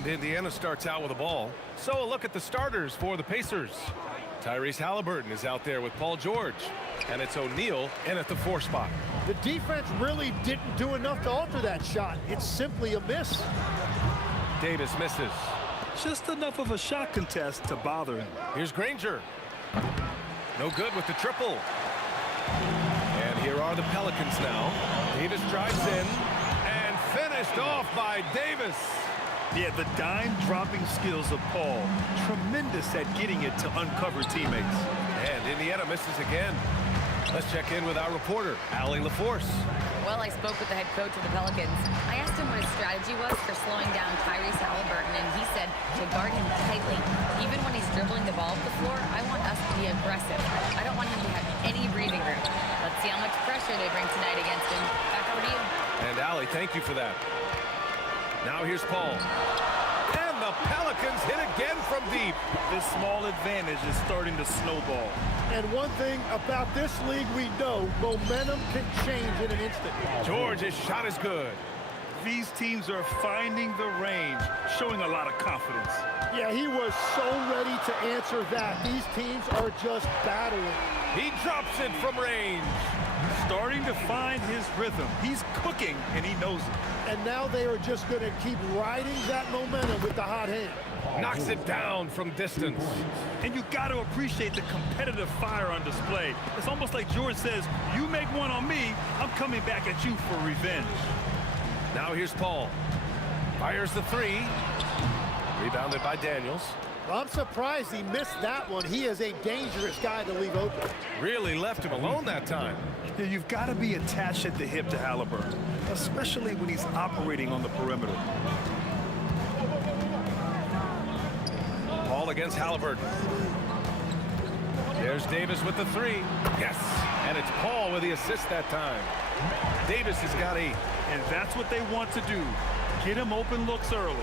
And Indiana starts out with the ball. So a look at the starters for the Pacers. Tyrese Halliburton is out there with Paul George. And it's O'Neal in at the 4 spot. The defense really didn't do enough to alter that shot. It's simply a miss. Davis misses. Just enough of a shot contest to bother him. Here's Granger. No good with the triple. And here are the Pelicans now. Davis drives in and finished off by Davis. Yeah, the dime-dropping skills of Paul. Tremendous at getting it to uncover teammates. And Indiana misses again. Let's check in with our reporter, Allie LaForce. Well, I spoke with the head coach of the Pelicans. I asked him what his strategy was for slowing down Tyrese Halliburton, and he said to guard him tightly. Even when he's dribbling the ball up the floor, I want us to be aggressive. I don't want him to have any breathing room. Let's see how much pressure they bring tonight against him. Back over to you. And Allie, thank you for that. Now here's Paul. And the Pelicans hit again from deep. This small advantage is starting to snowball. And one thing about this league we know, momentum can change in an instant. George's shot is good. These teams are finding the range, showing a lot of confidence. Yeah, he was so ready to answer that. These teams are just battling. He drops it from range. Starting to find his rhythm. He's cooking, and he knows it. And now they are just going to keep riding that momentum with the hot hand. Knocks it down from distance. And you got to appreciate the competitive fire on display. It's almost like George says, you make one on me, I'm coming back at you for revenge. Now here's Paul. Fires the 3. Rebounded by Daniels. I'm surprised he missed that one. He is a dangerous guy to leave open. Really left him alone that time. Yeah, you've got to be attached at the hip to Halliburton, especially when he's operating on the perimeter. Paul against Halliburton. There's Davis with the 3. Yes, and it's Paul with the assist that time. Davis has got 8. And that's what they want to do. Get him open looks early.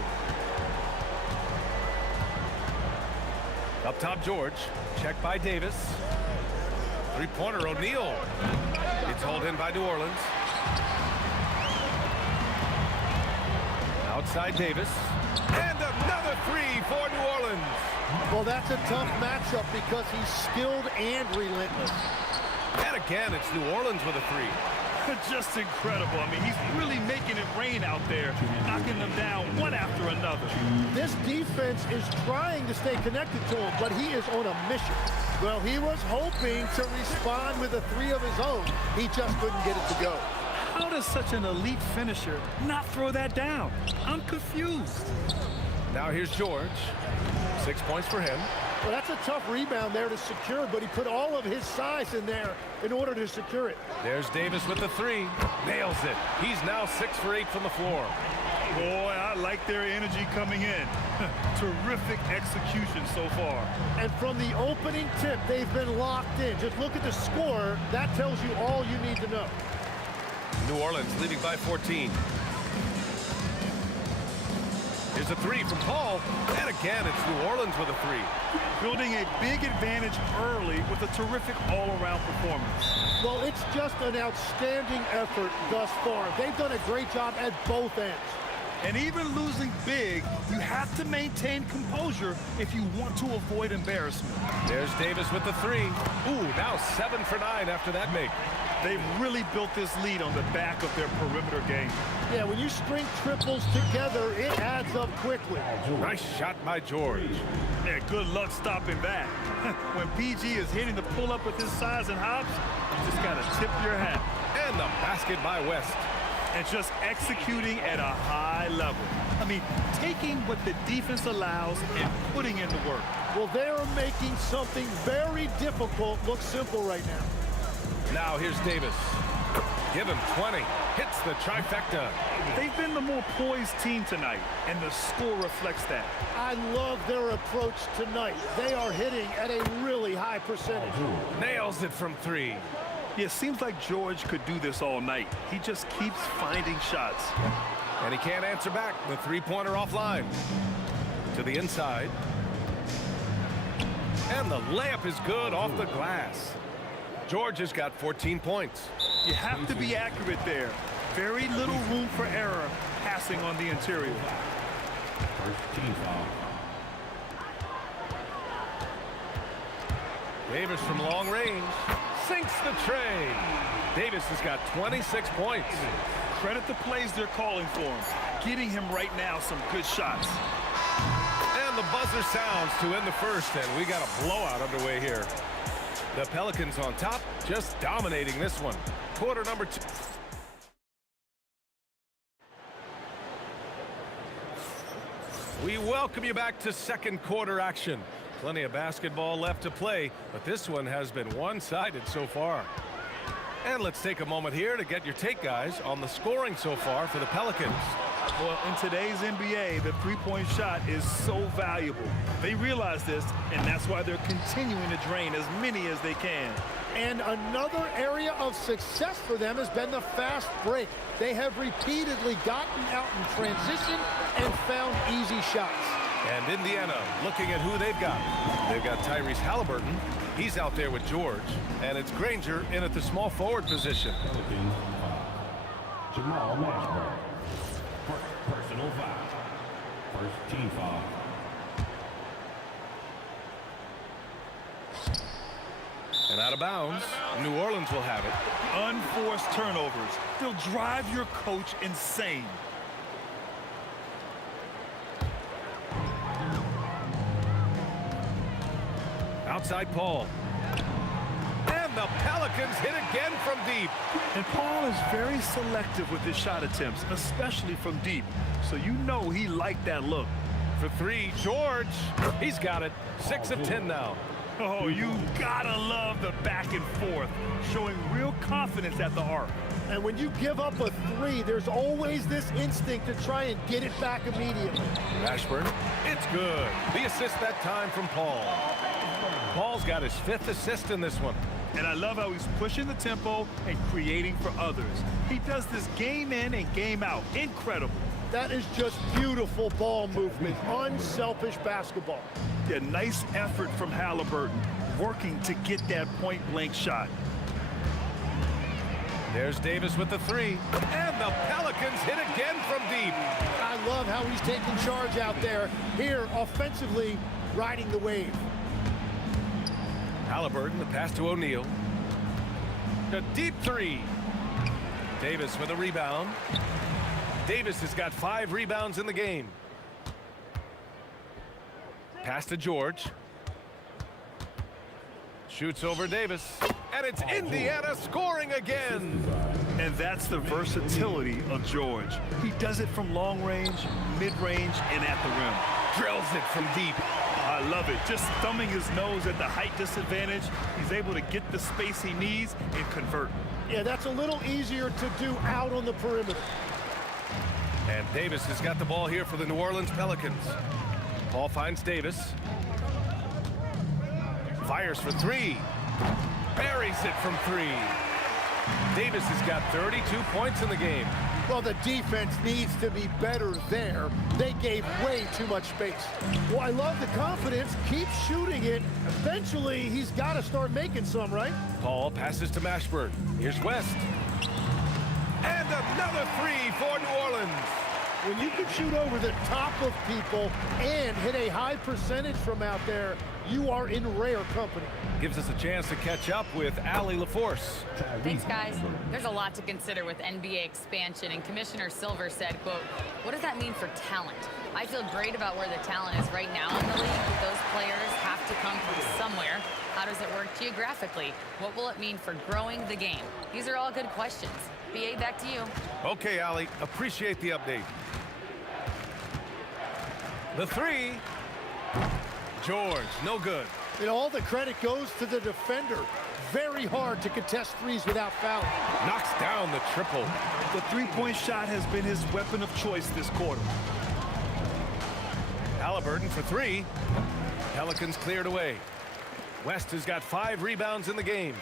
Up top, George. Check by Davis. 3-pointer, O'Neal. It's hauled in by New Orleans. Outside Davis. And another 3 for New Orleans. Well, that's a tough matchup because he's skilled and relentless. And again, it's New Orleans with a 3. Just incredible. I mean, he's really making it rain out there, knocking them down one after another. This defense is trying to stay connected to him, but he is on a mission. Well, he was hoping to respond with a 3 of his own. He just couldn't get it to go. How does such an elite finisher not throw that down? I'm confused. Now here's George. 6 points for him. Well, that's a tough rebound there to secure, but he put all of his size in there in order to secure it. There's Davis with the 3. Nails it. He's now 6 for 8 from the floor. Boy, I like their energy coming in. Terrific execution so far. And from the opening tip, they've been locked in. Just look at the score. That tells you all you need to know. New Orleans leading by 14. Here's a 3 from Paul. And again, it's New Orleans with a 3. Building a big advantage early with a terrific all-around performance. Well, it's just an outstanding effort thus far. They've done a great job at both ends. And even losing big, you have to maintain composure if you want to avoid embarrassment. There's Davis with the 3. Ooh, now 7 for 9 after that make. They've really built this lead on the back of their perimeter game. Yeah, when you string triples together, it adds up quickly. Nice shot by George. Yeah, good luck stopping that. When PG is hitting the pull-up with his size and hops, you just got to tip your hat. And the basket by West. And just executing at a high level. I mean, taking what the defense allows and putting in the work. Well, they're making something very difficult look simple right now. Now here's Davis. Give him 20. Hits the trifecta. They've been the more poised team tonight, and the score reflects that. I love their approach tonight. They are hitting at a really high percentage. Nails it from 3. Yeah, it seems like George could do this all night. He just keeps finding shots. And he can't answer back. The 3-pointer offline. To the inside. And the layup is good off the glass. George has got 14 points. You have to be accurate there. Very little room for error passing on the interior. First team foul. Davis from long range sinks the tray. Davis has got 26 points. Credit the plays they're calling for him. Getting him right now some good shots. And the buzzer sounds to end the first, and we got a blowout underway here. The Pelicans on top, just dominating this one. Quarter number 2. We welcome you back to second quarter action. Plenty of basketball left to play, but this one has been one-sided so far. And let's take a moment here to get your take, guys, on the scoring so far for the Pelicans. Well, in today's NBA, the three-point shot is so valuable. They realize this, and that's why they're continuing to drain as many as they can. And another area of success for them has been the fast break. They have repeatedly gotten out in transition and found easy shots. And Indiana looking at who they've got. They've got Tyrese Halliburton. He's out there with George. And it's Granger in at the small forward position. Jamal Mashburn. Personal foul. First team foul. And out of bounds, New Orleans will have it. Unforced turnovers. They'll drive your coach insane. Outside Paul. And the Pelicans hit again from deep. And Paul is very selective with his shot attempts, especially from deep. So you know he liked that look. For three, George. He's got it. 6 of 10 now. Oh, you gotta love the back and forth, showing real confidence at the arc. And when you give up a three, there's always this instinct to try and get it back immediately. Mashburn, it's good. The assist that time from Paul. Paul's got his 5th assist in this one. And I love how he's pushing the tempo and creating for others. He does this game in and game out. Incredible. That is just beautiful ball movement, unselfish basketball. Yeah, nice effort from Halliburton, working to get that point-blank shot. There's Davis with the 3. And the Pelicans hit again from deep. I love how he's taking charge out there. Here, offensively, riding the wave. Halliburton, the pass to O'Neal. A deep 3. Davis with a rebound. Davis has got 5 rebounds in the game. Pass to George. Shoots over Davis. And it's Indiana scoring again. And that's the versatility of George. He does it from long range, mid-range, and at the rim. Drills it from deep. I love it. Just thumbing his nose at the height disadvantage. He's able to get the space he needs and convert. Yeah, that's a little easier to do out on the perimeter. And Davis has got the ball here for the New Orleans Pelicans. Paul finds Davis. Fires for 3. Buries it from 3. Davis has got 32 points in the game. Well, the defense needs to be better there. They gave way too much space. Well, I love the confidence. Keep shooting it. Eventually, he's got to start making some, right? Paul passes to Mashburn. Here's West. And another 3 for New Orleans. When you can shoot over the top of people and hit a high percentage from out there, you are in rare company. Gives us a chance to catch up with Allie LaForce. Thanks, guys. There's a lot to consider with NBA expansion, and Commissioner Silver said, quote, "What does that mean for talent? I feel great about where the talent is right now in the league, but those players have to come from somewhere. How does it work geographically? What will it mean for growing the game?" These are all good questions. BA, back to you. Okay, Allie. Appreciate the update. The 3. George, no good. And all the credit goes to the defender. Very hard to contest threes without fouling. Knocks down the triple. The three-point shot has been his weapon of choice this quarter. Halliburton for 3. Pelicans cleared away. West has got 5 rebounds in the game.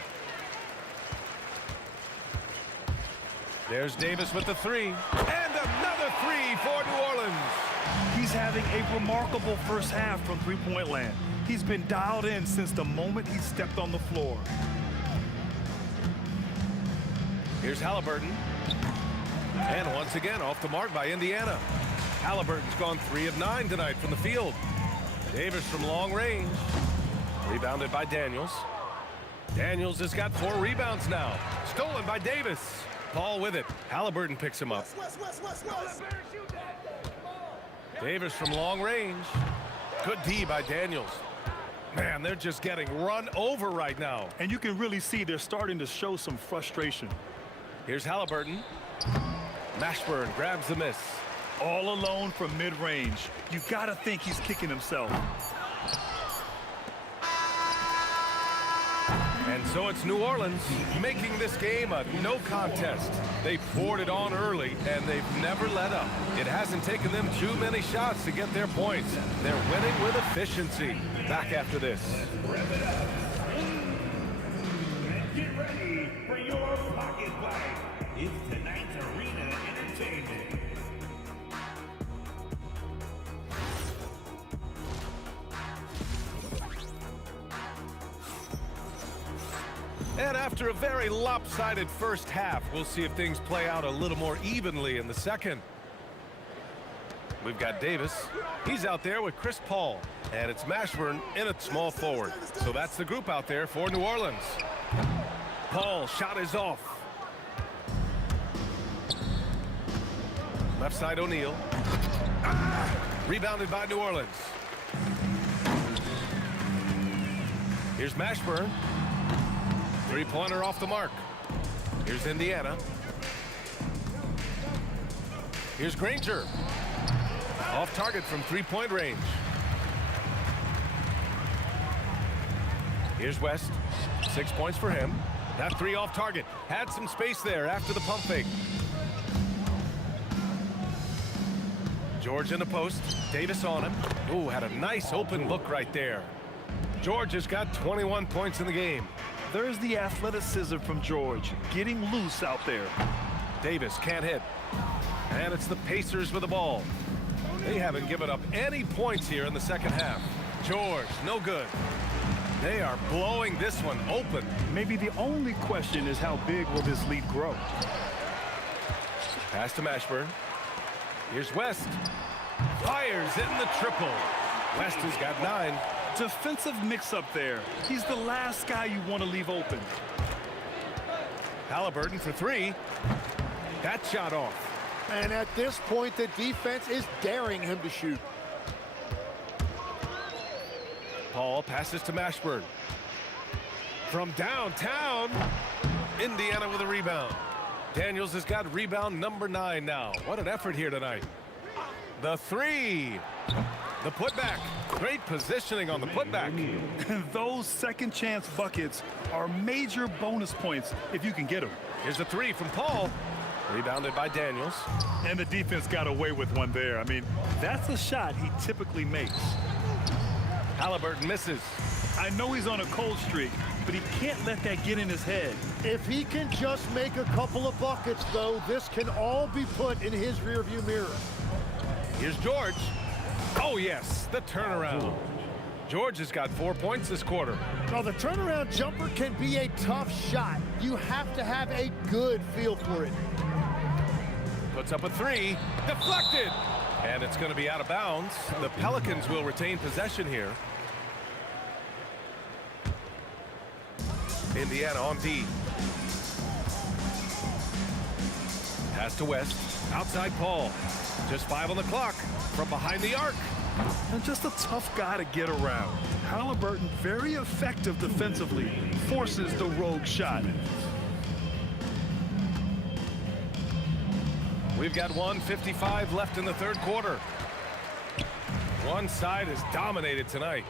There's Davis with the 3. And another 3 for New Orleans. He's having a remarkable first half from three-point land. He's been dialed in since the moment he stepped on the floor. Here's Halliburton. And once again, off the mark by Indiana. Halliburton's gone 3 of 9 tonight from the field. Davis from long range. Rebounded by Daniels. Daniels has got 4 rebounds now. Stolen by Davis. Paul with it. Halliburton picks him up. Davis from long range. Good D by Daniels. Man, they're just getting run over right now. And you can really see they're starting to show some frustration. Here's Halliburton. Mashburn grabs the miss. All alone from mid-range. You gotta think he's kicking himself. And so it's New Orleans making this game a no contest. They poured it on early, and they've never let up. It hasn't taken them too many shots to get their points. They're winning with efficiency. Back after this. Get ready for your pocket fight. It's tonight's Arena Entertainment. And after a very lopsided first half, we'll see if things play out a little more evenly in the second. We've got Davis. He's out there with Chris Paul. And it's Mashburn in at small forward. So that's the group out there for New Orleans. Paul shot is off. Left side O'Neal. Rebounded by New Orleans. Here's Mashburn. Three-pointer off the mark. Here's Indiana. Here's Granger. Off target from three-point range. Here's West. 6 points for him. That 3 off target. Had some space there after the pump fake. George in the post. Davis on him. Ooh, had a nice open look right there. George has got 21 points in the game. There's the athleticism from George, getting loose out there. Davis can't hit. And it's the Pacers with the ball. They haven't given up any points here in the second half. George, no good. They are blowing this one open. Maybe the only question is how big will this lead grow? Pass to Mashburn. Here's West. Fires in the triple. West has got 9. Defensive mix-up there. He's the last guy you want to leave open. Halliburton for 3. That shot off. And at this point, the defense is daring him to shoot. Paul passes to Mashburn. From downtown, Indiana with a rebound. Daniels has got rebound number 9 now. What an effort here tonight. The 3. The putback. Great positioning on the putback. Those second chance buckets are major bonus points if you can get them. Here's the 3 from Paul. Rebounded by Daniels. And the defense got away with one there. I mean, that's a shot he typically makes. Halliburton misses. I know he's on a cold streak, but he can't let that get in his head. If he can just make a couple of buckets, though, this can all be put in his rearview mirror. Here's George. Oh, yes, the turnaround. George has got 4 points this quarter. Now, the turnaround jumper can be a tough shot. You have to have a good feel for it. Puts up a 3. Deflected. And it's going to be out of bounds. The Pelicans will retain possession here. Indiana on D. Pass to West. Outside Paul. Just 5 on the clock. From behind the arc. And just a tough guy to get around. Halliburton, very effective defensively, forces the rogue shot. We've got 1:55 left in the third quarter. One side is dominated tonight.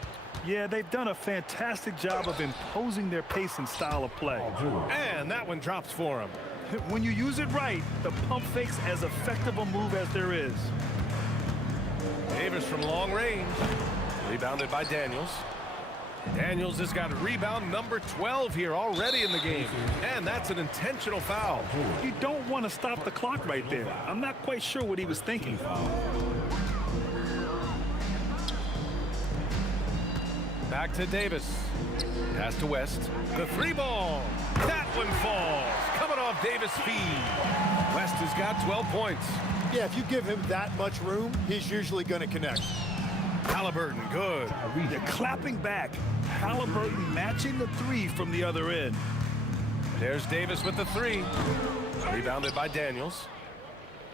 Yeah, they've done a fantastic job of imposing their pace and style of play. And that one drops for him. When you use it right, the pump fake's as effective a move as there is. Davis from long range. Rebounded by Daniels. Daniels has got rebound number 12 here already in the game. And that's an intentional foul. You don't want to stop the clock right there. I'm not quite sure what he was thinking. Back to Davis. Pass to West. The 3 ball. That one falls. Coming off Davis' feed. West has got 12 points. Yeah, if you give him that much room, he's usually going to connect. Halliburton, good. They're clapping back. Halliburton matching the three from the other end. There's Davis with the three. Rebounded by Daniels.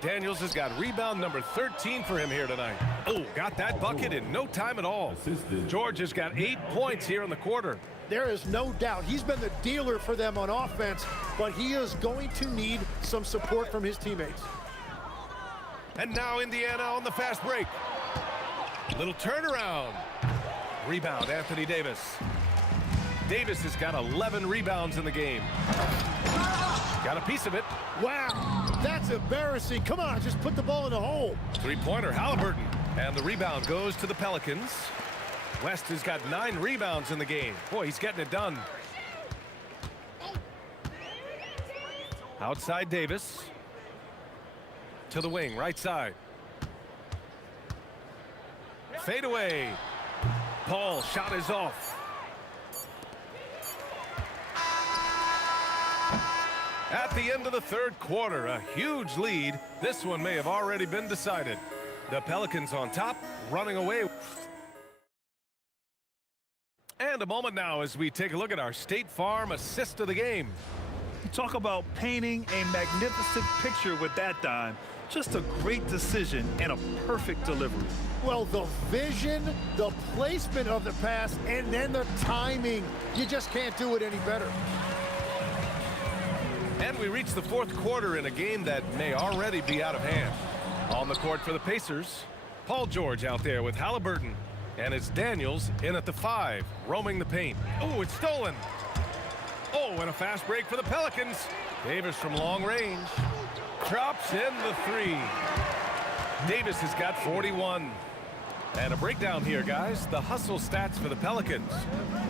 Daniels has got rebound number 13 for him here tonight. Oh, got that bucket in no time at all. George has got 8 points here in the quarter. There is no doubt he's been the dealer for them on offense, but he is going to need some support from his teammates. And now Indiana on the fast break. Little turnaround. Rebound, Anthony Davis. Davis has got 11 rebounds in the game. Got a piece of it. Wow, that's embarrassing. Come on, just put the ball in the hole. Three-pointer, Halliburton. And the rebound goes to the Pelicans. West has got 9 rebounds in the game. Boy, he's getting it done. Outside Davis. To the wing, right side. Fade away. Paul, shot is off. At the end of the third quarter, a huge lead. This one may have already been decided. The Pelicans on top, running away. And a moment now as we take a look at our State Farm assist of the game. You talk about painting a magnificent picture with that dime. Just a great decision and a perfect delivery. Well, the vision, the placement of the pass, and then the timing. You just can't do it any better. And we reach the fourth quarter in a game that may already be out of hand. On the court for the Pacers, Paul George out there with Halliburton. And it's Daniels in at the 5, roaming the paint. Oh, it's stolen. Oh, and a fast break for the Pelicans. Davis from long range. Drops in the 3. Davis has got 41. And a breakdown here, guys. The hustle stats for the Pelicans.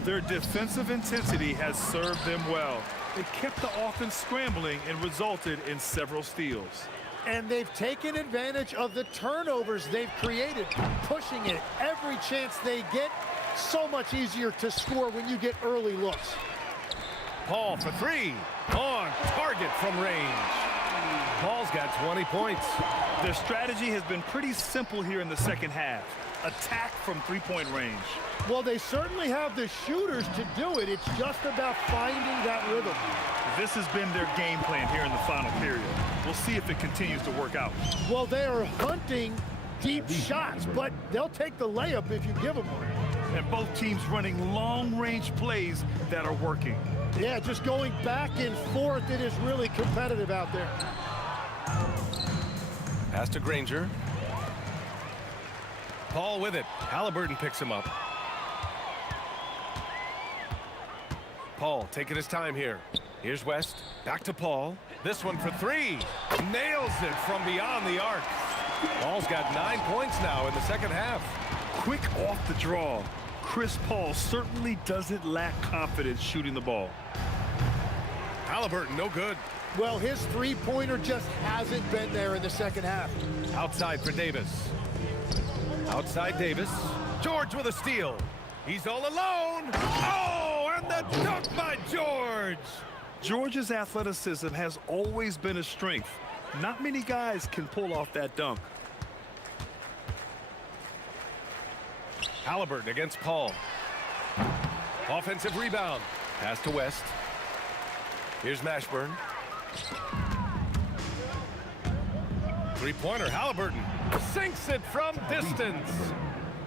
Their defensive intensity has served them well. It kept the offense scrambling and resulted in several steals. And they've taken advantage of the turnovers they've created, pushing it every chance they get. So much easier to score when you get early looks. Paul for 3. On target from range. Paul's got 20 points. Their strategy has been pretty simple here in the second half. Attack from three-point range. Well, they certainly have the shooters to do it. It's just about finding that rhythm. This has been their game plan here in the final period. We'll see if it continues to work out. Well, they are hunting deep shots, but they'll take the layup if you give them one. And both teams running long-range plays that are working. Yeah, just going back and forth. It is really competitive out there. Pass to Granger. Paul with it. Halliburton picks him up. Paul taking his time here. Here's West. Back to Paul. This one for 3. Nails it from beyond the arc. Paul's got 9 points now in the second half. Quick off the draw. Chris Paul certainly doesn't lack confidence shooting the ball. Halliburton, no good. Well, his three-pointer just hasn't been there in the second half. Outside for Davis. Outside Davis. George with a steal. He's all alone. Oh, and the dunk by George. George's athleticism has always been a strength. Not many guys can pull off that dunk. Halliburton against Paul. Offensive rebound. Pass to West. Here's Mashburn. Three-pointer, Halliburton sinks it from distance.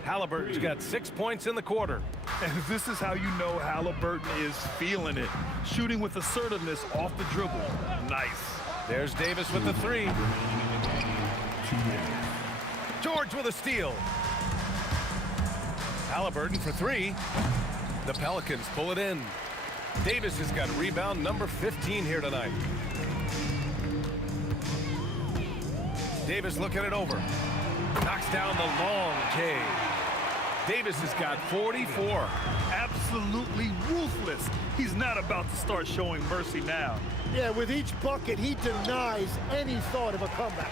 Halliburton's got 6 points in the quarter. And this is how you know Halliburton is feeling it. Shooting with assertiveness off the dribble. Nice. There's Davis with the 3. George with a steal. Halliburton for 3. The Pelicans pull it in. Davis has got rebound number 15 here tonight. Davis looking it over. Knocks down the long J. Davis has got 44. Absolutely ruthless. He's not about to start showing mercy now. Yeah, with each bucket, he denies any thought of a comeback.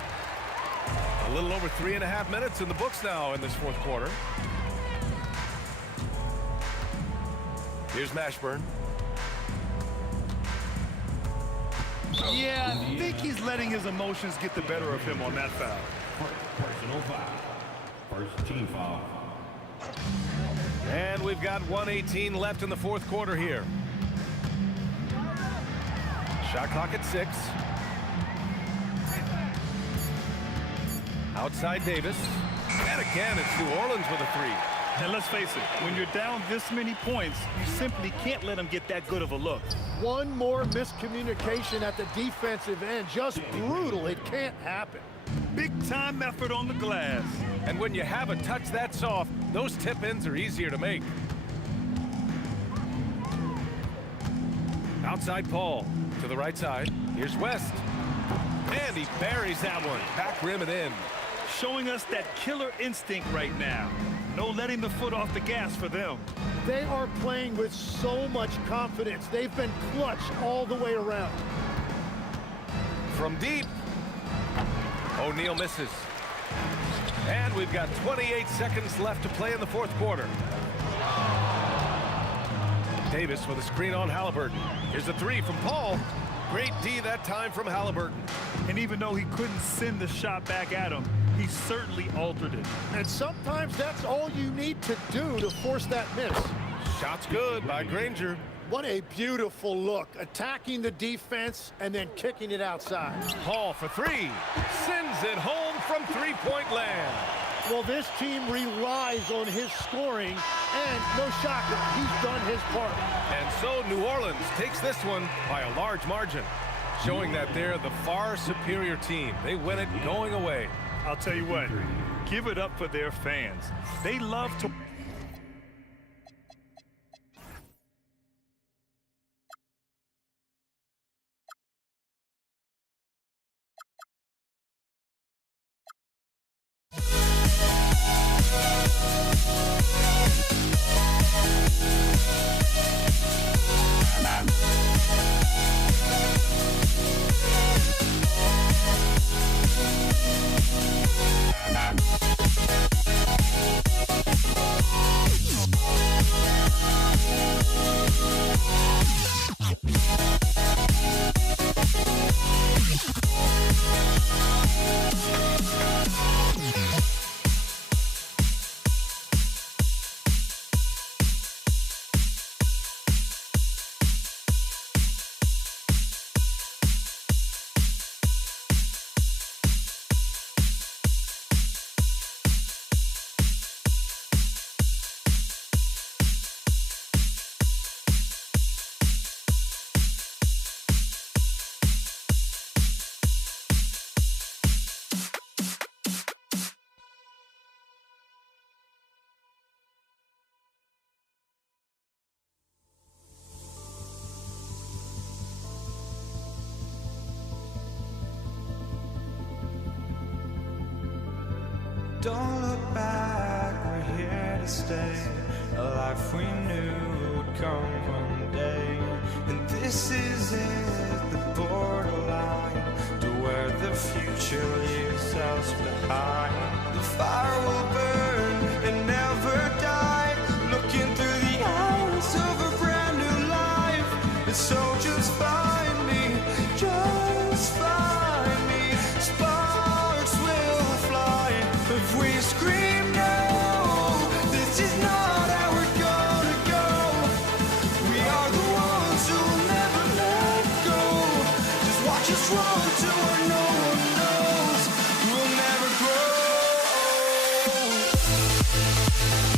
A little over 3.5 minutes in the books now in this fourth quarter. Here's Mashburn. Yeah, I think he's letting his emotions get the better of him on that foul. Personal foul. First team foul. And we've got 1:18 left in the fourth quarter here. Shot clock at 6. Outside Davis. And again, it's New Orleans with a 3. And let's face it, when you're down this many points, you simply can't let them get that good of a look. One more miscommunication at the defensive end. Just brutal. It can't happen. Big time effort on the glass. And when you have a touch that soft, those tip-ins are easier to make. Outside Paul to the right side. Here's West. And he buries that one. Back rim and in. Showing us that killer instinct right now. No letting the foot off the gas for them. They are playing with so much confidence. They've been clutch all the way around. From deep. O'Neal misses. And we've got 28 seconds left to play in the fourth quarter. Davis with a screen on Halliburton. Here's a 3 from Paul. Great D that time from Halliburton. And even though he couldn't send the shot back at him, he certainly altered it. And sometimes that's all you need to do to force that miss. Shot's good by Granger. What a beautiful look. Attacking the defense and then kicking it outside. Paul for 3. Sends it home from three-point land. Well, this team relies on his scoring, and no shocker, he's done his part. And so New Orleans takes this one by a large margin, showing that they're the far superior team. They win it going away. I'll tell you what, give it up for their fans. They love to... Don't look back, we're here to stay. A life we knew would come one day. And this is it, the borderline to where the future leaves us behind. The fire will burn and never die. Looking through the eyes of a brand new life. And so just find me, just find me. Sparks will fly if we scream no. This is not how we're gonna go. We are the ones who will never let go. Just watch us run to where no one knows. We'll never grow. We'll never grow.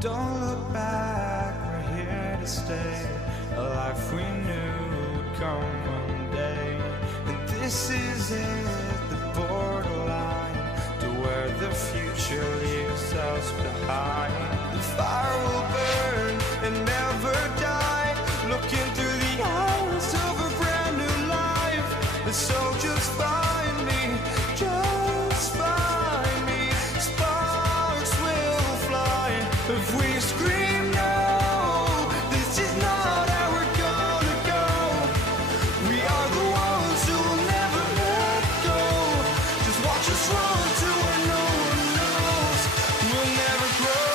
Don't look back, we're here to stay. A life we knew would come one day. And this is it, the borderline to where the future leaves us behind. The fire will burn and never die, looking through the eyes of a brand new life. And so just find me, just find me. Sparks will fly if we scream no. This is not how we're gonna go. We are the ones who will never let go. Just watch us run to where no one knows. We'll never grow.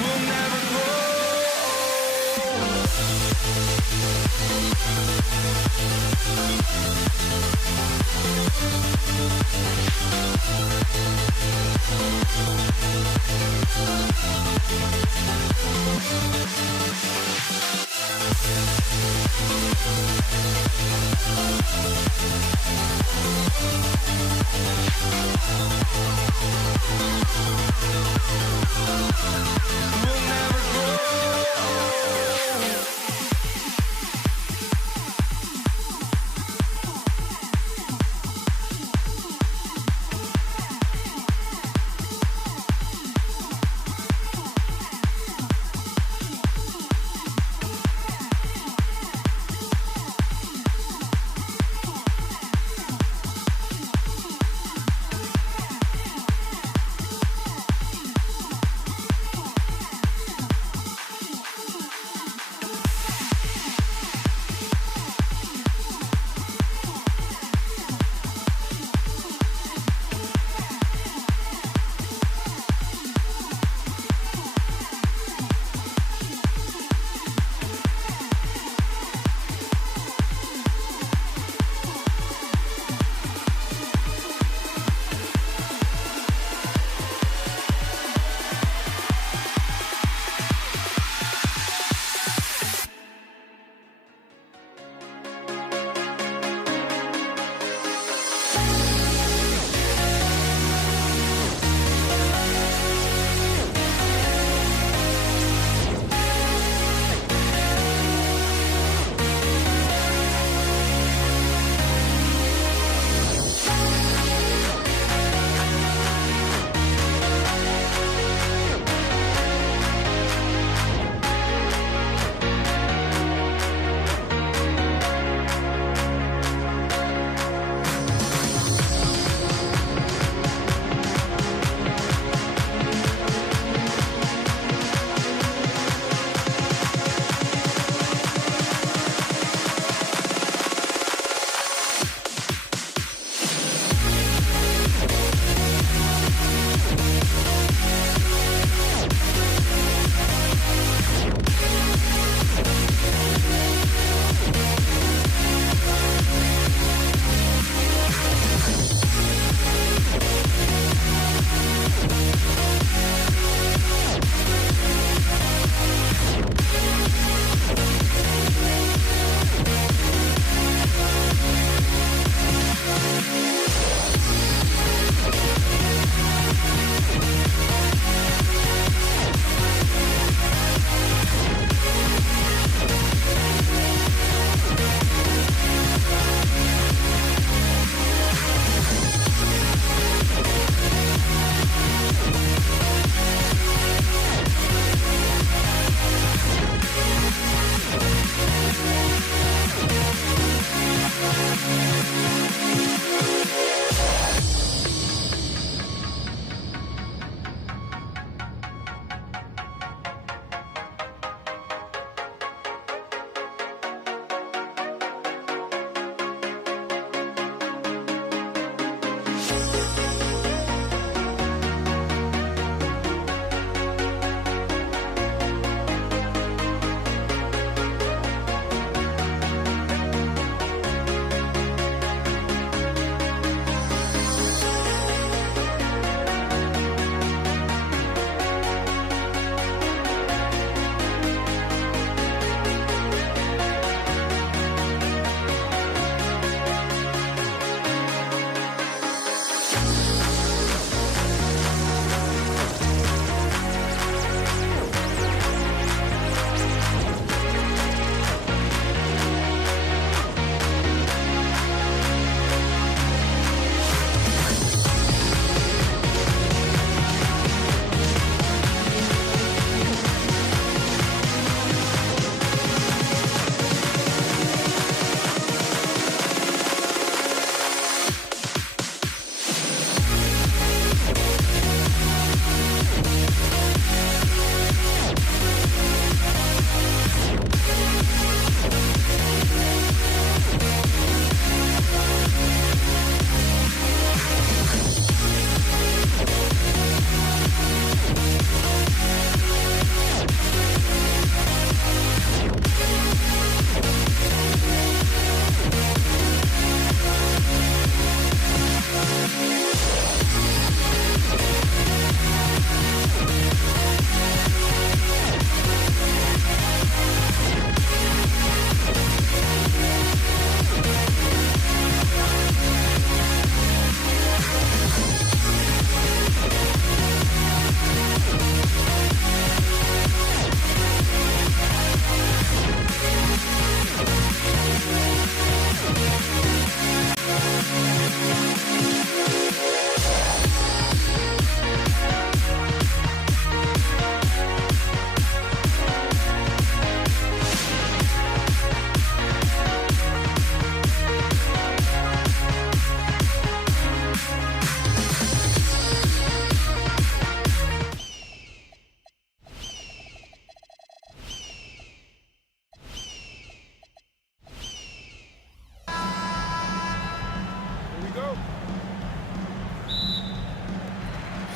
We'll never grow.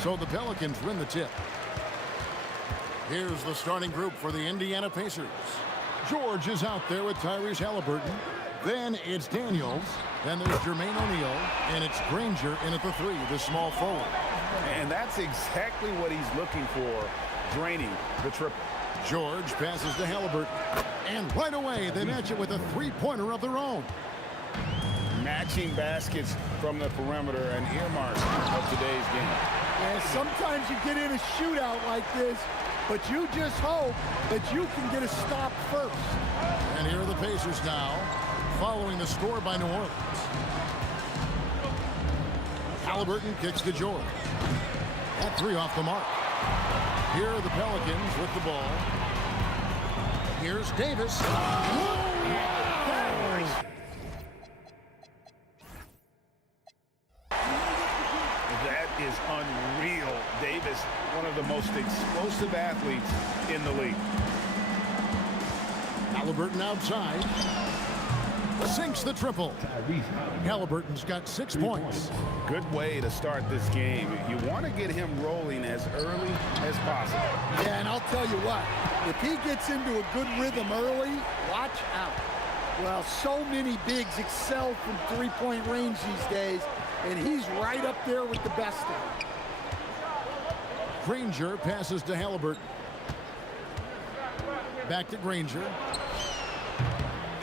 So the Pelicans win the tip. Here's the starting group for the Indiana Pacers. George is out there with Tyrese Halliburton. Then it's Daniels. Then there's Jermaine O'Neal. And it's Granger in at the 3, the small forward. And that's exactly what he's looking for, draining the triple. George passes to Halliburton. And right away, they match it with a three-pointer of their own. Matching baskets from the perimeter, an earmark of today's game. And sometimes you get in a shootout like this, but you just hope that you can get a stop first. And here are the Pacers now, following the score by New Orleans. Halliburton kicks to George. That 3 off the mark. Here are the Pelicans with the ball. Here's Davis. That is unreal. Davis, one of the most explosive athletes in the league. Halliburton outside. Sinks the triple. Halliburton's got 6 points. Good way to start this game. You want to get him rolling as early as possible. Yeah, and I'll tell you what, if he gets into a good rhythm early, watch out. Well, so many bigs excel from three-point range these days, and he's right up there with the best of them. Granger passes to Halliburton. Back to Granger.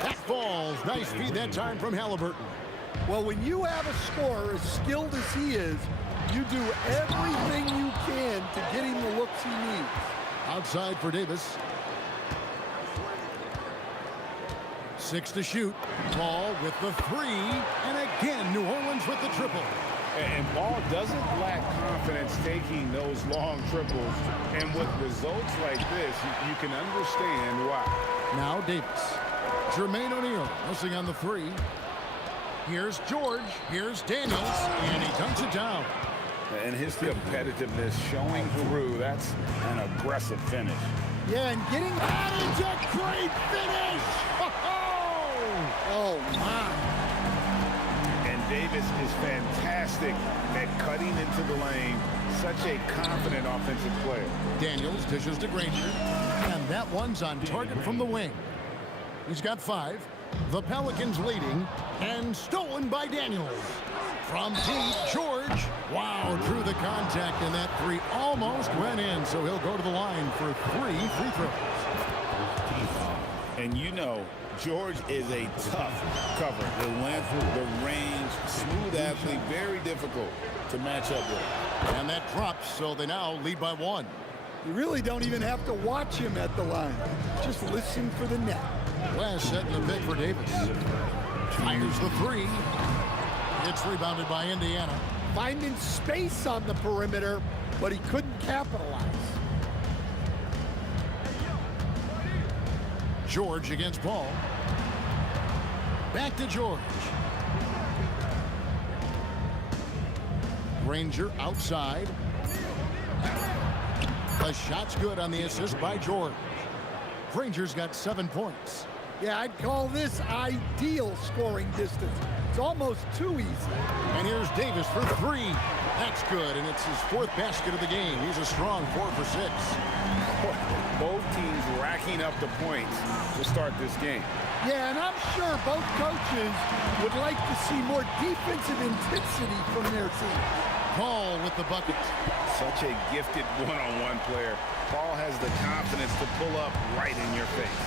That falls. Nice feed that time from Halliburton. Well, when you have a scorer as skilled as he is, you do everything you can to get him the looks he needs. Outside for Davis. 6 to shoot. Ball with the 3. And again, New Orleans with the triple. And Ball doesn't lack confidence taking those long triples. And with results like this, you can understand why. Now Davis. Jermaine O'Neal missing on the 3. Here's George. Here's Daniels. And he dunks it down. And his competitiveness showing through. That's an aggressive finish. Yeah, and getting that is a great finish. Oh, my. And Davis is fantastic at cutting into the lane. Such a confident offensive player. Daniels dishes to Granger. And that one's on target from the wing. He's got 5. The Pelicans leading. And stolen by Daniels. From deep, George. Wow, drew the contact, and that 3 almost went in. So he'll go to the line for 3 free throws. And you know, George is a tough cover. The length, the range, smooth athlete, very difficult to match up with. And that drops, so they now lead by 1. You really don't even have to watch him at the line. Just listen for the net. Last set in the pick for Davis. Fires the 3. It's rebounded by Indiana. Finding space on the perimeter, but he couldn't capitalize. George against Paul. Back to George. Granger outside. The shot's good on the assist by George. Granger's got 7 points. Yeah, I'd call this ideal scoring distance. It's almost too easy. And here's Davis for 3. That's good, and it's his 4th basket of the game. He's a strong 4 for 6. Both teams racking up the points to start this game. Yeah, and I'm sure both coaches would like to see more defensive intensity from their team. Paul with the bucket. Such a gifted one-on-one player. Paul has the confidence to pull up right in your face.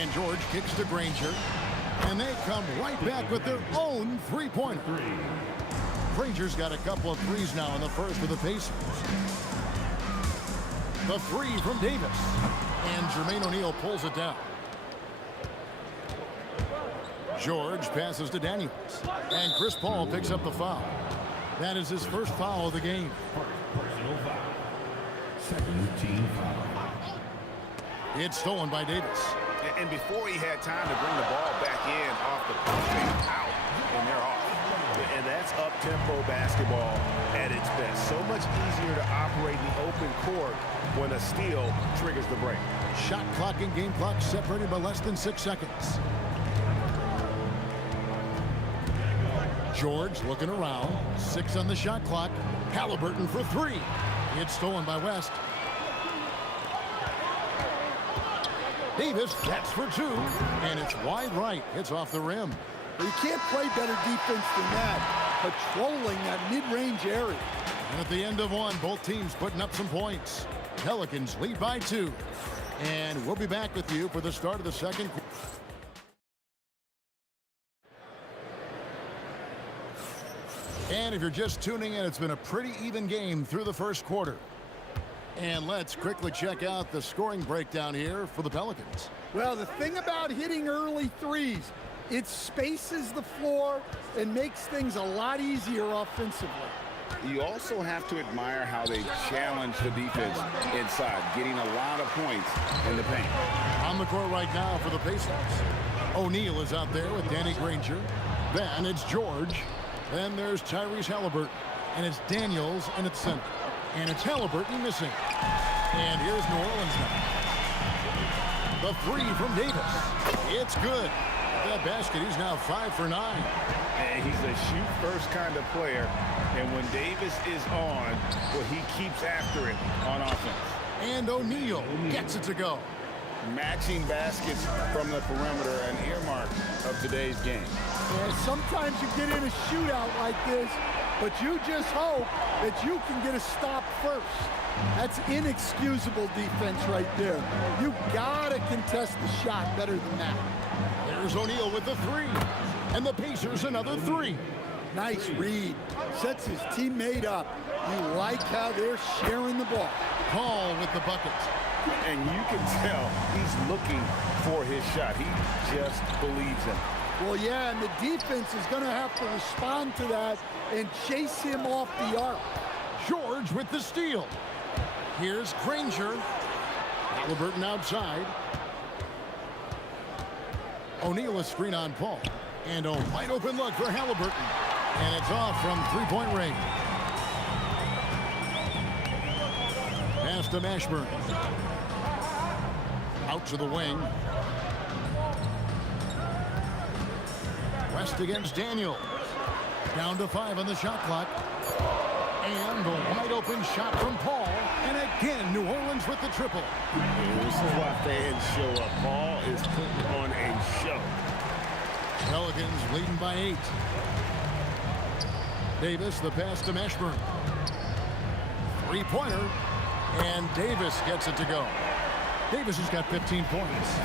And George kicks to Granger. And they come right back with their own three-pointer. Granger's got a couple of threes now in the first for the Pacers. The 3 from Davis. And Jermaine O'Neal pulls it down. George passes to Daniels. And Chris Paul picks up the foul. That is his first foul of the game. Personal foul. Second team foul. It's stolen by Davis. And before he had time to bring the ball back in off the post, they're out, and they're off. And that's up-tempo basketball at its best. So much easier to operate in the open court when a steal triggers the break. Shot clock and game clock separated by less than 6 seconds. George looking around. 6 on the shot clock. Halliburton for 3. It's stolen by West. Davis, that's for 2. And it's wide right. It's off the rim. You can't play better defense than that, patrolling that mid-range area. And at the end of 1, both teams putting up some points. Pelicans lead by 2. And we'll be back with you for the start of the second quarter. And if you're just tuning in, it's been a pretty even game through the first quarter. And let's quickly check out the scoring breakdown here for the Pelicans. Well, the thing about hitting early threes, it spaces the floor and makes things a lot easier offensively. You also have to admire how they challenge the defense inside, getting a lot of points in the paint. On the court right now for the Pacers. O'Neal is out there with Danny Granger. Then it's George. Then there's Tyrese Halliburton. And it's Daniels in its center. And it's Halliburton missing. And here's New Orleans now. The 3 from Davis. It's good. That basket, he's now 5 for 9. And he's a shoot-first kind of player. And when Davis is on, well, he keeps after it on offense. And O'Neal gets it to go. Matching baskets from the perimeter, an earmark of today's game. Yeah, sometimes you get in a shootout like this, but you just hope that you can get a stop first. That's inexcusable defense right there. You gotta contest the shot better than that. There's O'Neal with the 3. And the Pacers another 3. Nice read. Sets his teammate up. You like how they're sharing the ball. Paul with the bucket. And you can tell he's looking for his shot. He just believes in it. Well, yeah, and the defense is going to have to respond to that and chase him off the arc. George with the steal. Here's Granger. Halliburton outside. O'Neal a screen on Paul. And a wide open look for Halliburton. And it's off from 3-point range. Pass to Mashburn. Out to the wing. West against Daniel. Down to 5 on the shot clock. And the wide open shot from Paul. And again, New Orleans with the triple. This is why fans show up. Paul is putting on a show. Pelicans leading by 8. Davis, the pass to Mashburn. 3-pointer. And Davis gets it to go. Davis has got 15 points.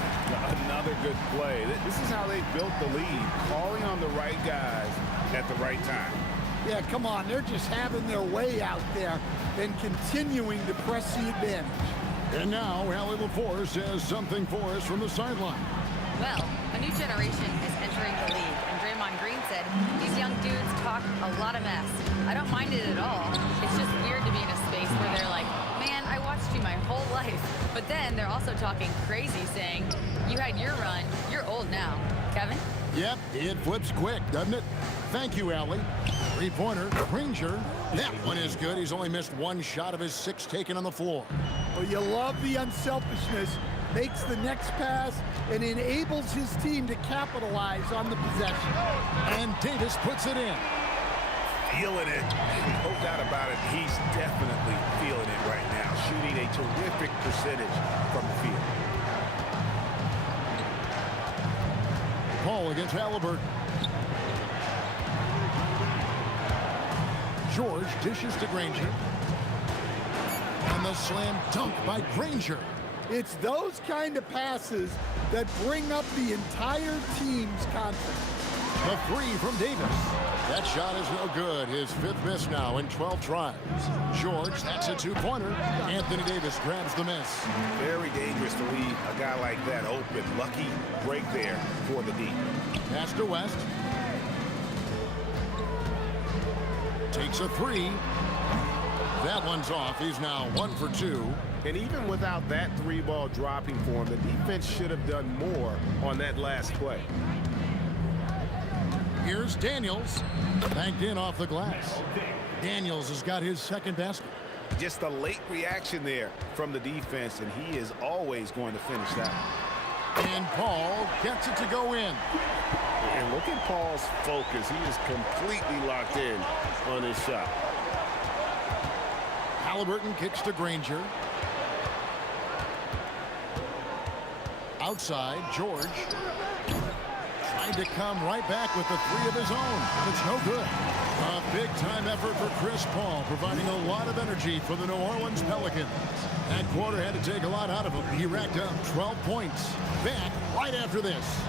Another good play. This is how they built the lead, calling on the right guys at the right time. Yeah, come on. They're just having their way out there and continuing to press the advantage. And now, Allie LaForce has something for us from the sideline. Well, a new generation is entering the league, and Draymond Green said, these young dudes talk a lot of mess. I don't mind it at all. It's just weird to be in a space where they're like, man, I watched you my whole life. But then they're also talking crazy, saying, you had your run, you're old now. Kevin? Yep, it flips quick, doesn't it? Thank you, Allie. 3-pointer, Granger. That one is good. He's only missed 1 shot of his 6 taken on the floor. Well, you love the unselfishness. Makes the next pass and enables his team to capitalize on the possession. And Davis puts it in. Feeling it. No doubt about it. He's definitely feeling it right now. Shooting a terrific percentage from the field. Paul against Halliburton. George dishes to Granger. And the slam dunk by Granger. It's those kind of passes that bring up the entire team's confidence. The 3 from Davis. That shot is no good. His 5th miss now in 12 tries. George, that's a 2-pointer. Anthony Davis grabs the miss. Very dangerous to leave a guy like that open. Lucky break there for the D. Pass to West. Takes a 3. That one's off. He's now 1 for 2. And even without that 3-ball dropping for him, the defense should have done more on that last play. Here's Daniels. Banked in off the glass. Daniels has got his 2nd basket. Just a late reaction there from the defense, and he is always going to finish that. And Paul gets it to go in. And look at Paul's focus. He is completely locked in on his shot. Halliburton kicks to Granger. Outside, George trying to come right back with the three of his own. It's no good. A big-time effort for Chris Paul, providing a lot of energy for the New Orleans Pelicans. That quarter had to take a lot out of him. He racked up 12 points. Back right after this.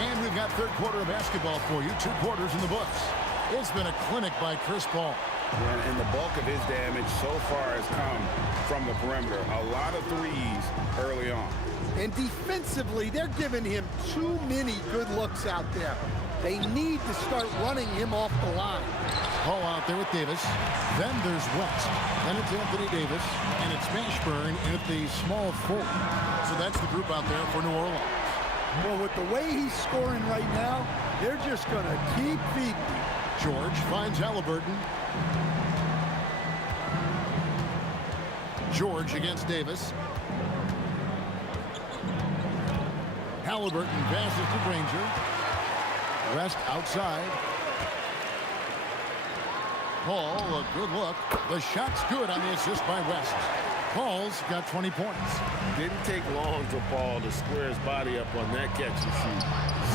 And we've got third quarter of basketball for you. 2 quarters in the books. It's been a clinic by Chris Paul. Yeah, and the bulk of his damage so far has come from the perimeter. A lot of threes early on. And defensively, they're giving him too many good looks out there. They need to start running him off the line. Paul out there with Davis. Then there's West. Then it's Anthony Davis. And it's Mashburn at the small forward. So that's the group out there for New Orleans. Well, with the way he's scoring right now, they're just going to keep feeding him. George finds Halliburton. George against Davis. Halliburton passes to Granger. West outside. Paul, a good look. The shot's good on the assist by West. Paul's got 20 points. Didn't take long for Paul to square his body up on that catch and shoot.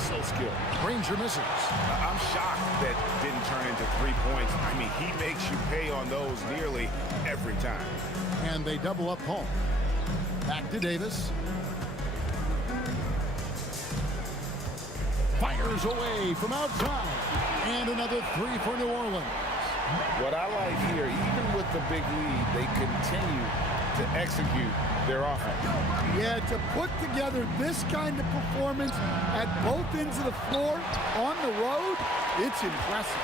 So skilled. Granger misses. I'm shocked that didn't turn into 3 points. I mean, he makes you pay on those nearly every time. And they double up Paul. Back to Davis. Fires away from outside. And another 3 for New Orleans. What I like here, even with the big lead, they continue to execute their offense. Yeah, to put together this kind of performance at both ends of the floor on the road, it's impressive.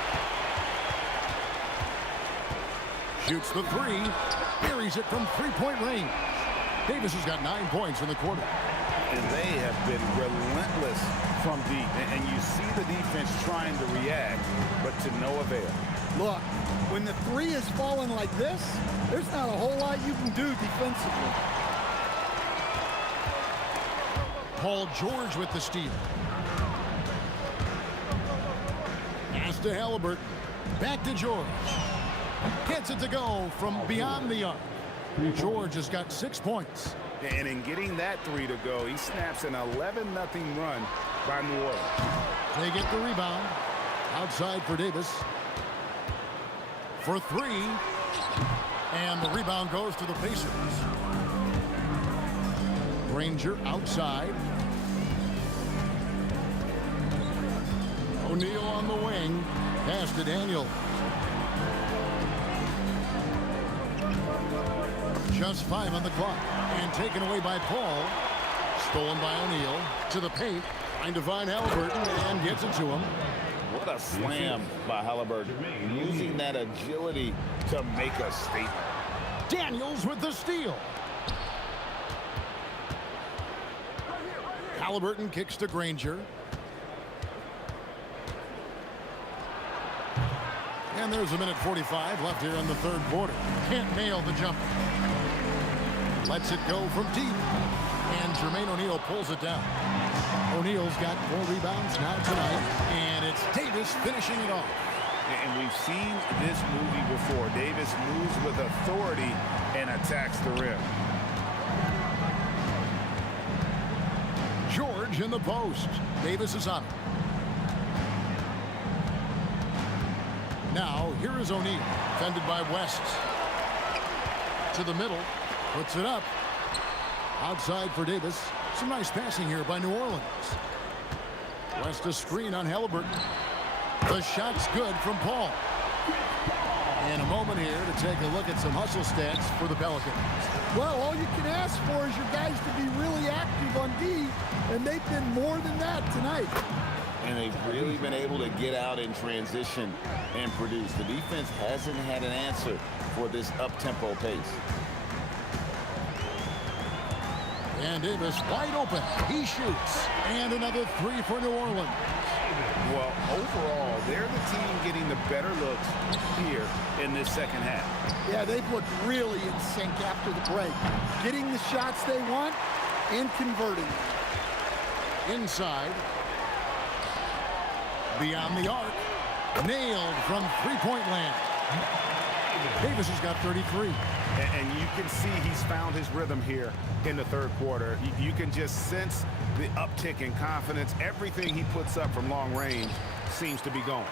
Shoots the 3. Buries it from 3-point range. Davis has got 9 points in the quarter. And they have been relentless from deep. And you see the defense trying to react, but to no avail. Look, when the 3 is falling like this, there's not a whole lot you can do defensively. Paul George with the steal. Pass to Halliburton. Back to George. Gets it to go from beyond the arc. George has got 6 points. And in getting that 3 to go, he snaps an 11-0 run by New Orleans. They get the rebound. Outside for Davis. For 3. And the rebound goes to the Pacers. Granger outside. O'Neal on the wing. Pass to Daniel. Just 5 on the clock. And taken away by Paul. Stolen by O'Neal. To the paint. Trying to find Halliburton and gets it to him. What a slam by Halliburton. Using that agility to make a statement. Daniels with the steal. Halliburton kicks to Granger. And there's 1:45 left here in the third quarter. Can't nail the jumper. Lets it go from deep. And Jermaine O'Neal pulls it down. O'Neal's got 4 rebounds now tonight. And it's Davis finishing it off. And we've seen this movie before. Davis moves with authority and attacks the rim. George in the post. Davis is on it. Now, here is O'Neal, defended by West. To the middle, puts it up. Outside for Davis. Some nice passing here by New Orleans. West a screen on Halliburton. The shot's good from Paul. And a moment here to take a look at some hustle stats for the Pelicans. Well, all you can ask for is your guys to be really active on D, and they've been more than that tonight. And they've really been able to get out in transition and produce. The defense hasn't had an answer for this up-tempo pace. And Davis wide open. He shoots. And another three for New Orleans. Well, overall, they're the team getting the better looks here in this second half. Yeah, they've looked really in sync after the break. Getting the shots they want and converting. Inside. Beyond the arc. Nailed from three-point land. Davis has got 33. And you can see he's found his rhythm here in the third quarter. You can just sense the uptick in confidence. Everything he puts up from long range seems to be going.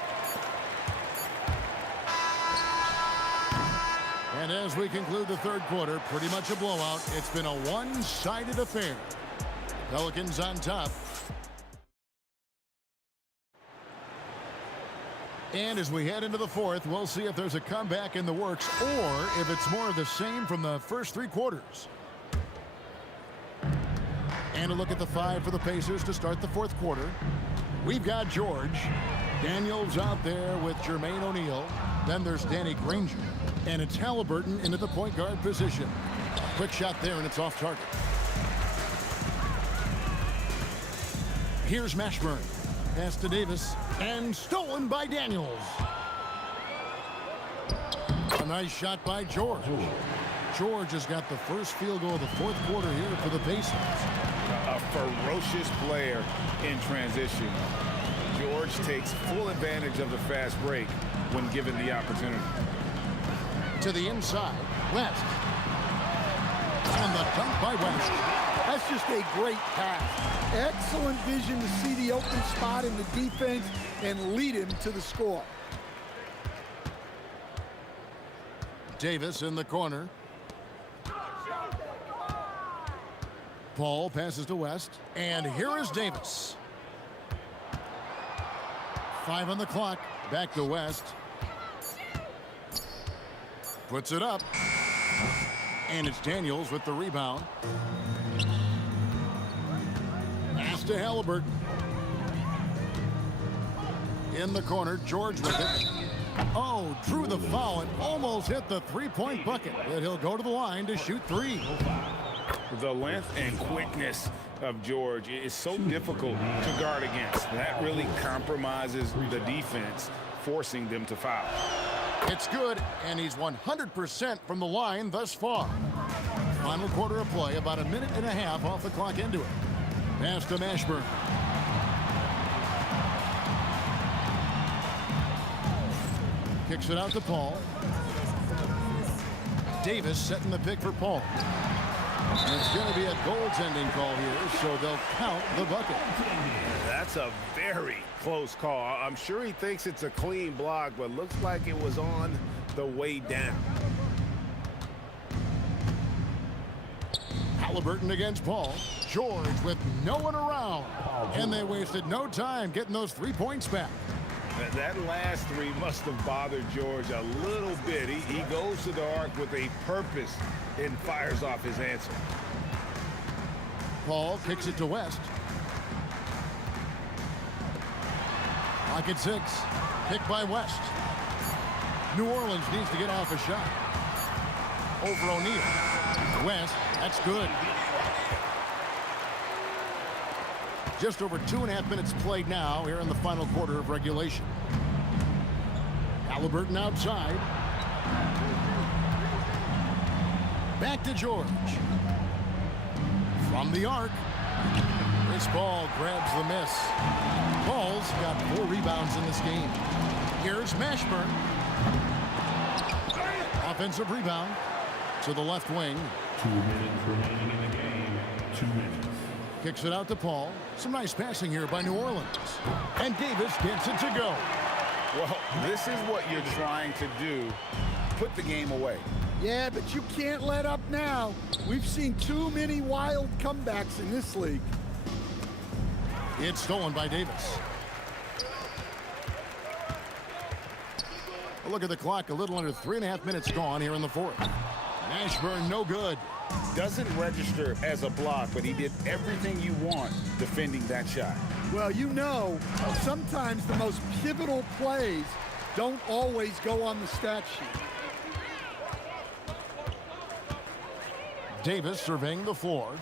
And as we conclude the third quarter, pretty much a blowout. It's been a one-sided affair. Pelicans on top. And as we head into the fourth, we'll see if there's a comeback in the works or if it's more of the same from the first three quarters. And a look at the five for the Pacers to start the fourth quarter. We've got George. Daniels out there with Jermaine O'Neal. Then there's Danny Granger. And it's Halliburton into the point guard position. Quick shot there, and it's off target. Here's Mashburn. Pass to Davis. And stolen by Daniels. A nice shot by George. George has got the first field goal of the fourth quarter here for the Pacers. A ferocious player in transition. George takes full advantage of the fast break when given the opportunity. To the inside, West. And the dunk by West. That's just a great pass. Excellent vision to see the open spot in the defense and lead him to the score. Davis in the corner. Paul passes to West. And here is Davis. 5 on the clock. Back to West. Puts it up. And it's Daniels with the rebound. Pass to Halliburton. In the corner, George with it. Oh, drew the foul and almost hit the three-point bucket. But he'll go to the line to shoot three. The length and quickness of George is so difficult to guard against. That really compromises the defense, forcing them to foul. It's good, and he's 100% from the line thus far. Final quarter of play, about a minute and a half off the clock into it. Pass to Mashburn. Kicks it out to Paul. Davis setting the pick for Paul. And it's going to be a goaltending call here, so they'll count the bucket. That's a very close call. I'm sure he thinks it's a clean block, but looks like it was on the way down. Halliburton against Paul. George with no one around. And they wasted no time getting those 3 points back. That last three must have bothered George a little bit. He goes to the arc with a purpose and fires off his answer. Paul kicks it to West. Pocket 6. Pick by West. New Orleans needs to get off a shot. Over O'Neal. West, that's good. Just over 2.5 minutes played now here in the final quarter of regulation. Halliburton outside. Back to George. From the arc. This ball grabs the miss. Paul's got 4 rebounds in this game. Here's Mashburn. Offensive rebound to the left wing. 2 minutes remaining in the game. 2 minutes. Kicks it out to Paul. Some nice passing here by New Orleans. And Davis gets it to go. Well, this is what you're trying to do. Put the game away. Yeah, but you can't let up now. We've seen too many wild comebacks in this league. It's stolen by Davis. A look at the clock. A little under 3.5 minutes gone here in the fourth. Mashburn no good. Doesn't register as a block, but he did everything you want defending that shot. Well, you know, sometimes the most pivotal plays don't always go on the stat sheet. Davis surveying the floor.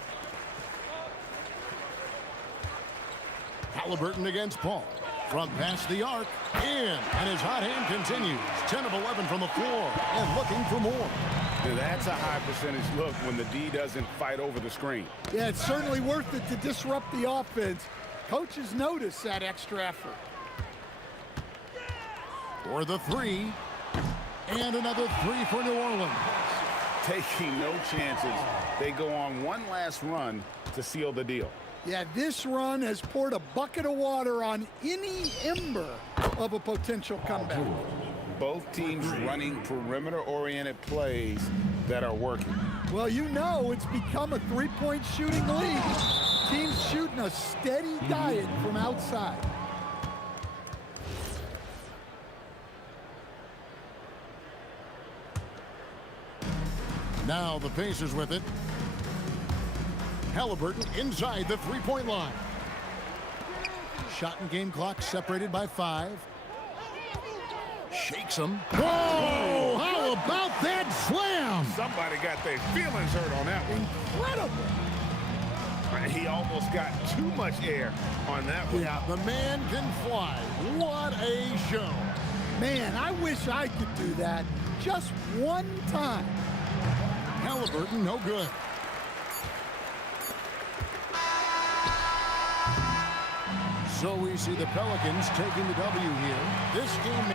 Halliburton against Paul. Front past the arc, in, and his hot hand continues. 10 of 11 from the floor, and looking for more. That's a high percentage look when the D doesn't fight over the screen. Yeah, it's certainly worth it to disrupt the offense. Coaches notice that extra effort. For the three, and another three for New Orleans. Taking no chances. They go on one last run to seal the deal. Yeah, this run has poured a bucket of water on any ember of a potential comeback. Both teams running perimeter-oriented plays that are working. Well, you know it's become a three-point shooting league. Teams shooting a steady diet from outside. Now the Pacers with it. Halliburton inside the three-point line. Shot and game clock separated by 5. Shakes him. Whoa! How about that slam? Somebody got their feelings hurt on that one. Incredible. He almost got too much air on that one. Yeah, the man can fly. What a show. Man, I wish I could do that just one time. Halliburton, no good. So we see the Pelicans taking the W here. This game